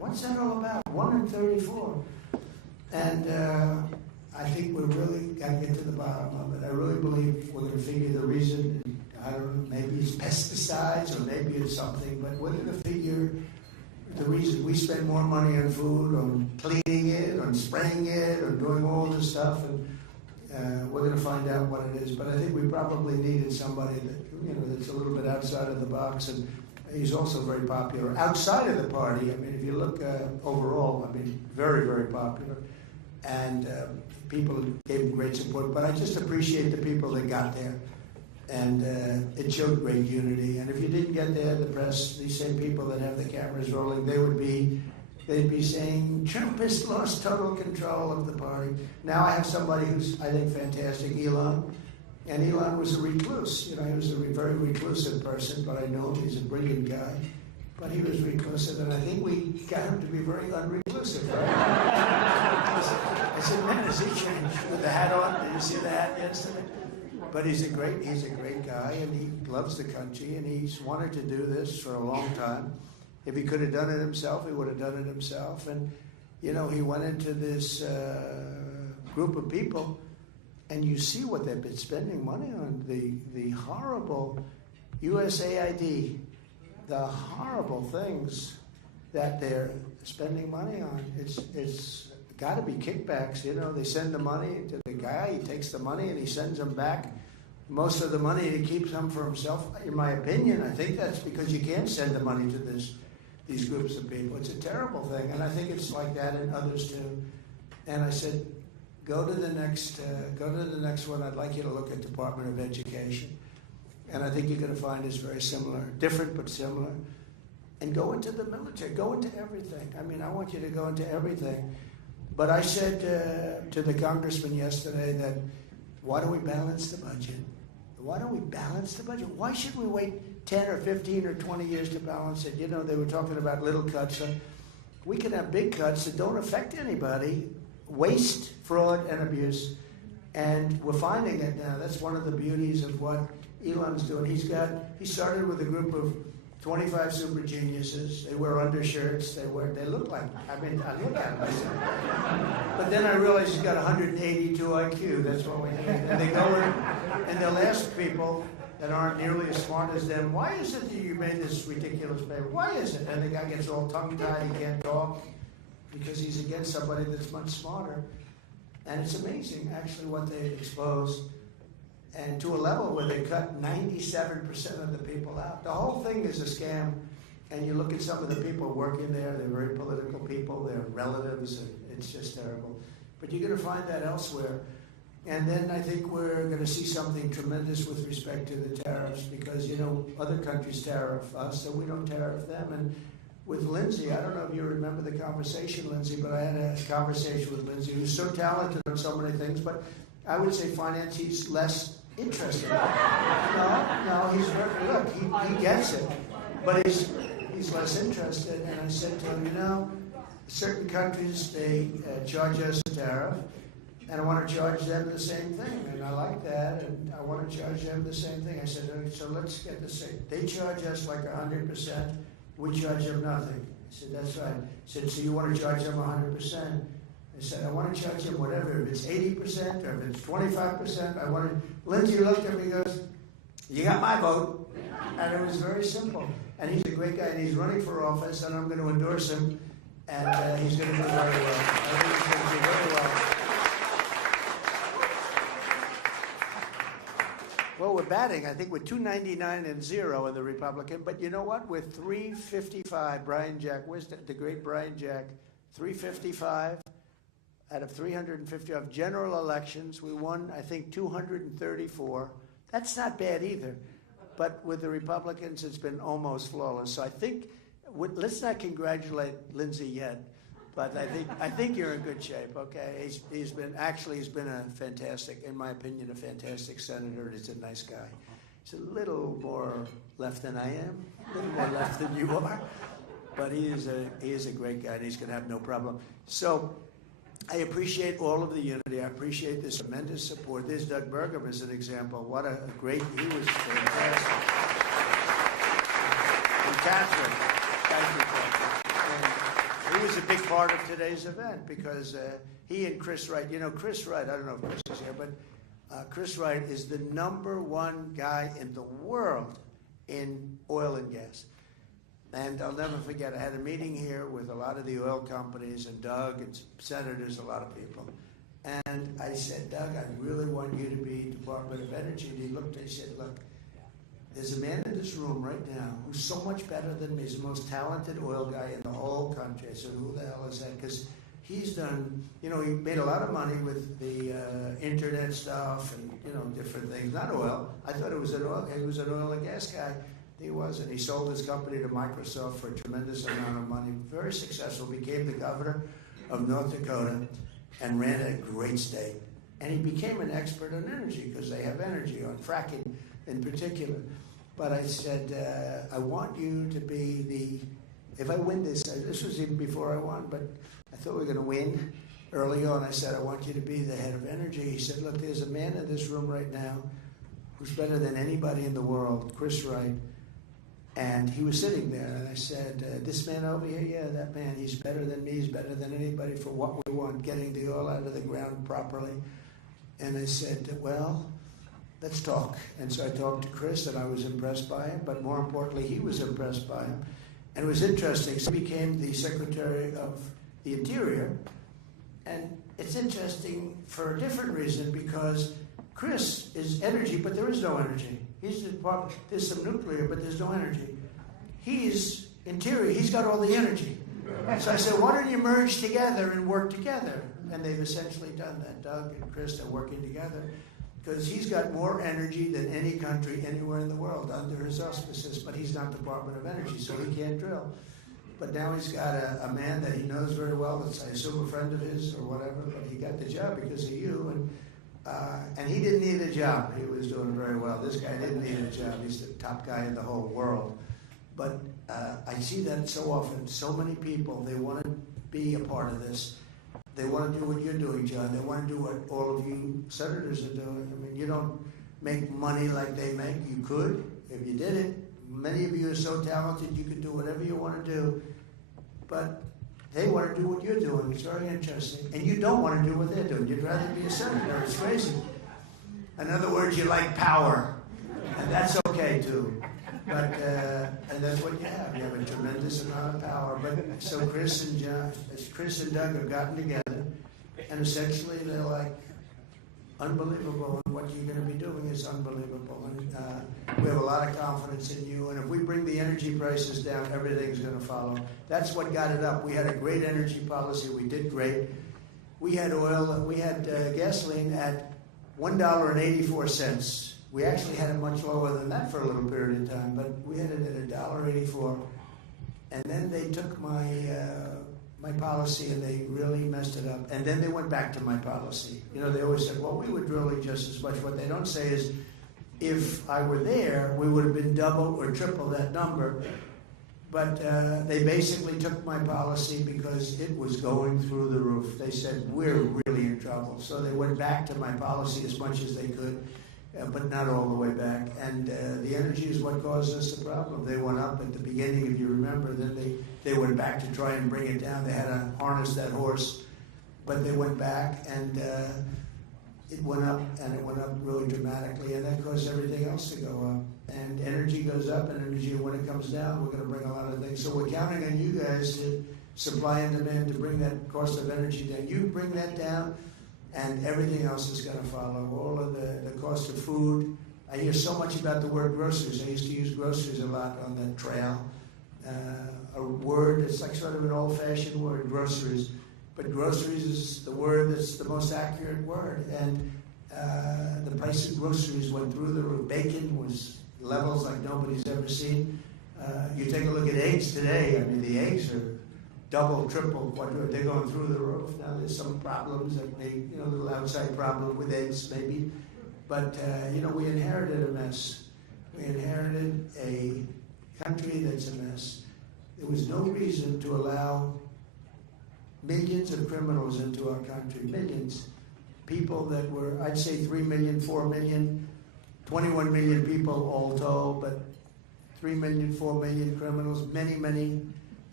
What's that all about? 1 in 34. And I think we really got to get to the bottom of it. I really believe we're going to figure the reason. I don't know, maybe it's pesticides or maybe it's something, but we're going to figure the reason. We spend more money on food, on cleaning it, on spraying it, on doing all this stuff, and we're going to find out what it is. But I think we probably needed somebody that, that's a little bit outside of the box, and he's also very popular outside of the party. I mean, if you look overall, I mean, very, very popular, and people gave him great support. But I just appreciate the people that got there. And it showed great unity. And if you didn't get there, the press, these same people that have the cameras rolling, they'd be saying, Trump has lost total control of the party. Now I have somebody who's, I think, fantastic, Elon. And Elon was a recluse. He was a very reclusive person, but I know him. He's a brilliant guy. But he was reclusive, and I think we got him to be very unreclusive, right? I said, man, has he changed with the hat on? Did you see the hat yesterday? But he's a great guy, and he loves the country, and he's wanted to do this for a long time. If he could have done it himself, he would have done it himself. And, he went into this group of people, and you see what they've been spending money on. The horrible USAID, the horrible things that they're spending money on. It's got to be kickbacks. They send the money to the guy, he takes the money and he sends them back. Most of the money he keeps some for himself. In my opinion, I think that's because you can't send the money to these groups of people. It's a terrible thing, and I think it's like that in others too. And I said, go to the next one. I'd like you to look at Department of Education, and I think you're going to find it's very similar, different but similar. And go into the military, go into everything. I mean, I want you to go into everything. But I said to the congressman yesterday that, why don't we balance the budget? Why don't we balance the budget? Why should we wait 10 or 15 or 20 years to balance it? They were talking about little cuts. We can have big cuts that don't affect anybody, waste, fraud, and abuse. And we're finding it now. That's one of the beauties of what Elon's doing. He started with a group of 25 super geniuses. They wear undershirts. They look like, I look at them. But then I realized he's got 182 IQ. That's what we need. And they go in, and they'll ask people that aren't nearly as smart as them, why is it that you made this ridiculous paper? Why is it? And the guy gets all tongue-tied. He can't talk because he's against somebody that's much smarter. And it's amazing, actually, what they expose. And to a level where they cut 97% of the people out. The whole thing is a scam. And you look at some of the people working there, they're very political people, they're relatives, and it's just terrible. But you're going to find that elsewhere. And then I think we're going to see something tremendous with respect to the tariffs because, other countries tariff us, so we don't tariff them. And with Lindsay, I don't know if you remember the conversation, Lindsay, but I had a conversation with Lindsay, who's so talented on so many things, but I would say finance, he's less interested. No, he's very, look, he gets it, but he's less interested. And I said to him, certain countries, they charge us a tariff, and I want to charge them the same thing, and I like that, and I want to charge them the same thing. I said, so let's get the same. They charge us like 100%, we charge them nothing. I said, that's right. I said, so you want to charge them 100%? I said, I want to charge him whatever, if it's 80% or if it's 25%, Lindsay looked at me and goes, you got my vote. And it was very simple. And he's a great guy, and he's running for office, and I'm going to endorse him, and he's going to do very well. I think he's going to do very well. Well, we're batting, I think, with 299-0 in the Republican, but you know what? With 355, Brian Jack, where's the great Brian Jack? 355. Out of 355 general elections, we won, I think, 234. That's not bad either. But with the Republicans, it's been almost flawless. So I think, let's not congratulate Lindsay yet, but I think you're in good shape, okay? He's been a fantastic, in my opinion, a fantastic senator. He's a nice guy. He's a little more left than I am, a little more left than you are. But he is a great guy, and he's going to have no problem. So I appreciate all of the unity. I appreciate this tremendous support. There's Doug Burgum as an example. What a great, he was fantastic. And Catherine, thank you, Catherine. And was a big part of today's event because he and Chris Wright, Chris Wright, I don't know if Chris is here, but Chris Wright is the #1 guy in the world in oil and gas. And I'll never forget, I had a meeting here with a lot of the oil companies and Doug and senators, a lot of people. And I said, Doug, I really want you to be Department of Energy. And he looked and he said, look, there's a man in this room right now who's so much better than me. He's the most talented oil guy in the whole country. I said, who the hell is that? Because he's done, he made a lot of money with the internet stuff and, different things. Not oil. I thought he was an oil and gas guy. He wasn't. He sold his company to Microsoft for a tremendous amount of money. Very successful. Became the governor of North Dakota and ran a great state. And he became an expert on energy because they have energy on fracking in particular. But I said, I want you to be if I win this was even before I won, but I thought we were going to win early on. I said, I want you to be the head of energy. He said, look, there's a man in this room right now who's better than anybody in the world, Chris Wright. And he was sitting there, and I said, this man over here, yeah, that man, he's better than me, he's better than anybody for what we want, getting the oil out of the ground properly. And I said, well, let's talk. And so I talked to Chris, and I was impressed by him, but more importantly, he was impressed by him. And it was interesting. So he became the Secretary of the Interior, and it's interesting for a different reason, because Chris is energy, but there is no energy. There's some nuclear, but there's no energy. He's interior. He's got all the energy. So I said, why don't you merge together and work together? And they've essentially done that. Doug and Chris are working together because he's got more energy than any country anywhere in the world under his auspices, but he's not Department of Energy, so he can't drill. But now he's got a man that he knows very well, that's, I assume, a friend of his or whatever, but he got the job because of you. And he didn't need a job. He was doing very well. This guy didn't need a job. He's the top guy in the whole world. But I see that so often. So many people, they want to be a part of this. They want to do what you're doing, John. They want to do what all of you senators are doing. I mean, you don't make money like they make. You could if you did it. Many of you are so talented, you could do whatever you want to do. But they want to do what you're doing. It's very interesting. And you don't want to do what they're doing. You'd rather be a senator. It's crazy. In other words, you like power. And that's okay, too. But, and that's what you have. You have a tremendous amount of power. But so Chris and Doug have gotten together, and essentially they're like, unbelievable. And what you're going to be doing is unbelievable. And we have a lot of confidence in you. And if we bring the energy prices down, everything's going to follow. That's what got it up. We had a great energy policy. We did great. We had gasoline at $1.84. We actually had it much lower than that for a little period of time, but we had it at $1.84. And then they took my policy and they really messed it up. And then they went back to my policy. They always said, well, we were drilling just as much. What they don't say is, if I were there, we would have been double or triple that number. But they basically took my policy because it was going through the roof. They said, we're really in trouble. So they went back to my policy as much as they could, but not all the way back. And the energy is what caused us the problem. They went up at the beginning, if you remember. Then they went back to try and bring it down. They had to harness that horse. But they went back, and it went up, and it went up really dramatically. And that caused everything else to go up. And energy goes up, and energy, when it comes down, we're going to bring a lot of things. So we're counting on you guys to supply and demand to bring that cost of energy down. You bring that down, and everything else is going to follow. All of the cost of food. I hear so much about the word groceries. I used to use groceries a lot on the trail. A word, it's like sort of an old-fashioned word, groceries. But groceries is the word that's the most accurate word. And the price of groceries went through the roof. Bacon was levels like nobody's ever seen. You take a look at eggs today. I mean, the eggs are double, triple, quadruple. They're going through the roof. Now there's some problems that may, a little outside problem with eggs maybe. But, we inherited a mess. We inherited a country that's a mess. There was no reason to allow millions of criminals into our country. Millions. People that were, I'd say 3 million, 4 million, 21 million people all told, but 3 million, 4 million criminals, many, many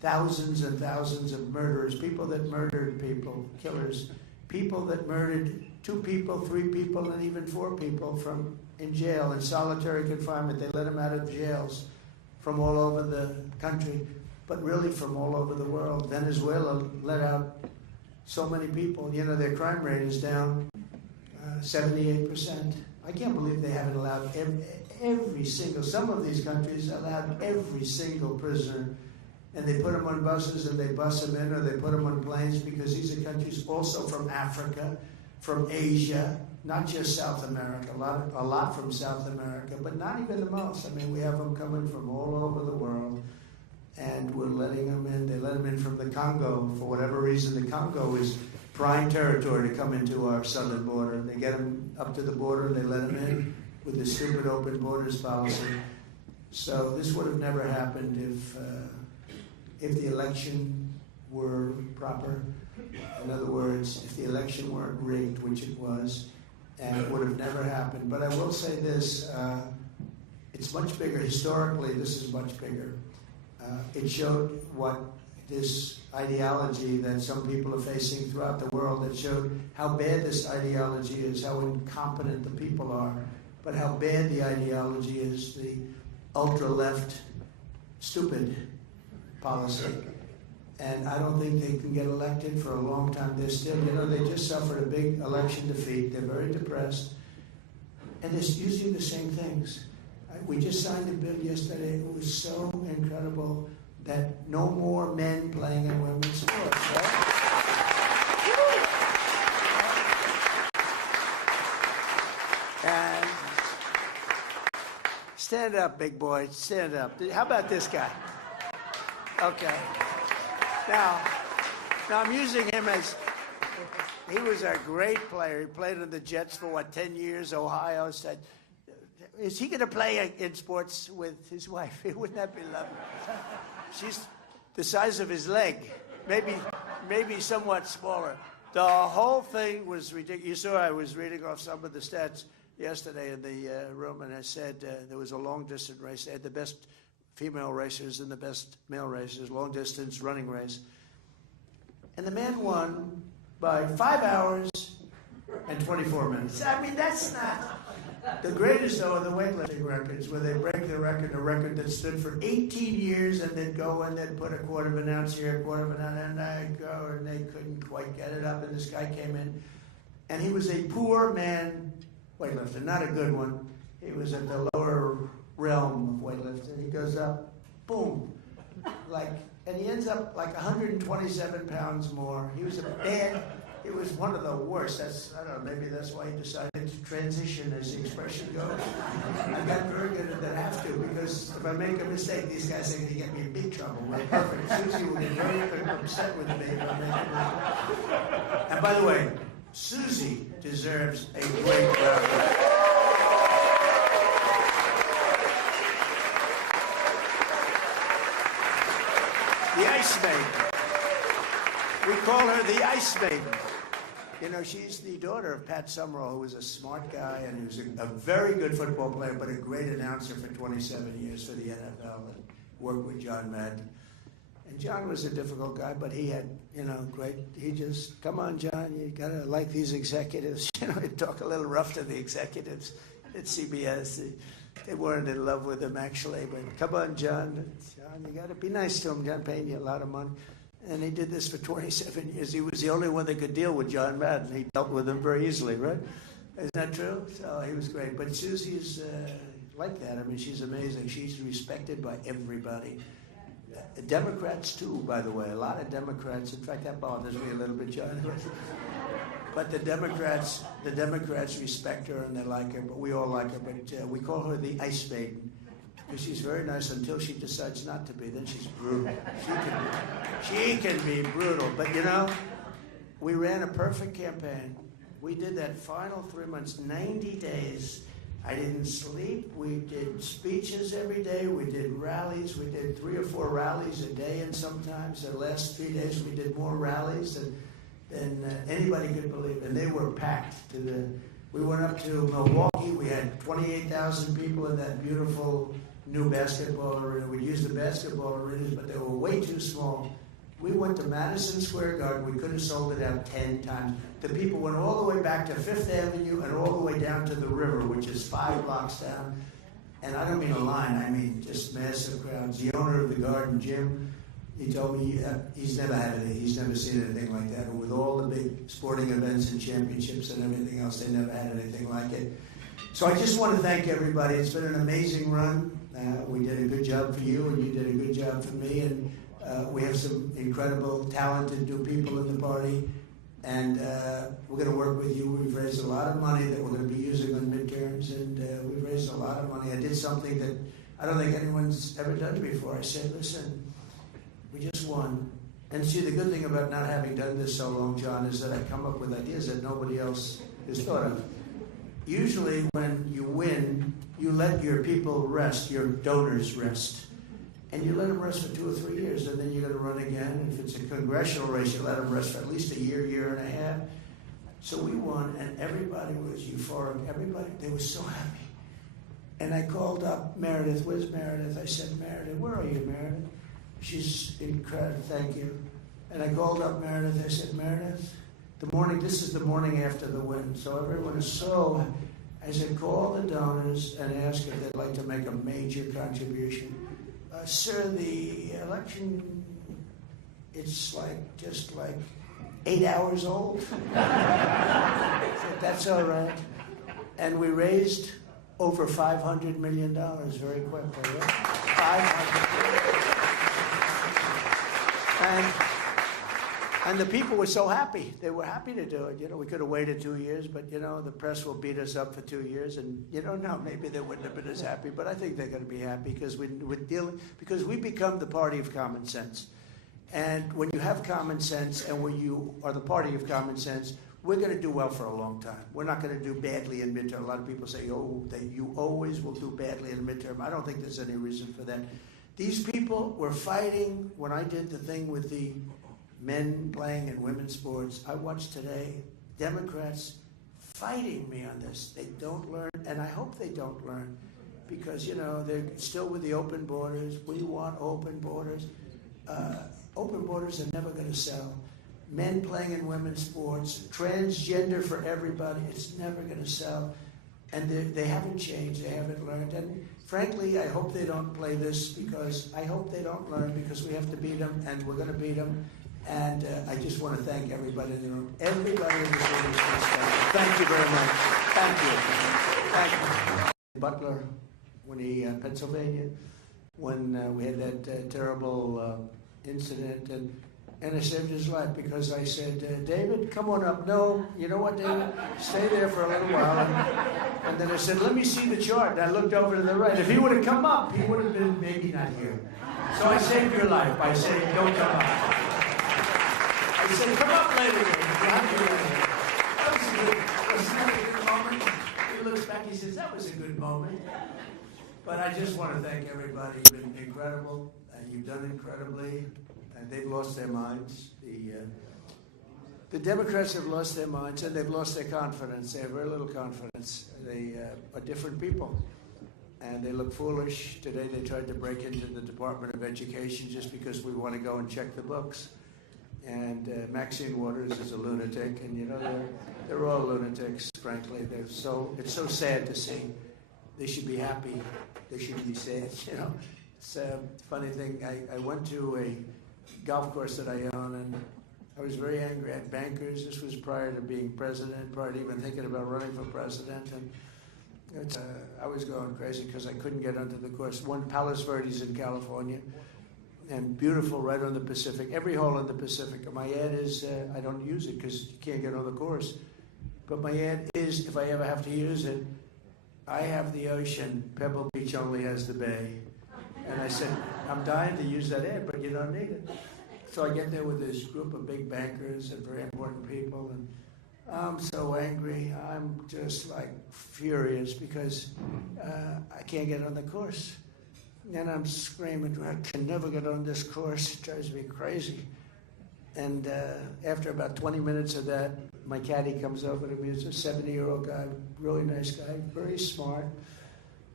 thousands and thousands of murderers, people that murdered people, killers, people that murdered 2 people, 3 people, and even 4 people in jail, in solitary confinement. They let them out of jails from all over the country, but really from all over the world. Venezuela let out so many people. You know, their crime rate is down 78%. I can't believe they haven't allowed every single, some of these countries allowed every single prisoner, and they put them on buses and they bus them in, or they put them on planes, because these are countries also from Africa, from Asia, not just South America, a lot from South America, but not even the most. I mean, we have them coming from all over the world, and we're letting them in. They let them in from the Congo. For whatever reason, the Congo is prime territory to come into our southern border. They get them up to the border, and they let them in with the stupid open borders policy. So this would have never happened if the election were proper. In other words, if the election weren't rigged, which it was, and it would have never happened. But I will say this, it's much bigger. Historically, this is much bigger. It showed what this ideology that some people are facing throughout the world, that showed how bad this ideology is, how incompetent the people are, but how bad the ideology is, the ultra-left, stupid policy. And I don't think they can get elected for a long time. They're still, they just suffered a big election defeat. They're very depressed. And they're using the same things. We just signed a bill yesterday. It was so incredible that no more men playing in women's sports, right? And stand up, big boy. Stand up. How about this guy? Okay. Now I'm using him as, he was a great player. He played in the Jets for, 10 years? Ohio said, is he going to play in sports with his wife? Wouldn't that be lovely? She's the size of his leg, maybe somewhat smaller. The whole thing was ridiculous. You saw I was reading off some of the stats yesterday in the room, and I said there was a long-distance race. They had the best female racers and the best male racers, long-distance running race. And the man won by 5 hours and 24 minutes. I mean, that's not... The greatest, though, are the weightlifting records, where they break the record, a record that stood for 18 years, and then go and then put a quarter of an ounce here, a quarter of an ounce, and I go, and they couldn't quite get it up, and this guy came in, and he was a poor man weightlifter, not a good one. He was at the lower realm of weightlifting. He goes up, boom, and he ends up 127 pounds more. He was it was one of the worst. I don't know, maybe that's why he decided to transition, as the expression goes. I got very good at that, I have to, because if I make a mistake, these guys are going to get me in big trouble. Well, perfect. Susie will get very upset with me if I make a mistake. And by the way, Susie deserves a great round. The Ice Maiden. We call her the Ice Maiden. She's the daughter of Pat Summerall, who was a smart guy and he was a very good football player, but a great announcer for 27 years for the NFL and worked with John Madden. And John was a difficult guy, but he had, he just, come on, John, you got to like these executives. He'd talk a little rough to the executives at CBS. They weren't in love with him, actually, but come on, John. John, you got to be nice to him. John paying you a lot of money. And he did this for 27 years. He was the only one that could deal with John Madden. He dealt with him very easily, right? Isn't that true? So he was great. But Susie's like that. I mean, she's amazing. She's respected by everybody. Democrats, too, by the way. A lot of Democrats. In fact, that bothers me a little bit, John. But the Democrats respect her and they like her. But we all like her. But we call her the Ice Maiden. Because she's very nice until she decides not to be. Then she's brutal. She can be brutal. But we ran a perfect campaign. We did that final 3 months, 90 days. I didn't sleep. We did speeches every day. We did rallies. We did 3 or 4 rallies a day, and sometimes the last 3 days we did more rallies than anybody could believe. And they were packed. We went up to Milwaukee. We had 28,000 people in that beautiful new basketball arena. We'd use the basketball arenas, but they were way too small. We went to Madison Square Garden. We could have sold it out 10 times. The people went all the way back to Fifth Avenue and all the way down to the river, which is 5 blocks down. And I don't mean a line, I mean just massive crowds. The owner of the garden, Jim, he told me he's never had it. He's never seen anything like that. And with all the big sporting events and championships and everything else, they never had anything like it. So I just want to thank everybody. It's been an amazing run. We did a good job for you, and you did a good job for me. And we have some incredible, talented new people in the party. And we're going to work with you. We've raised a lot of money that we're going to be using on midterms, and we've raised a lot of money. I did something that I don't think anyone's ever done before. I said, listen, we just won. And see, the good thing about not having done this so long, John, is that I come up with ideas that nobody else has thought of. Usually when you win, you let your people rest, your donors rest. And you let them rest for 2 or 3 years, and then you're going to run again. And if it's a congressional race, you let them rest for at least a year, year and a half. So we won, and everybody was euphoric. Everybody, they were so happy. And I called up Meredith. Where's Meredith? I said, Meredith, where are you, Meredith? She's incredible. Thank you. And I called up Meredith. I said, Meredith, this is the morning after the win. So everyone is so, I said, call the donors and ask if they'd like to make a major contribution. Sir, the election, it's just like 8 hours old. That's all right. And we raised over $500 million very quickly. Right? 500. And the people were so happy. They were happy to do it. You know, we could have waited 2 years, but, you know, the press will beat us up for 2 years. And, you don't know, maybe they wouldn't have been as happy. But I think they're going to be happy because because we become the party of common sense. And when you have common sense and when you are the party of common sense, we're going to do well for a long time. We're not going to do badly in midterm. A lot of people say, you always will do badly in midterm. I don't think there's any reason for that. These people were fighting when I did the thing with the men playing in women's sports. I watched today Democrats fighting me on this. They don't learn, and I hope they don't learn, because, you know, they're still with the open borders. We want open borders. Open borders are never going to sell. Men playing in women's sports, transgender for everybody, it's never going to sell. And they haven't changed, they haven't learned. And frankly, I hope they don't play this, because I hope they don't learn, because we have to beat them, and we're going to beat them. And I just want to thank everybody in the room. Everybody in this room is special. Thank you very much. Thank you. Thank you. Butler, when Pennsylvania, when we had that terrible incident, and I saved his life because I said, David, come on up. No, you know what, David? Stay there for a little while. And then I said, let me see the chart. And I looked over to the right. If he would have come up, he would have been maybe not here. So I saved your life by saying, don't come up. He said, come up later. That was a good moment. He looks back, he says, that was a good moment. But I just want to thank everybody. You've been incredible, and you've done incredibly, and they've lost their minds. The Democrats have lost their minds, and they've lost their confidence. They have very little confidence. They are different people, and they look foolish. Today they tried to break into the Department of Education just because we want to go and check the books. And Maxine Waters is a lunatic, and, you know, they're all lunatics, frankly. It's so sad to see. They should be happy. They should be sad, you know. It's a funny thing. I went to a golf course that I own, and I was very angry at bankers. This was prior to being president, prior to even thinking about running for president. And I was going crazy because I couldn't get onto the course. One, Palos Verdes in California. And beautiful, right on the Pacific. Every hole in the Pacific. My ad is, I don't use it because you can't get on the course. But my ad is, if I ever have to use it, I have the ocean, Pebble Beach only has the bay. And I said, I'm dying to use that ad, but you don't need it. So I get there with this group of big bankers and very important people, and I'm so angry. I'm just like furious because I can't get on the course. And I'm screaming, I can never get on this course. It drives me crazy. And after about 20 minutes of that, my caddy comes over to me. It's a 70-year-old guy, really nice guy, very smart.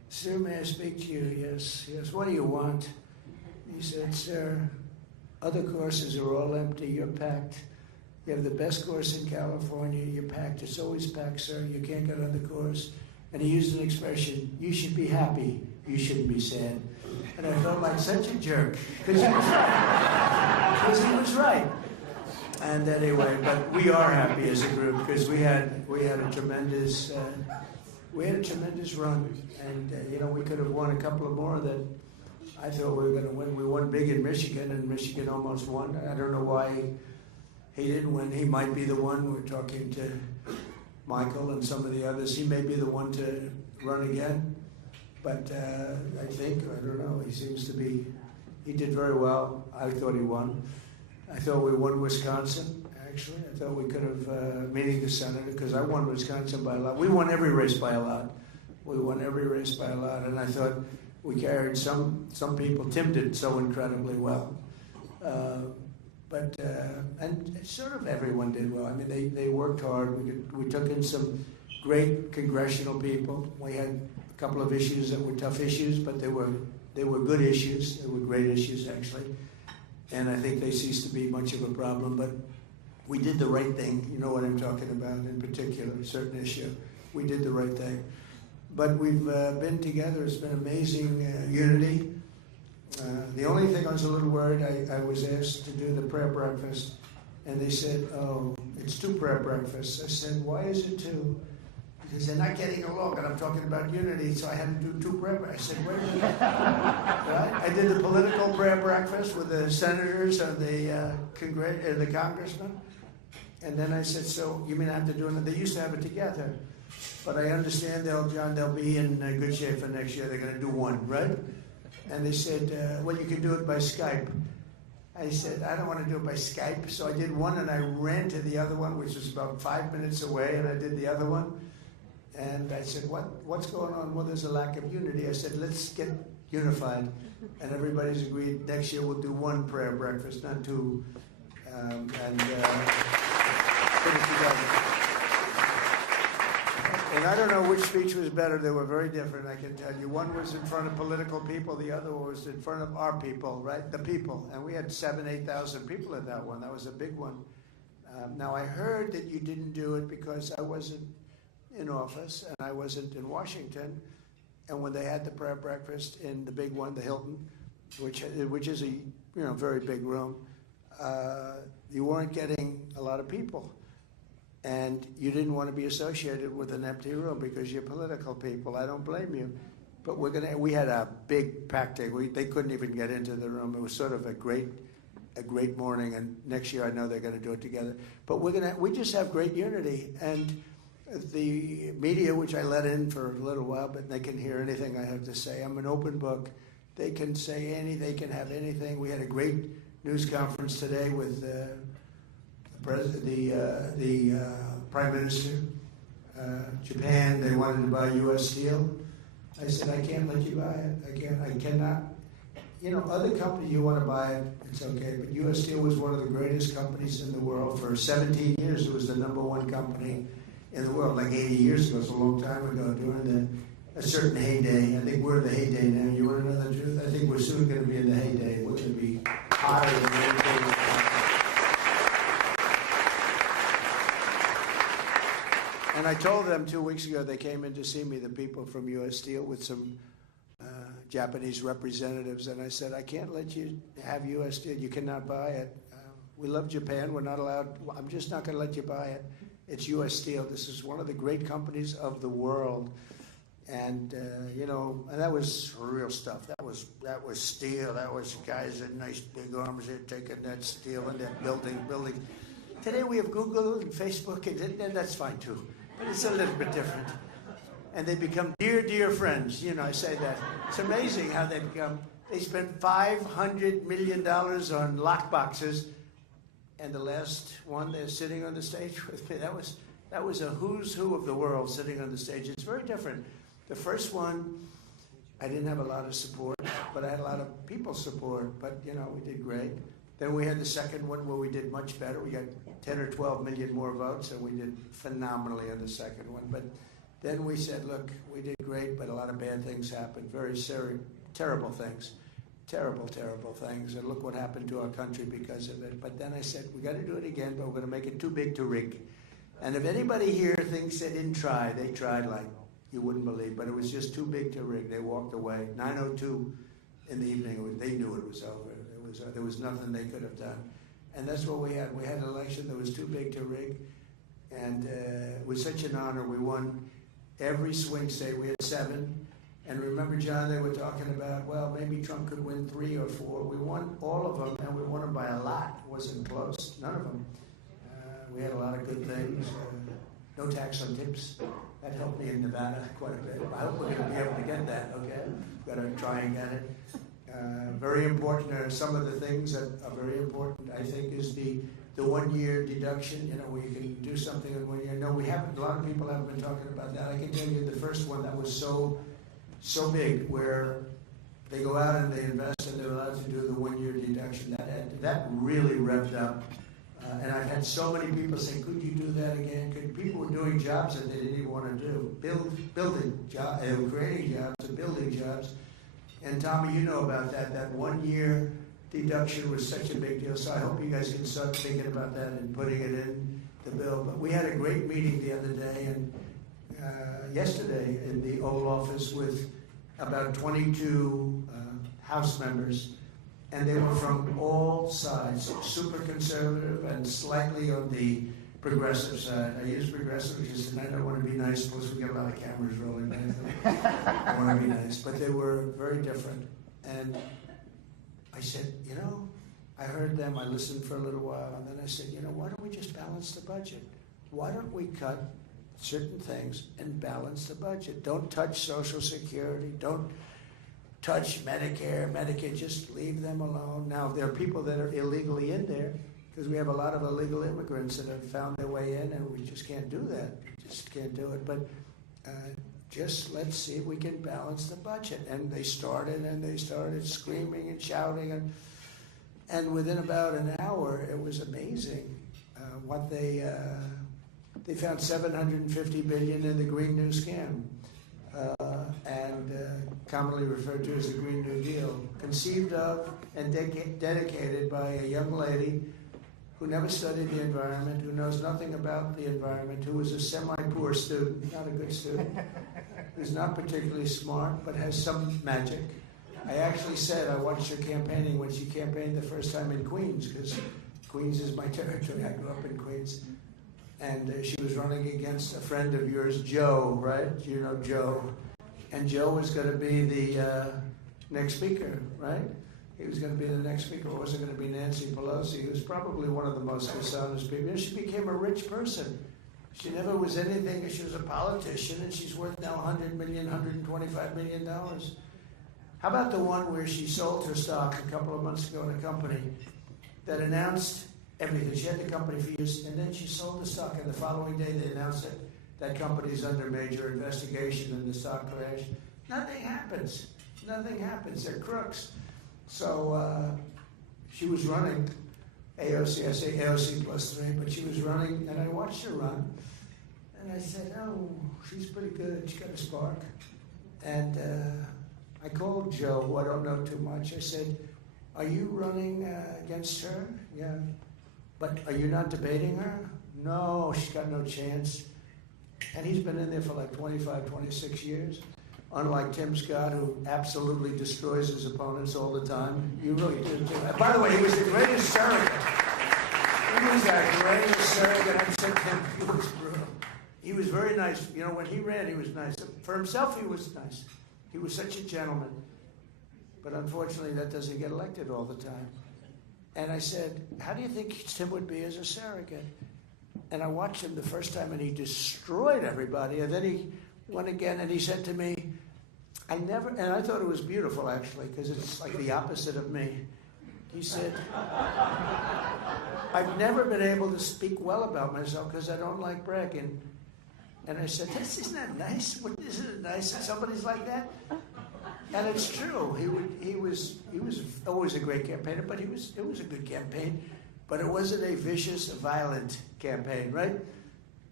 Sir, may I speak to you? Yes, yes. What do you want? He said, sir, other courses are all empty. You're packed. You have the best course in California. You're packed. It's always packed, sir. You can't get on the course. And he used an expression, you should be happy. You shouldn't be sad. And I felt like such a jerk. Because he was right. And anyway, but we are happy as a group because we had a tremendous run, and we could have won a couple of more that I thought we were going to win. We won big in Michigan, and Michigan almost won. I don't know why he didn't win. He might be the one. We're talking to Michael and some of the others. He may be the one to run again, but I don't know. He did very well. I thought he won. I thought we won Wisconsin, actually. I thought we could have, meeting the senator, because I won Wisconsin by a lot. We won every race by a lot. And I thought we carried some people. Tim did so incredibly well. And sort of everyone did well. I mean, they worked hard. We took in some great congressional people. We had a couple of issues that were tough issues, but they were good issues. They were great issues, actually. And I think they ceased to be much of a problem, but we did the right thing. You know what I'm talking about in particular, a certain issue. We did the right thing. But we've been together. It's been amazing unity. The only thing I was a little worried, I was asked to do the prayer breakfast, and they said, oh, it's 2 prayer breakfasts. I said, why is it 2? Because they're not getting along, and I'm talking about unity, so I had to do 2 prayer breakfasts. I said, wait a minute. Right? I did the political prayer breakfast with the senators and the congressmen. And then I said, so you mean I have to do it? They used to have it together. But I understand, they'll be in good shape for next year. They're going to do 1, right? And they said, well, you can do it by Skype. I said, I don't want to do it by Skype. So I did 1, and I ran to the other one, which was about 5 minutes away, and I did the other one. And I said, what's going on? Well, there's a lack of unity. I said, let's get unified. And everybody's agreed next year we'll do 1 prayer breakfast, not 2. And put it together. And I don't know which speech was better. They were very different, I can tell you. One was in front of political people. The other was in front of our people, right? The people. And we had 8,000 people at that one. That was a big one. Now, I heard that you didn't do it because I wasn't in office and I wasn't in Washington. And when they had the prayer breakfast in the big one, the Hilton, which is a very big room, you weren't getting a lot of people. And you didn't want to be associated with an empty room because you're political people. I don't blame you. But we had a big packed day. They couldn't even get into the room. It was sort of a great morning. And next year I know they're going to do it together. But we just have great unity. And the media, which I let in for a little while, but they can hear anything I have to say. I'm an open book. They can say anything. They can have anything. We had a great news conference today with the Prime Minister. Japan, they wanted to buy U.S. steel. I said, I can't let you buy it. I cannot. Other companies, you want to buy it, it's okay. But U.S. Steel was one of the greatest companies in the world. For 17 years, it was the #1 company in the world, like 80 years ago. It's a long time ago, during a certain heyday. I think we're in the heyday now. You want to know the truth? I think we're soon going to be in the heyday. We're going to be higher than anything. And I told them 2 weeks ago, they came in to see me, the people from U.S. Steel, with some Japanese representatives, and I said, I can't let you have U.S. Steel. You cannot buy it. We love Japan. We're not allowed. I'm just not going to let you buy it. It's U.S. Steel. This is one of the great companies of the world. And, and that was real stuff. That was steel. That was guys with nice big arms. They're taking that steel and they're building. Today we have Google and Facebook, and that's fine too. But it's a little bit different. And they become dear, dear friends. I say that. It's amazing how they become. They spent $500 million on lock boxes. And the last one, they're sitting on the stage with me. That was a who's who of the world sitting on the stage. It's very different. The first one, I didn't have a lot of support, but I had a lot of people's support. But, we did great. Then we had the second one where we did much better. We got 10 or 12 million more votes, and we did phenomenally on the second one. But then we said, look, we did great, but a lot of bad things happened, terrible things, terrible things, and look what happened to our country because of it. But then I said, we got to do it again, but we're going to make it too big to rig. And if anybody here thinks they didn't try, they tried like you wouldn't believe, but it was just too big to rig. They walked away. 9:02 in the evening, they knew it was over. There was nothing they could have done. And that's what we had. We had an election that was too big to rig, and it was such an honor. We won every swing state. We had 7. And remember, John, they were talking about, well, maybe Trump could win 3 or 4. We won all of them, and we won them by a lot. It wasn't close. None of them. We had a lot of good things. No tax on tips. That helped me in Nevada quite a bit. I hope we're going to be able to get that, okay? We've got to try and get it. Very important. Some of the things that are very important, I think, is the 1-year deduction. You know, where you can do something in 1 year. No, we haven't. A lot of people haven't been talking about that. I can tell you the first one that was so big, where they go out and they invest and they're allowed to do the 1-year deduction. That really revved up. And I've had so many people say, could you do that again? People were doing jobs that they didn't even want to do. Building jobs, creating jobs and building jobs. And Tommy, you know about that. That 1-year deduction was such a big deal. So I hope you guys can start thinking about that and putting it in the bill. But we had a great meeting the other day and yesterday in the Oval Office with about 22 House members. And they were from all sides, super conservative and slightly on the progressive side. I use progressive because tonight I want to be nice, plus we get a lot of cameras rolling. I want to be nice. But they were very different. And I said, you know, I heard them, I listened for a little while, and then I said, you know, why don't we just balance the budget? Why don't we cut certain things and balance the budget? Don't touch Social Security, don't touch Medicare, Medicaid, just leave them alone. Now, there are people that are illegally in there, because we have a lot of illegal immigrants that have found their way in, and we just can't do that. We just can't do it. But just let's see if we can balance the budget. And they started screaming and shouting, and within about an hour, it was amazing what they found $750 billion in the Green New Scam. And commonly referred to as the Green New Deal, conceived of and dedicated by a young lady who never studied the environment, who knows nothing about the environment, who was a semi-poor student, not a good student, who's not particularly smart, but has some magic. I actually said I watched her campaigning when she campaigned the first time in Queens, because Queens is my territory. I grew up in Queens. And she was running against a friend of yours, Joe, right? You know Joe. And Joe was going to be the next speaker, right? He was going to be the next speaker. It wasn't going to be Nancy Pelosi, who was probably one of the most dishonest people. And she became a rich person. She never was anything. She was a politician, and she's worth now $100 million, $125 million. How about the one where she sold her stock a couple of months ago in a company that announced everything? She had the company for years, and then she sold the stock, and the following day they announced that that company's under major investigation and the stock crashed. Nothing happens. Nothing happens. They're crooks. So she was running AOC. I say AOC +3, but she was running, and I watched her run, and I said, oh, she's pretty good. She's got a spark. And I called Joe, who I don't know too much. I said, are you running against her? Yeah. But are you not debating her? No, she's got no chance. And he's been in there for like 25, 26 years. Unlike Tim Scott, who absolutely destroys his opponents all the time. You really do too. By the way, he was the greatest surrogate. He was the greatest surrogate. I said Tim, he was brutal. He was very nice. You know, when he ran, he was nice. For himself, he was nice. He was such a gentleman. But unfortunately, that doesn't get elected all the time. And I said, how do you think Tim would be as a surrogate? And I watched him the first time, and he destroyed everybody. And then he went again, and he said to me, and I thought it was beautiful, actually, because it's like the opposite of me. He said, I've never been able to speak well about myself because I don't like bragging. And I said, isn't that nice? Isn't it nice that somebody's like that? And it's true. He was always a great campaigner, but it was a good campaign. But it wasn't a vicious, violent campaign, right?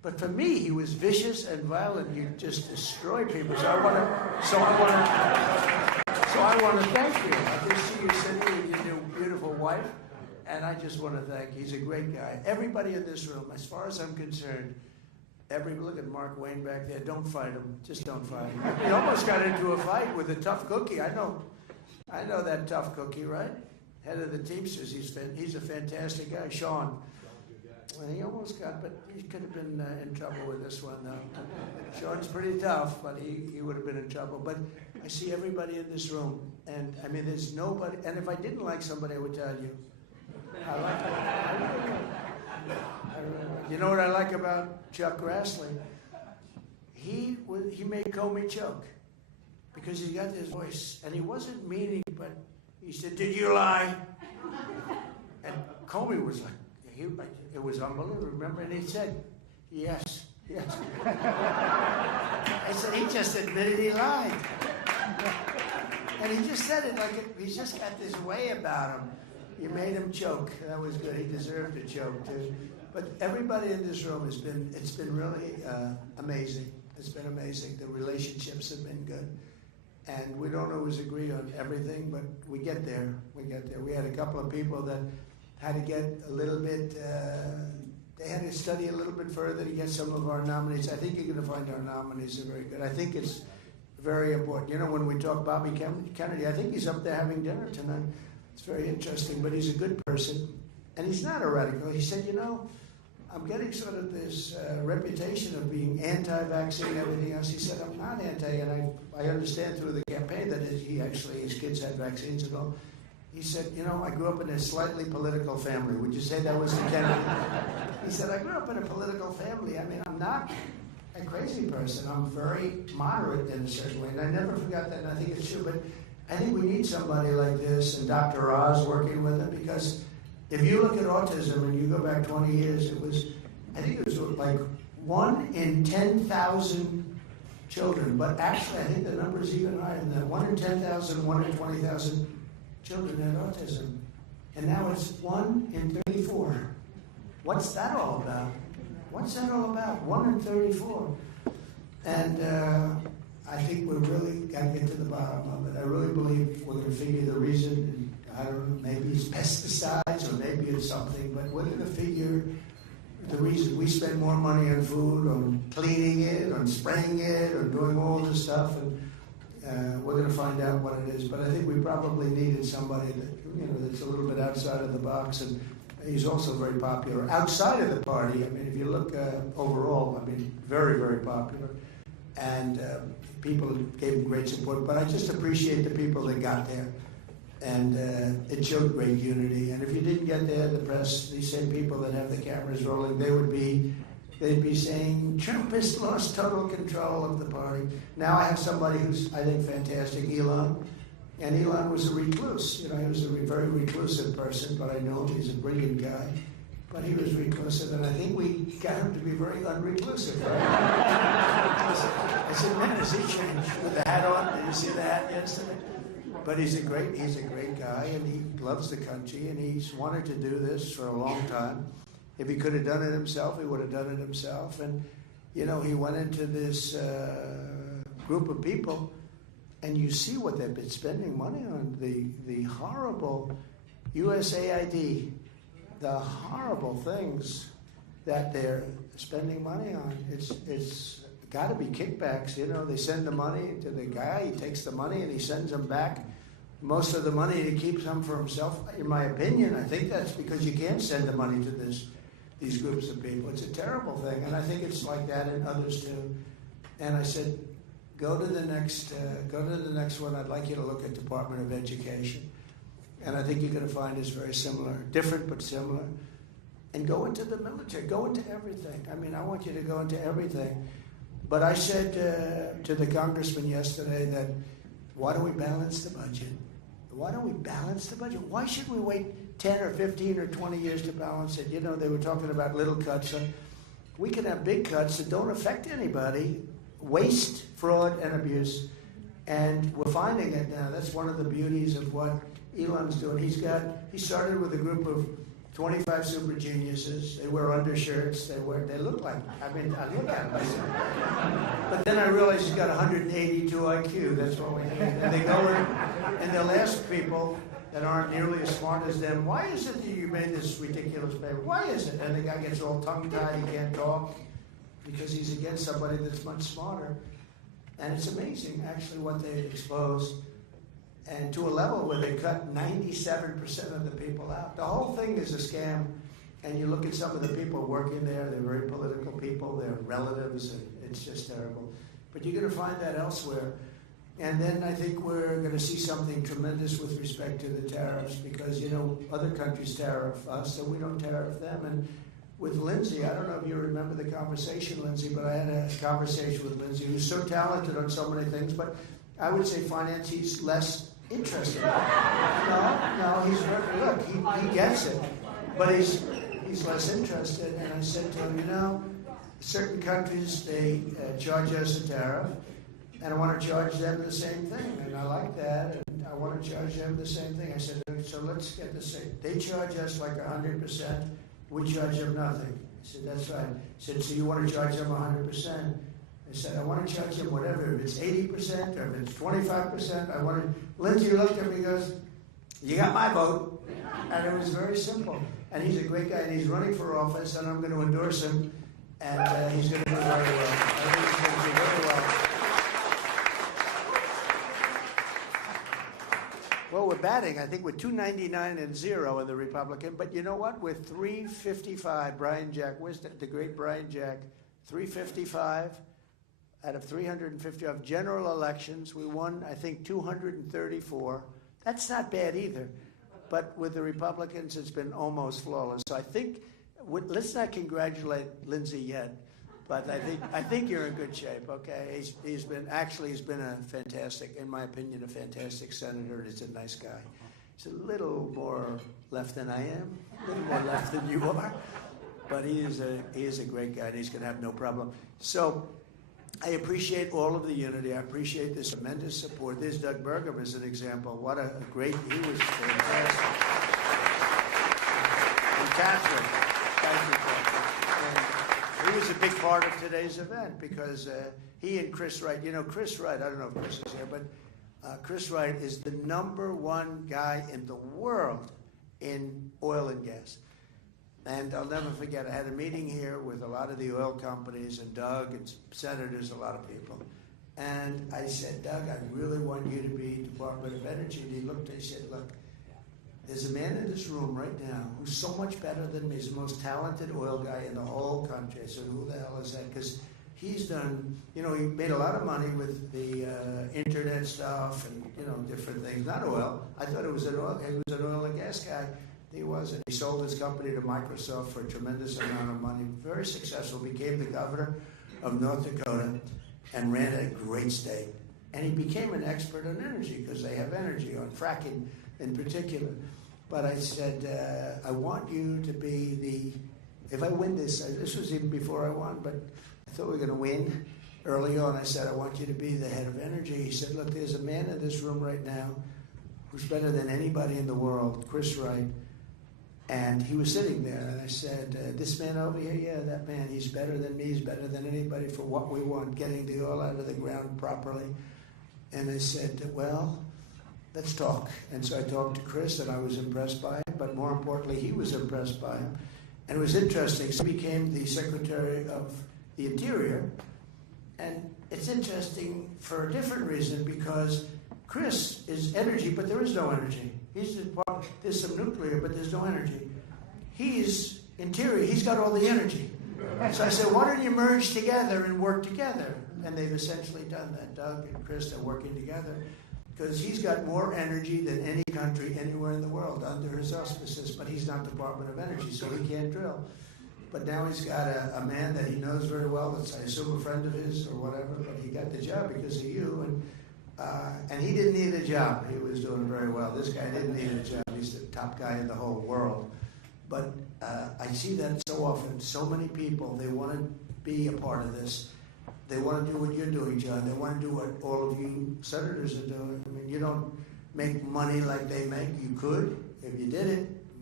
But for me, he was vicious and violent. You just destroyed people. So I want to thank you. I just see you sitting with your new beautiful wife, and I just want to thank you. He's a great guy. Everybody in this room, as far as I'm concerned, look at Mark Wayne back there. Don't fight him. Just don't fight him. He almost got into a fight with a tough cookie. I know that tough cookie, right? Head of the Teamsters. He's a fantastic guy, Sean. Well, he almost got, but he could have been in trouble with this one, though. Sean's pretty tough, but he would have been in trouble. But I see everybody in this room, and I mean, there's nobody. And if I didn't like somebody, I would tell you. I like it. You know what I like about Chuck Grassley? He made Comey choke because he got this voice, and he wasn't meaning, but he said, "Did you lie?" And Comey was like, it was unbelievable. Remember, and he said, "Yes." I said, he just admitted he lied, and he just said it like he's just got this way about him. You made him choke. That was good. He deserved to choke too. But everybody in this room it's been really amazing. It's been amazing. The relationships have been good. And we don't always agree on everything, but we get there. We had a couple of people that had to get a little bit, they had to study a little bit further to get some of our nominees. I think you're going to find our nominees are very good. I think it's very important. You know, when we talk Bobby Kennedy, I think he's up there having dinner tonight. It's very interesting, but he's a good person. And he's not a radical. He said, you know, I'm getting sort of this reputation of being anti-vaccine and everything else. He said, I'm not anti, and I understand through the campaign that his kids had vaccines and all. He said, you know, I grew up in a slightly political family. Would you say that was the Kennedy? He said, I grew up in a political family. I mean, I'm not a crazy person. I'm very moderate in a certain way, and I never forgot that, and I think it's true. But I think we need somebody like this, and Dr. Oz working with him, because if you look at autism and you go back 20 years, I think it was like 1 in 10,000 children. But actually, I think the number is even higher than that. 1 in 10,000, 1 in 20,000 children had autism. And now it's 1 in 34. What's that all about? 1 in 34. And I think we really got to get to the bottom of it. I really believe we're going to figure the reason. And I don't know, maybe it's pesticides or maybe it's something, but we're going to figure the reason. We spend more money on food, on cleaning it, on spraying it, on doing all this stuff, and we're going to find out what it is. But I think we probably needed somebody that, you know, that's a little bit outside of the box, and he's also very popular outside of the party. I mean, if you look overall, I mean, very, very popular, and people gave him great support. But I just appreciate the people that got there. And it showed great unity. And if you didn't get there, the press, these same people that have the cameras rolling, they'd be saying, Trump has lost total control of the party. Now I have somebody who's, I think, fantastic, Elon. And Elon was a recluse. You know, he was a very reclusive person, but I know him. He's a brilliant guy. But he was reclusive, and I think we got him to be very unreclusive, right? I said, man, has he changed with the hat on? Did you see the hat yesterday? But he's a great guy, and he loves the country, and he's wanted to do this for a long time. If he could have done it himself, he would have done it himself. And, you know, he went into this group of people, and you see what they've been spending money on. The horrible USAID, the horrible things that they're spending money on. It's got to be kickbacks. You know, they send the money to the guy, he takes the money and he sends them back. Most of the money he keeps some for himself. In my opinion, I think that's because you can't send the money to these groups of people. It's a terrible thing, and I think it's like that in others too. And I said, go to the next one. I'd like you to look at Department of Education. And I think you're going to find it's very similar, different but similar. And go into the military, go into everything. I mean, I want you to go into everything. But I said to the congressman yesterday that, why don't we balance the budget? Why don't we balance the budget? Why should we wait 10 or 15 or 20 years to balance it? You know, they were talking about little cuts. We can have big cuts that don't affect anybody, waste, fraud, and abuse. And we're finding it now. That's one of the beauties of what Elon's doing. He started with a group of 25 super geniuses. They wear undershirts. They look like, I look at them. But then I realized he's got 182 IQ. That's what we need. And they go in and they'll ask people that aren't nearly as smart as them, why is it that you made this ridiculous paper? Why is it? And the guy gets all tongue-tied. He can't talk because he's against somebody that's much smarter. And it's amazing, actually, what they expose. And to a level where they cut 97% of the people out. The whole thing is a scam. And you look at some of the people working there, they're very political people, they're relatives, and it's just terrible. But you're going to find that elsewhere. And then I think we're going to see something tremendous with respect to the tariffs because, other countries tariff us, so we don't tariff them. And with Lindsay, I don't know if you remember the conversation, Lindsay, but I had a conversation with Lindsay, who's so talented on so many things, but I would say finance, he's less interested. No, he's look, he gets it, but he's less interested. And I said to him, certain countries, they charge us a tariff, and I want to charge them the same thing, and I like that, and I want to charge them the same thing. I said, so let's get this straight. They charge us like 100%, we charge them nothing. I said, that's right. I said, so you want to charge them 100%? I said, I want to charge them whatever, if it's 80% or if it's 25%, Lindsay looked at me and goes, you got my vote. And it was very simple. And he's a great guy, and he's running for office, and I'm going to endorse him, and he's going to do very well. I think he's going to do very well. Well, we're batting, I think, with 299-0 in the Republican, but you know what? With 355, the great Brian Jack, 355 out of 350 of general elections. We won, I think, 234. That's not bad either. But with the Republicans, it's been almost flawless. So I think, let's not congratulate Lindsay yet, but I think you're in good shape, okay? He's been a fantastic, in my opinion, a fantastic senator, and he's a nice guy. He's a little more left than I am, a little more left than you are, but he is a great guy, and he's going to have no problem. So I appreciate all of the unity. I appreciate this tremendous support. There's Doug Burgum as an example. What a great, he was fantastic. And Catherine, thank you, Catherine. And he was a big part of today's event because he and Chris Wright, Chris Wright, I don't know if Chris is here, but Chris Wright is the #1 guy in the world in oil and gas. And I'll never forget, I had a meeting here with a lot of the oil companies and Doug and senators, a lot of people. And I said, Doug, I really want you to be Department of Energy. And he looked and he said, look, there's a man in this room right now who's so much better than me. He's the most talented oil guy in the whole country. I said, who the hell is that? Because he's done, he made a lot of money with the internet stuff and, different things. Not oil. I thought he was an oil and gas guy. He wasn't. He sold his company to Microsoft for a tremendous amount of money. Very successful. Became the governor of North Dakota and ran a great state. And he became an expert on energy because they have energy, on fracking in particular. But I said, I want you to be if I win this was even before I won, but I thought we were going to win early on. I said, I want you to be the head of energy. He said, look, there's a man in this room right now who's better than anybody in the world, Chris Wright. And he was sitting there, and I said, this man over here, yeah, that man, he's better than me, he's better than anybody for what we want, getting the oil out of the ground properly. And I said, well, let's talk. And so I talked to Chris, and I was impressed by him, but more importantly, he was impressed by him. And it was interesting. So he became the Secretary of the Interior, and it's interesting for a different reason, because Chris is energy, but there is no energy. There's some nuclear, but there's no energy. He's interior. He's got all the energy. So I said, why don't you merge together and work together? And they've essentially done that. Doug and Chris are working together because he's got more energy than any country anywhere in the world under his auspices, but he's not Department of Energy, so he can't drill. But now he's got a man that he knows very well, that's, I assume, a friend of his or whatever, but he got the job because of you. And he didn't need a job. He was doing very well. This guy didn't need a job. He's the top guy in the whole world. But I see that so often. So many people, they want to be a part of this. They want to do what you're doing, John. They want to do what all of you senators are doing. I mean, you don't make money like they make. You could, if you did it.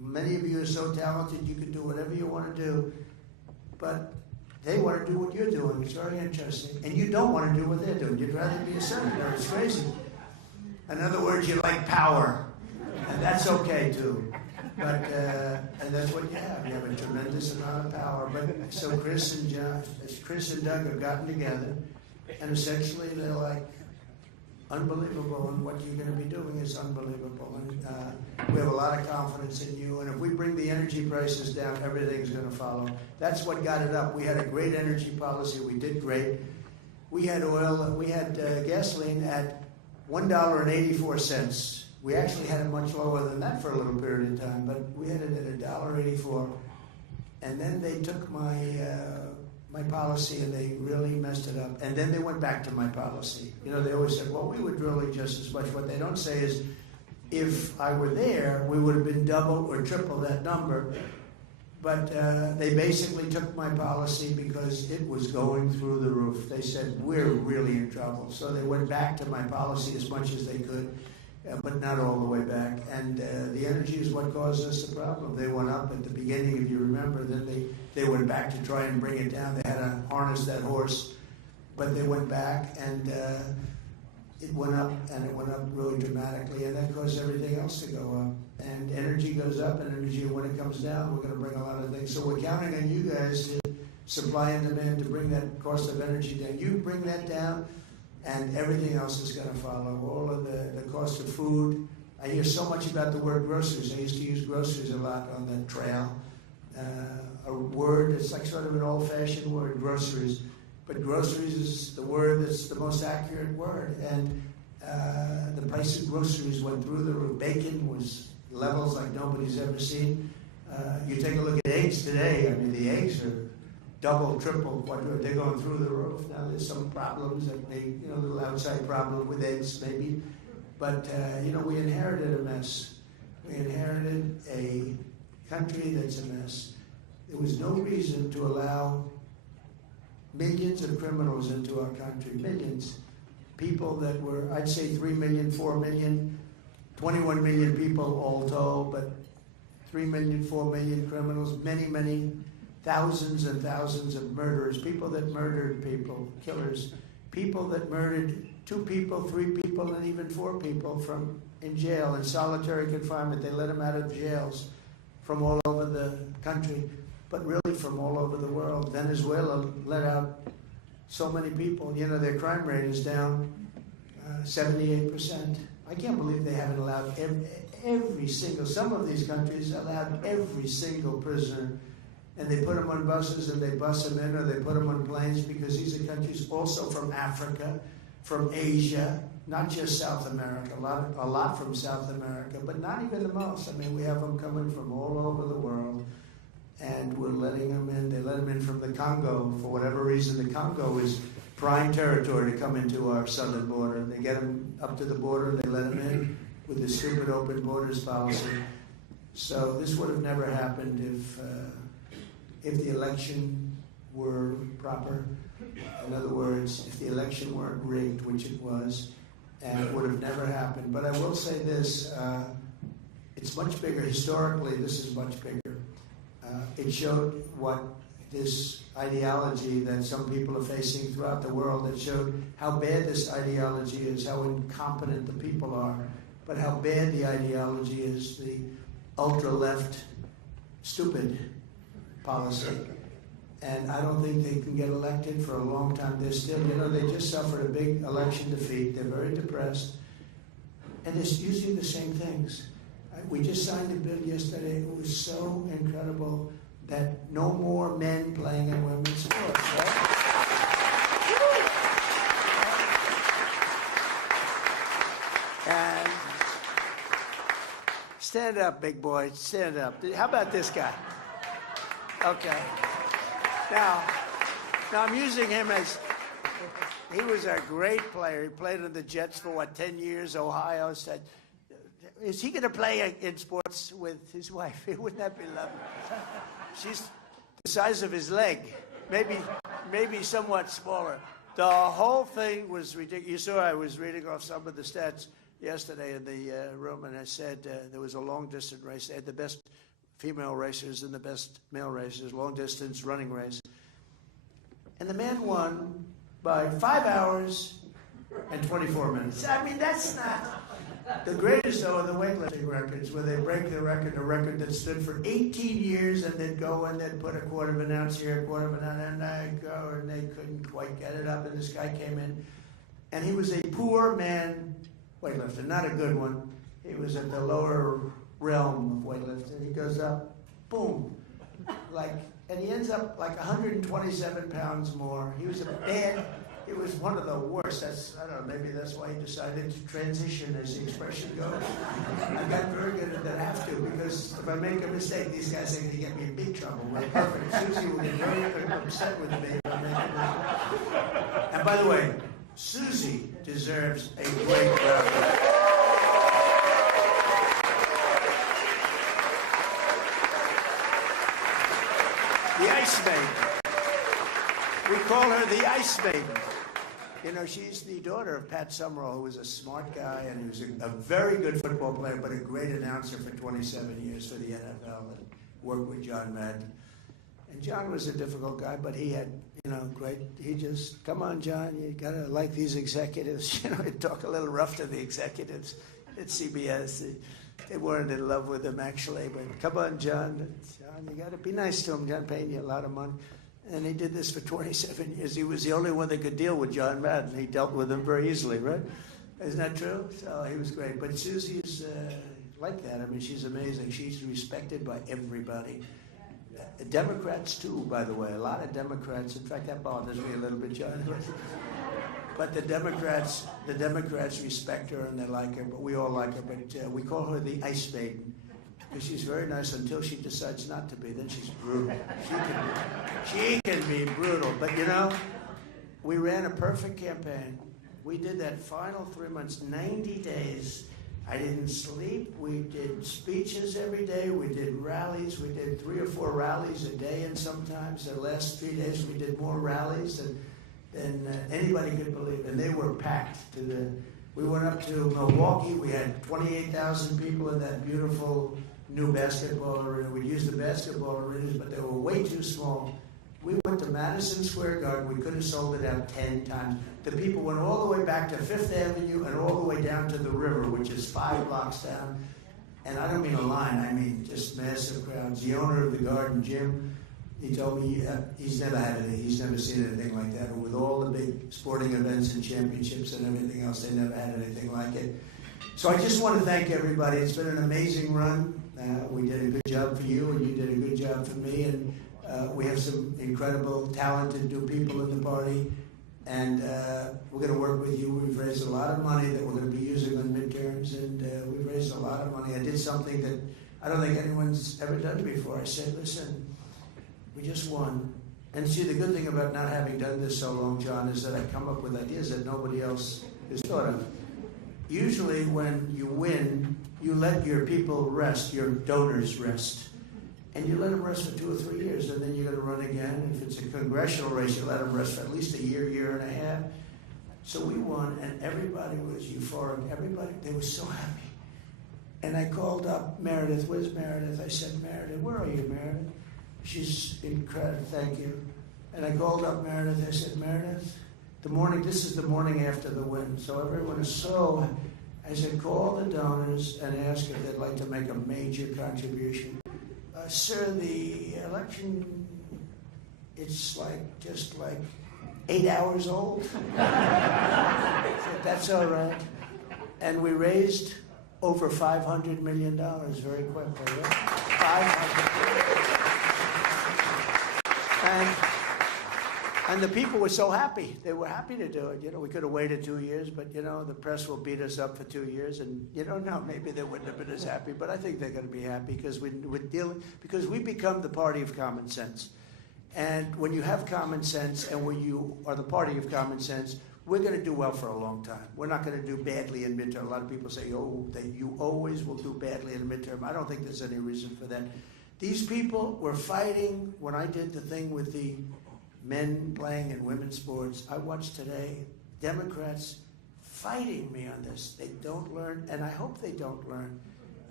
Many of you are so talented, you can do whatever you want to do, but they want to do what you're doing. It's very interesting. And you don't want to do what they're doing. You'd rather be a senator. It's crazy. In other words, you like power. And that's okay, too. But, and that's what you have. You have a tremendous amount of power. But so Chris and Doug have gotten together, and essentially they're like, unbelievable, and what you're going to be doing is unbelievable. And we have a lot of confidence in you. And if we bring the energy prices down, everything's going to follow. That's what got it up. We had a great energy policy. We did great. We had oil. We had gasoline at $1.84. We actually had it much lower than that for a little period of time, but we had it at $1.84. And then they took my policy and they really messed it up. And then they went back to my policy. You know, they always said, well, we were drilling just as much. What they don't say is, if I were there, we would have been double or triple that number. But they basically took my policy because it was going through the roof. They said, we're really in trouble. So they went back to my policy as much as they could, but not all the way back. And the energy is what caused us the problem. They went up at the beginning, if you remember. Then they went back to try and bring it down. They had to harness that horse. But they went back, and it went up, and it went up really dramatically. And that caused everything else to go up. And energy goes up, and energy, when it comes down, we're going to bring a lot of things. So we're counting on you guys to supply and demand to bring that cost of energy down. You bring that down, and everything else is going to follow. All of the cost of food. I hear so much about the word groceries. I used to use groceries a lot on the trail. A word, it's like sort of an old-fashioned word, groceries. But groceries is the word that's the most accurate word. And the price of groceries went through the roof. Bacon was levels like nobody's ever seen. You take a look at eggs today. I mean, the eggs are double, triple, quadruple. They're going through the roof. Now, there's some problems that may, you know, a little outside problem with eggs, maybe. But, you know, we inherited a mess. We inherited a country that's a mess. There was no reason to allow millions of criminals into our country. Millions. People that were, I'd say 3 million, 4 million, 21 million people all told, but 3 million, 4 million criminals, many, many thousands and thousands of murderers, people that murdered people, killers, people that murdered 2 people, 3 people, and even 4 people from in jail, in solitary confinement. They let them out of jails from all over the country, but really from all over the world. Venezuela let out so many people. You know, their crime rate is down 78%. I can't believe they haven't allowed every single, some of these countries allowed every single prisoner, and they put them on buses and they bus them in, or they put them on planes, because these are countries also from Africa, from Asia, not just South America, a lot from South America, but not even the most. I mean, we have them coming from all over the world, and we're letting them in. They let them in from the Congo. For whatever reason, the Congo is prime territory to come into our southern border. They get them up to the border, and they let them in with the stupid open borders policy. So this would have never happened if the election were proper. In other words, if the election weren't rigged, which it was, and it would have never happened. But I will say this, it's much bigger. Historically, this is much bigger. It showed what this ideology that some people are facing throughout the world, that showed how bad this ideology is, how incompetent the people are, but how bad the ideology is, the ultra-left, stupid policy. And I don't think they can get elected for a long time. They're still, you know, they just suffered a big election defeat. They're very depressed. And they're using the same things. We just signed a bill yesterday. It was so incredible that no more men playing in women's sports, right? And stand up, big boy. Stand up. How about this guy? Okay. Now I'm using him as, he was a great player. He played in the Jets for, 10 years? Ohio said, is he going to play in sports with his wife? Wouldn't that be lovely? She's the size of his leg, maybe somewhat smaller. The whole thing was ridiculous. You saw I was reading off some of the stats yesterday in the room, and I said there was a long-distance race. They had the best female racers and the best male racers, long distance running race. And the man won by 5 hours and 24 minutes. I mean, that's not... The greatest, though, are the weightlifting records, where they break the record that stood for 18 years, and they'd go and they'd put a quarter of an ounce here, a quarter of an ounce, and I'd go, and they couldn't quite get it up, and this guy came in, and he was a poor man weightlifter, not a good one. He was at the lower realm of weightlifting. He goes up, boom, and he ends up like 127 pounds more. He was it was one of the worst. I don't know, maybe that's why he decided to transition, as the expression goes. I got very good at that. I have to, because if I make a mistake, these guys are going to get me in big trouble. We're perfect. Susie will get very upset with me if I make a mistake. And by the way, Susie deserves a great round of applause. The Ice Maiden. We call her the Ice Maiden. You know, she's the daughter of Pat Summerall, who was a smart guy and he was a very good football player, but a great announcer for 27 years for the NFL and worked with John Madden. And John was a difficult guy, but he had, he just, come on, John, you got to like these executives. He'd talk a little rough to the executives at CBS. They weren't in love with him, actually, but come on, John, you got to be nice to him. John paying you a lot of money. And he did this for 27 years. He was the only one that could deal with John Madden. He dealt with him very easily, right? Isn't that true? So he was great. But Susie is like that. I mean, she's amazing. She's respected by everybody. Democrats, too, by the way. A lot of Democrats. In fact, that bothers me a little bit, John. But the Democrats respect her and they like her. But we all like her. But we call her the Ice Maiden. Because she's very nice until she decides not to be. Then she's brutal. She can be brutal. But we ran a perfect campaign. We did that final 3 months, 90 days. I didn't sleep. We did speeches every day. We did rallies. We did 3 or 4 rallies a day, and sometimes the last 3 days we did more rallies than anybody could believe. And they were packed. We went up to Milwaukee. We had 28,000 people in that beautiful new basketball arena. We'd use the basketball arenas, but they were way too small. We went to Madison Square Garden. We could have sold it out 10 times. The people went all the way back to Fifth Avenue and all the way down to the river, which is 5 blocks down. And I don't mean a line. I mean just massive crowds. The owner of the Garden, Jim, he told me he's never had anything. He's never seen anything like that. And with all the big sporting events and championships and everything else, they never had anything like it. So I just want to thank everybody. It's been an amazing run. We did a good job for you, and you did a good job for me. And we have some incredible, talented new people in the party. And we're going to work with you. We've raised a lot of money that we're going to be using on midterms. And we've raised a lot of money. I did something that I don't think anyone's ever done before. I said, listen, we just won. And see, the good thing about not having done this so long, John, is that I come up with ideas that nobody else has thought of. Usually when you win, you let your people rest, your donors rest. And you let them rest for 2 or 3 years, and then you're going to run again. If it's a congressional race, you let them rest for at least a year, year and a half. So we won, and everybody was euphoric. They were so happy. And I called up Meredith. Where's Meredith? I said, Meredith, where are you, Meredith? She's incredible, thank you. And I called up Meredith. I said, Meredith, this is the morning after the win, so everyone is so... I said, call the donors and ask if they'd like to make a major contribution. Sir, the election, it's just 8 hours old. I said, that's all right. And we raised over $500 million very quickly. Right? 500. And the people were so happy. They were happy to do it. We could have waited 2 years, but, the press will beat us up for 2 years. And, no, maybe they wouldn't have been as happy. But I think they're going to be happy because because we become the party of common sense. And when you have common sense and when you are the party of common sense, we're going to do well for a long time. We're not going to do badly in midterm. A lot of people say, that you always will do badly in midterm. I don't think there's any reason for that. These people were fighting when I did the thing with the men playing in women's sports. I watched today Democrats fighting me on this. They don't learn, and I hope they don't learn.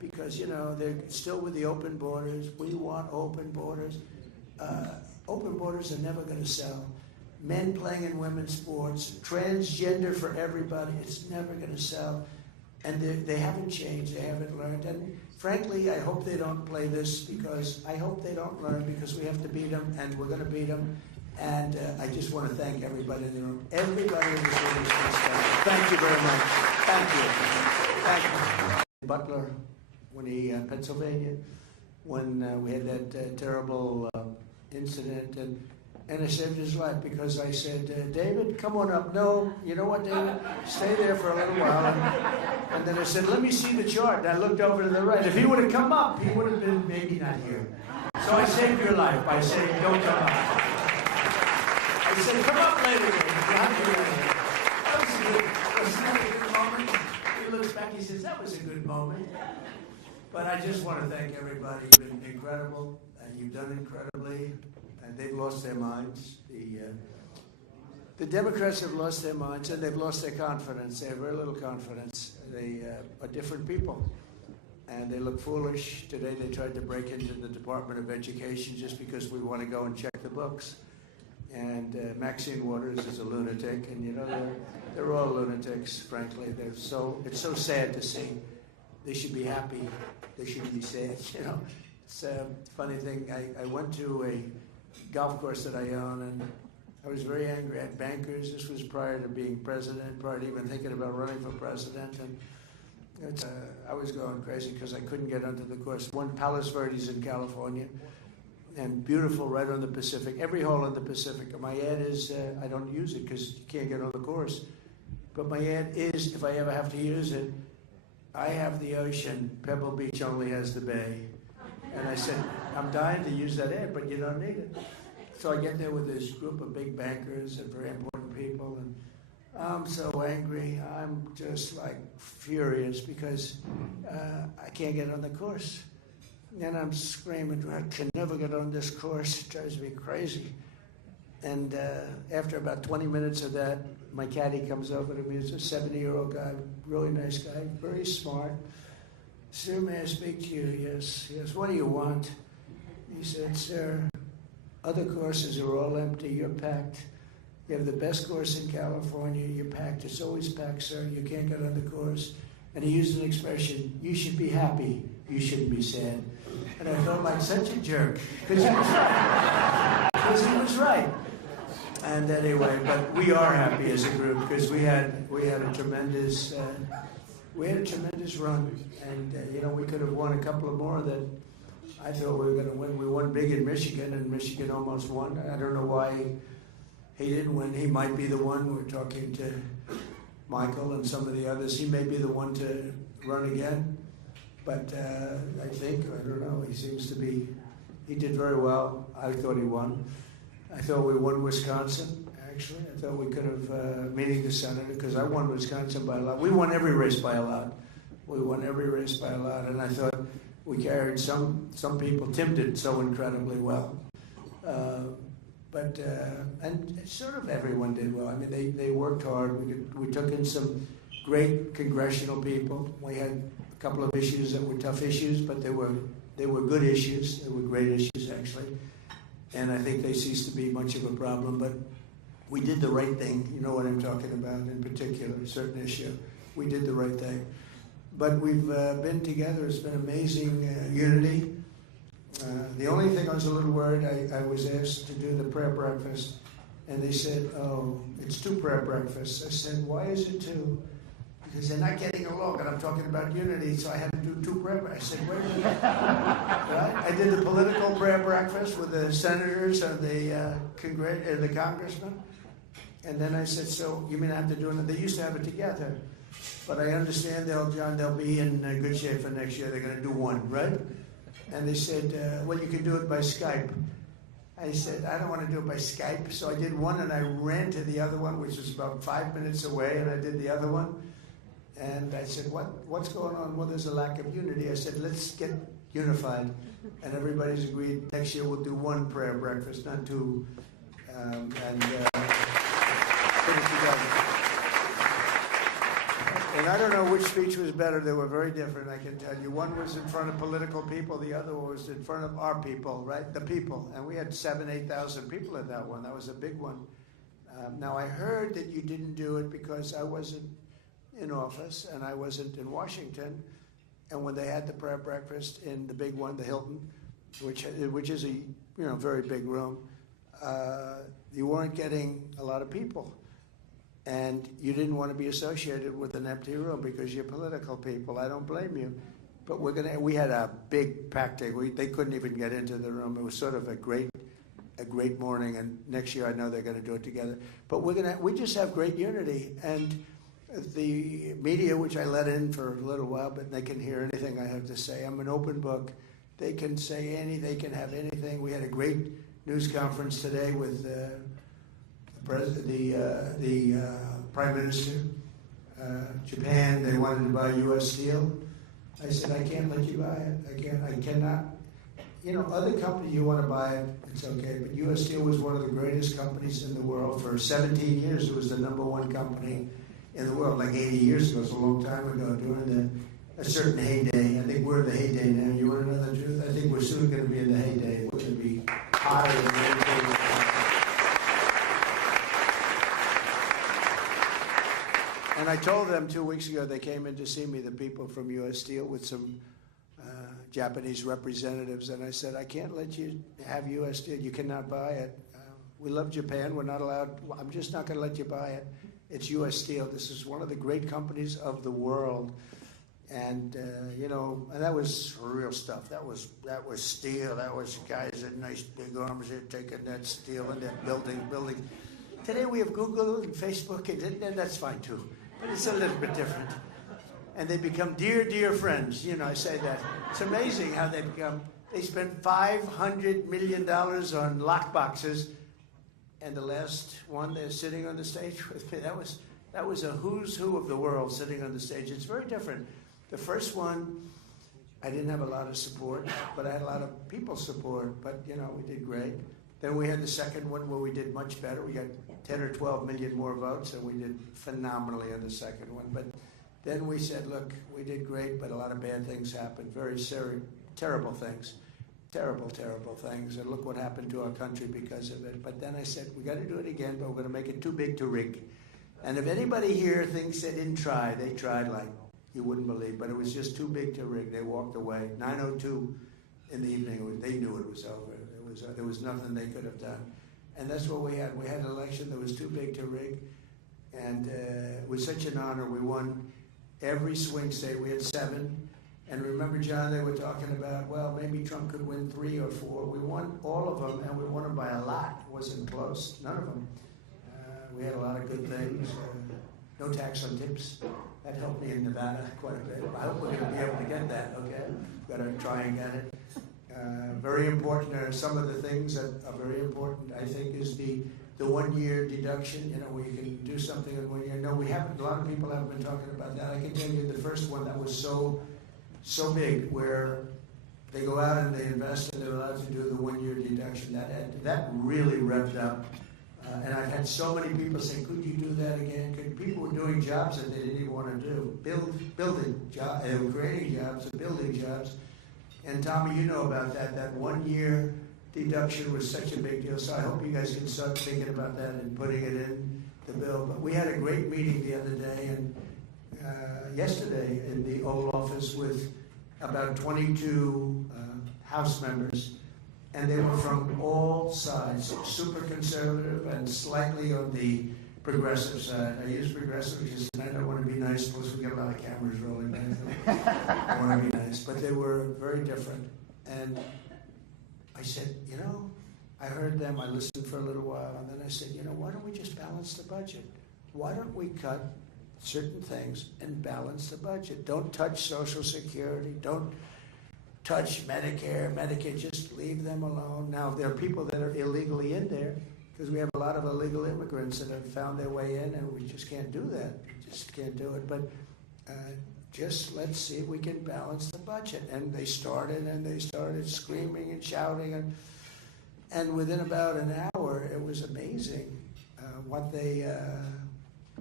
because, you know, they're still with the open borders. We want open borders. Open borders are never going to sell. Men playing in women's sports, transgender for everybody, it's never going to sell. And they haven't changed, they haven't learned. And frankly, I hope they don't play this because I hope they don't learn because we have to beat them, and we're going to beat them. And I just want to thank everybody in the room. Everybody in this room is special. Thank you very much. Thank you. Thank you. Butler, when he, Pennsylvania, when we had that terrible incident, and I saved his life because I said, David, come on up. No, you know what, David? Stay there for a little while. And then I said, let me see the chart. And I looked over to the right. If he would have come up, he would have been maybe not here. So I saved your life by saying, don't come up. I said, come up later, David. That was a good, wasn't that a good moment? He looks back, he says, that was a good moment. But I just want to thank everybody. You've been incredible, and you've done incredibly. And they've lost their minds. The Democrats have lost their minds, and they've lost their confidence. They have very little confidence. They are different people, and they look foolish. Today they tried to break into the Department of Education just because we want to go and check the books. And Maxine Waters is a lunatic, and you know they're all lunatics. Frankly, it's so sad to see. They should be happy. They shouldn't be sad. You know, it's a funny thing. I went to a golf course that I own, and I was very angry at bankers. This was prior to being president, prior to even thinking about running for president, and I was going crazy because I couldn't get onto the course. One, Palos Verdes in California, and beautiful right on the Pacific, every hole in the Pacific. My ad is, I don't use it because you can't get on the course, but my ad is, if I ever have to use it, I have the ocean, Pebble Beach only has the bay. And I said, I'm dying to use that ad, but you don't need it. So I get there with this group of big bankers and very important people, and I'm so angry. I'm just like furious because I can't get on the course. And I'm screaming, I can never get on this course. It drives me crazy. And after about 20 minutes of that, my caddy comes over to me. It's a 70-year-old guy, really nice guy, very smart. Sir, may I speak to you? Yes. He goes, what do you want? He said, sir, other courses are all empty. You're packed. You have the best course in California. You're packed. It's always packed, sir. You can't get on the course. And he used an expression, you should be happy. You shouldn't be sad. And I felt like such a jerk because he was right. Because he was right. And anyway, but we are happy as a group because we had a tremendous run, and you know, we could have won a couple of more that I thought we were going to win. We won big in Michigan, and Michigan almost won. I don't know why he didn't win. He might be the one. We're talking to Michael and some of the others. He may be the one to run again, but I don't know. He seems to be. He did very well. I thought he won. I thought we won Wisconsin. Actually, I thought we could have, meeting the senator, because I won Wisconsin by a lot. We won every race by a lot. We won every race by a lot, and I thought we carried some people. Tim did so incredibly well, and sort of everyone did well. I mean, they worked hard. We took in some great congressional people. We had a couple of issues that were tough issues, but they were good issues. They were great issues, actually, and I think they ceased to be much of a problem, but. We did the right thing. You know what I'm talking about in particular, a certain issue. We did the right thing. But we've been together. It's been amazing unity. The only thing I was a little worried, I was asked to do the prayer breakfast, and they said, oh, it's 2 prayer breakfasts. I said, why is it 2? Because they're not getting along, and I'm talking about unity, so I had to do 2 prayer breakfasts. I said, wait a minute. Right? I did the political prayer breakfast with the senators and the congressmen. And then I said, so you mean I have to do it? They used to have it together. But I understand they'll be in good shape for next year. They're going to do 1, right? And they said, well, you can do it by Skype. I said, I don't want to do it by Skype. So I did 1, and I ran to the other one, which was about 5 minutes away, and I did the other one. And I said, what's going on? Well, there's a lack of unity. I said, let's get unified. And everybody's agreed next year we'll do 1 prayer breakfast, not 2. Put it together. And I don't know which speech was better. They were very different, I can tell you. One was in front of political people. The other one was in front of our people, right? The people. And we had 7,000, 8,000 people at that one. That was a big one. Now, I heard that you didn't do it because I wasn't in office and I wasn't in Washington. And when they had the prayer breakfast in the big one, the Hilton, which is a very big room, you weren't getting a lot of people. And you didn't want to be associated with an empty room because you're political people. I don't blame you. But we had a big packed day. They couldn't even get into the room. It was sort of a great morning. And next year I know they're going to do it together. But we just have great unity. And the media, which I let in for a little while, but they can hear anything I have to say. I'm an open book. They can say anything. They can have anything. We had a great news conference today with the Prime Minister. Japan, they wanted to buy U.S. steel. I said, I can't let you buy it. I cannot. Other companies, you want to buy it, it's okay. But U.S. Steel was one of the greatest companies in the world. For 17 years, it was the #1 company in the world, like 80 years ago. It's a long time ago, during a certain heyday. I think we're in the heyday now. You want to know the truth? I think we're soon going to be in the heyday. We're going to be higher than anything. And I told them 2 weeks ago, they came in to see me, the people from U.S. Steel, with some Japanese representatives, and I said, I can't let you have U.S. Steel. You cannot buy it. We love Japan. We're not allowed. I'm just not going to let you buy it. It's U.S. Steel. This is one of the great companies of the world. And, and that was real stuff. That was steel. That was guys with nice big arms there taking that steel and that building. Today we have Google and Facebook, and that's fine too. But it's a little bit different. And they become dear, dear friends. I say that. It's amazing how they become. They spent $500 million on lockboxes. And the last one, they're sitting on the stage with me. That was a who's who of the world sitting on the stage. It's very different. The first one, I didn't have a lot of support, but I had a lot of people's support. But, we did great. Then we had the second one where we did much better. We got 10 or 12 million more votes, and we did phenomenally on the second one. But then we said, look, we did great, but a lot of bad things happened. Very terrible things. Terrible, terrible things. And look what happened to our country because of it. But then I said, we got to do it again, but we're going to make it too big to rig. And if anybody here thinks they didn't try, they tried like you wouldn't believe. But it was just too big to rig. They walked away. 9:02 in the evening, they knew it was over. There was nothing they could have done. And that's what we had. We had an election that was too big to rig. And it was such an honor. We won every swing state. We had 7. And remember, John, they were talking about, well, maybe Trump could win 3 or 4. We won all of them, and we won them by a lot. It wasn't close. None of them. We had a lot of good things. No tax on tips. That helped me in Nevada quite a bit. I hope we're going to be able to get that, okay? We've got to try and get it. Very important. Some of the things that are very important, I think, is the 1-year deduction, where you can do something in 1 year. No, we haven't. A lot of people haven't been talking about that. I can tell you the first one that was so big, where they go out and they invest and they're allowed to do the 1-year deduction. That really revved up. And I've had so many people say, could you do that again? People were doing jobs that they didn't even want to do. Building jobs, creating jobs and building jobs. And Tommy, you know about that. That 1-year deduction was such a big deal. So I hope you guys can start thinking about that and putting it in the bill. But we had a great meeting the other day and yesterday in the Oval Office with about 22 House members. And they were from all sides, super conservative and slightly on the progressive side. I use progressive because I don't want to be nice, plus we get a lot of cameras rolling. I want to be nice. But they were very different. And I said, I heard them, I listened for a little while, and then I said, why don't we just balance the budget? Why don't we cut certain things and balance the budget? Don't touch Social Security. Don't touch Medicare, Medicaid, just leave them alone. Now, there are people that are illegally in there because we have a lot of illegal immigrants that have found their way in, and we just can't do that. We just can't do it. But just let's see if we can balance the budget. And they started screaming and shouting. And within about an hour, it was amazing what they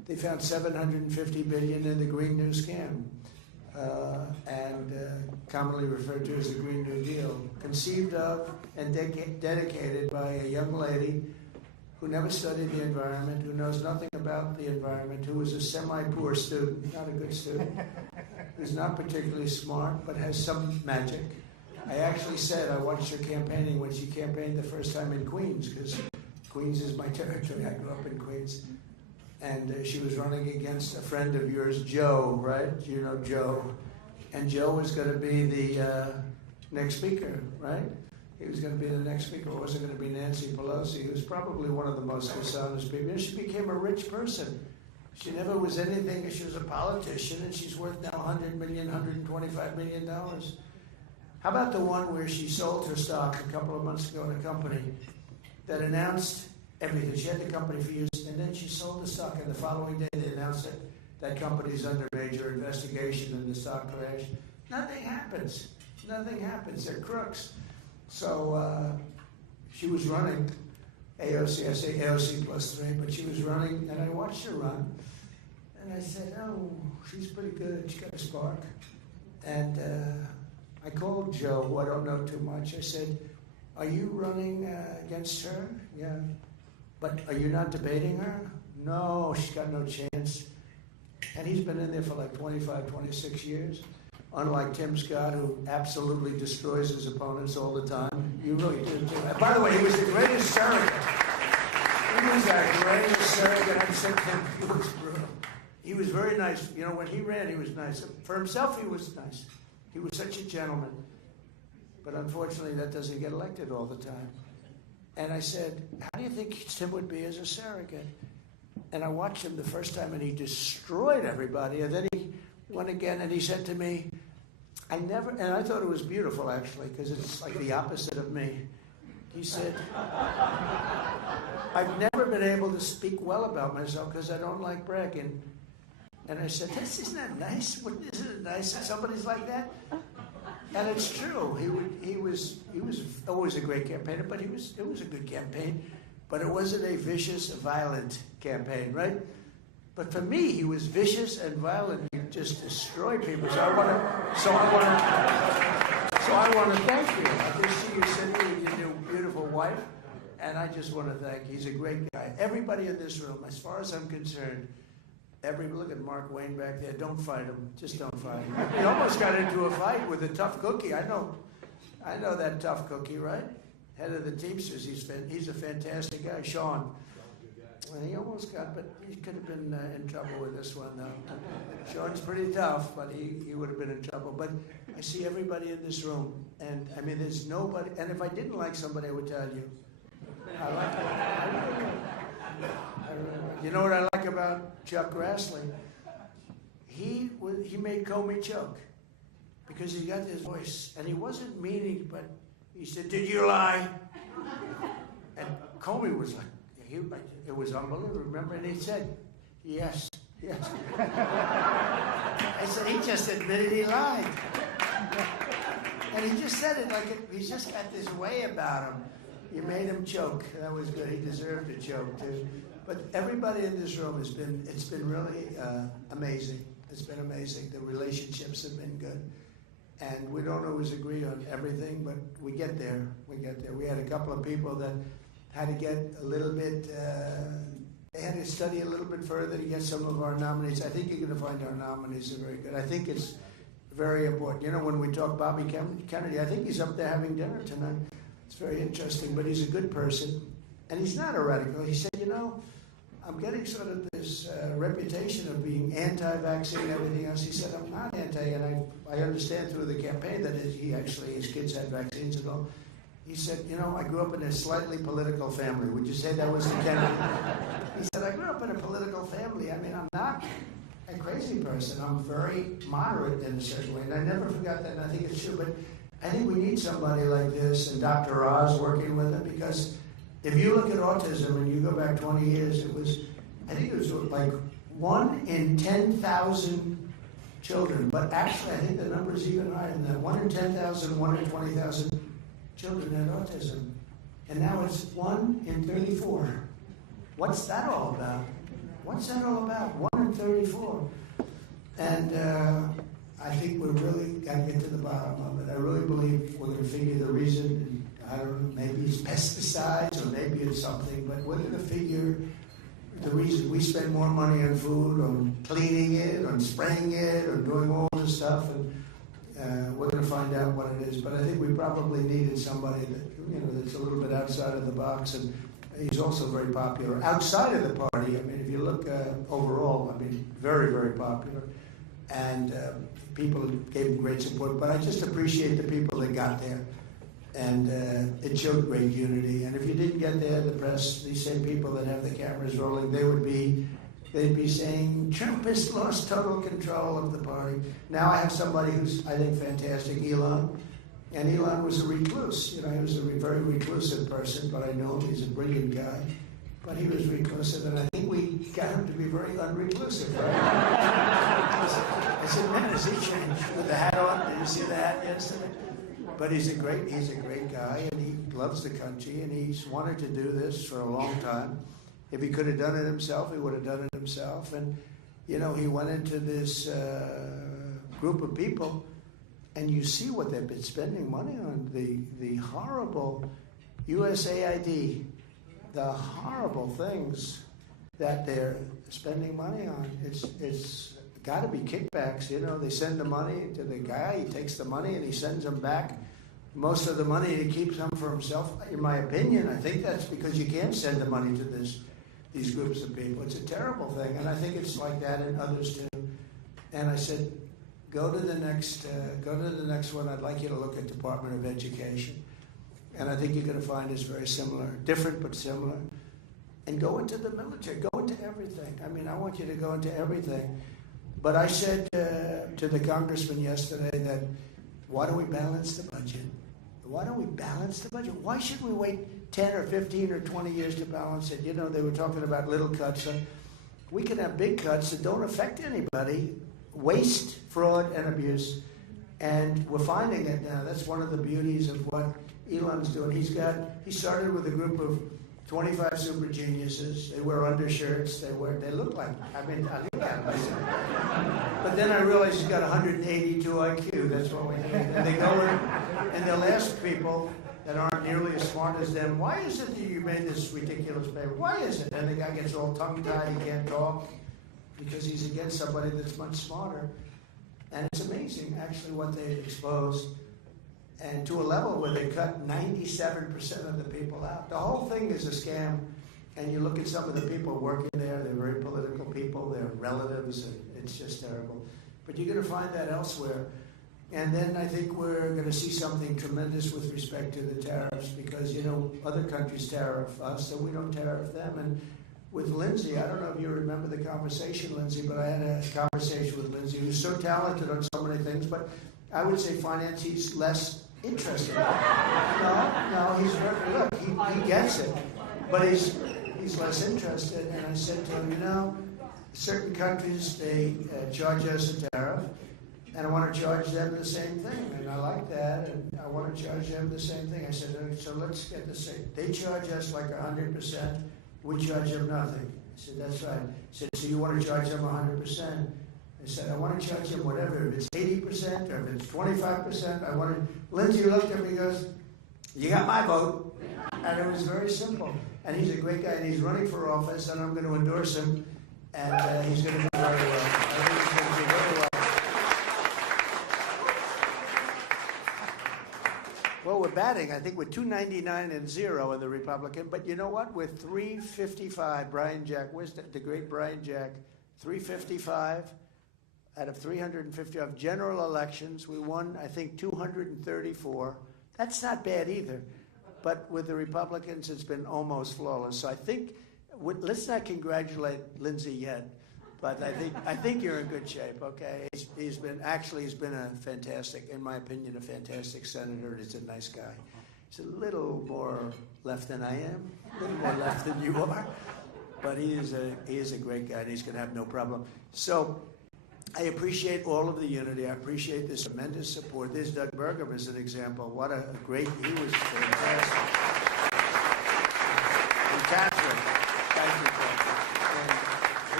they found $750 billion in the Green New Scam, and commonly referred to as the Green New Deal, conceived of and dedicated by a young lady who never studied the environment, who knows nothing about the environment, who was a semi-poor student, not a good student, who's not particularly smart, but has some magic. I actually said I watched her campaigning when she campaigned the first time in Queens, because Queens is my territory. I grew up in Queens. And she was running against a friend of yours, Joe, right? You know Joe. And Joe was going to be the next speaker, right? He was going to be the next speaker. It wasn't going to be Nancy Pelosi, who was probably one of the most dishonest people. And she became a rich person. She never was anything. She was a politician, and she's worth now $100 million, $125 million. How about the one where she sold her stock a couple of months ago in a company that announced everything? She had the company for years, and then she sold the stock, and the following day they announced it. That company's under major investigation, and the stock crashed. Nothing happens. Nothing happens. They're crooks. So she was running AOC. I say AOC plus 3, but she was running, and I watched her run. And I said, oh, she's pretty good. She got a spark. And I called Joe, who I don't know too much. I said, are you running against her? Yeah. But are you not debating her? No, she's got no chance. And he's been in there for like 25, 26 years. Unlike Tim Scott, who absolutely destroys his opponents all the time. You really do too. By the way, he was the greatest surrogate. He was our greatest surrogate. I said to him, he was brutal. He was very nice. You know, when he ran, he was nice. For himself, he was nice. He was such a gentleman. But unfortunately, that doesn't get elected all the time. And I said, how do you think Tim would be as a surrogate? And I watched him the first time, and he destroyed everybody. And then he went again, and he said to me, and I thought it was beautiful, actually, because it's like the opposite of me. He said, I've never been able to speak well about myself because I don't like bragging. And I said, isn't that nice? Isn't it nice that somebody's like that? And it's true. He was always a great campaigner, but it was a good campaign. But it wasn't a vicious, violent campaign, right? But for me, he was vicious and violent. He just destroyed people. So I want to thank you. I just see you sitting with your new beautiful wife, and I just want to thank you. He's a great guy. Everybody in this room, as far as I'm concerned, look at Mark Wayne back there. Don't fight him. Just don't fight him. He almost got into a fight with a tough cookie. I know that tough cookie, right? Head of the Teamsters. He's a fantastic guy, Sean. And he almost got, but he could have been in trouble with this one, though. Sean's pretty tough, but he would have been in trouble. But I see everybody in this room, and I mean, there's nobody. And if I didn't like somebody, I would tell you. I like it. You know what I like about Chuck Grassley? He made Comey choke because he got his voice, and he wasn't meaning, but he said, "Did you lie?" And Comey was like, it was unbelievable. Remember, and he said, "Yes." I said, he just admitted he lied, and he just said it like he's just got this way about him. You made him choke. That was good. He deserved to choke too. But everybody in this room it's been really amazing. It's been amazing. The relationships have been good. And we don't always agree on everything, but we get there. We had a couple of people that had to get a little bit, they had to study a little bit further to get some of our nominees. I think you're going to find our nominees are very good. I think it's very important. You know, when we talk Bobby Kennedy, I think he's up there having dinner tonight. It's very interesting, but he's a good person. And he's not a radical. He said, you know, I'm getting sort of this reputation of being anti-vaccine and everything else. He said, I'm not anti, and I understand through the campaign that his kids had vaccines and all. He said, you know, I grew up in a slightly political family. Would you say that was the Kennedy? He said, I grew up in a political family. I mean, I'm not a crazy person. I'm very moderate in a certain way. And I never forgot that, and I think it's true. But I think we need somebody like this, and Dr. Oz working with him, because if you look at autism and you go back 20 years, I think it was like 1 in 10,000 children. But actually, I think the number is even higher than that. 1 in 10,000, 1 in 20,000 children had autism. And now it's 1 in 34. What's that all about? What's that all about? 1 in 34. And I think we're really got to get to the bottom of it. I really believe we're going to figure the reason. And I don't know, maybe it's pesticides or maybe it's something, but we're going to figure the reason. We spend more money on food, on cleaning it, on spraying it, on doing all this stuff, and we're going to find out what it is. But I think we probably needed somebody that, that's a little bit outside of the box, and he's also very popular outside of the party. I mean, if you look overall, I mean, very, very popular, and people gave him great support. But I just appreciate the people that got there. And it showed great unity. And if you didn't get there, the press, these same people that have the cameras rolling, they'd be saying, Trump has lost total control of the party. Now I have somebody who's, I think, fantastic, Elon. And Elon was a recluse. He was a very reclusive person, but I know him. He's a brilliant guy. But he was reclusive, and I think we got him to be very unreclusive, right? I said, man, has he changed with the hat on? Did you see the hat yesterday? But he's a great guy, and he loves the country, and he's wanted to do this for a long time. If he could have done it himself, he would have done it himself. And, he went into this group of people, and you see what they've been spending money on. The horrible USAID, the horrible things that they're spending money on. It's got to be kickbacks. They send the money to the guy, he takes the money, and he sends them back. Most of the money he keeps some for himself. In my opinion, I think that's because you can't send the money to these groups of people. It's a terrible thing, and I think it's like that in others too. And I said, go to the next one. I'd like you to look at Department of Education, and I think you're going to find it's very similar, different but similar. And go into the military, go into everything. I mean, I want you to go into everything. But I said to the congressman yesterday that, why don't we balance the budget? Why don't we balance the budget? Why should we wait 10 or 15 or 20 years to balance it? They were talking about little cuts. We can have big cuts that don't affect anybody. Waste, fraud, and abuse. And we're finding it now. That's one of the beauties of what Elon's doing. He started with a group of 25 super geniuses. They wear undershirts. They look like, I think but then I realized he's got 182 IQ. That's what we need. And they go in and they'll ask people that aren't nearly as smart as them, why is it that you made this ridiculous paper? Why is it? And the guy gets all tongue-tied. He can't talk because he's against somebody that's much smarter. And it's amazing, actually, what they've exposed. And to a level where they cut 97% of the people out. The whole thing is a scam. And you look at some of the people working there, they're very political people, they're relatives, and it's just terrible. But you're going to find that elsewhere. And then I think we're going to see something tremendous with respect to the tariffs because, other countries tariff us, so we don't tariff them. And with Lindsay, I don't know if you remember the conversation, Lindsay, but I had a conversation with Lindsay, who's so talented on so many things, but I would say finance, he's less interested. No, he's very, look, he gets it, but he's less interested. And I said to him, certain countries, they charge us a tariff, and I want to charge them the same thing, and I like that, and I want to charge them the same thing. I said, so let's get the same. They charge us like 100%, we charge them nothing. I said, that's right. I said, so you want to charge them 100%? I said, I want to charge them whatever, if it's 80% or if it's 25%, Lindsay looked at me and goes, you got my vote. And it was very simple. And he's a great guy, and he's running for office, and I'm going to endorse him, and he's going to do very well. I think he's going to do very well. Well, we're batting. I think we're 299-0 in the Republican, but you know what? We're 355. Brian Jack, where's the great Brian Jack? 355 out of 355 general elections. We won, I think, 234. That's not bad either. But with the Republicans, it's been almost flawless. So I think, let's not congratulate Lindsay yet, but I think you're in good shape, okay? He's been a fantastic, in my opinion, a fantastic senator. He's a nice guy. He's a little more left than I am, a little more left than you are, but he is a great guy, and he's going to have no problem. So I appreciate all of the unity. I appreciate this tremendous support. There's Doug Burgum as an example. What a great, he was fantastic. And Catherine, thank you, Catherine. And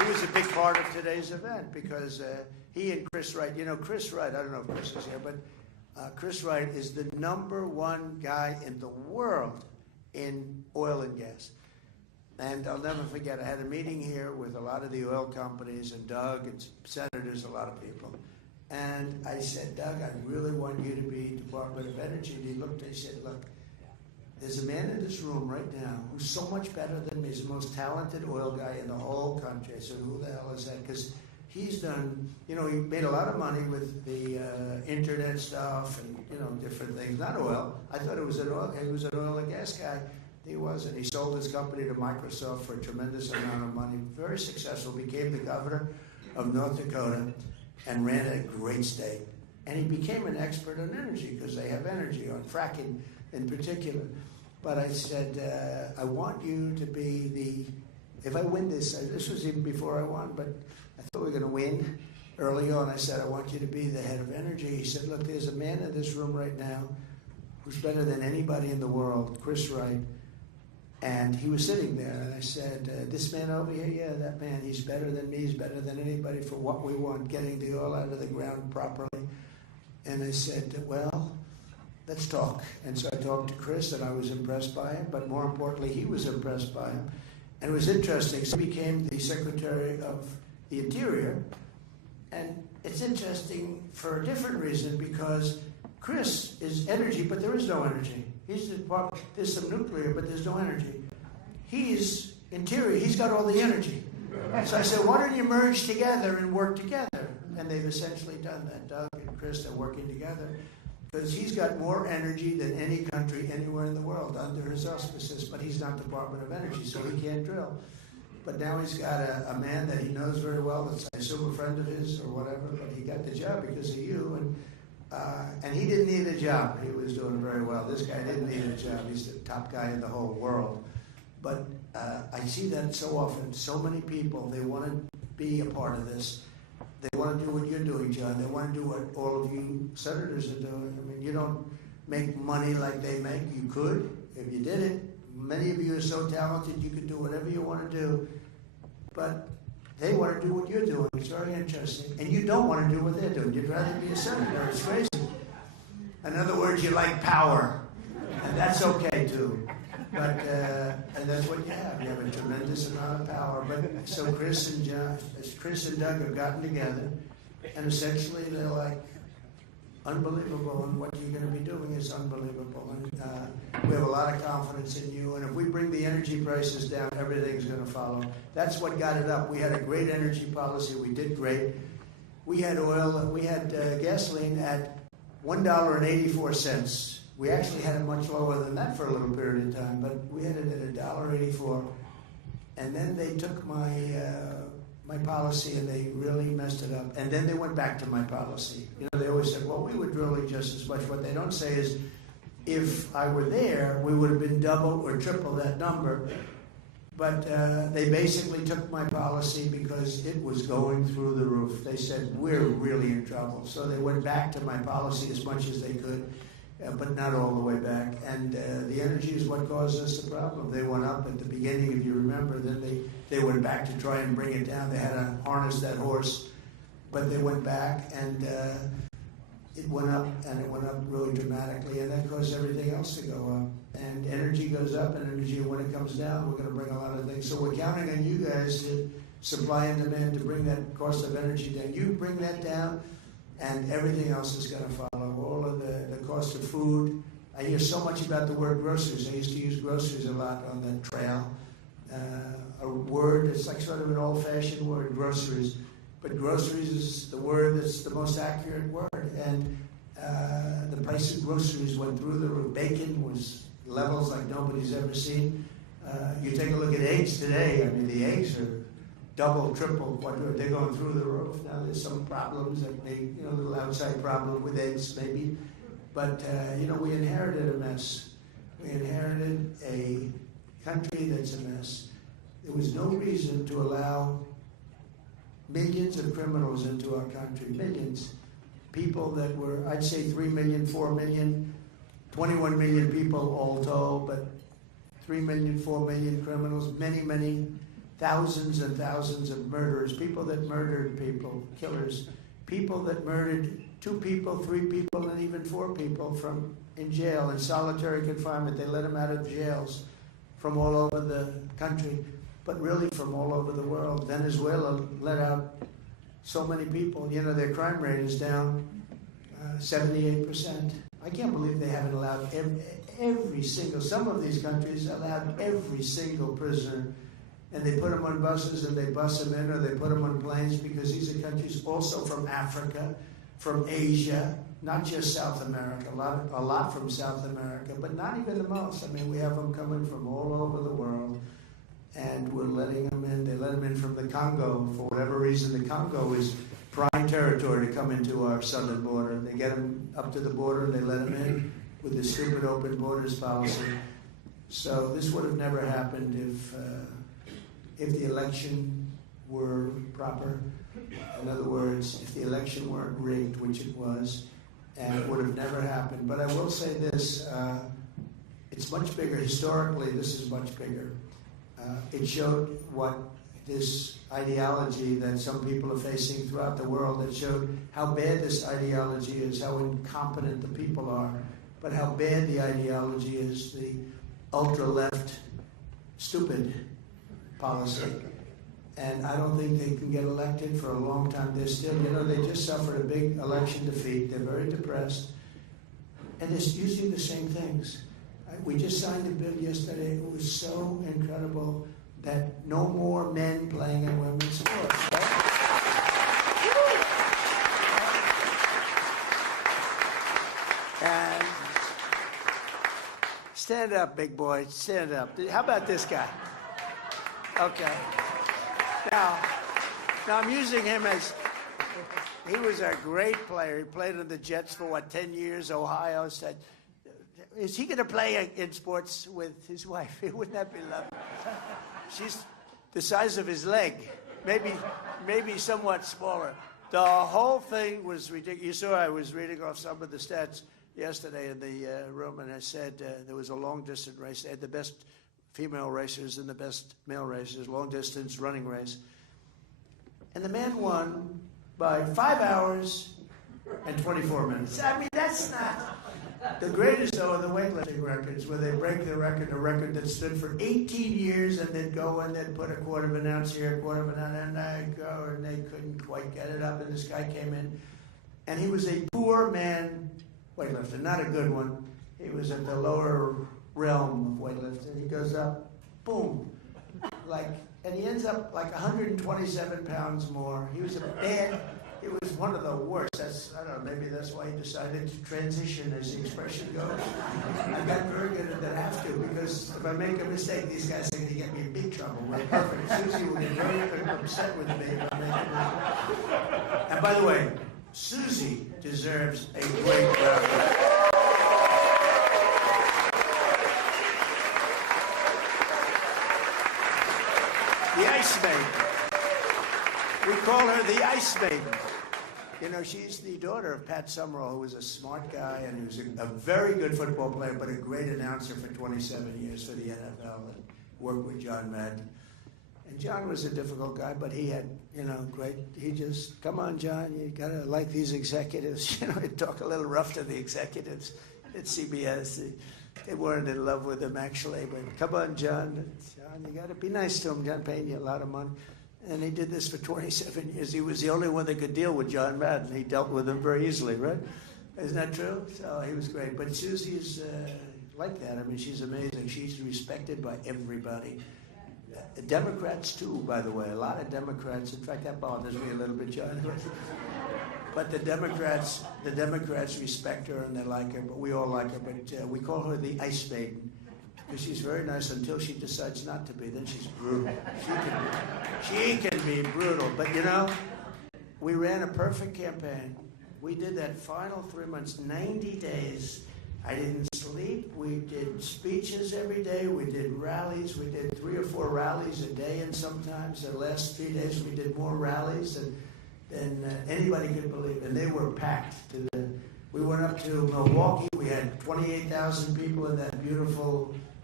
was a big part of today's event because he and Chris Wright, Chris Wright, I don't know if Chris is here, but Chris Wright is the #1 guy in the world in oil and gas. And I'll never forget, I had a meeting here with a lot of the oil companies and Doug and senators, a lot of people. And I said, Doug, I really want you to be Department of Energy. And he looked and he said, look, there's a man in this room right now who's so much better than me. He's the most talented oil guy in the whole country. I said, who the hell is that? Because he's done, he made a lot of money with the internet stuff and, different things. Not oil. I thought he was an oil and gas guy. He wasn't. He sold his company to Microsoft for a tremendous amount of money. Very successful. Became the governor of North Dakota and ran a great state. And he became an expert on energy because they have energy, on fracking in particular. But I said, I want you to be if I win this was even before I won, but I thought we were going to win early on. I said, I want you to be the head of energy. He said, look, there's a man in this room right now who's better than anybody in the world, Chris Wright. And he was sitting there, and I said, this man over here, yeah, that man, he's better than me, he's better than anybody for what we want, getting the oil out of the ground properly. And I said, well, let's talk. And so I talked to Chris, and I was impressed by him, but more importantly, he was impressed by him. And it was interesting. So he became the Secretary of the Interior, and it's interesting for a different reason, because Chris is energy, but there is no energy. There's some nuclear, but there's no energy. He's interior. He's got all the energy. So I said, why don't you merge together and work together? And they've essentially done that. Doug and Chris are working together because he's got more energy than any country anywhere in the world under his auspices, but he's not Department of Energy, so he can't drill. But now he's got a man that he knows very well, that's I assume a friend of his or whatever, but he got the job because of you. And he didn't need a job. He was doing very well. This guy didn't need a job. He's the top guy in the whole world. But I see that so often. So many people, they want to be a part of this. They want to do what you're doing, John. They want to do what all of you senators are doing. I mean, you don't make money like they make. You could if you did it. Many of you are so talented, you could do whatever you want to do. But they want to do what you're doing. It's very interesting. And you don't want to do what they're doing. You'd rather be a senator. It's crazy. In other words, you like power. And that's okay, too. But, and that's what you have. You have a tremendous amount of power. But so Chris and Doug have gotten together, and essentially they're like, unbelievable, and what you're going to be doing is unbelievable. And we have a lot of confidence in you. And if we bring the energy prices down, everything's going to follow. That's what got it up. We had a great energy policy. We did great. We had gasoline at $1.84. We actually had it much lower than that for a little period of time, but we had it at $1.84. And then they took my policy and they really messed it up. And then they went back to my policy. They always said, well, we were drilling just as much. What they don't say is, if I were there, we would have been double or triple that number. But they basically took my policy because it was going through the roof. They said, we're really in trouble. So they went back to my policy as much as they could, but not all the way back. And the energy is what caused us the problem. They went up at the beginning, if you remember. Then they went back to try and bring it down. They had to harness that horse. But they went back, and it went up, and it went up really dramatically. And that caused everything else to go up. And energy goes up, and energy, when it comes down, we're going to bring a lot of things. So we're counting on you guys to supply and demand to bring that cost of energy down. You bring that down, and everything else is going to follow. All of the cost of food. I hear so much about the word groceries. I used to use groceries a lot on the trail. A word, it's like sort of an old-fashioned word, groceries. But groceries is the word that's the most accurate word. And the price of groceries went through the roof. Bacon was levels like nobody's ever seen. You take a look at eggs today. I mean, the eggs are double, triple, quadruple. They're going through the roof. Now there's some problems that may, a little outside problem with eggs maybe. But, we inherited a mess. We inherited a country that's a mess. There was no reason to allow millions of criminals into our country. Millions. People that were, I'd say 3 million, 4 million, 21 million people all told, but 3 million, 4 million criminals, many, many thousands and thousands of murderers, people that murdered people, killers, people that murdered 2 people, 3 people, and even 4 people in jail, in solitary confinement. They let them out of jails from all over the country, but really from all over the world. Venezuela let out so many people. You know, their crime rate is down 78%. I can't believe they haven't allowed every single, some of these countries allowed every single prisoner, and they put them on buses and they bus them in, or they put them on planes, because these are countries also from Africa, from Asia, not just South America, a lot from South America, but not even the most. I mean, we have them coming from all over the world, and we're letting them in. They let them in from the Congo. For whatever reason, the Congo is prime territory to come into our southern border. They get them up to the border and they let them in with the stupid open borders policy. So this would have never happened if the election were proper. In other words, if the election weren't rigged, which it was, and it would have never happened. But I will say this, it's much bigger. Historically, this is much bigger. It showed what this ideology that some people are facing throughout the world, that showed how bad this ideology is, how incompetent the people are, but how bad the ideology is, the ultra-left, stupid policy. And I don't think they can get elected for a long time. They're still, they just suffered a big election defeat. They're very depressed. And they're using the same things. We just signed a bill yesterday. It was so incredible that no more men playing in women's sports. Right? And stand up, big boy. Stand up. How about this guy? Okay. Now I'm using him as, he was a great player. He played in the Jets for, 10 years? Ohio said, is he going to play in sports with his wife? Wouldn't that be lovely? She's the size of his leg, maybe somewhat smaller. The whole thing was ridiculous. You saw I was reading off some of the stats yesterday in the room, and I said there was a long-distance race. They had the best female racers and the best male racers, long-distance running race. And the man won by 5 hours and 24 minutes. I mean, that's not... The greatest, though, are the weightlifting records, where they break the record, a record that stood for 18 years, and they'd go and they'd put a quarter of an ounce here, a quarter of an ounce, and they'd go, and they couldn't quite get it up, and this guy came in, and he was a poor man weightlifter, not a good one. He was at the lower realm of weightlifting. He goes up, boom, and he ends up 127 pounds more. He was it was one of the worst. I don't know, maybe that's why he decided to transition, as the expression goes. I got very good at that, I have to, because if I make a mistake, these guys are going to get me in big trouble. We're perfect. Susie will get very upset with me if I make a mistake. And by the way, Susie deserves a great round of applause. The Ice Maiden. We call her the Ice Maiden. She's the daughter of Pat Summerall, who was a smart guy and he was a very good football player, but a great announcer for 27 years for the NFL and worked with John Madden. And John was a difficult guy, but he had, great, he just, come on, John, you got to like these executives. He'd talk a little rough to the executives at CBS. They weren't in love with him, actually, but come on, John, you got to be nice to him. John paying you a lot of money. And he did this for 27 years. He was the only one that could deal with John Madden. He dealt with him very easily, right? Isn't that true? So he was great. But Susie's like that. I mean, she's amazing. She's respected by everybody. Democrats, too, by the way. A lot of Democrats. In fact, that bothers me a little bit, John. But the Democrats respect her and they like her. But we all like her. But we call her the Ice Maiden. Because she's very nice until she decides not to be. Then she's brutal. She can be brutal. But we ran a perfect campaign. We did that final 3 months, 90 days. I didn't sleep. We did speeches every day. We did rallies. We did 3 or 4 rallies a day, and sometimes the last 3 days we did more rallies than anybody could believe. And they were packed. We went up to Milwaukee. We had 28,000 people in that beautiful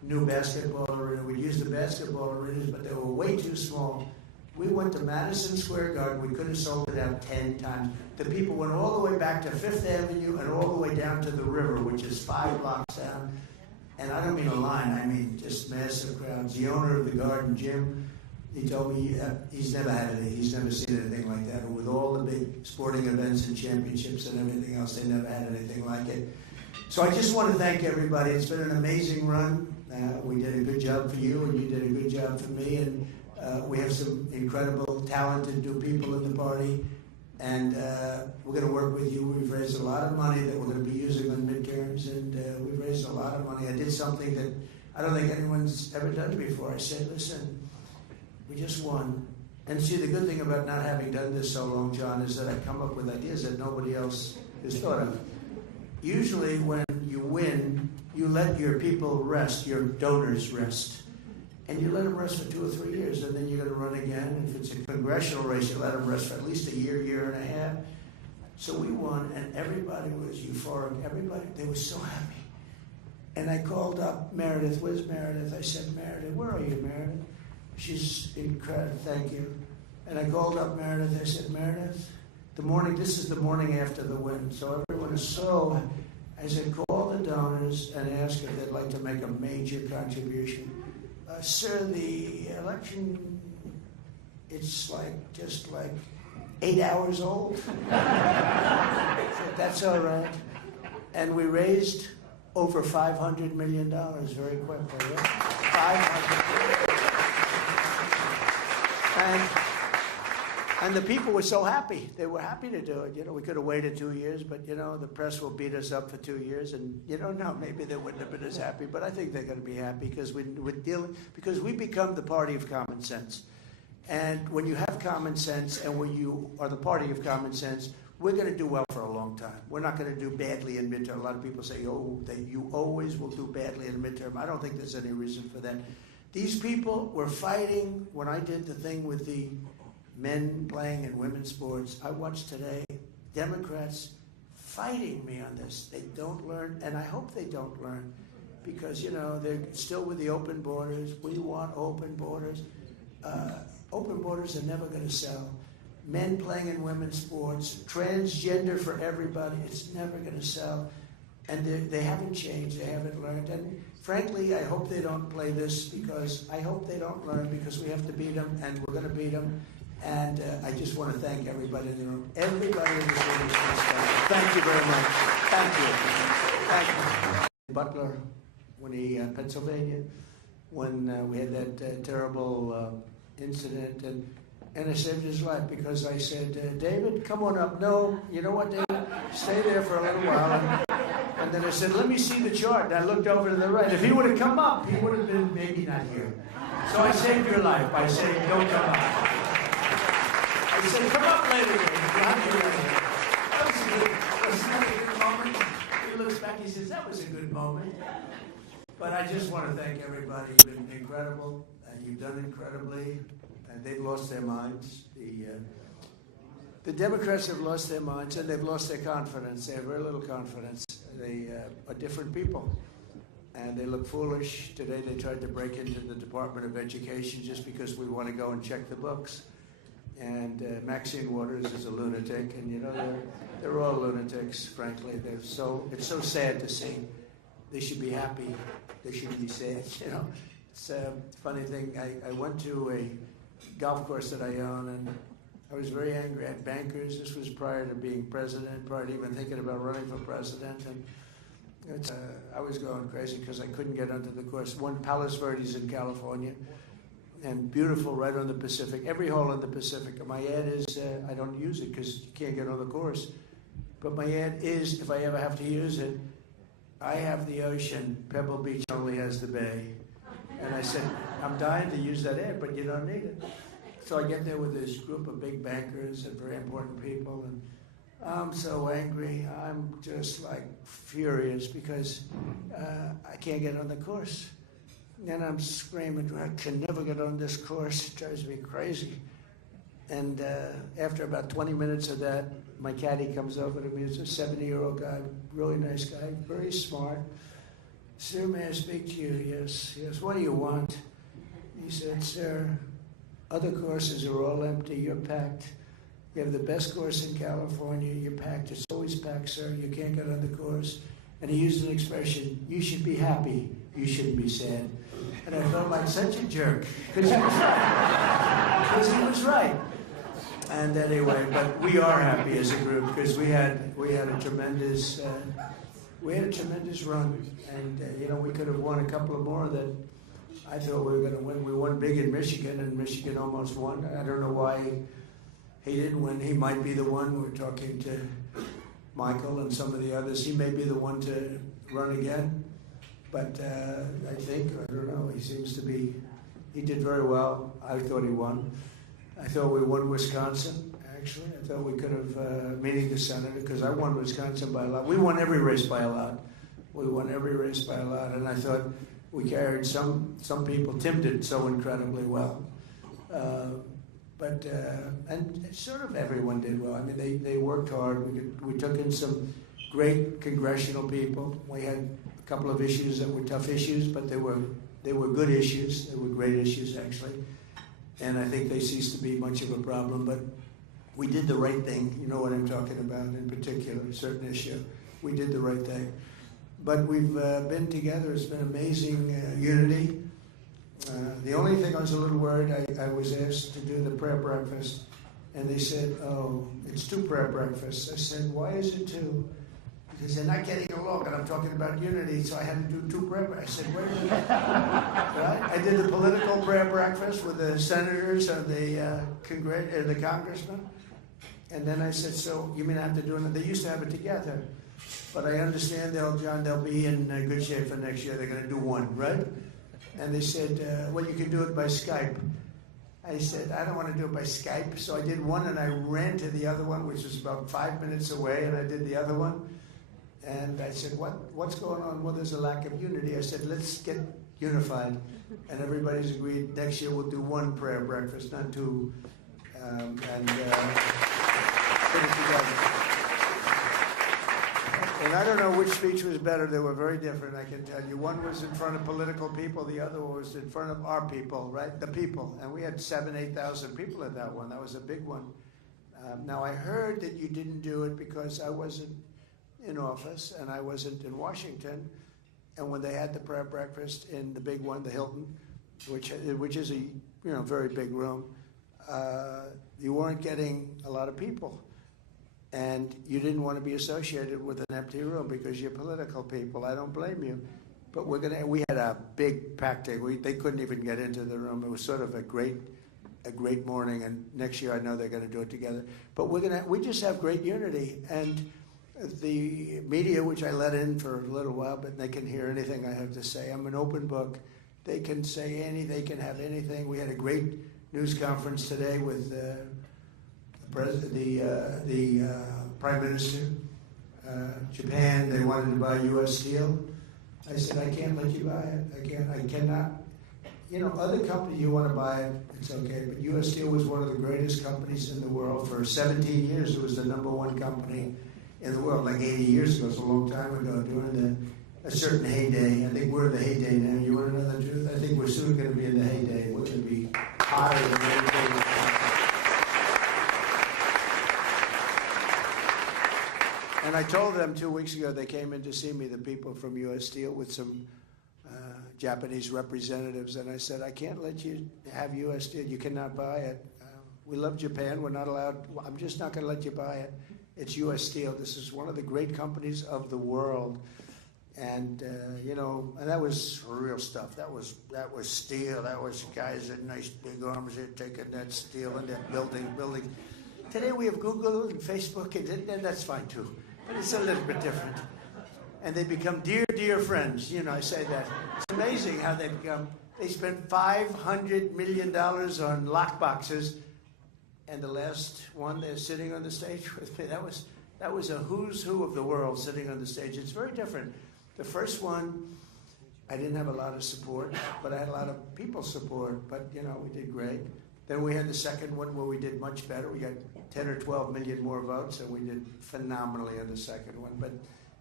new basketball arena. We'd use the basketball arenas, but they were way too small. We went to Madison Square Garden. We could have sold it out 10 times. The people went all the way back to Fifth Avenue and all the way down to the river, which is 5 blocks down. And I don't mean a line. I mean just massive crowds. The owner of the Garden, Jim, he told me he's never had anything. He's never seen anything like that. With all the big sporting events and championships and everything else, they never had anything like it. So I just want to thank everybody. It's been an amazing run. We did a good job for you, and you did a good job for me. And we have some incredible, talented new people in the party. And we're going to work with you. We've raised a lot of money that we're going to be using on midterms. And we've raised a lot of money. I did something that I don't think anyone's ever done before. I said, listen, we just won. And see, the good thing about not having done this so long, John, is that I come up with ideas that nobody else has thought of. Usually when you win, you let your people rest, your donors rest. And you let them rest for 2 or 3 years, and then you're going to run again. If it's a congressional race, you let them rest for at least a year, year and a half. So we won, and everybody was euphoric. Everybody, they were so happy. And I called up Meredith. Where's Meredith? I said, Meredith, where are you, Meredith? She's incredible. Thank you. And I called up Meredith. I said, Meredith, this is the morning after the win. So everyone is so, I said, call the donors and ask if they'd like to make a major contribution. Sir, the election, it's just like 8 hours old. That's all right. And we raised over $500 million very quickly. Yeah? 500. And the people were so happy. They were happy to do it. You know, we could have waited 2 years, but, you know, the press will beat us up for 2 years. And, you don't know, maybe they wouldn't have been as happy. But I think they're going to be happy because because we become the party of common sense. And when you have common sense and when you are the party of common sense, we're going to do well for a long time. We're not going to do badly in midterm. A lot of people say, oh, that you always will do badly in midterm. I don't think there's any reason for that. These people were fighting when I did the thing with the men playing in women's sports. I watched today Democrats fighting me on this. They don't learn, and I hope they don't learn, because, you know, they're still with the open borders. We want open borders. Open borders are never going to sell. Men playing in women's sports, transgender for everybody, it's never going to sell. And they haven't changed, they haven't learned. And frankly, I hope they don't play this, because I hope they don't learn, because we have to beat them, and we're going to beat them. And I just want to thank everybody in the room. Everybody in this room is special. Thank you very much. Thank you. Thank you. Butler, when Pennsylvania, when we had that terrible incident, and I saved his life because I said, David, come on up. No, you know what, David? Stay there for a little while. And then I said, let me see the chart. And I looked over to the right. If he would have come up, he would have been maybe not here. So I saved your life by saying, don't come up. I said, come up later. Wasn't that a good moment? He looks back, he says, that was a good moment. But I just want to thank everybody. You've been incredible, and you've done incredibly. And they've lost their minds. The Democrats have lost their minds, and they've lost their confidence. They have very little confidence. They are different people, and they look foolish. Today they tried to break into the Department of Education just because we want to go and check the books. And Maxine Waters is a lunatic, and, you know, they're all lunatics, frankly. It's so sad to see. They should be happy. They shouldn't be sad, you know. It's a funny thing. I went to a golf course that I own, and I was very angry at bankers. This was prior to being president, prior to even thinking about running for president. And I was going crazy because I couldn't get onto the course. One, Palos Verdes in California, and beautiful right on the Pacific. Every hole in the Pacific. My ad is, I don't use it because you can't get on the course. But my ad is, if I ever have to use it, I have the ocean. Pebble Beach only has the bay. And I said, I'm dying to use that ad, but you don't need it. So I get there with this group of big bankers and very important people, and I'm so angry. I'm just like furious because I can't get on the course. And I'm screaming, I can never get on this course. It drives me crazy. And after about 20 minutes of that, my caddy comes over to me. He's a 70-year-old guy, really nice guy, very smart. Sir, may I speak to you? Yes, yes. What do you want? He said, sir, other courses are all empty. You're packed. You have the best course in California. You're packed. It's always packed, sir. You can't get on the course. And he used an expression, you should be happy. You shouldn't be sad. And I felt like such a jerk. Because he was right. And anyway, but we are happy as a group because we had a tremendous run, and we could have won a couple of more that I thought we were going to win. We won big in Michigan, and Michigan almost won. I don't know why he didn't win. He might be the one. We're talking to Michael and some of the others. He may be the one to run again, but I don't know. He did very well. I thought he won. I thought we won Wisconsin, actually. I thought we could have, meeting the senator, because I won Wisconsin by a lot. We won every race by a lot. And I thought we carried some people. Tim did so incredibly well. And sort of everyone did well. I mean, they worked hard. We took in some great congressional people. We had a couple of issues that were tough issues, but they were good issues. They were great issues, actually. And I think they ceased to be much of a problem, but we did the right thing. You know what I'm talking about in particular, a certain issue. We did the right thing. But we've been together. It's been amazing unity. The only thing I was a little worried, I was asked to do the prayer breakfast, and they said, oh, it's 2 prayer breakfasts. I said, why is it 2? Because they're not getting along, and I'm talking about unity, so I had to do 2 prayer breakfasts. I said, wait a minute. Right? I did the political prayer breakfast with the senators and the congressmen. And then I said, so you mean I have to do it? They used to have it together. But I understand, they'll be in good shape for next year. They're going to do 1, right? And they said, well, you can do it by Skype. I said, I don't want to do it by Skype. So I did 1, and I ran to the other one, which was about 5 minutes away, and I did the other one. And I said, what's going on? Well, there's a lack of unity. I said, let's get unified. And everybody's agreed next year we'll do 1 prayer breakfast, not 2. And put it together. And I don't know which speech was better. They were very different, I can tell you. One was in front of political people. The other was in front of our people, right? The people. And we had 7,000, 8,000 people at that one. That was a big one. Now, I heard that you didn't do it because I wasn't in office and I wasn't in Washington. And when they had the prayer breakfast in the big one, the Hilton, which is a very big room, you weren't getting a lot of people. And you didn't want to be associated with an empty room because you're political people. I don't blame you. But we had a big packed day. They couldn't even get into the room. It was sort of a great morning. And next year I know they're going to do it together. But we just have great unity. And the media, which I let in for a little while, but they can hear anything I have to say. I'm an open book. They can say anything. They can have anything. We had a great news conference today with the Prime Minister. Japan, they wanted to buy U.S. Steel. I said, I can't let you buy it. I cannot. Other companies, you want to buy it, it's okay. But U.S. Steel was one of the greatest companies in the world. For 17 years, it was the #1 company in the world, like 80 years ago. It's a long time ago, during a certain heyday. I think we're in the heyday now. You want to know the truth? I think we're soon going to be in the heyday. We're going to be higher than anything. And I told them 2 weeks ago, they came in to see me, the people from U.S. Steel, with some Japanese representatives, and I said, I can't let you have U.S. Steel. You cannot buy it. We love Japan. We're not allowed. I'm just not going to let you buy it. It's U.S. Steel. This is one of the great companies of the world. And, and that was real stuff. That was steel. That was guys with nice big arms there taking that steel and that building. Today we have Google and Facebook, and that's fine too. But it's a little bit different. And they become dear, dear friends. I say that. It's amazing how they become. They spent $500 million on lockboxes. And the last one, they're sitting on the stage with me. That was a who's who of the world sitting on the stage. It's very different. The first one, I didn't have a lot of support, but I had a lot of people's support. But, we did great. Then we had the second one where we did much better. We got 10 or 12 million more votes, and we did phenomenally on the second one. But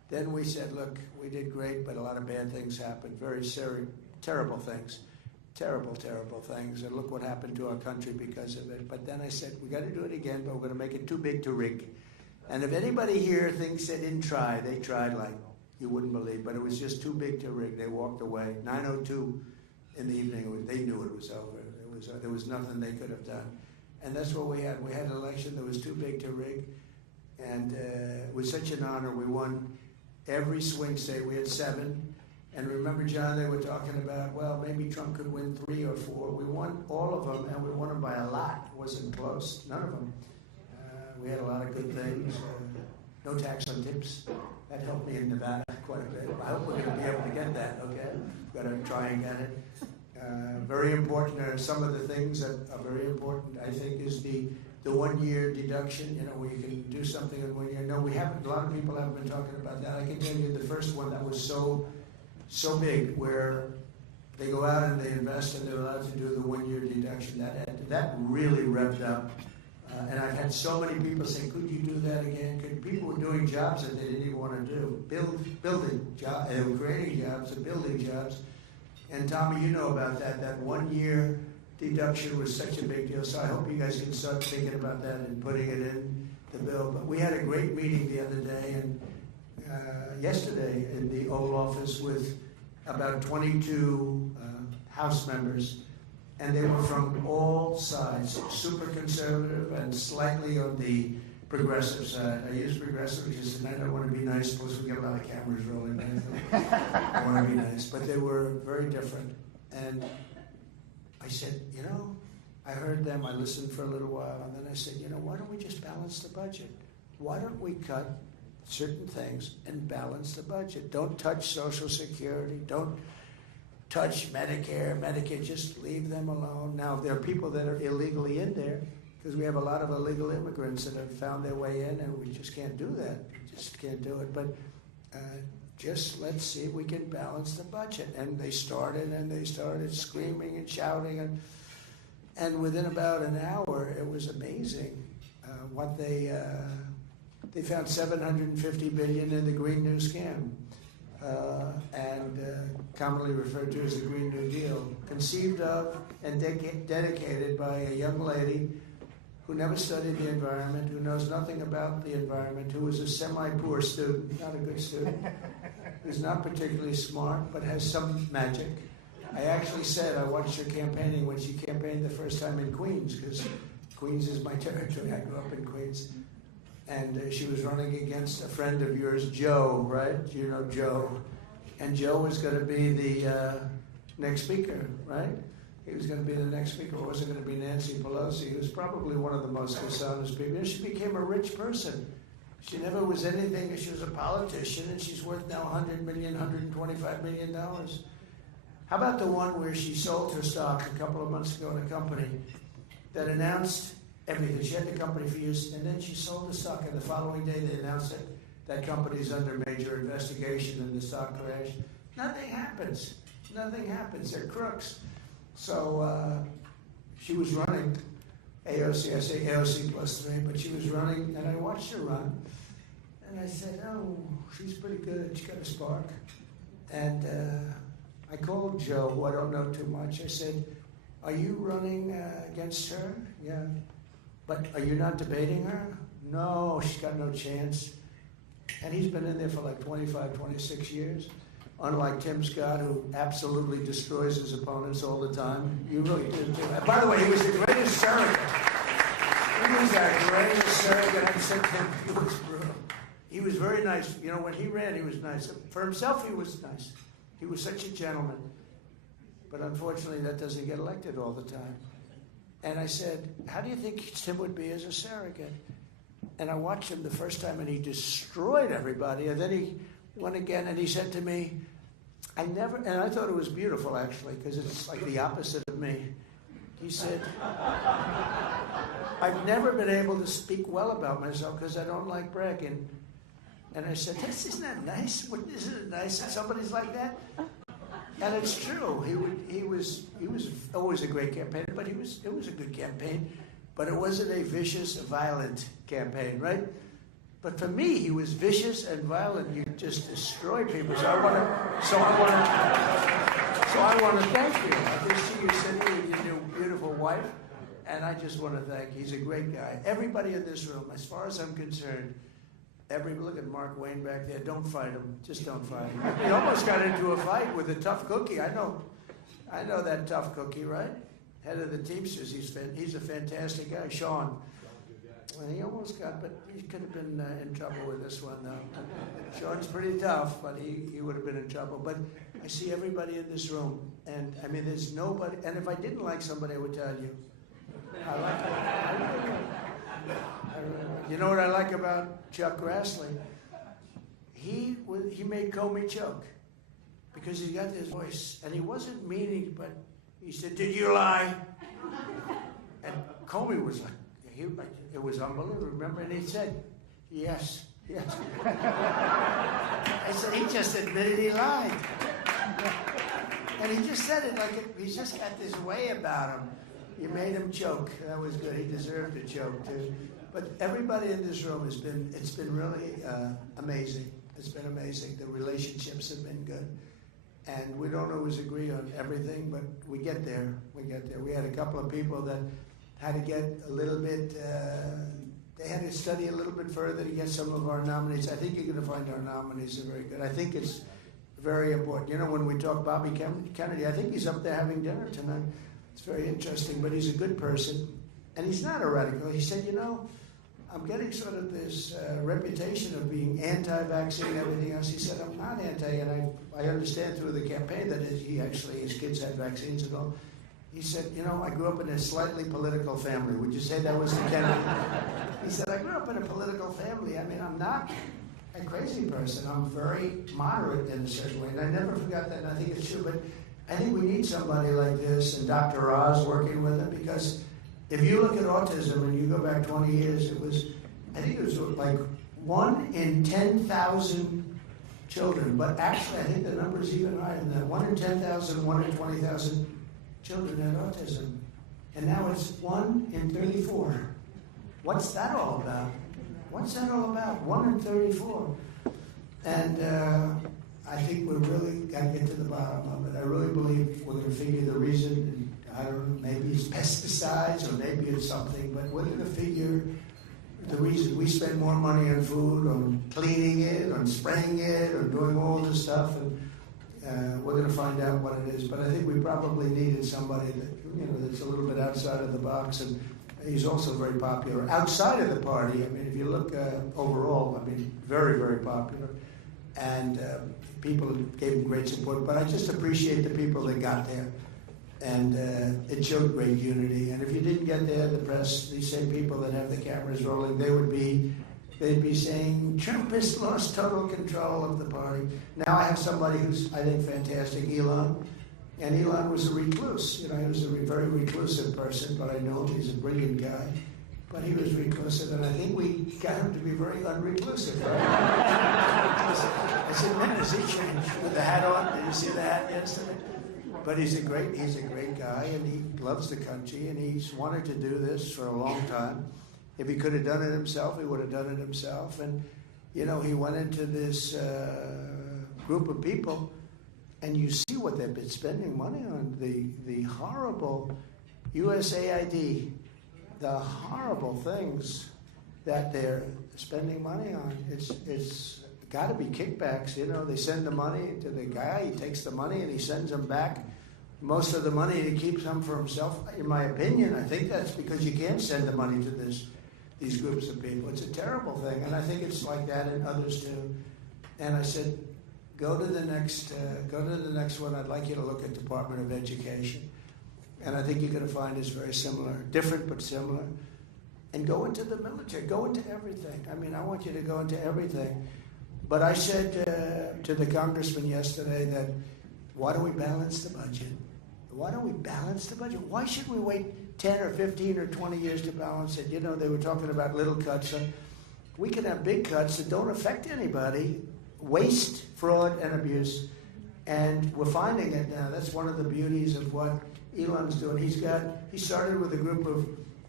Then we said, look, we did great, but a lot of bad things happened, very terrible things. Terrible, terrible things, and look what happened to our country because of it. But then I said, we got to do it again, but we're going to make it too big to rig. And if anybody here thinks they didn't try, they tried like you wouldn't believe, but it was just too big to rig. They walked away. 9:02 in the evening, they knew it was over. There was nothing they could have done. And that's what we had. We had an election that was too big to rig, and it was such an honor. We won every swing state. We had 7. And remember, John, they were talking about, well, maybe Trump could win 3 or 4. We won all of them, and we won them by a lot. It wasn't close, none of them. We had a lot of good things. No tax on tips. That helped me in Nevada quite a bit. I hope we're going to be able to get that, okay? Got to try and get it. Very important. Some of the things that are very important, I think, is the 1-year deduction, where you can do something in 1 year. No, we haven't. A lot of people haven't been talking about that. I can tell you the first one that was so big, where they go out and they invest and they're allowed to do the 1-year deduction. That really revved up. And I've had so many people say, could you do that again? People were doing jobs that they didn't even want to do. Building jobs, creating jobs and building jobs. And Tommy, you know about that. That 1-year deduction was such a big deal. So I hope you guys can start thinking about that and putting it in the bill. But we had a great meeting the other day, and yesterday in the Oval Office with about 22 House members, and they were from all sides, super conservative and slightly on the progressive side. I use progressive because I don't want to be nice, plus we get a lot of cameras rolling. I want to be nice, but they were very different. And I said, I heard them, I listened for a little while, and then I said, why don't we just balance the budget? Why don't we cut certain things and balance the budget? Don't touch Social Security. Don't touch Medicare, Medicaid. Just leave them alone. Now, there are people that are illegally in there because we have a lot of illegal immigrants that have found their way in, and we just can't do that. We just can't do it. But just let's see if we can balance the budget. And they started screaming and shouting, and within about an hour, it was amazing what they found $750 billion in the Green New Scam, and commonly referred to as the Green New Deal, conceived of and dedicated by a young lady who never studied the environment, who knows nothing about the environment, who was a semi-poor student, not a good student, who's not particularly smart, but has some magic. I actually said I watched her campaigning when she campaigned the first time in Queens, because Queens is my territory. I grew up in Queens. And she was running against a friend of yours, Joe, right? You know Joe. And Joe was going to be the next speaker, right? He was going to be the next speaker. It wasn't going to be Nancy Pelosi. He was probably one of the most dishonest people. And she became a rich person. She never was anything. She was a politician, and she's worth now $100 million, $125 million. How about the one where she sold her stock a couple of months ago in a company that announced everything? She had the company for years, and then she sold the stock, and the following day they announced that that company's under major investigation and the stock crashed. Nothing happens. Nothing happens. They're crooks. So she was running AOC. I say AOC plus 3, but she was running, and I watched her run, and I said, oh, she's pretty good. She's got a spark. And I called Joe, who I don't know too much. I said, are you running against her? Yeah. But are you not debating her? No, she's got no chance. And he's been in there for like 25, 26 years. Unlike Tim Scott, who absolutely destroys his opponents all the time. You really do too. By the way, he was the greatest surrogate. He was our greatest surrogate. I said to him, he was brutal. He was very nice. You know, when he ran, he was nice. For himself, he was nice. He was such a gentleman. But unfortunately, that doesn't get elected all the time. And I said, how do you think Tim would be as a surrogate? And I watched him the first time, and he destroyed everybody. And then he went again, and he said to me, and I thought it was beautiful, actually, because it's like the opposite of me. He said, I've never been able to speak well about myself because I don't like bragging. And I said, this isn't that nice? Isn't it nice that somebody's like that? And it's true. He was always a great campaigner, but it was a good campaign. But it wasn't a vicious, violent campaign, right? But for me, he was vicious and violent. You just destroy people. So I want to thank you. I just see you sitting with your new beautiful wife, and I just want to thank you. He's a great guy. Everybody in this room, as far as I'm concerned, look at Mark Wayne back there. Don't fight him. Just don't fight him. He almost got into a fight with a tough cookie. I know that tough cookie, right? Head of the Teamsters. He's a fantastic guy, Sean. Well, he almost got, but he could have been in trouble with this one, though. Sean's pretty tough, but he would have been in trouble. But I see everybody in this room, and I mean, there's nobody. And if I didn't like somebody, I would tell you. I like him. You know what I like about Chuck Grassley? He made Comey choke because he got this voice, and he wasn't meaning, but he said, "Did you lie?" And Comey was like, it was unbelievable. Remember, and he said, "Yes." I said, he just admitted he lied, and he just said it like he's just got this way about him. You made him choke. That was good. He deserved to choke too. But everybody in this room it's been really amazing. It's been amazing. The relationships have been good. And we don't always agree on everything, but we get there. We had a couple of people that had to get a little bit, they had to study a little bit further to get some of our nominees. I think you're going to find our nominees are very good. I think it's very important. You know, when we talk Bobby Kennedy, I think he's up there having dinner tonight. It's very interesting, but he's a good person. And he's not a radical. He said, I'm getting sort of this reputation of being anti-vaccine and everything else. He said, I'm not anti, and I understand through the campaign that his kids had vaccines and all. He said, I grew up in a slightly political family. Would you say that was the Kennedy? He said, I grew up in a political family. I mean, I'm not a crazy person. I'm very moderate in a certain way. And I never forgot that, and I think it's true. But I think we need somebody like this, and Dr. Oz working with him, because if you look at autism and you go back 20 years, I think it was like 1 in 10,000 children. But actually, I think the number's even higher than that. 1 in 10,000, 1 in 20,000 children had autism. And now it's 1 in 34. What's that all about? 1 in 34. And I think we really got to get to the bottom of it. I really believe we're going to figure the reason. I don't know, maybe it's pesticides or maybe it's something, but we're going to figure the reason. We spend more money on food, on cleaning it, on spraying it, on doing all this stuff, and we're going to find out what it is. But I think we probably needed somebody that, that's a little bit outside of the box, and he's also very popular. Outside of the party, I mean, if you look overall, I mean, very, very popular. And people gave him great support, but I just appreciate the people that got there. And it showed great unity. And if you didn't get there, the press, these same people that have the cameras rolling, they'd be saying, Trump has lost total control of the party. Now I have somebody who's, I think, fantastic, Elon. And Elon was a recluse. He was a very reclusive person, but I know him. He's a brilliant guy. But he was reclusive, and I think we got him to be very unreclusive, right? I said, when does he change? With the hat on? Did you see the hat yesterday? But he's a great guy, and he loves the country, and he's wanted to do this for a long time. If he could have done it himself, he would have done it himself. And, he went into this group of people, and you see what they've been spending money on. The horrible USAID, the horrible things that they're spending money on. It's got to be kickbacks. They send the money to the guy. He takes the money and he sends them back. Most of the money he keeps some for himself. In my opinion, I think that's because you can't send the money to these groups of people. It's a terrible thing, and I think it's like that in others too. And I said, go to the next one. I'd like you to look at Department of Education. And I think you're going to find it's very similar, different but similar. And go into the military, go into everything. I mean, I want you to go into everything. But I said to the congressman yesterday that, why don't we balance the budget? Why don't we balance the budget? Why should we wait 10 or 15 or 20 years to balance it? They were talking about little cuts. We can have big cuts that don't affect anybody, waste, fraud, and abuse. And we're finding it now. That's one of the beauties of what Elon's doing. He started with a group of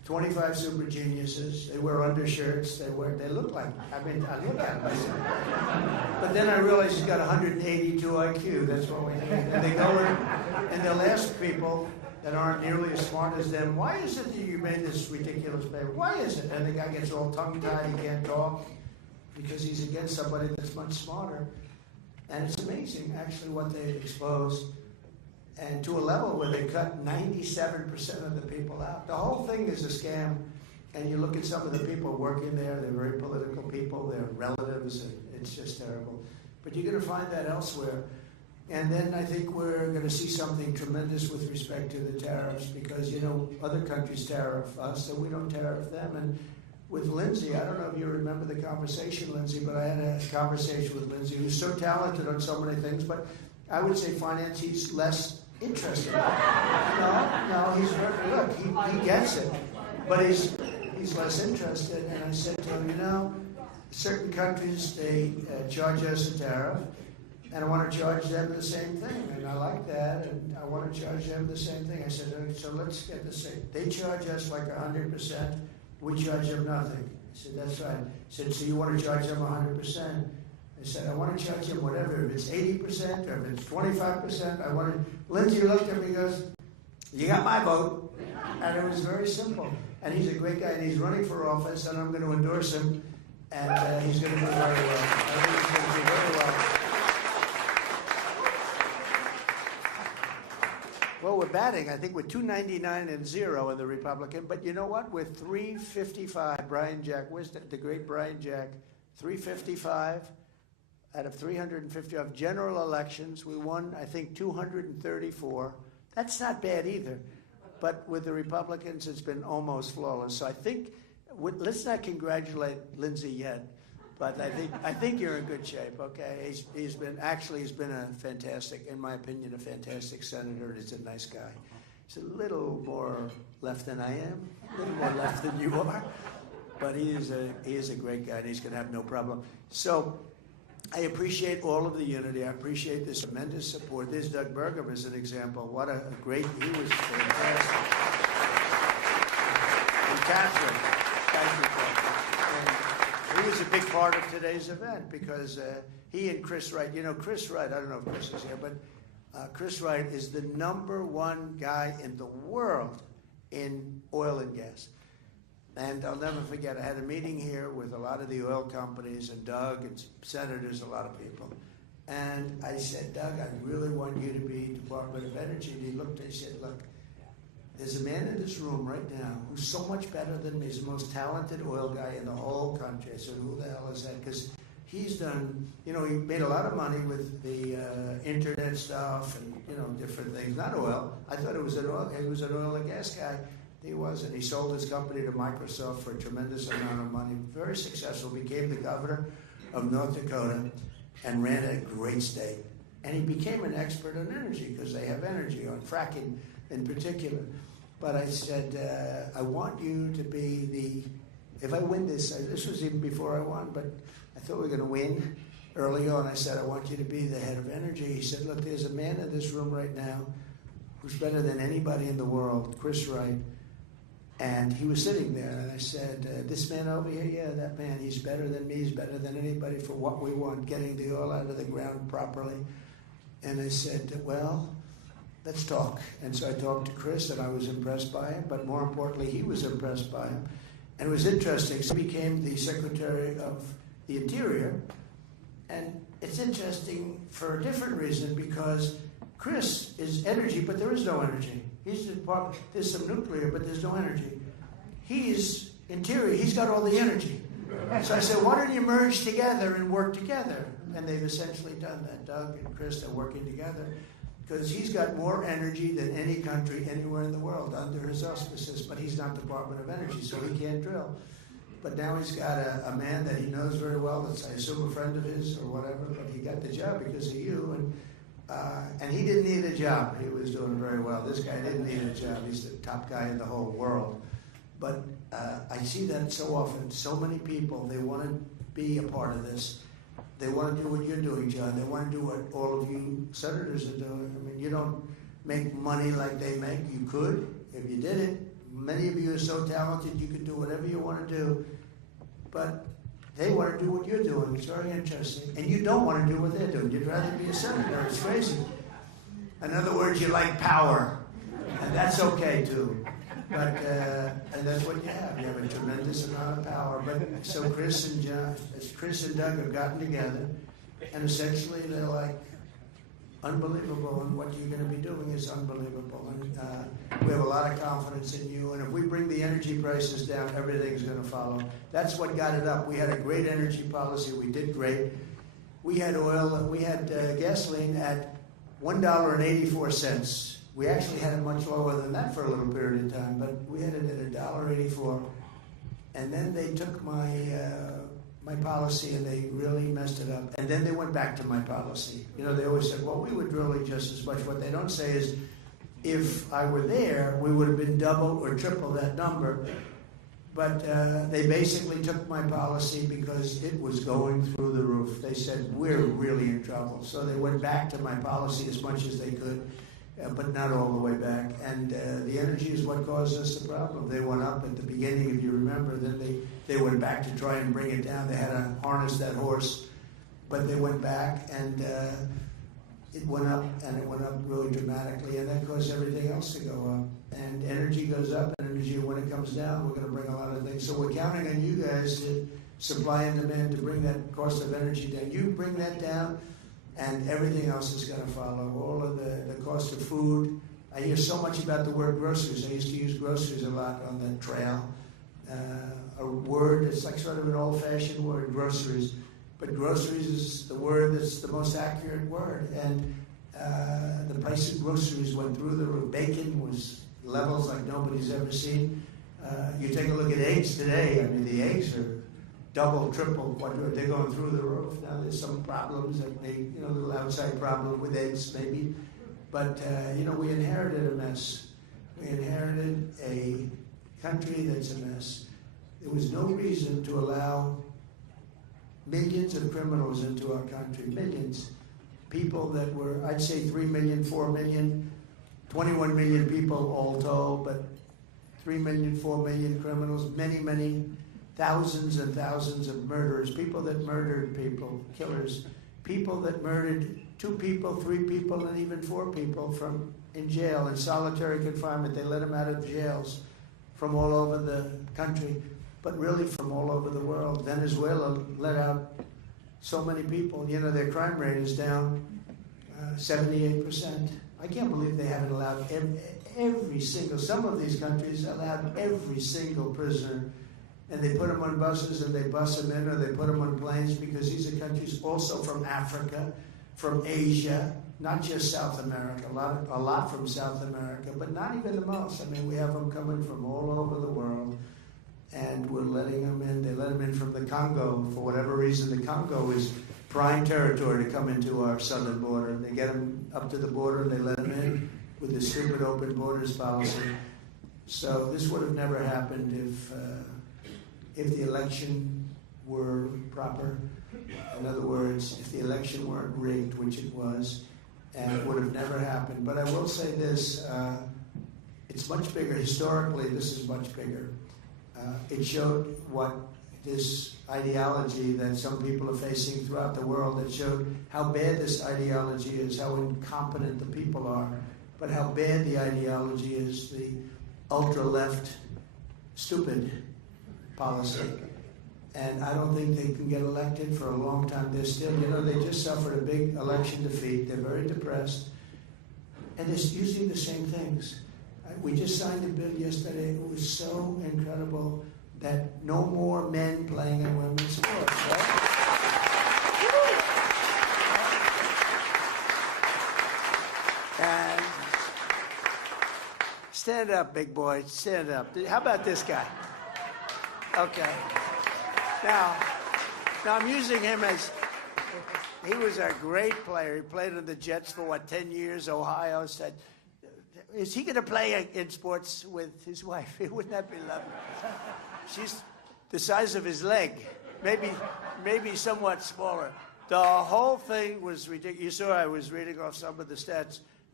25 super geniuses. They wear undershirts. They look like, I look at them. But then I realized he's got 182 IQ. That's what we need. And they go in and they'll ask people that aren't nearly as smart as them, why is it that you made this ridiculous paper? Why is it? And the guy gets all tongue-tied, he can't talk, because he's against somebody that's much smarter. And it's amazing, actually, what they expose. And to a level where they cut 97% of the people out. The whole thing is a scam. And you look at some of the people working there, they're very political people, they're relatives, and it's just terrible. But you're going to find that elsewhere. And then I think we're going to see something tremendous with respect to the tariffs, because, other countries tariff us, so we don't tariff them. And with Lindsay, I don't know if you remember the conversation, Lindsay, but I had a conversation with Lindsay, who's so talented on so many things, but I would say finance, he's less interested. No, he's very, look, he gets it, but he's less interested. And I said to him, certain countries, they charge us a tariff, and I want to charge them the same thing, and I like that, and I want to charge them the same thing. I said, so let's get the same. They charge us like 100%, we charge them nothing. I said, that's right. I said, so you want to charge them 100%? I said, I want to charge them whatever, if it's 80% or if it's 25%, I want to. Lindsay looked at me and goes, you got my vote. And it was very simple. And he's a great guy, and he's running for office, and I'm going to endorse him, and he's going to do very well. I think he's going to do very well. Well, we're batting. I think we're 299-0 in the Republican. But you know what? We're 355. Brian Jack, where's the great Brian Jack? 355 out of 350 of general elections. We won, I think, 234. That's not bad either. But with the Republicans, it's been almost flawless. So I think, let's not congratulate Lindsay yet. But I think you're in good shape, okay? He's been a fantastic, in my opinion, a fantastic senator. He's a nice guy. He's a little more left than I am, a little more left than you are. But he is a great guy, and he's going to have no problem. So I appreciate all of the unity. I appreciate this tremendous support. There's Doug Burgum as an example. What a great, he was fantastic. And Catherine, thank you, Catherine. He was a big part of today's event because he and Chris Wright, Chris Wright, I don't know if Chris is here, but Chris Wright is the #1 guy in the world in oil and gas. And I'll never forget, I had a meeting here with a lot of the oil companies and Doug and senators, a lot of people. And I said, Doug, I really want you to be Department of Energy. And he looked and he said, look, there's a man in this room right now who's so much better than me. He's the most talented oil guy in the whole country. I said, who the hell is that? Because he's done, he made a lot of money with the internet stuff and, different things. Not oil. I thought he was an oil and gas guy. He wasn't. He sold his company to Microsoft for a tremendous amount of money. Very successful. Became the governor of North Dakota and ran a great state. And he became an expert on energy because they have energy, on fracking in particular. But I said, I want you to be if I win this was even before I won, but I thought we were going to win early on. I said, I want you to be the head of energy. He said, look, there's a man in this room right now who's better than anybody in the world, Chris Wright. And he was sitting there, and I said, this man over here, yeah, that man, he's better than me, he's better than anybody for what we want, getting the oil out of the ground properly. And I said, well, let's talk. And so I talked to Chris, and I was impressed by him, but more importantly, he was impressed by him. And it was interesting. So he became the Secretary of the Interior, and it's interesting for a different reason, because Chris is energy, but there is no energy. There's some nuclear, but there's no energy. He's interior. He's got all the energy. So I said, why don't you merge together and work together? And they've essentially done that. Doug and Chris are working together because he's got more energy than any country anywhere in the world under his auspices, but he's not Department of Energy, so he can't drill. But now he's got a man that he knows very well, that's, I assume, a friend of his or whatever, but he got the job because of you. And he didn't need a job. He was doing very well. This guy didn't need a job. He's the top guy in the whole world. But I see that so often. So many people, they want to be a part of this. They want to do what you're doing, John. They want to do what all of you senators are doing. I mean, you don't make money like they make. You could if you did it, Many of you are so talented, you can do whatever you want to do, but they want to do what you're doing. It's very interesting. And you don't want to do what they're doing. You'd rather be a senator. It's crazy. In other words, you like power. And that's okay, too. But, and that's what you have. You have a tremendous amount of power. But so Chris and Doug have gotten together, and essentially they're like, unbelievable, and what you're going to be doing is unbelievable. And we have a lot of confidence in you. And if we bring the energy prices down, everything's going to follow. That's what got it up. We had a great energy policy. We did great. We had gasoline at $1.84. We actually had it much lower than that for a little period of time, but we had it at $1.84. And then they took my policy and they really messed it up. And then they went back to my policy. You know, they always said, well, we were drilling just as much. What they don't say is, if I were there, we would have been double or triple that number. But they basically took my policy because it was going through the roof. They said, we're really in trouble. So they went back to my policy as much as they could, but not all the way back. And the energy is what caused us the problem. They went up at the beginning, if you remember. Then they went back to try and bring it down. They had to harness that horse. But they went back, and it went up, and it went up really dramatically. And that caused everything else to go up. And energy goes up, and energy, when it comes down, we're going to bring a lot of things. So we're counting on you guys to supply and demand to bring that cost of energy down. You bring that down, and everything else is going to follow. All of the cost of food. I hear so much about the word groceries. I used to use groceries a lot on the trail. A word, it's like sort of an old-fashioned word, groceries. But groceries is the word that's the most accurate word. And the price of groceries went through the roof. Bacon was levels like nobody's ever seen. You take a look at eggs today. I mean, the eggs are double, triple, quadruple. They're going through the roof. Now there's some problems that a little outside problem with eggs maybe. But, we inherited a mess. We inherited a country that's a mess. There was no reason to allow millions of criminals into our country. Millions. People that were, I'd say 3 million, 4 million, 21 million people all told, but 3 million, 4 million criminals, many, many thousands and thousands of murderers, people that murdered people, killers, people that murdered 2 people, 3 people, and even 4 people in jail, in solitary confinement. They let them out of jails from all over the country, but really from all over the world. Venezuela let out so many people. Their crime rate is down 78%. I can't believe they haven't allowed every single, some of these countries allowed every single prisoner, and they put them on buses and they bus them in, or they put them on planes, because these are countries also from Africa, from Asia, not just South America, a lot from South America, but not even the most. I mean, we have them coming from all over the world, and we're letting them in. They let them in from the Congo. For whatever reason, the Congo is prime territory to come into our southern border. They get them up to the border, and they let them in with the stupid open borders policy. So this would have never happened if the election were proper. In other words, if the election weren't rigged, which it was, and it would have never happened. But I will say this, it's much bigger. Historically, this is much bigger. It showed what this ideology that some people are facing throughout the world, that showed how bad this ideology is, how incompetent the people are, but how bad the ideology is, the ultra-left, stupid policy. And I don't think they can get elected for a long time. They're still, they just suffered a big election defeat. They're very depressed. And they're using the same things. We just signed a bill yesterday. It was so incredible that no more men playing in women's sports. Right? And stand up, big boy. Stand up. How about this guy? Okay. Now I'm using him as, he was a great player. He played in the Jets for, 10 years? Ohio said, is he going to play in sports with his wife? Wouldn't that be lovely? She's the size of his leg, maybe somewhat smaller. The whole thing was ridiculous. You saw I was reading off some of the stats.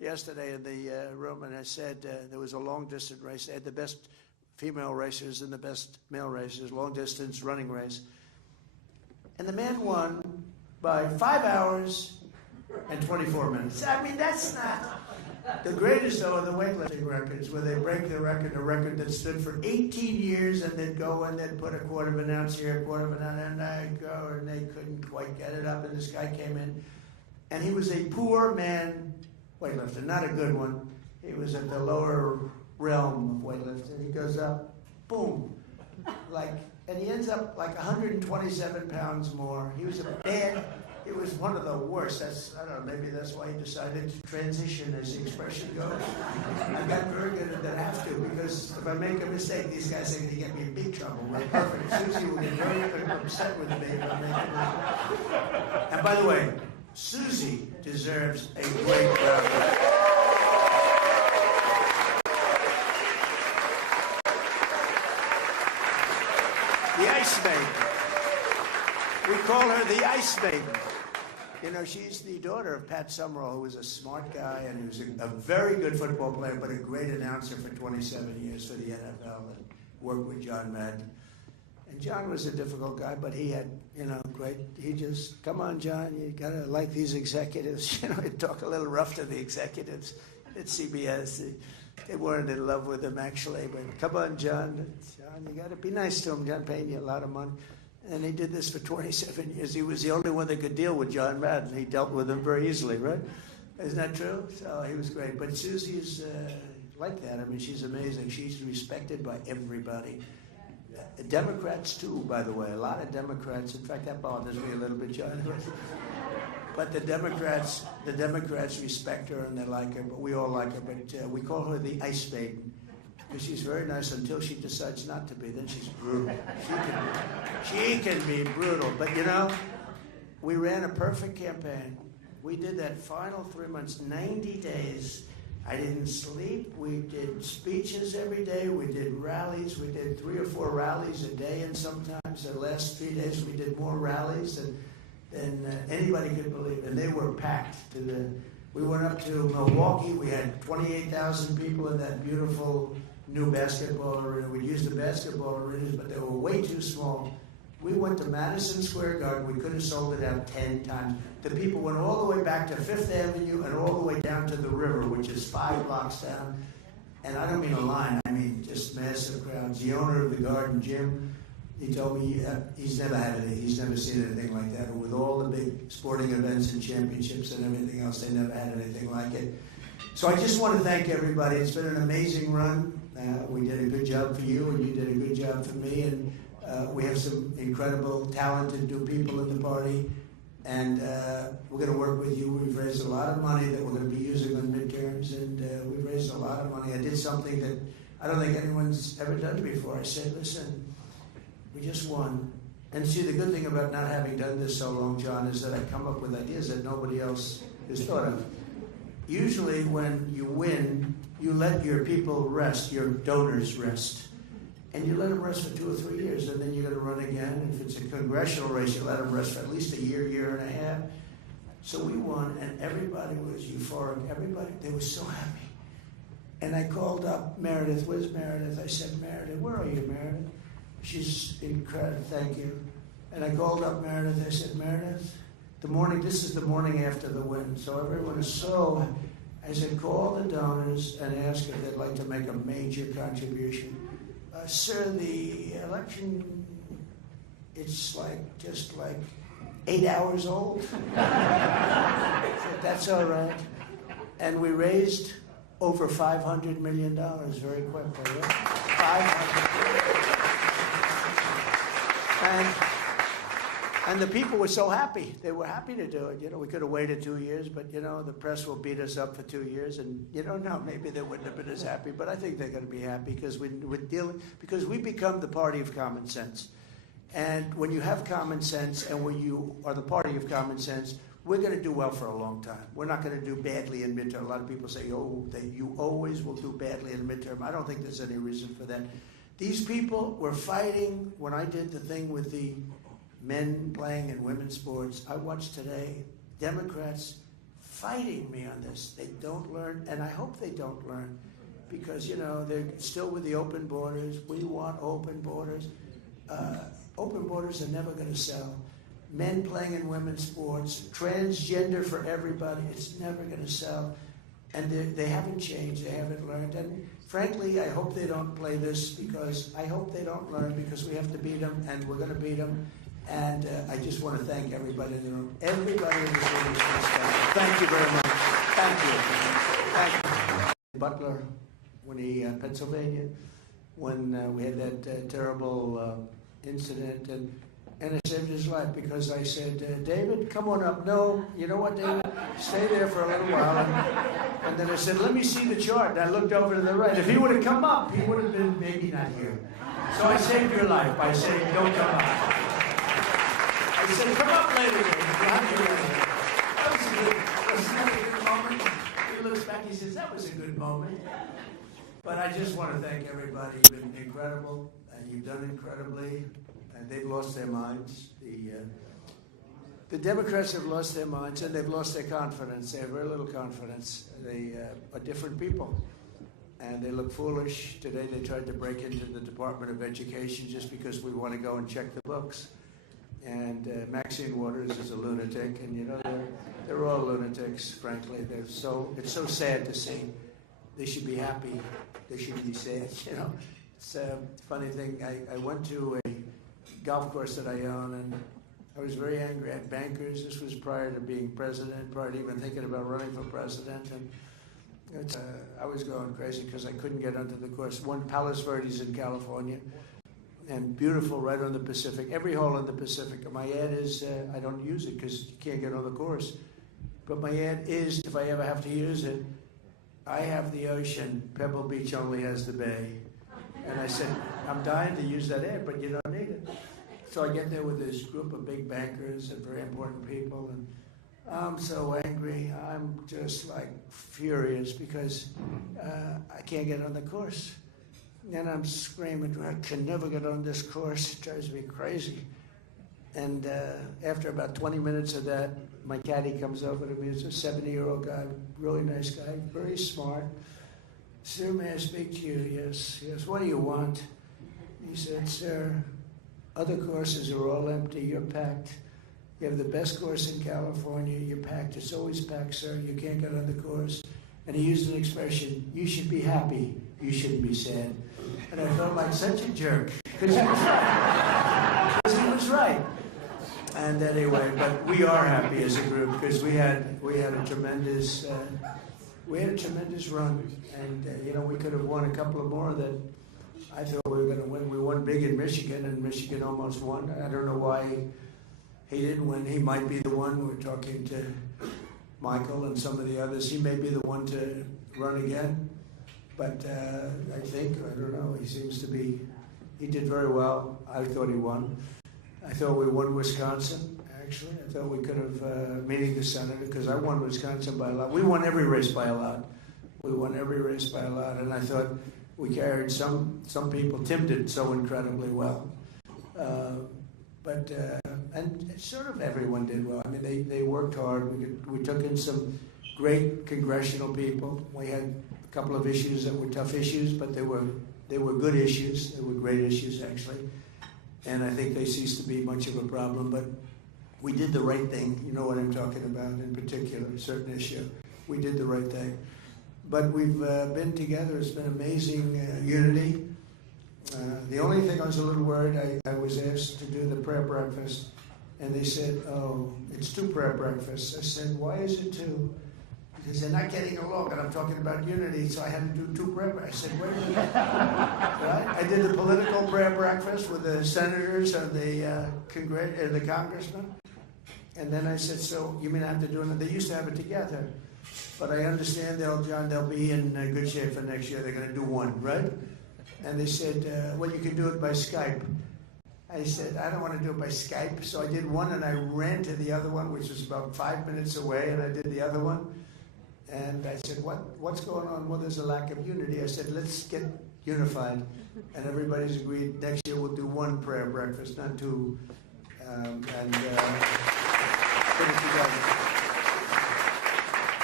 yesterday in the room, and I said there was a long-distance race. They had the best female racers and the best male racers, long-distance running race. And the man won by 5 hours and 24 minutes. I mean, that's not... The greatest, though, are the weightlifting records, where they break the record, a record that stood for 18 years, and they'd go and they'd put a quarter of an ounce here, a quarter of an ounce, and I'd go, and they couldn't quite get it up, and this guy came in, and he was a poor man weightlifter, not a good one. He was at the lower realm of weightlifting. He goes up, boom, and he ends up like 127 pounds more. He was a bad... It was one of the worst. I don't know, maybe that's why he decided to transition, as the expression goes. I got very good at that. I have to, because if I make a mistake, these guys are going to get me in big trouble. We're perfect. Susie will get very upset with me if I make a mistake. And by the way, Susie deserves a great round of applause. The Ice Maiden. We call her the Ice Maiden. You know, she's the daughter of Pat Summerall, who was a smart guy and he was a very good football player, but a great announcer for 27 years for the NFL and worked with John Madden. And John was a difficult guy, but he had, great. He just, come on, John, you got to like these executives. He'd talk a little rough to the executives at CBS. They weren't in love with him, actually, but come on, John. John, you got to be nice to him. John paying you a lot of money. And he did this for 27 years. He was the only one that could deal with John Madden. He dealt with him very easily, right? Isn't that true? So he was great. But Susie's like that. I mean, she's amazing. She's respected by everybody. Democrats, too, by the way. A lot of Democrats. In fact, that bothers me a little bit, John. But the Democrats respect her and they like her. But we all like her. But we call her the Ice Maiden. Because she's very nice until she decides not to be. Then she's brutal. She can be brutal. But we ran a perfect campaign. We did that final 3 months, 90 days. I didn't sleep. We did speeches every day. We did rallies. We did 3 or 4 rallies a day, and sometimes the last 3 days we did more rallies than anybody could believe. And they were packed. We went up to Milwaukee. We had 28,000 people in that beautiful new basketball arena. We'd used the basketball arenas, but they were way too small. We went to Madison Square Garden. We could have sold it out 10 times. The people went all the way back to Fifth Avenue and all the way down to the river, which is 5 blocks down. And I don't mean a line. I mean just massive crowds. The owner of the Garden, Jim, he told me he's never had anything. He's never seen anything like that. And with all the big sporting events and championships and everything else, they never had anything like it. So I just want to thank everybody. It's been an amazing run. We did a good job for you, and you did a good job for me. And we have some incredible, talented new people in the party. And we're going to work with you. We've raised a lot of money that we're going to be using on midterms, and we've raised a lot of money. I did something that I don't think anyone's ever done before. I said, listen, we just won. And see, the good thing about not having done this so long, John, is that I come up with ideas that nobody else has thought of. Usually when you win, you let your people rest, your donors rest. And you let them rest for 2 or 3 years, and then you're going to run again. If it's a congressional race, you let them rest for at least a year, year and a half. So we won, and everybody was euphoric. They were so happy. And I called up Meredith. Where's Meredith? I said, Meredith, where are you, Meredith? She's incredible. Thank you. And I called up Meredith. I said, Meredith, this is the morning after the win. So everyone is so, I said, call the donors and ask if they'd like to make a major contribution. Sir, the election, it's just like 8 hours old. I said, that's all right. And we raised over $500 million very quickly. Yeah? 500. And the people were so happy. They were happy to do it. We could have waited 2 years, but, the press will beat us up for 2 years. And, no, maybe they wouldn't have been as happy. But I think they're going to be happy because because we become the party of common sense. And when you have common sense and when you are the party of common sense, we're going to do well for a long time. We're not going to do badly in midterm. A lot of people say, that you always will do badly in midterm. I don't think there's any reason for that. These people were fighting when I did the thing with the men playing in women's sports. I watched today Democrats fighting me on this. They don't learn, and I hope they don't learn, because, you know, they're still with the open borders. We want open borders. Open borders are never going to sell. Men playing in women's sports, transgender for everybody, it's never going to sell. And they haven't changed, they haven't learned. And frankly, I hope they don't play this, because I hope they don't learn, because we have to beat them, and we're going to beat them. And I just want to thank everybody in the room. Everybody in this room is special. Thank you very much. Thank you. Thank you. Butler, when he, Pennsylvania, when we had that terrible incident, and I saved his life, because I said, David, come on up. No, you know what, David? Stay there for a little while. And then I said, let me see the chart. And I looked over to the right. If he would have come up, he would have been maybe not here. So I saved your life by saying, don't come up. I said, come up later, David. That was a good, wasn't that a good moment? He looks back, he says, that was a good moment. But I just want to thank everybody. You've been incredible, and you've done incredibly. And they've lost their minds. The Democrats have lost their minds, and they've lost their confidence. They have very little confidence. They are different people, and they look foolish. Today they tried to break into the Department of Education just because we want to go and check the books. And Maxine Waters is a lunatic, and you know, they're all lunatics, frankly. It's so sad to see. They should be happy. They should be sad, you know. It's a funny thing. I went to a golf course that I own, and I was very angry at bankers. This was prior to being president, prior to even thinking about running for president. And I was going crazy because I couldn't get onto the course. One, Palos Verdes in California, and beautiful, right on the Pacific. Every hole in the Pacific. My ad is, I don't use it because you can't get on the course. But my ad is, if I ever have to use it, I have the ocean, Pebble Beach only has the bay. And I said, I'm dying to use that ad, but you don't need it. So I get there with this group of big bankers and very important people, and I'm so angry. I'm just like furious because I can't get on the course. And I'm screaming, I can never get on this course. It drives me crazy. And after about 20 minutes of that, my caddy comes over to me. It's a 70-year-old guy, really nice guy, very smart. Sir, may I speak to you? Yes. Yes. What do you want? He said, sir, other courses are all empty. You're packed. You have the best course in California. You're packed. It's always packed, sir. You can't get on the course. And he used an expression, you should be happy. You shouldn't be sad. And I felt like such a jerk. Because he was right. Because he was right. And anyway, but we are happy as a group because we had a tremendous run, and you know, we could have won a couple of more that I thought we were going to win. We won big in Michigan, and Michigan almost won. I don't know why he didn't win. He might be the one. We're talking to Michael and some of the others. He may be the one to run again, but I don't know. He seems to be. He did very well. I thought he won. I thought we won Wisconsin, actually. I thought we could have, meeting the senator, because I won Wisconsin by a lot. We won every race by a lot. We won every race by a lot, and I thought we carried some people. Tim did so incredibly well. And sort of everyone did well. I mean, they worked hard. We took in some great congressional people. We had a couple of issues that were tough issues, but they were good issues. They were great issues, actually. And I think they ceased to be much of a problem, but we did the right thing. You know what I'm talking about in particular, a certain issue. We did the right thing. But we've been together. It's been amazing unity. The only thing I was a little worried, I was asked to do the prayer breakfast, and they said, oh, it's 2 prayer breakfasts. I said, why is it 2? Because they're not getting along, and I'm talking about unity, so I had to do 2 prayer breakfasts. I said, wait a minute. Right? I did the political prayer breakfast with the senators and the congressmen. And then I said, so you mean I have to do it? They used to have it together. But I understand, they'll be in good shape for next year. They're going to do 1, right? And they said, well, you can do it by Skype. I said, I don't want to do it by Skype. So I did 1, and I ran to the other one, which was about 5 minutes away, and I did the other one. And I said, what's going on? Well, there's a lack of unity. I said, let's get unified. And everybody's agreed next year we'll do 1 prayer breakfast, not 2. Put it together.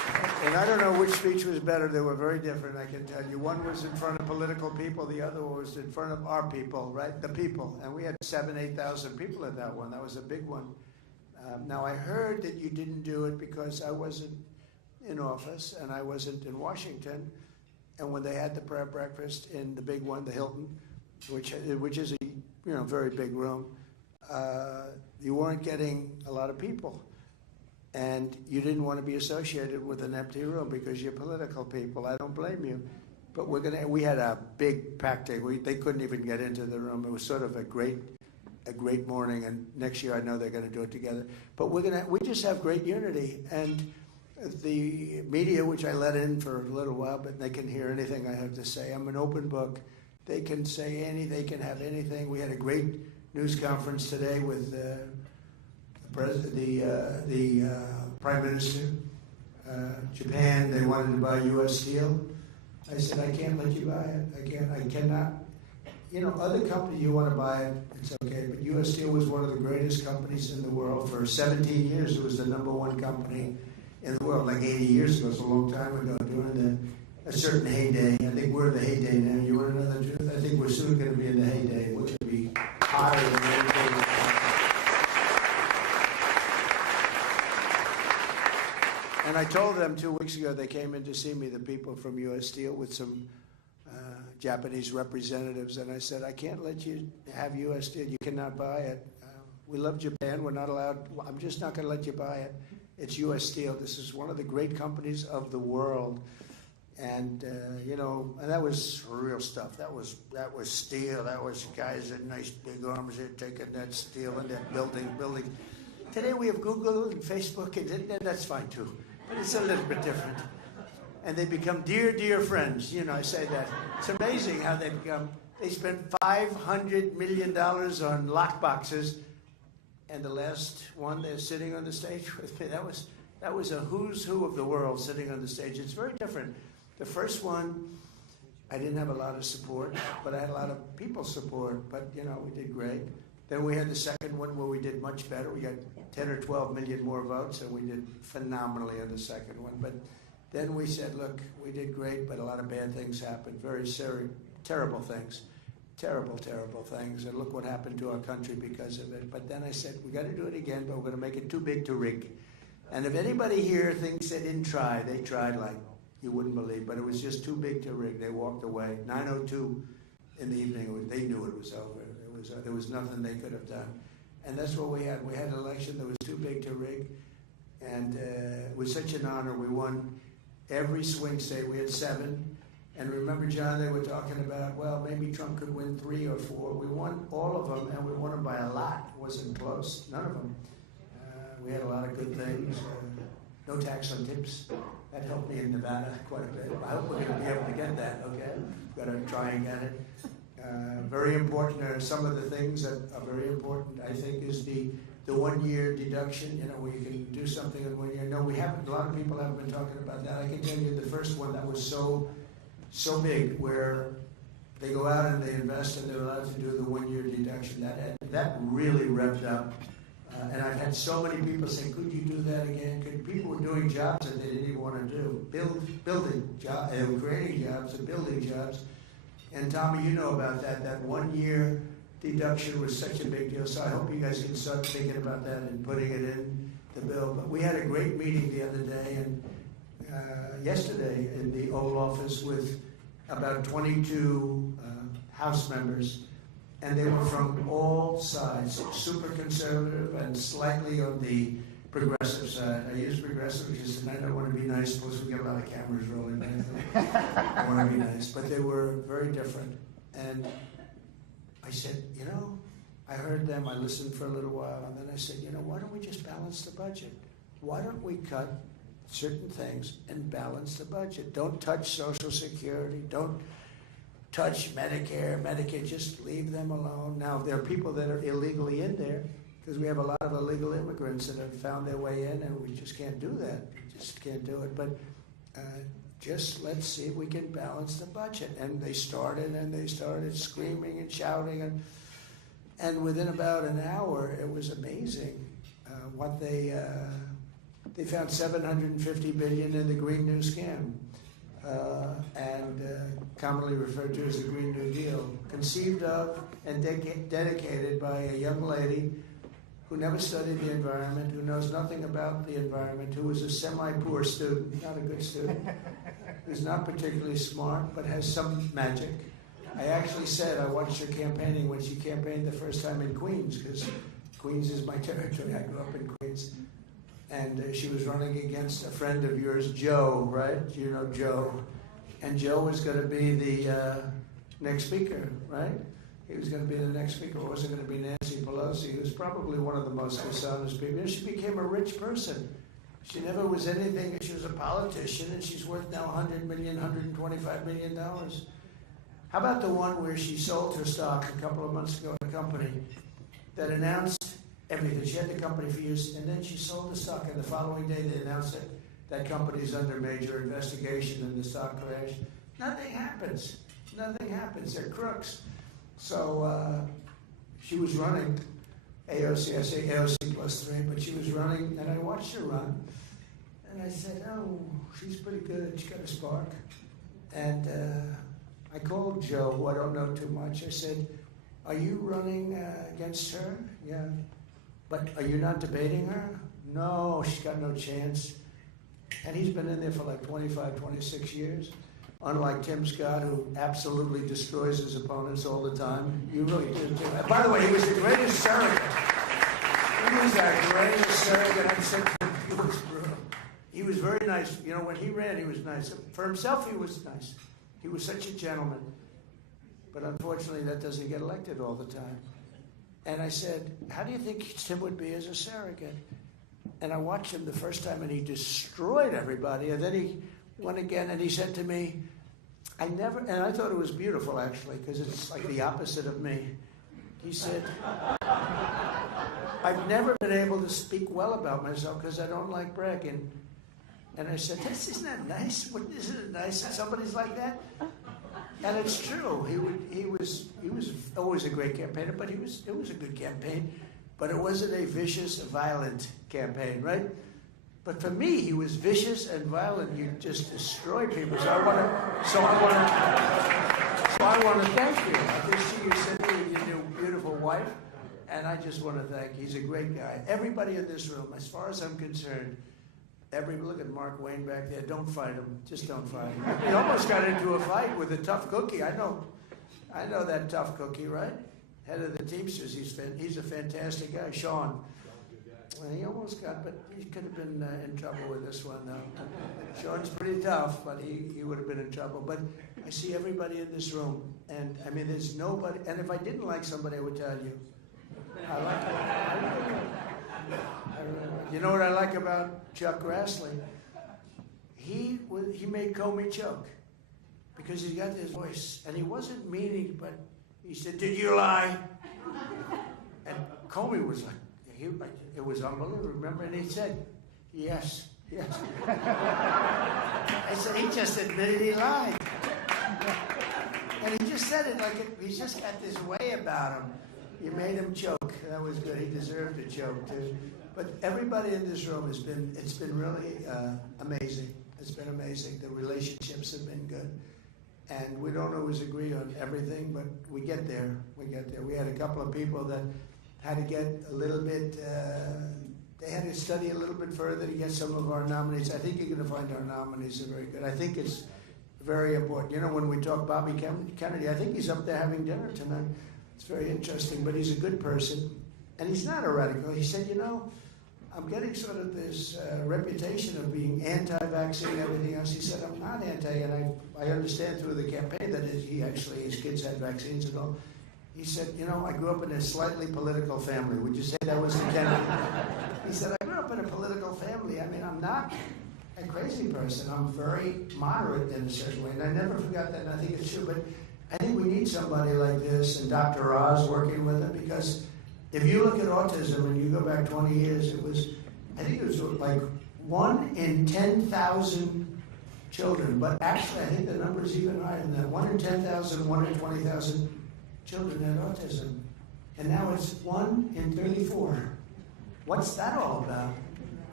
And I don't know which speech was better. They were very different, I can tell you. One was in front of political people. The other one was in front of our people, right? The people. And we had 7,000, 8,000 people at that one. That was a big one. Now, I heard that you didn't do it because I wasn't in office and I wasn't in Washington. And when they had the prayer breakfast in the big one, the Hilton, which is a very big room, you weren't getting a lot of people. And you didn't want to be associated with an empty room because you're political people. I don't blame you. But we had a big packed day. They couldn't even get into the room. It was sort of a great morning. And next year I know they're going to do it together. But we just have great unity. And the media, which I let in for a little while, but they can hear anything I have to say. I'm an open book. They can say anything. They can have anything. We had a great news conference today with the Prime Minister. Japan, they wanted to buy U.S. steel. I said, I can't let you buy it. I cannot. Other companies, you want to buy it, it's okay. But U.S. Steel was one of the greatest companies in the world. For 17 years, it was the #1 company in the world, like 80 years ago. It's a long time ago, during a certain heyday. I think we're in the heyday now. You want to know the truth? I think we're soon going to be in the heyday. We're going to be higher than anything. And I told them 2 weeks ago, they came in to see me, the people from U.S. Steel, with some Japanese representatives, and I said, I can't let you have U.S. Steel. You cannot buy it. We love Japan. We're not allowed. I'm just not going to let you buy it. It's U.S. Steel. This is one of the great companies of the world. And, and that was real stuff. That was steel. That was guys with nice big arms there taking that steel and that building. Today we have Google and Facebook, and that's fine too. But it's a little bit different. And they become dear, dear friends. I say that. It's amazing how they become. They spent $500 million on lock boxes. And the last one, they're sitting on the stage with me. That was a who's who of the world sitting on the stage. It's very different. The first one, I didn't have a lot of support, but I had a lot of people's support. But, we did great. Then we had the second one where we did much better. We got 10 or 12 million more votes, and we did phenomenally on the second one. But then we said, look, we did great, but a lot of bad things happened. Very terrible things. Terrible, terrible things. And look what happened to our country because of it. But then I said, we got to do it again, but we're going to make it too big to rig. And if anybody here thinks they didn't try, they tried like you wouldn't believe. But it was just too big to rig. They walked away. 9:02 in the evening, they knew it was over. There was nothing they could have done. And that's what we had. We had an election that was too big to rig. And it was such an honor. We won every swing state. We had 7. And remember, John, they were talking about, well, maybe Trump could win 3 or 4. We won all of them, and we won them by a lot. It wasn't close. None of them. We had a lot of good things. No tax on tips. That helped me in Nevada quite a bit. I hope we're going to be able to get that, okay? Got to try and get it. Very important. Some of the things that are very important, I think, is the 1-year deduction, where you can do something in 1 year. No, we haven't. A lot of people haven't been talking about that. I can tell you the first one that was so big, where they go out and they invest and they're allowed to do the 1-year deduction. That really revved up. And I've had so many people say, could you do that again? People were doing jobs that they didn't even want to do. Building jobs, creating jobs and building jobs. And Tommy, you know about that. That 1-year deduction was such a big deal. So I hope you guys can start thinking about that and putting it in the bill. But we had a great meeting the other day and yesterday in the Oval Office with about 22 House members. And they were from all sides, super conservative and slightly on the progressive side. I use progressive because I don't want to be nice, plus we get a lot of cameras rolling. I want to be nice. But they were very different. And I said, I heard them, I listened for a little while, and then I said, why don't we just balance the budget? Why don't we cut certain things and balance the budget? Don't touch Social Security. Don't touch Medicare, Medicaid, just leave them alone. Now, there are people that are illegally in there because we have a lot of illegal immigrants that have found their way in, and we just can't do that. We just can't do it. But just let's see if we can balance the budget. And they started screaming and shouting. And within about an hour, it was amazing what they they found $750 billion in the Green New Scam, and commonly referred to as the Green New Deal, conceived of and dedicated by a young lady who never studied the environment, who knows nothing about the environment, who was a semi-poor student, not a good student, who's not particularly smart, but has some magic. I actually said I watched her campaigning when she campaigned the first time in Queens, because Queens is my territory. I grew up in Queens. And she was running against a friend of yours, Joe, right? You know Joe. And Joe was going to be the next speaker, right? He was going to be the next speaker. It wasn't going to be Nancy Pelosi, who was probably one of the most dishonest people. And she became a rich person. She never was anything. She was a politician, and she's worth now $100 million, $125 million. How about the one where she sold her stock a couple of months ago in a company that announced everything? She had the company for years, and then she sold the stock, and the following day they announced that that company's under major investigation and the stock crashed. Nothing happens. Nothing happens. They're crooks. So she was running AOC, I say AOC plus 3, but she was running, and I watched her run, and I said, oh, she's pretty good. She's got a spark. And I called Joe, who I don't know too much. I said, are you running against her? Yeah. But are you not debating her? No, she's got no chance. And he's been in there for like 25, 26 years. Unlike Tim Scott, who absolutely destroys his opponents all the time. You really do too. By the way, he was the greatest surrogate. He was the greatest surrogate. I said he was brutal. He was very nice. You know, when he ran, he was nice. For himself, he was nice. He was such a gentleman. But unfortunately, that doesn't get elected all the time. And I said, how do you think Tim would be as a surrogate? And I watched him the first time, and he destroyed everybody. And then he went again, and he said to me, and I thought it was beautiful, actually, because it's like the opposite of me. He said, I've never been able to speak well about myself because I don't like bragging. And I said, isn't that nice? Isn't it nice that somebody's like that? And it's true. He was always a great campaigner, but it was a good campaign. But it wasn't a vicious, violent campaign, right? But for me, he was vicious and violent. You just destroyed people. So I want to thank you. I just see you sitting with your new beautiful wife, and I just want to thank you. He's a great guy. Everybody in this room, as far as I'm concerned, look at Mark Wayne back there. Don't fight him. Just don't fight him. He almost got into a fight with a tough cookie. I know that tough cookie, right? Head of the Teamsters. He's a fantastic guy, Sean. Well, he almost got, but he could have been in trouble with this one, though. Sean's pretty tough, but he would have been in trouble. But I see everybody in this room, and I mean, there's nobody. And if I didn't like somebody, I would tell you. I like him. You know what I like about Chuck Grassley? He made Comey choke because he got his voice, and he wasn't meaning, but he said, "Did you lie?" And Comey was like, it was unbelievable. Remember, and he said, "Yes, yes." I said, he just admitted he lied, and he just said it like he's just got this way about him. You made him choke. That was good. He deserved a choke too. But everybody in this room it's been really amazing. It's been amazing. The relationships have been good. And we don't always agree on everything, but we get there. We had a couple of people that had to get a little bit, they had to study a little bit further to get some of our nominees. I think you're going to find our nominees are very good. I think it's very important. You know, when we talk Bobby Kennedy, I think he's up there having dinner tonight. It's very interesting, but he's a good person. And he's not a radical. He said, you know, I'm getting sort of this reputation of being anti-vaccine and everything else. He said, I'm not anti, and I understand through the campaign that his kids had vaccines and all. He said, you know, I grew up in a slightly political family. Would you say that was the Kennedy? He said, I grew up in a political family. I mean, I'm not a crazy person. I'm very moderate in a certain way. And I never forgot that, and I think it's true. But I think we need somebody like this, and Dr. Oz working with him, because if you look at autism and you go back 20 years, I think it was like 1 in 10,000 children. But actually, I think the number is even higher than that. 1 in 10,000, 1 in 20,000 children had autism. And now it's 1 in 34. What's that all about?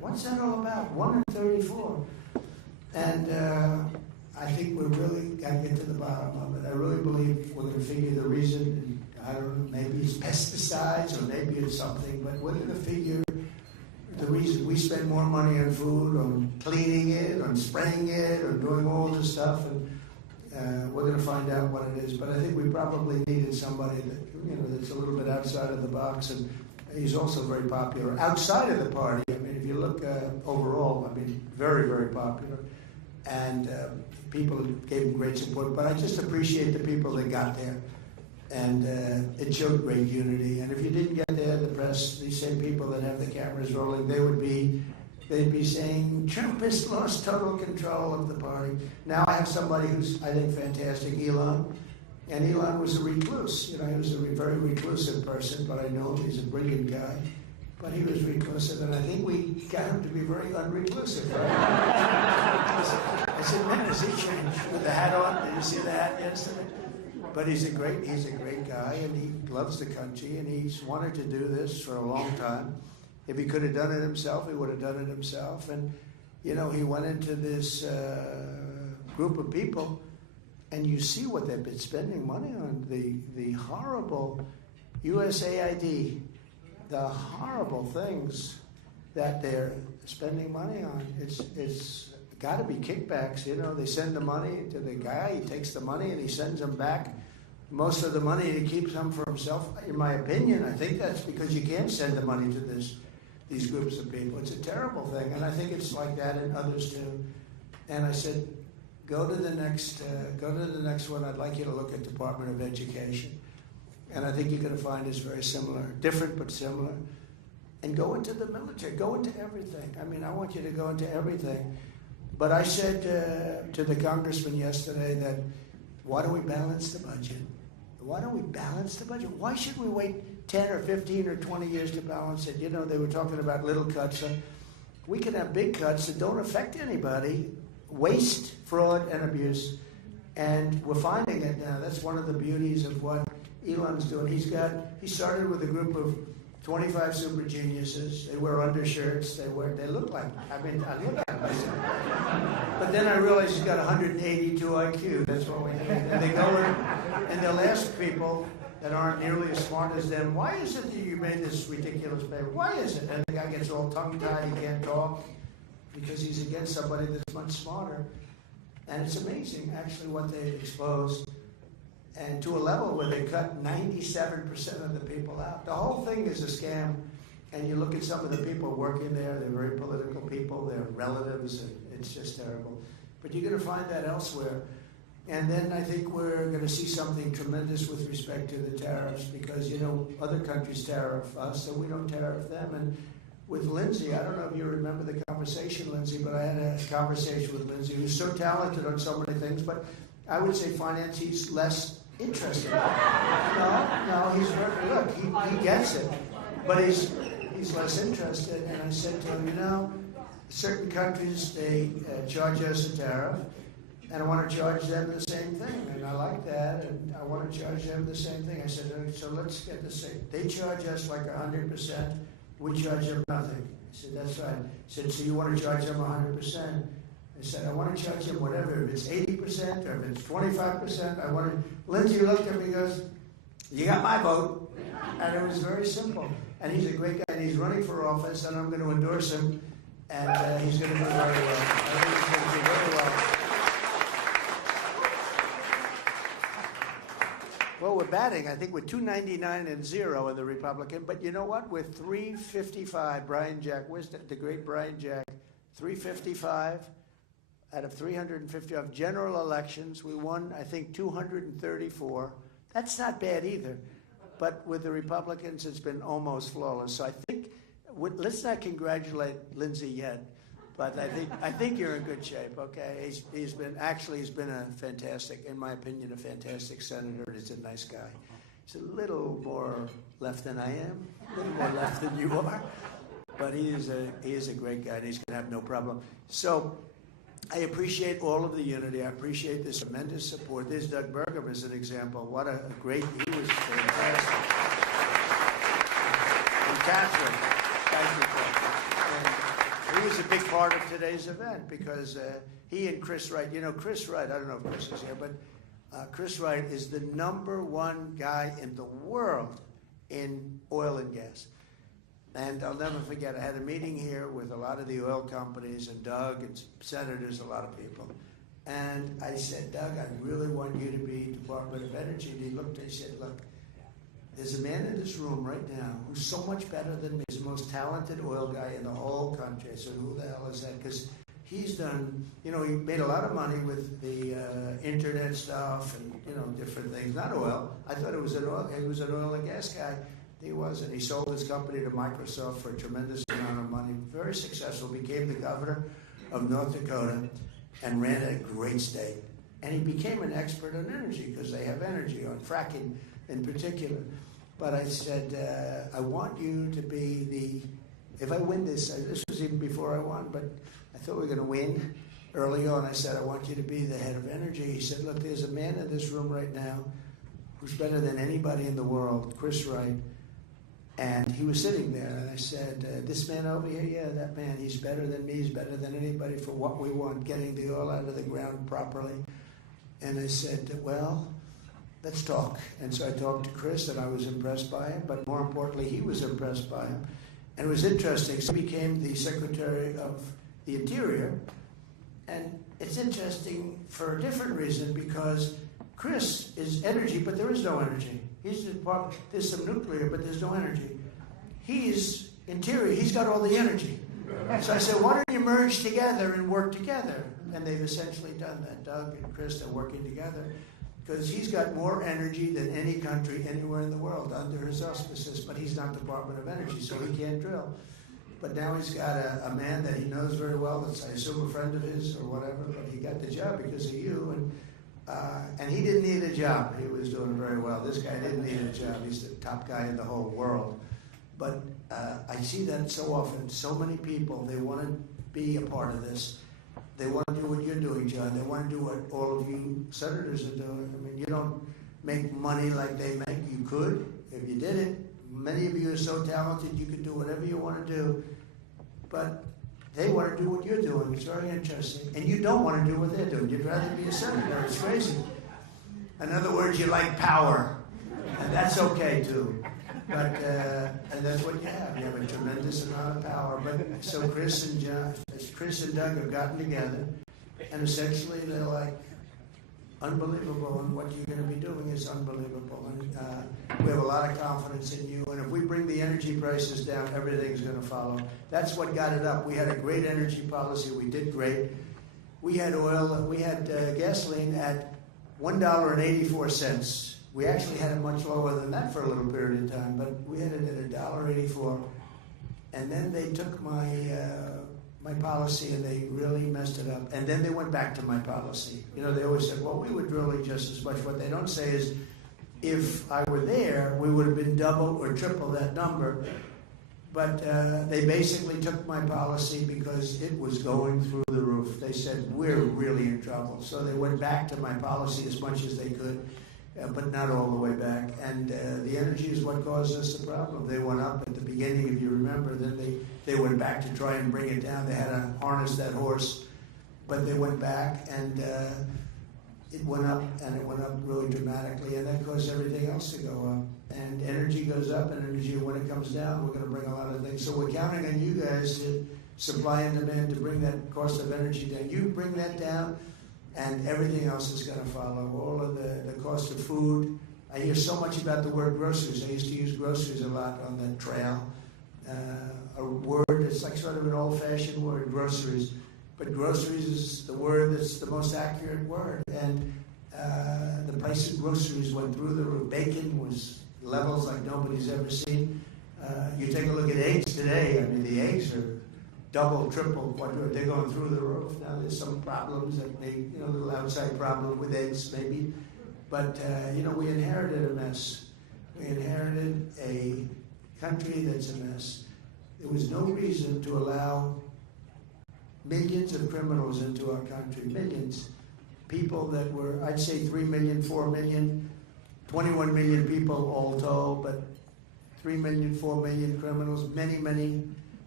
What's that all about? 1 in 34. And I think we really got to get to the bottom of it. I really believe we're going to figure the reason. And I don't know, maybe it's pesticides or maybe it's something, but we're going to figure the reason. We spend more money on food, on cleaning it, on spraying it, on doing all this stuff, and we're going to find out what it is. But I think we probably needed somebody that, that's a little bit outside of the box, and he's also very popular outside of the party. I mean, if you look overall, I mean, very, very popular, and people gave him great support. But I just appreciate the people that got there. And it showed great unity. And if you didn't get there, the press, these same people that have the cameras rolling, they'd be saying, Trump has lost total control of the party. Now I have somebody who's, I think, fantastic, Elon. And Elon was a recluse. He was a very reclusive person, but I know him. He's a brilliant guy. But he was reclusive, and I think we got him to be very unreclusive, right? I said, man, has he changed with the hat on? Did you see the hat yesterday? But he's a great guy, and he loves the country, and he's wanted to do this for a long time. If he could have done it himself, he would have done it himself. And, he went into this group of people, and you see what they've been spending money on. The horrible USAID, the horrible things that they're spending money on. It's got to be kickbacks. They send the money to the guy, he takes the money, and he sends them back. Most of the money he keeps some for himself. In my opinion, I think that's because you can't send the money to these groups of people. It's a terrible thing, and I think it's like that in others too. And I said, go to the next one. I'd like you to look at Department of Education, and I think you're going to find it's very similar, different but similar. And go into the military, go into everything. I mean, I want you to go into everything. But I said to the congressman yesterday that, why don't we balance the budget? Why don't we balance the budget? Why should we wait 10 or 15 or 20 years to balance it? They were talking about little cuts. We can have big cuts that don't affect anybody, waste, fraud, and abuse. And we're finding it now. That's one of the beauties of what Elon's doing. He started with a group of 25 super geniuses. They wear undershirts. They look like, I look at them. But then I realized he's got 182 IQ. That's what we need. And they go in and they'll ask people that aren't nearly as smart as them, why is it that you made this ridiculous paper? Why is it? And the guy gets all tongue-tied. He can't talk because he's against somebody that's much smarter. And it's amazing, actually, what they expose. And to a level where they cut 97% of the people out. The whole thing is a scam. And you look at some of the people working there, they're very political people, they're relatives, and it's just terrible. But you're going to find that elsewhere. And then I think we're going to see something tremendous with respect to the tariffs because, other countries tariff us, so we don't tariff them. And with Lindsay, I don't know if you remember the conversation, Lindsay, but I had a conversation with Lindsay, who's so talented on so many things, but I would say finance, he's less interested. No, he's very, look, he gets it, but he's less interested. And I said to him, certain countries, they charge us a tariff, and I want to charge them the same thing, and I like that, and I want to charge them the same thing. I said, so let's get the same. They charge us like 100%, we charge them nothing. I said, that's right. I said, so you want to charge them 100%? I said, I want to charge them whatever, if it's 80% or if it's 25%, Lindsay looked at me and goes, you got my vote. And it was very simple. And he's a great guy, and he's running for office, and I'm going to endorse him, and he's going to do very well. I think he's going to do very well. Well, we're batting. I think we're 299-0 in the Republican, but you know what? We're 355. Brian Jack, where's the great Brian Jack? 355 out of 355 general elections. We won, I think, 234. That's not bad either. But with the Republicans, it's been almost flawless. So I think, let's not congratulate Lindsay yet, but I think you're in good shape, okay? He's been a fantastic, in my opinion, a fantastic senator. He's a nice guy. He's a little more left than I am, a little more left than you are, but he is a great guy, and he's going to have no problem. So I appreciate all of the unity. I appreciate this tremendous support. There's Doug Burgum as an example. What a great, he was fantastic. And Catherine, thank you, Catherine. And was a big part of today's event because he and Chris Wright, Chris Wright, I don't know if Chris is here, but Chris Wright is the #1 guy in the world in oil and gas. And I'll never forget, I had a meeting here with a lot of the oil companies and Doug and senators, a lot of people. And I said, Doug, I really want you to be Department of Energy. And he looked and he said, look, there's a man in this room right now who's so much better than me. He's the most talented oil guy in the whole country. I said, who the hell is that? Because he's done, he made a lot of money with the internet stuff and, different things. Not oil. I thought he was an oil and gas guy. He wasn't. He sold his company to Microsoft for a tremendous amount of money. Very successful. Became the governor of North Dakota and ran a great state. And he became an expert on energy because they have energy, on fracking in particular. But I said, I want you to be if I win this was even before I won, but I thought we were going to win early on. I said, I want you to be the head of energy. He said, look, there's a man in this room right now who's better than anybody in the world, Chris Wright. And he was sitting there, and I said, this man over here, yeah, that man, he's better than me, he's better than anybody for what we want, getting the oil out of the ground properly. And I said, well, let's talk. And so I talked to Chris, and I was impressed by him, but more importantly, he was impressed by him. And it was interesting. So he became the Secretary of the Interior, and it's interesting for a different reason, because Chris is energy, but there is no energy. There's some nuclear, but there's no energy. He's interior. He's got all the energy. So I said, why don't you merge together and work together? And they've essentially done that. Doug and Chris are working together because he's got more energy than any country anywhere in the world under his auspices, but he's not Department of Energy, so he can't drill. But now he's got a man that he knows very well, that's, I assume, a friend of his or whatever, but he got the job because of you. And he didn't need a job. He was doing very well. This guy didn't need a job. He's the top guy in the whole world. But I see that so often. So many people, they want to be a part of this. They want to do what you're doing, John. They want to do what all of you senators are doing. I mean, you don't make money like they make. You could if you did it. Many of you are so talented, you can do whatever you want to do. But they want to do what you're doing. It's very interesting. And you don't want to do what they're doing. You'd rather be a senator. It's crazy. In other words, you like power. And that's okay, too. But, and that's what you have. You have a tremendous amount of power. But so Chris and Doug have gotten together. And essentially, they're like, unbelievable. And what you're going to be doing is unbelievable. And we have a lot of confidence in you. And if we bring the energy prices down, everything's going to follow. That's what got it up. We had a great energy policy. We did great. We had gasoline at $1.84. We actually had it much lower than that for a little period of time, but we had it at $1.84. And then they took my policy and they really messed it up. And then they went back to my policy. They always said, well, we were drilling just as much. What they don't say is, if I were there, we would have been double or triple that number. But they basically took my policy because it was going through the roof. They said, we're really in trouble. So they went back to my policy as much as they could, but not all the way back. And the energy is what caused us the problem. They went up at the beginning, if you remember. Then they went back to try and bring it down. They had to harness that horse. But they went back, and it went up, and it went up really dramatically. And that caused everything else to go up. And energy goes up, and energy, when it comes down, we're going to bring a lot of things. So we're counting on you guys to supply and demand to bring that cost of energy down. You bring that down, and everything else is going to follow. All of the cost of food. I hear so much about the word groceries. I used to use groceries a lot on the trail. A word, it's like sort of an old-fashioned word, groceries. But groceries is the word that's the most accurate word. And the price of groceries went through the roof. Bacon was levels like nobody's ever seen. You take a look at eggs today. I mean, the eggs are double, triple, quadruple. They're going through the roof. Now there's some problems that may, a little outside problem with eggs maybe. But, we inherited a mess. We inherited a country that's a mess. There was no reason to allow millions of criminals into our country. Millions. People that were, I'd say 3 million, 4 million, 21 million people all told, but 3 million, 4 million criminals, many, many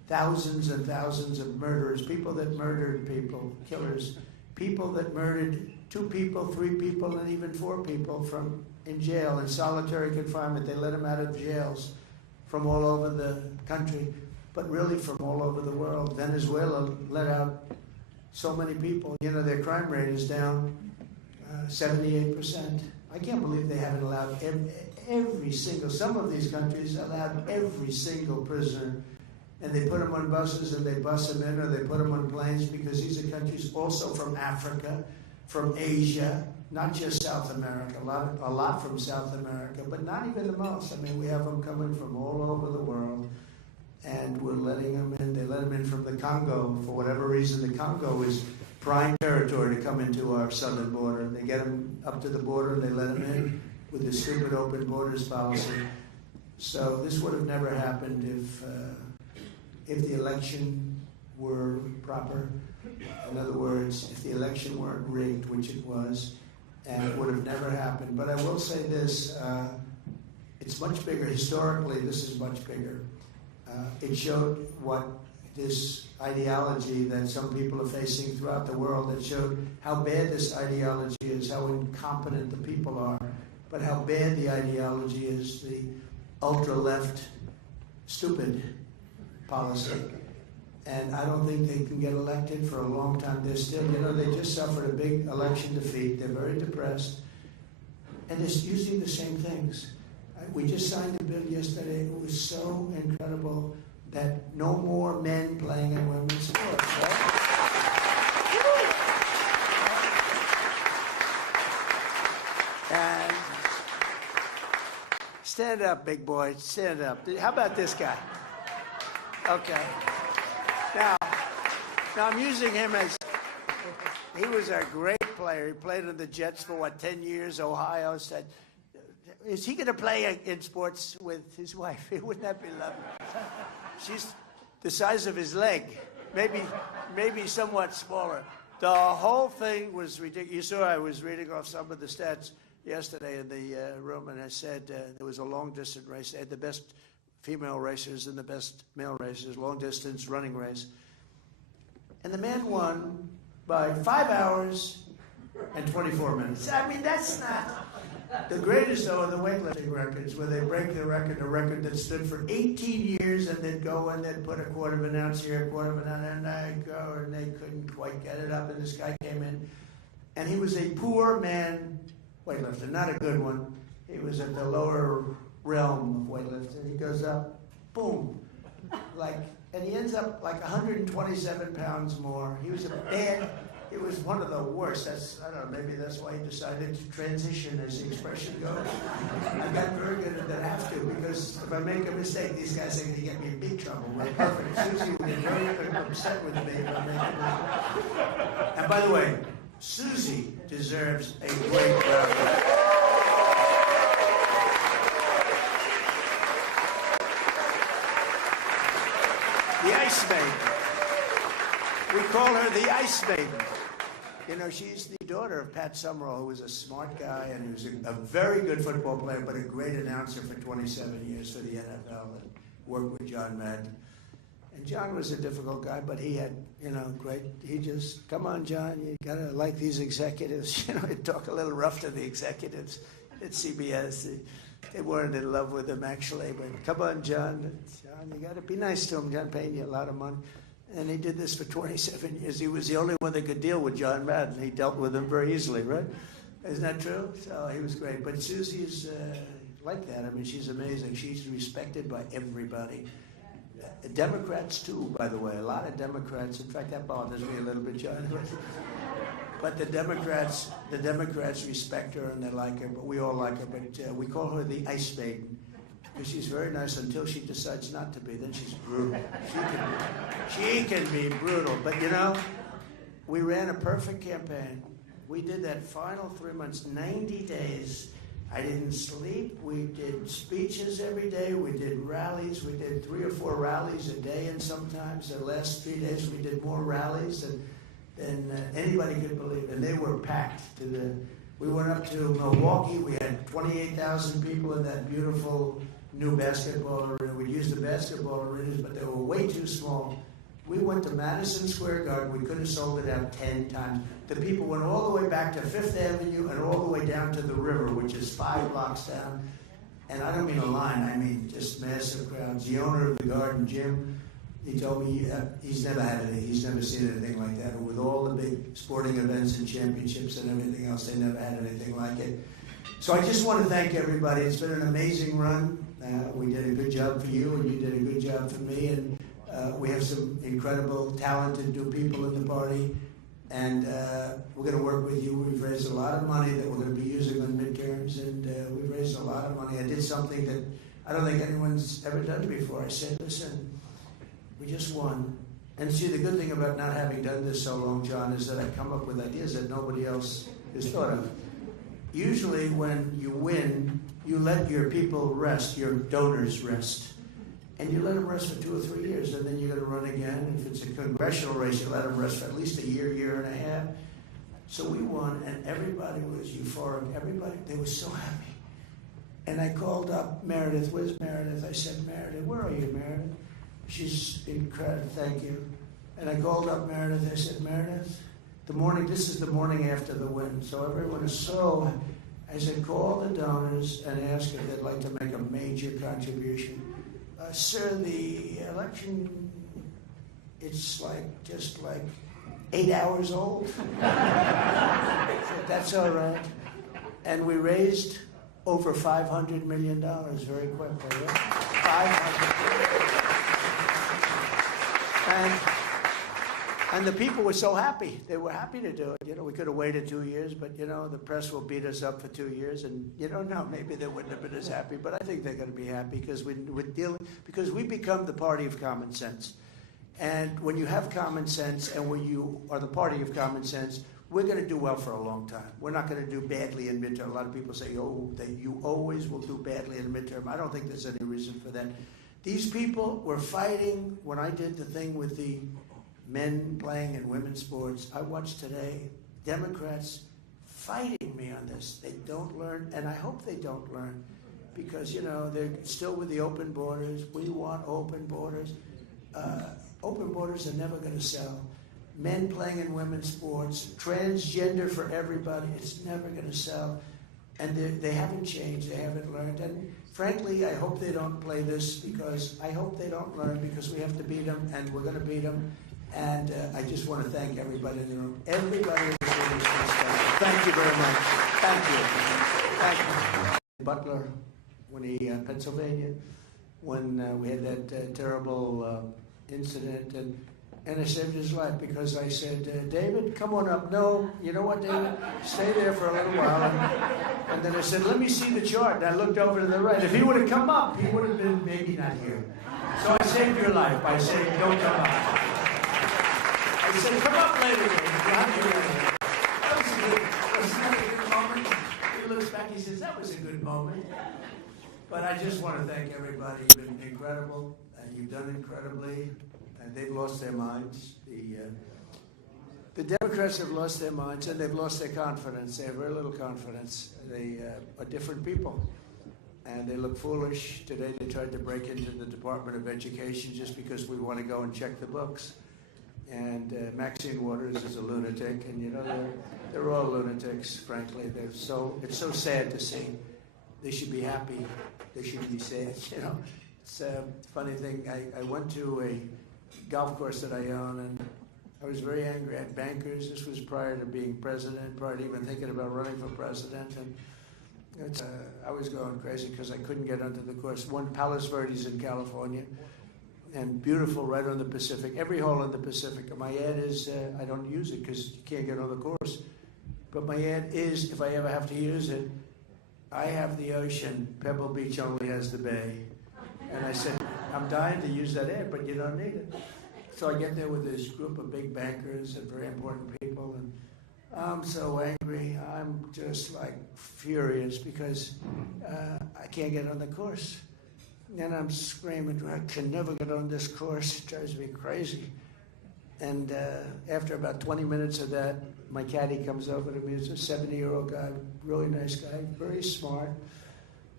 thousands and thousands of murderers, people that murdered people, killers, people that murdered 2 people, 3 people, and even 4 people in jail, in solitary confinement. They let them out of jails from all over the country, but really from all over the world. Venezuela let out so many people. You know, their crime rate is down 78%. I can't believe they haven't allowed every single, some of these countries allowed every single prisoner, and they put them on buses and they bus them in, or they put them on planes, because these are countries also from Africa, from Asia, not just South America, a lot from South America, but not even the most. I mean, we have them coming from all over the world, and we're letting them in. They let them in from the Congo. For whatever reason, the Congo is prime territory to come into our southern border. They get them up to the border, and they let them in with the stupid open borders policy. So this would have never happened if the election were proper. In other words, if the election weren't rigged, which it was, and it would have never happened. But I will say this, it's much bigger. Historically, this is much bigger. It showed what this ideology that some people are facing throughout the world, that showed how bad this ideology is, how incompetent the people are, but how bad the ideology is, the ultra-left stupid policy. And I don't think they can get elected for a long time. They're still, they just suffered a big election defeat. They're very depressed. And they're using the same things. We just signed a bill yesterday. It was so incredible that no more men playing in women's sports, right? And stand up, big boy. Stand up. How about this guy? Okay. Now I'm using him as, he was a great player. He played in the Jets for, 10 years? Ohio said, is he going to play in sports with his wife? Wouldn't that be lovely? She's the size of his leg, maybe somewhat smaller. The whole thing was ridiculous. You saw I was reading off some of the stats yesterday in the room, and I said there was a long-distance race. They had the best female racers and the best male racers, long-distance running race. And the man won by 5 hours and 24 minutes. I mean, that's not... The greatest, though, are the weightlifting records, where they break the record, a record that stood for 18 years, and they'd go and they'd put a quarter of an ounce here, a quarter of an ounce, and they'd go, and they couldn't quite get it up, and this guy came in. And he was a poor man weightlifter, not a good one. He was at the lower realm of weightlifting. He goes up, boom, and he ends up 127 pounds more. He was it was one of the worst. I don't know, maybe that's why he decided to transition, as the expression goes. I got very good at that, I have to, because if I make a mistake, these guys are going to get me in big trouble. We're perfect. Susie will get very upset with me if I make a mistake. And by the way, Susie deserves a great round of applause. The Ice Maiden. We call her the Ice Maiden. She's the daughter of Pat Summerall, who was a smart guy and he was a very good football player, but a great announcer for 27 years for the NFL and worked with John Madden. And John was a difficult guy, but he had, great, he just, come on, John, you got to like these executives. He'd talk a little rough to the executives at CBS. They weren't in love with him, actually, but come on, John. John, you got to be nice to him. John paying you a lot of money. And he did this for 27 years. He was the only one that could deal with John Madden. He dealt with him very easily, right? Isn't that true? So he was great. But Susie's like that. I mean, she's amazing. She's respected by everybody. Democrats, too, by the way. A lot of Democrats. In fact, that bothers me a little bit, John. But the Democrats respect her and they like her. But we all like her. But we call her the Ice Maiden. Because she's very nice until she decides not to be. Then she's brutal. She can be brutal. But we ran a perfect campaign. We did that final 3 months, 90 days. I didn't sleep. We did speeches every day. We did rallies. We did 3 or 4 rallies a day, and sometimes the last 3 days we did more rallies than anybody could believe. And they were packed. We went up to Milwaukee. We had 28,000 people in that beautiful new basketball arena. We'd use the basketball arenas, but they were way too small. We went to Madison Square Garden. We could have sold it out 10 times. The people went all the way back to Fifth Avenue and all the way down to the river, which is 5 blocks down. And I don't mean a line, I mean just massive crowds. The owner of the Garden, Jim, he told me he's never had anything. He's never seen anything like that. And with all the big sporting events and championships and everything else, they never had anything like it. So I just want to thank everybody. It's been an amazing run. We did a good job for you, and you did a good job for me. And we have some incredible, talented new people in the party. And we're going to work with you. We've raised a lot of money that we're going to be using on midterms, and we've raised a lot of money. I did something that I don't think anyone's ever done before. I said, listen, we just won. And see, the good thing about not having done this so long, John, is that I come up with ideas that nobody else has thought of. Usually when you win, you let your people rest, your donors rest. And you let them rest for 2 or 3 years, and then you're going to run again. If it's a congressional race, you let them rest for at least a year, year and a half. So we won, and everybody was euphoric. Everybody, they were so happy. And I called up Meredith. Where's Meredith? I said, Meredith, where are you, Meredith? She's incredible. Thank you. And I called up Meredith. I said, Meredith, this is the morning after the win. So everyone is so, I said, call the donors and ask if they'd like to make a major contribution. Sir, the election, it's just like 8 hours old. That's all right. And we raised over $500 million very quickly. Yeah? 500. And the people were so happy. They were happy to do it. You know, we could have waited 2 years, but, you know, the press will beat us up for 2 years. And you don't know, maybe they wouldn't have been as happy. But I think they're going to be happy because because we become the party of common sense. And when you have common sense and when you are the party of common sense, we're going to do well for a long time. We're not going to do badly in midterm. A lot of people say, oh, that you always will do badly in midterm. I don't think there's any reason for that. These people were fighting when I did the thing with the men playing in women's sports. I watched today Democrats fighting me on this. They don't learn, and I hope they don't learn, because, you know, they're still with the open borders. We want open borders. Open borders are never going to sell. Men playing in women's sports, transgender for everybody, it's never going to sell. And they haven't changed, they haven't learned. And frankly, I hope they don't play this, because I hope they don't learn, because we have to beat them, and we're going to beat them. And I just want to thank everybody in the room. Everybody in the room is special. Thank you very much. Thank you. Thank you. Butler, when Pennsylvania, when we had that terrible incident, and I saved his life because I said, David, come on up. No, you know what, David? Stay there for a little while. And then I said, let me see the chart. And I looked over to the right. If he would have come up, he would have been maybe not here. So I saved your life by saying, don't come up. I said, come up later, David. That was a good, wasn't that a good moment? He looks back, he says, that was a good moment. But I just want to thank everybody. You've been incredible, and you've done incredibly. And they've lost their minds. The Democrats have lost their minds, and they've lost their confidence. They have very little confidence. They are different people, and they look foolish. Today they tried to break into the Department of Education just because we want to go and check the books. And Maxine Waters is a lunatic, and you know they're all lunatics. Frankly, it's so sad to see. They should be happy. They should be sad. You know, it's a funny thing. I went to a golf course that I own, and I was very angry at bankers. This was prior to being president, prior to even thinking about running for president, and I was going crazy because I couldn't get onto the course. One, Palos Verdes in California, and beautiful, right on the Pacific. Every hole in the Pacific. My ad is, I don't use it because you can't get on the course, but my ad is, if I ever have to use it, I have the ocean, Pebble Beach only has the bay. And I said, I'm dying to use that ad, but you don't need it. So I get there with this group of big bankers and very important people, and I'm so angry. I'm just like furious because I can't get on the course. And I'm screaming, I can never get on this course. It drives me crazy. And after about 20 minutes of that, my caddy comes over to me. It's a 70-year-old guy, really nice guy, very smart.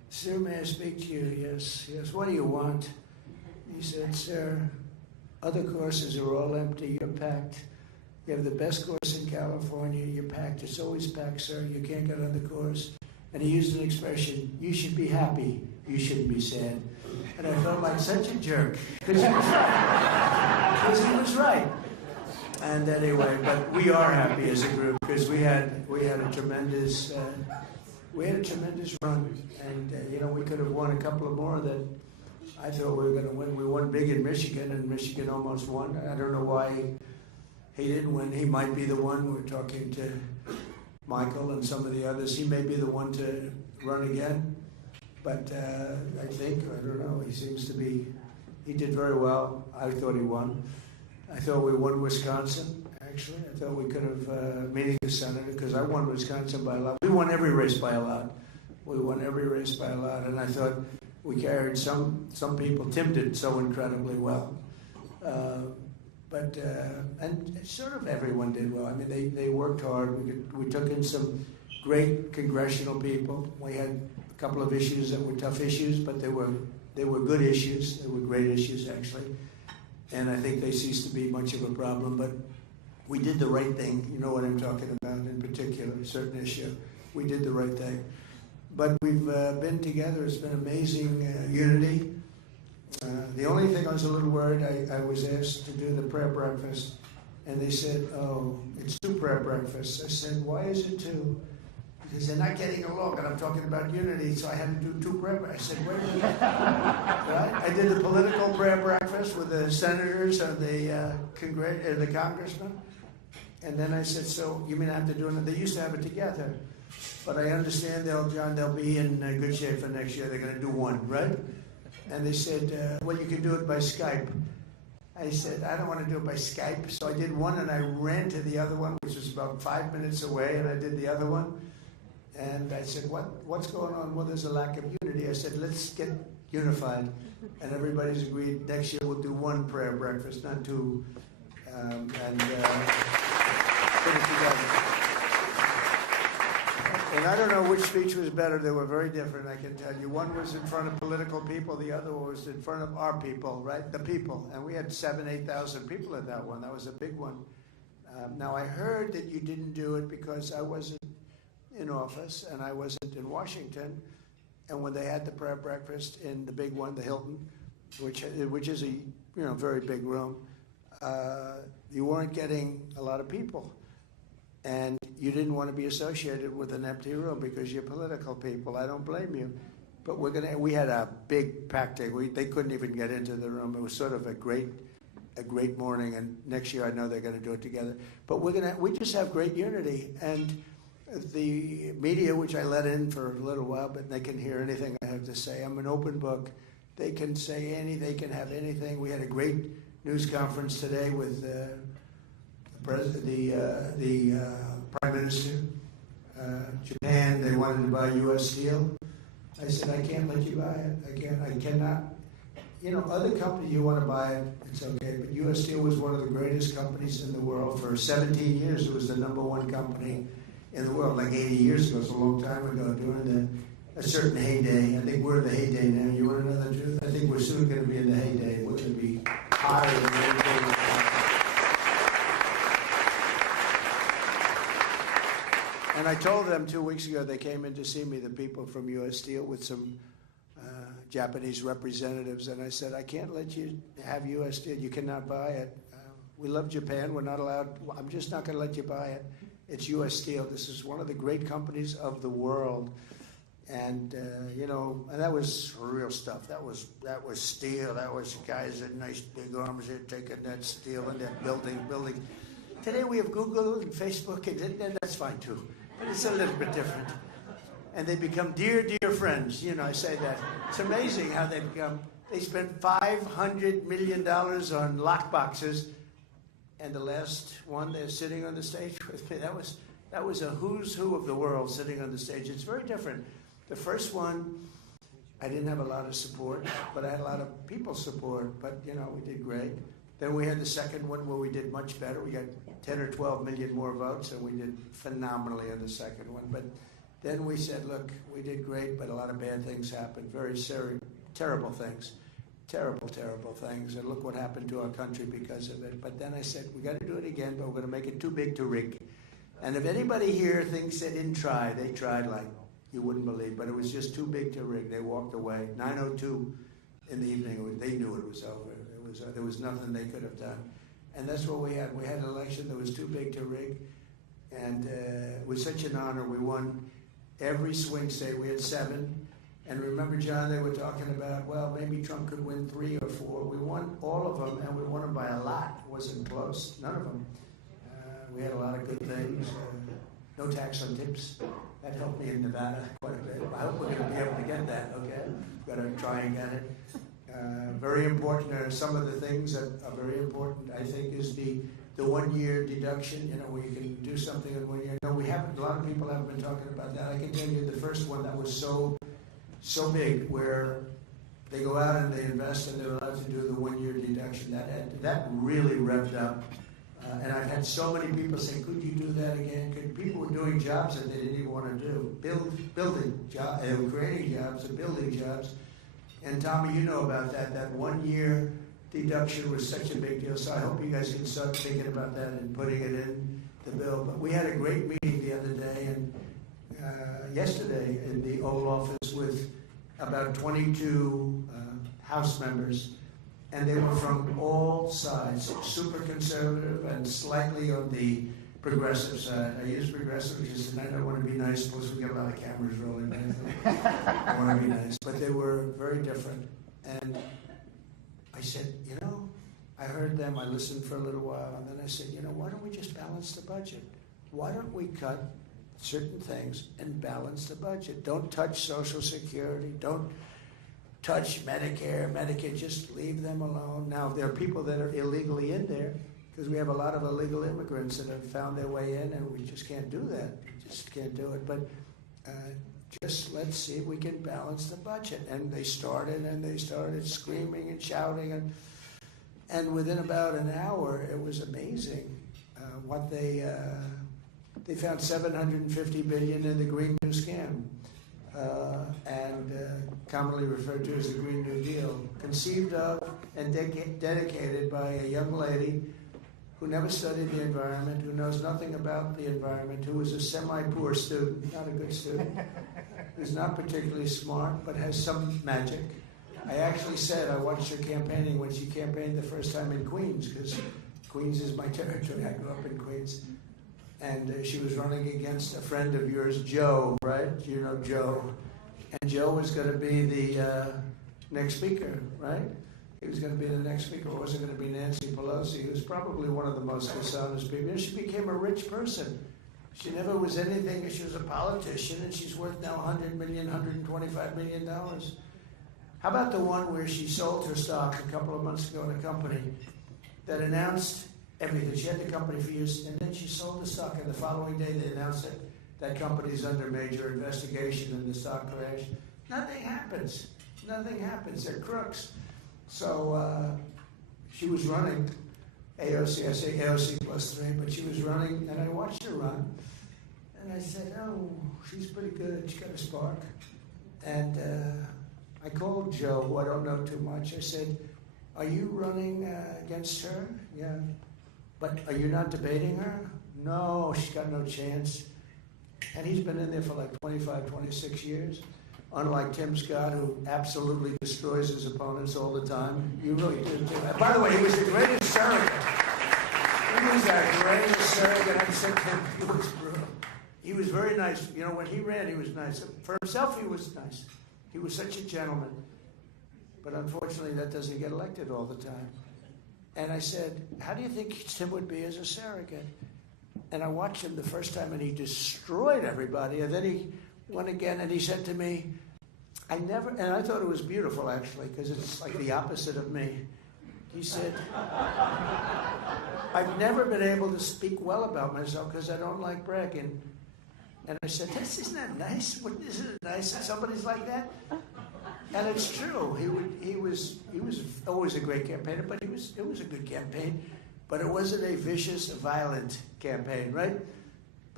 Sir, may I speak to you? Yes, yes. What do you want? He said, sir, other courses are all empty. You're packed. You have the best course in California. You're packed. It's always packed, sir. You can't get on the course. And he used an expression, you should be happy. You shouldn't be sad. And I felt like such a jerk. Because he was right. Because he was right. And anyway, but we are happy as a group because we had a tremendous run, and we could have won a couple of more that I thought we were going to win. We won big in Michigan, and Michigan almost won. I don't know why he didn't win. He might be the one. We're talking to Michael and some of the others. He may be the one to run again, but I don't know. He seems to be. He did very well. I thought he won. I thought we won Wisconsin, actually. I thought we could have, meeting the senator, because I won Wisconsin by a lot. We won every race by a lot. We won every race by a lot, and I thought we carried some people. Tim did so incredibly well. And sort of everyone did well. I mean, they worked hard. We took in some great congressional people. We had a couple of issues that were tough issues, but they were good issues. They were great issues, actually. And I think they ceased to be much of a problem, but we did the right thing. You know what I'm talking about in particular, a certain issue. We did the right thing. But we've been together. It's been amazing unity. The only thing I was a little worried, I was asked to do the prayer breakfast, and they said, oh, it's 2 prayer breakfasts. I said, why is it 2? Because they're not getting along, and I'm talking about unity, so I had to do 2 prayer breakfasts. I said, wait a minute. Right? I did the political prayer breakfast with the senators and the congressmen. And then I said, so you mean I have to do it? They used to have it together. But I understand, they'll be in good shape for next year. They're going to do 1, right? And they said, well, you can do it by Skype. I said, I don't want to do it by Skype. So I did 1, and I ran to the other one, which was about 5 minutes away, and I did the other one. And I said, what's going on? Well, there's a lack of unity. I said, let's get unified. And everybody's agreed next year we'll do 1 prayer breakfast, not 2. Put it together. And I don't know which speech was better. They were very different, I can tell you. One was in front of political people. The other was in front of our people, right? The people. And we had 7,000, 8,000 people at that one. That was a big one. Now, I heard that you didn't do it because I wasn't in office and I wasn't in Washington. And when they had the prayer breakfast in the big one, the Hilton, which is a very big room, you weren't getting a lot of people. And you didn't want to be associated with an empty room because you're political people. I don't blame you. But we had a big packed day. They couldn't even get into the room. It was sort of a great morning. And next year I know they're going to do it together. But we just have great unity. And the media, which I let in for a little while, but they can hear anything I have to say. I'm an open book. They can say anything. They can have anything. We had a great news conference today with the Prime Minister. Japan, they wanted to buy U.S. Steel. I said, I can't let you buy it. I cannot. Other companies, you want to buy it, it's okay. But U.S. Steel was one of the greatest companies in the world. For 17 years, it was the #1 company in the world, like 80 years ago. It's a long time ago, during a certain heyday. I think we're in the heyday now. You want to know the truth? I think we're soon going to be in the heyday. We're going to be higher than anything. And I told them 2 weeks ago, they came in to see me, the people from U.S. Steel, with some Japanese representatives, and I said, I can't let you have U.S. Steel. You cannot buy it. We love Japan. We're not allowed. I'm just not going to let you buy it. It's U.S. Steel. This is one of the great companies of the world. And, and that was real stuff. That was steel. That was guys with nice big arms there taking that steel and that building. Today we have Google and Facebook, and that's fine too. But it's a little bit different. And they become dear, dear friends. I say that. It's amazing how they become. They spent $500 million on lock boxes. And the last one, they're sitting on the stage with me. That was a who's who of the world sitting on the stage. It's very different. The first one, I didn't have a lot of support, but I had a lot of people's support. But, we did great. Then we had the second one where we did much better. We got 10 or 12 million more votes, and we did phenomenally on the second one. But Then we said, look, we did great, but a lot of bad things happened, terrible things, terrible things, and look what happened to our country because of it. But then I said, we got to do it again, but we're going to make it too big to rig. And if anybody here thinks they didn't try, they tried like you wouldn't believe, but it was just too big to rig. They walked away. 9:02 in the evening, they knew it was over. There was nothing they could have done. And that's what we had. We had an election that was too big to rig, and it was such an honor. We won every swing state. We had 7. And remember, John, they were talking about, well, maybe Trump could win 3 or 4. We won all of them, and we won them by a lot. It wasn't close. None of them. We had a lot of good things. No tax on tips. That helped me in Nevada quite a bit. I hope we're going to be able to get that, okay? Got to try and get it. Very important. Some of the things that are very important, I think, is the 1-year deduction, where you can do something in 1 year. No, we haven't. A lot of people haven't been talking about that. I can tell you the first one that was so big, where they go out and they invest and they're allowed to do the 1-year deduction. That really revved up. And I've had so many people say, could you do that again? People were doing jobs that they didn't even want to do. Building jobs, creating jobs and building jobs. And Tommy, you know about that. That 1-year deduction was such a big deal. So I hope you guys can start thinking about that and putting it in the bill. But we had a great meeting the other day and yesterday in the Oval Office with about 22 House members. And they were from all sides, super conservative and slightly on the progressive side. I use progressive because I don't want to be nice, plus we get a lot of cameras rolling. I want to be nice. But they were very different. And I said, I heard them, I listened for a little while, and then I said, why don't we just balance the budget? Why don't we cut certain things and balance the budget? Don't touch Social Security, don't touch Medicare, Medicaid, just leave them alone. Now, there are people that are illegally in there, because we have a lot of illegal immigrants that have found their way in, and we just can't do that. We just can't do it. But just let's see if we can balance the budget. And they started screaming and shouting, and within about an hour, it was amazing what they found $750 billion in the Green New Scam. And commonly referred to as the Green New Deal, conceived of and dedicated by a young lady who never studied the environment, who knows nothing about the environment, who was a semi-poor student, not a good student, who's not particularly smart, but has some magic. I actually said I watched her campaigning when she campaigned the first time in Queens, because Queens is my territory. I grew up in Queens. And she was running against a friend of yours, Joe, right? You know Joe. And Joe was going to be the next speaker, right? He was going to be the next speaker. It wasn't going to be Nancy Pelosi, who was probably one of the most dishonest people. And she became a rich person. She never was anything. She was a politician, and she's worth now $100 million, $125 million. How about the one where she sold her stock a couple of months ago in a company that announced everything? She had the company for years, and then she sold the stock, and the following day they announced it. That company's under major investigation in the stock crash. Nothing happens. Nothing happens. They're crooks. So she was running AOC. I say AOC plus 3, but she was running, and I watched her run. And I said, oh, she's pretty good. She's got a spark. And I called Joe, who I don't know too much. I said, are you running against her? Yeah. But are you not debating her? No, she's got no chance. And he's been in there for like 25, 26 years. Unlike Tim Scott, who absolutely destroys his opponents all the time. You really do, too. By the way, he was the greatest surrogate. He was the greatest surrogate. I said to him, he was brutal. He was very nice. You know, when he ran, he was nice. For himself, he was nice. He was such a gentleman. But unfortunately, that doesn't get elected all the time. And I said, how do you think Tim would be as a surrogate? And I watched him the first time, and he destroyed everybody. And then he went again, and he said to me, and I thought it was beautiful, actually, because it's like the opposite of me. He said, I've never been able to speak well about myself because I don't like bragging. And I said, isn't that nice? Isn't it nice that somebody's like that? And it's true. He was always a great campaigner, but it was a good campaign. But it wasn't a vicious, violent campaign, right?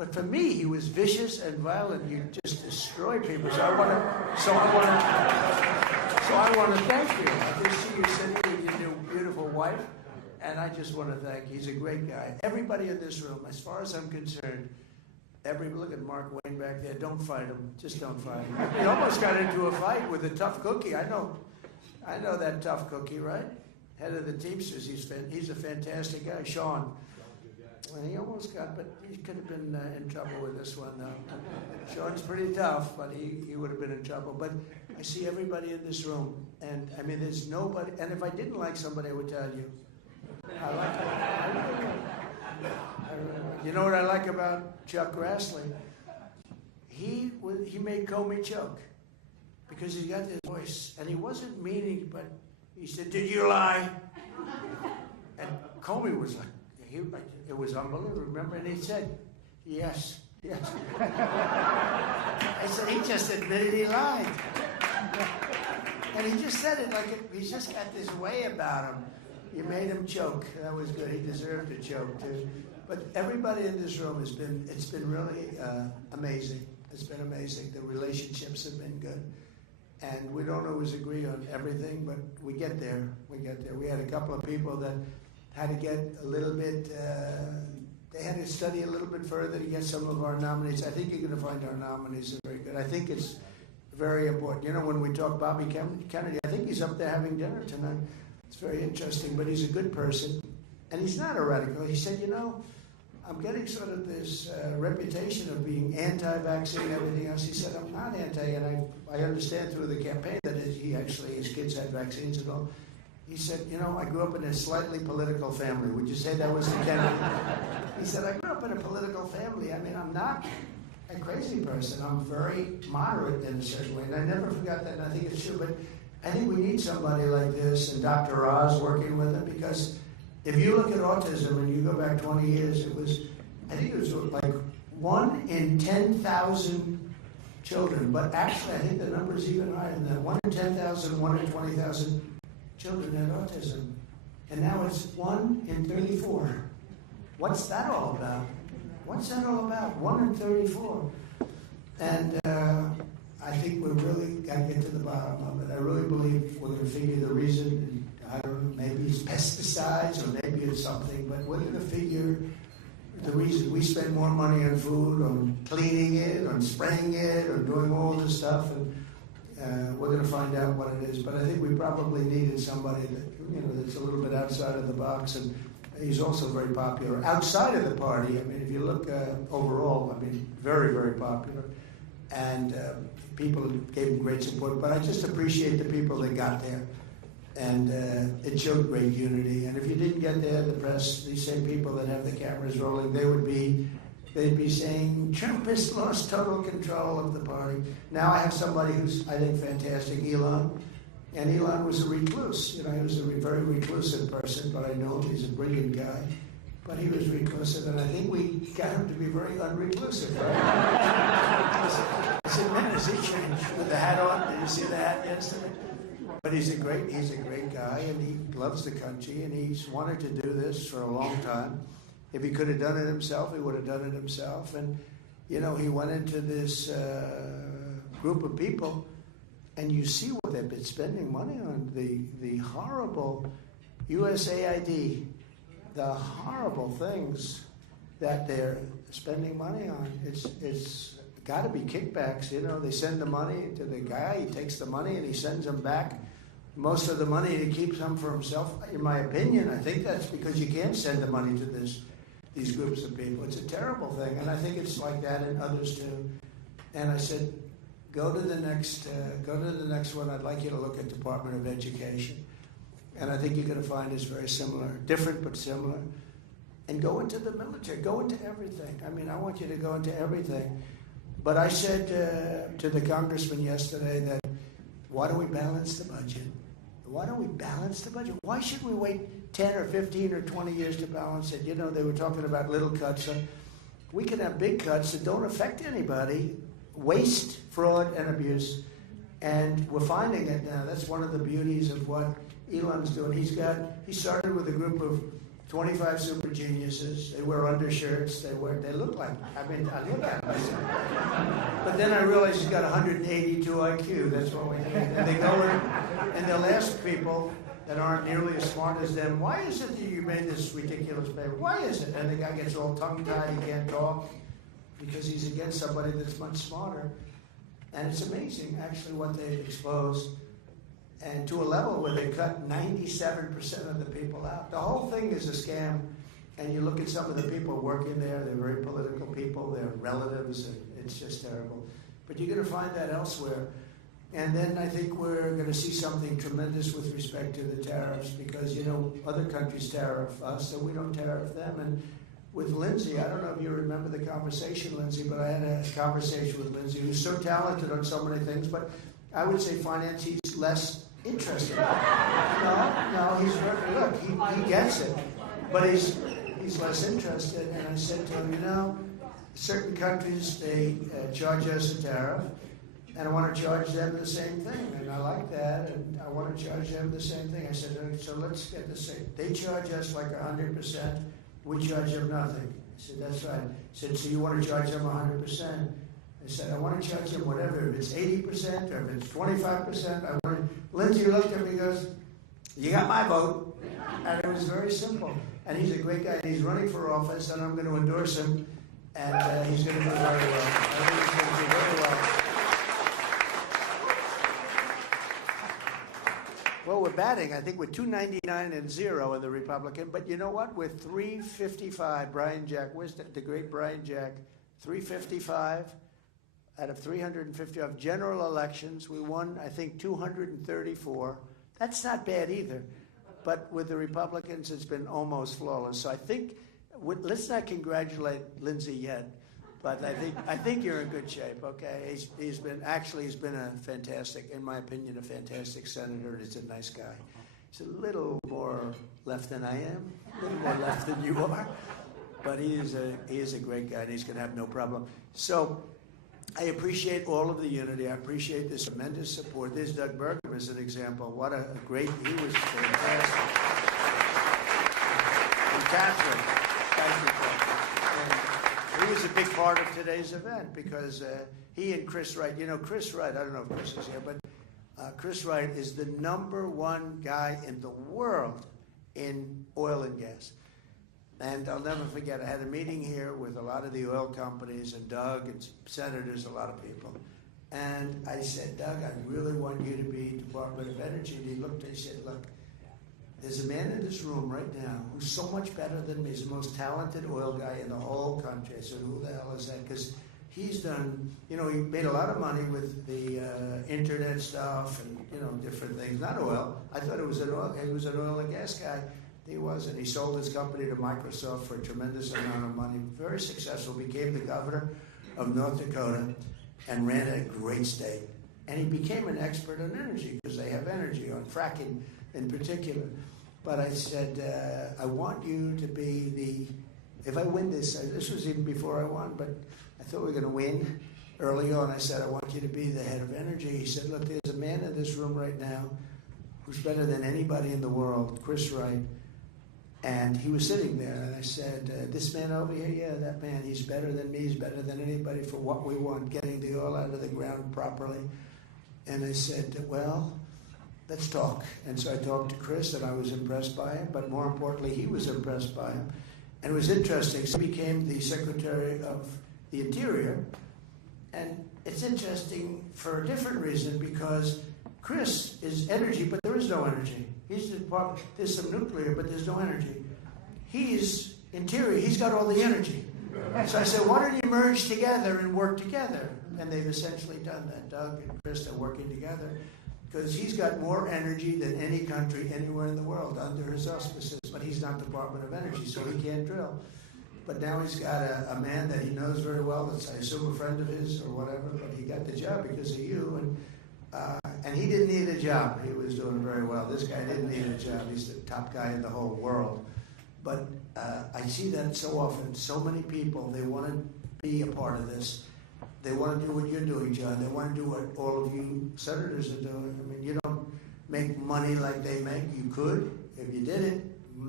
But for me, he was vicious and violent. You just destroy people. So I want to thank you. I just see you sitting with your new beautiful wife, and I just want to thank you. He's a great guy. Everybody in this room, as far as I'm concerned, look at Mark Wayne back there. Don't fight him. Just don't fight him. He almost got into a fight with a tough cookie. I know that tough cookie, right? Head of the Teamsters. He's a fantastic guy, Sean. And he almost got, but he could have been in trouble with this one. Sean's pretty tough, but he would have been in trouble. But I see everybody in this room, and I mean, there's nobody. And if I didn't like somebody, I would tell you. I like him. You know what I like about Chuck Grassley? He made Comey choke because he got this voice, and he wasn't meaning, but he said, "Did you lie?" And Comey was like, it was unbelievable. Remember, and he said, "Yes, yes." I said, he just admitted he lied, and he just said it like he's just got this way about him. You made him choke. That was good. He deserved to choke too. But everybody in this room it's been really amazing. It's been amazing. The relationships have been good. And we don't always agree on everything, but we get there. We had a couple of people that had to get a little bit, they had to study a little bit further to get some of our nominees. I think you're going to find our nominees are very good. I think it's very important. You know, when we talk Bobby Kennedy, I think he's up there having dinner tonight. It's very interesting, but he's a good person. And he's not a radical. He said, you know, I'm getting sort of this reputation of being anti-vaccine and everything else. He said, I'm not anti, and I understand through the campaign that his kids had vaccines and all. He said, you know, I grew up in a slightly political family. Would you say that was the Kennedy? He said, I grew up in a political family. I mean, I'm not a crazy person. I'm very moderate in a certain way. And I never forgot that, and I think it's true. But I think we need somebody like this, and Dr. Oz working with him, because if you look at autism and you go back 20 years, I think it was like 1 in 10,000 children. But actually, I think the number is even higher than that. 1 in 10,000, 1 in 20,000 children had autism. And now it's 1 in 34. What's that all about? 1 in 34. And I think we really got to get to the bottom of it. I really believe we're going to figure the reason. I don't know, maybe it's pesticides or maybe it's something, but we're going to figure the reason. We spend more money on food, on cleaning it, on spraying it, on doing all this stuff, and we're going to find out what it is. But I think we probably needed somebody that, that's a little bit outside of the box, and he's also very popular. Outside of the party, I mean, if you look overall, I mean, very, very popular. And people gave him great support, but I just appreciate the people that got there. And it showed great unity. And if you didn't get there, the press, these same people that have the cameras rolling, they'd be saying, Trump has lost total control of the party. Now I have somebody who's, I think, fantastic, Elon. And Elon was a recluse. He was a very reclusive person, but I know him. He's a brilliant guy. But he was reclusive, and I think we got him to be very unreclusive, right? I said, man, has he changed with the hat on? Did you see the hat yesterday? But he's a great guy, and he loves the country, and he's wanted to do this for a long time. If he could have done it himself, he would have done it himself. And, he went into this group of people, and you see what they've been spending money on. The horrible USAID, the horrible things that they're spending money on. It's got to be kickbacks. They send the money to the guy, he takes the money and he sends them back. Most of the money he keeps some for himself. In my opinion, I think that's because you can't send the money to these groups of people. It's a terrible thing, and I think it's like that in others too. And I said, go to the next one. I'd like you to look at Department of Education. And I think you're going to find it's very similar, different but similar. And go into the military, go into everything. I mean, I want you to go into everything. But I said to the congressman yesterday that, why don't we balance the budget? Why don't we balance the budget? Why should we wait 10 or 15 or 20 years to balance it? They were talking about little cuts. We can have big cuts that don't affect anybody, waste, fraud, and abuse. And we're finding it now. That's one of the beauties of what Elon's doing. He started with a group of 25 super geniuses. They wear undershirts. They look like, I look at them. But then I realized he's got 182 IQ. That's what we need. And they go in and they'll ask people that aren't nearly as smart as them, why is it that you made this ridiculous paper? Why is it? And the guy gets all tongue-tied, he can't talk, because he's against somebody that's much smarter. And it's amazing, actually, what they've exposed. And to a level where they cut 97% of the people out. The whole thing is a scam. And you look at some of the people working there, they're very political people, they're relatives, and it's just terrible. But you're going to find that elsewhere. And then I think we're going to see something tremendous with respect to the tariffs, because, other countries tariff us, so we don't tariff them. And with Lindsay, I don't know if you remember the conversation, Lindsay, but I had a conversation with Lindsay, who's so talented on so many things, but I would say finance, he's less interested. No, he gets it, but he's less interested. And I said to him, certain countries, they charge us a tariff, and I want to charge them the same thing, and I like that, and I want to charge them the same thing. I said, so let's get the same. They charge us like 100%, we charge them nothing. I said, that's right. I said, so you want to charge them 100%? I said, I want to charge them whatever, if it's 80% or if it's 25%. Lindsay looked at me and goes, you got my vote. And it was very simple. And he's a great guy, and he's running for office, and I'm going to endorse him, and he's going to do very well. I think he's going to do very well. Well, we're batting. I think we're 299-0 in the Republican. But you know what? We're 355. Brian Jack, where's the great Brian Jack? 355 out of 355 general elections. We won, I think, 234. That's not bad either. But with the Republicans, it's been almost flawless. So I think, let's not congratulate Lindsay yet. But I think you're in good shape, okay? He's been a fantastic, in my opinion, a fantastic senator. He's a nice guy. He's a little more left than I am, a little more left than you are. But he is a great guy, and he's going to have no problem. So I appreciate all of the unity. I appreciate this tremendous support. There's Doug Burgum as an example. What a great, he was fantastic. And Catherine, thank you, Catherine. He was a big part of today's event because he and Chris Wright, Chris Wright, I don't know if Chris is here, but Chris Wright is the #1 guy in the world in oil and gas. And I'll never forget, I had a meeting here with a lot of the oil companies and Doug and senators, a lot of people. And I said, Doug, I really want you to be Department of Energy. And he looked and he said, look, there's a man in this room right now who's so much better than me. He's the most talented oil guy in the whole country. I said, who the hell is that? Because he's done, he made a lot of money with the internet stuff and, different things. Not oil. I thought he was an oil and gas guy. He wasn't. He sold his company to Microsoft for a tremendous amount of money. Very successful. Became the governor of North Dakota and ran a great state. And he became an expert on energy because they have energy, on fracking in particular. But I said, I want you to be if I win this was even before I won, but I thought we were going to win early on. I said, I want you to be the head of energy. He said, look, there's a man in this room right now who's better than anybody in the world, Chris Wright. And he was sitting there, and I said, this man over here, yeah, that man, he's better than me, he's better than anybody for what we want, getting the oil out of the ground properly. And I said, well, let's talk. And so I talked to Chris, and I was impressed by him, but more importantly, he was impressed by him. And it was interesting. So he became the Secretary of the Interior, and it's interesting for a different reason, because Chris is energy, but there is no energy. There's some nuclear, but there's no energy. He's interior. He's got all the energy. So I said, why don't you merge together and work together? And they've essentially done that. Doug and Chris are working together because he's got more energy than any country anywhere in the world under his auspices. But he's not Department of Energy, so he can't drill. But now he's got a man that he knows very well, that's, I assume, a friend of his or whatever, but he got the job because of you. And he didn't need a job. He was doing very well. This guy didn't need a job. He's the top guy in the whole world. But I see that so often. So many people, they want to be a part of this. They want to do what you're doing, John. They want to do what all of you senators are doing. I mean, you don't make money like they make. You could, if you did it,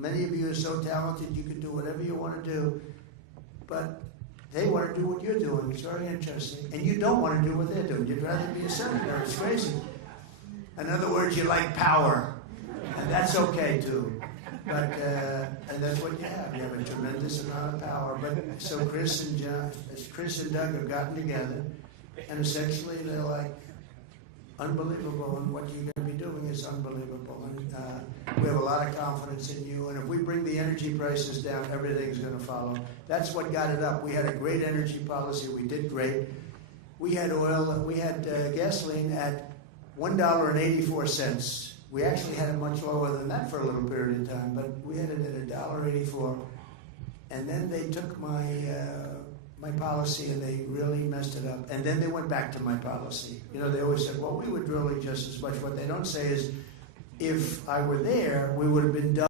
Many of you are so talented, you can do whatever you want to do, but they want to do what you're doing. It's very interesting. And you don't want to do what they're doing. You'd rather be a senator. It's crazy. In other words, you like power. And that's okay, too. But, and that's what you have. You have a tremendous amount of power. But so Chris and Doug have gotten together, and essentially they're like, unbelievable, and what you're going to be doing is unbelievable. And we have a lot of confidence in you. And if we bring the energy prices down, everything's going to follow. That's what got it up. We had a great energy policy. We did great. We had gasoline at $1.84. We actually had it much lower than that for a little period of time, but we had it at $1.84. And then they took my policy and they really messed it up. And then they went back to my policy. You know, they always said, well, we were drilling just as much. What they don't say is, if I were there, we would have been done.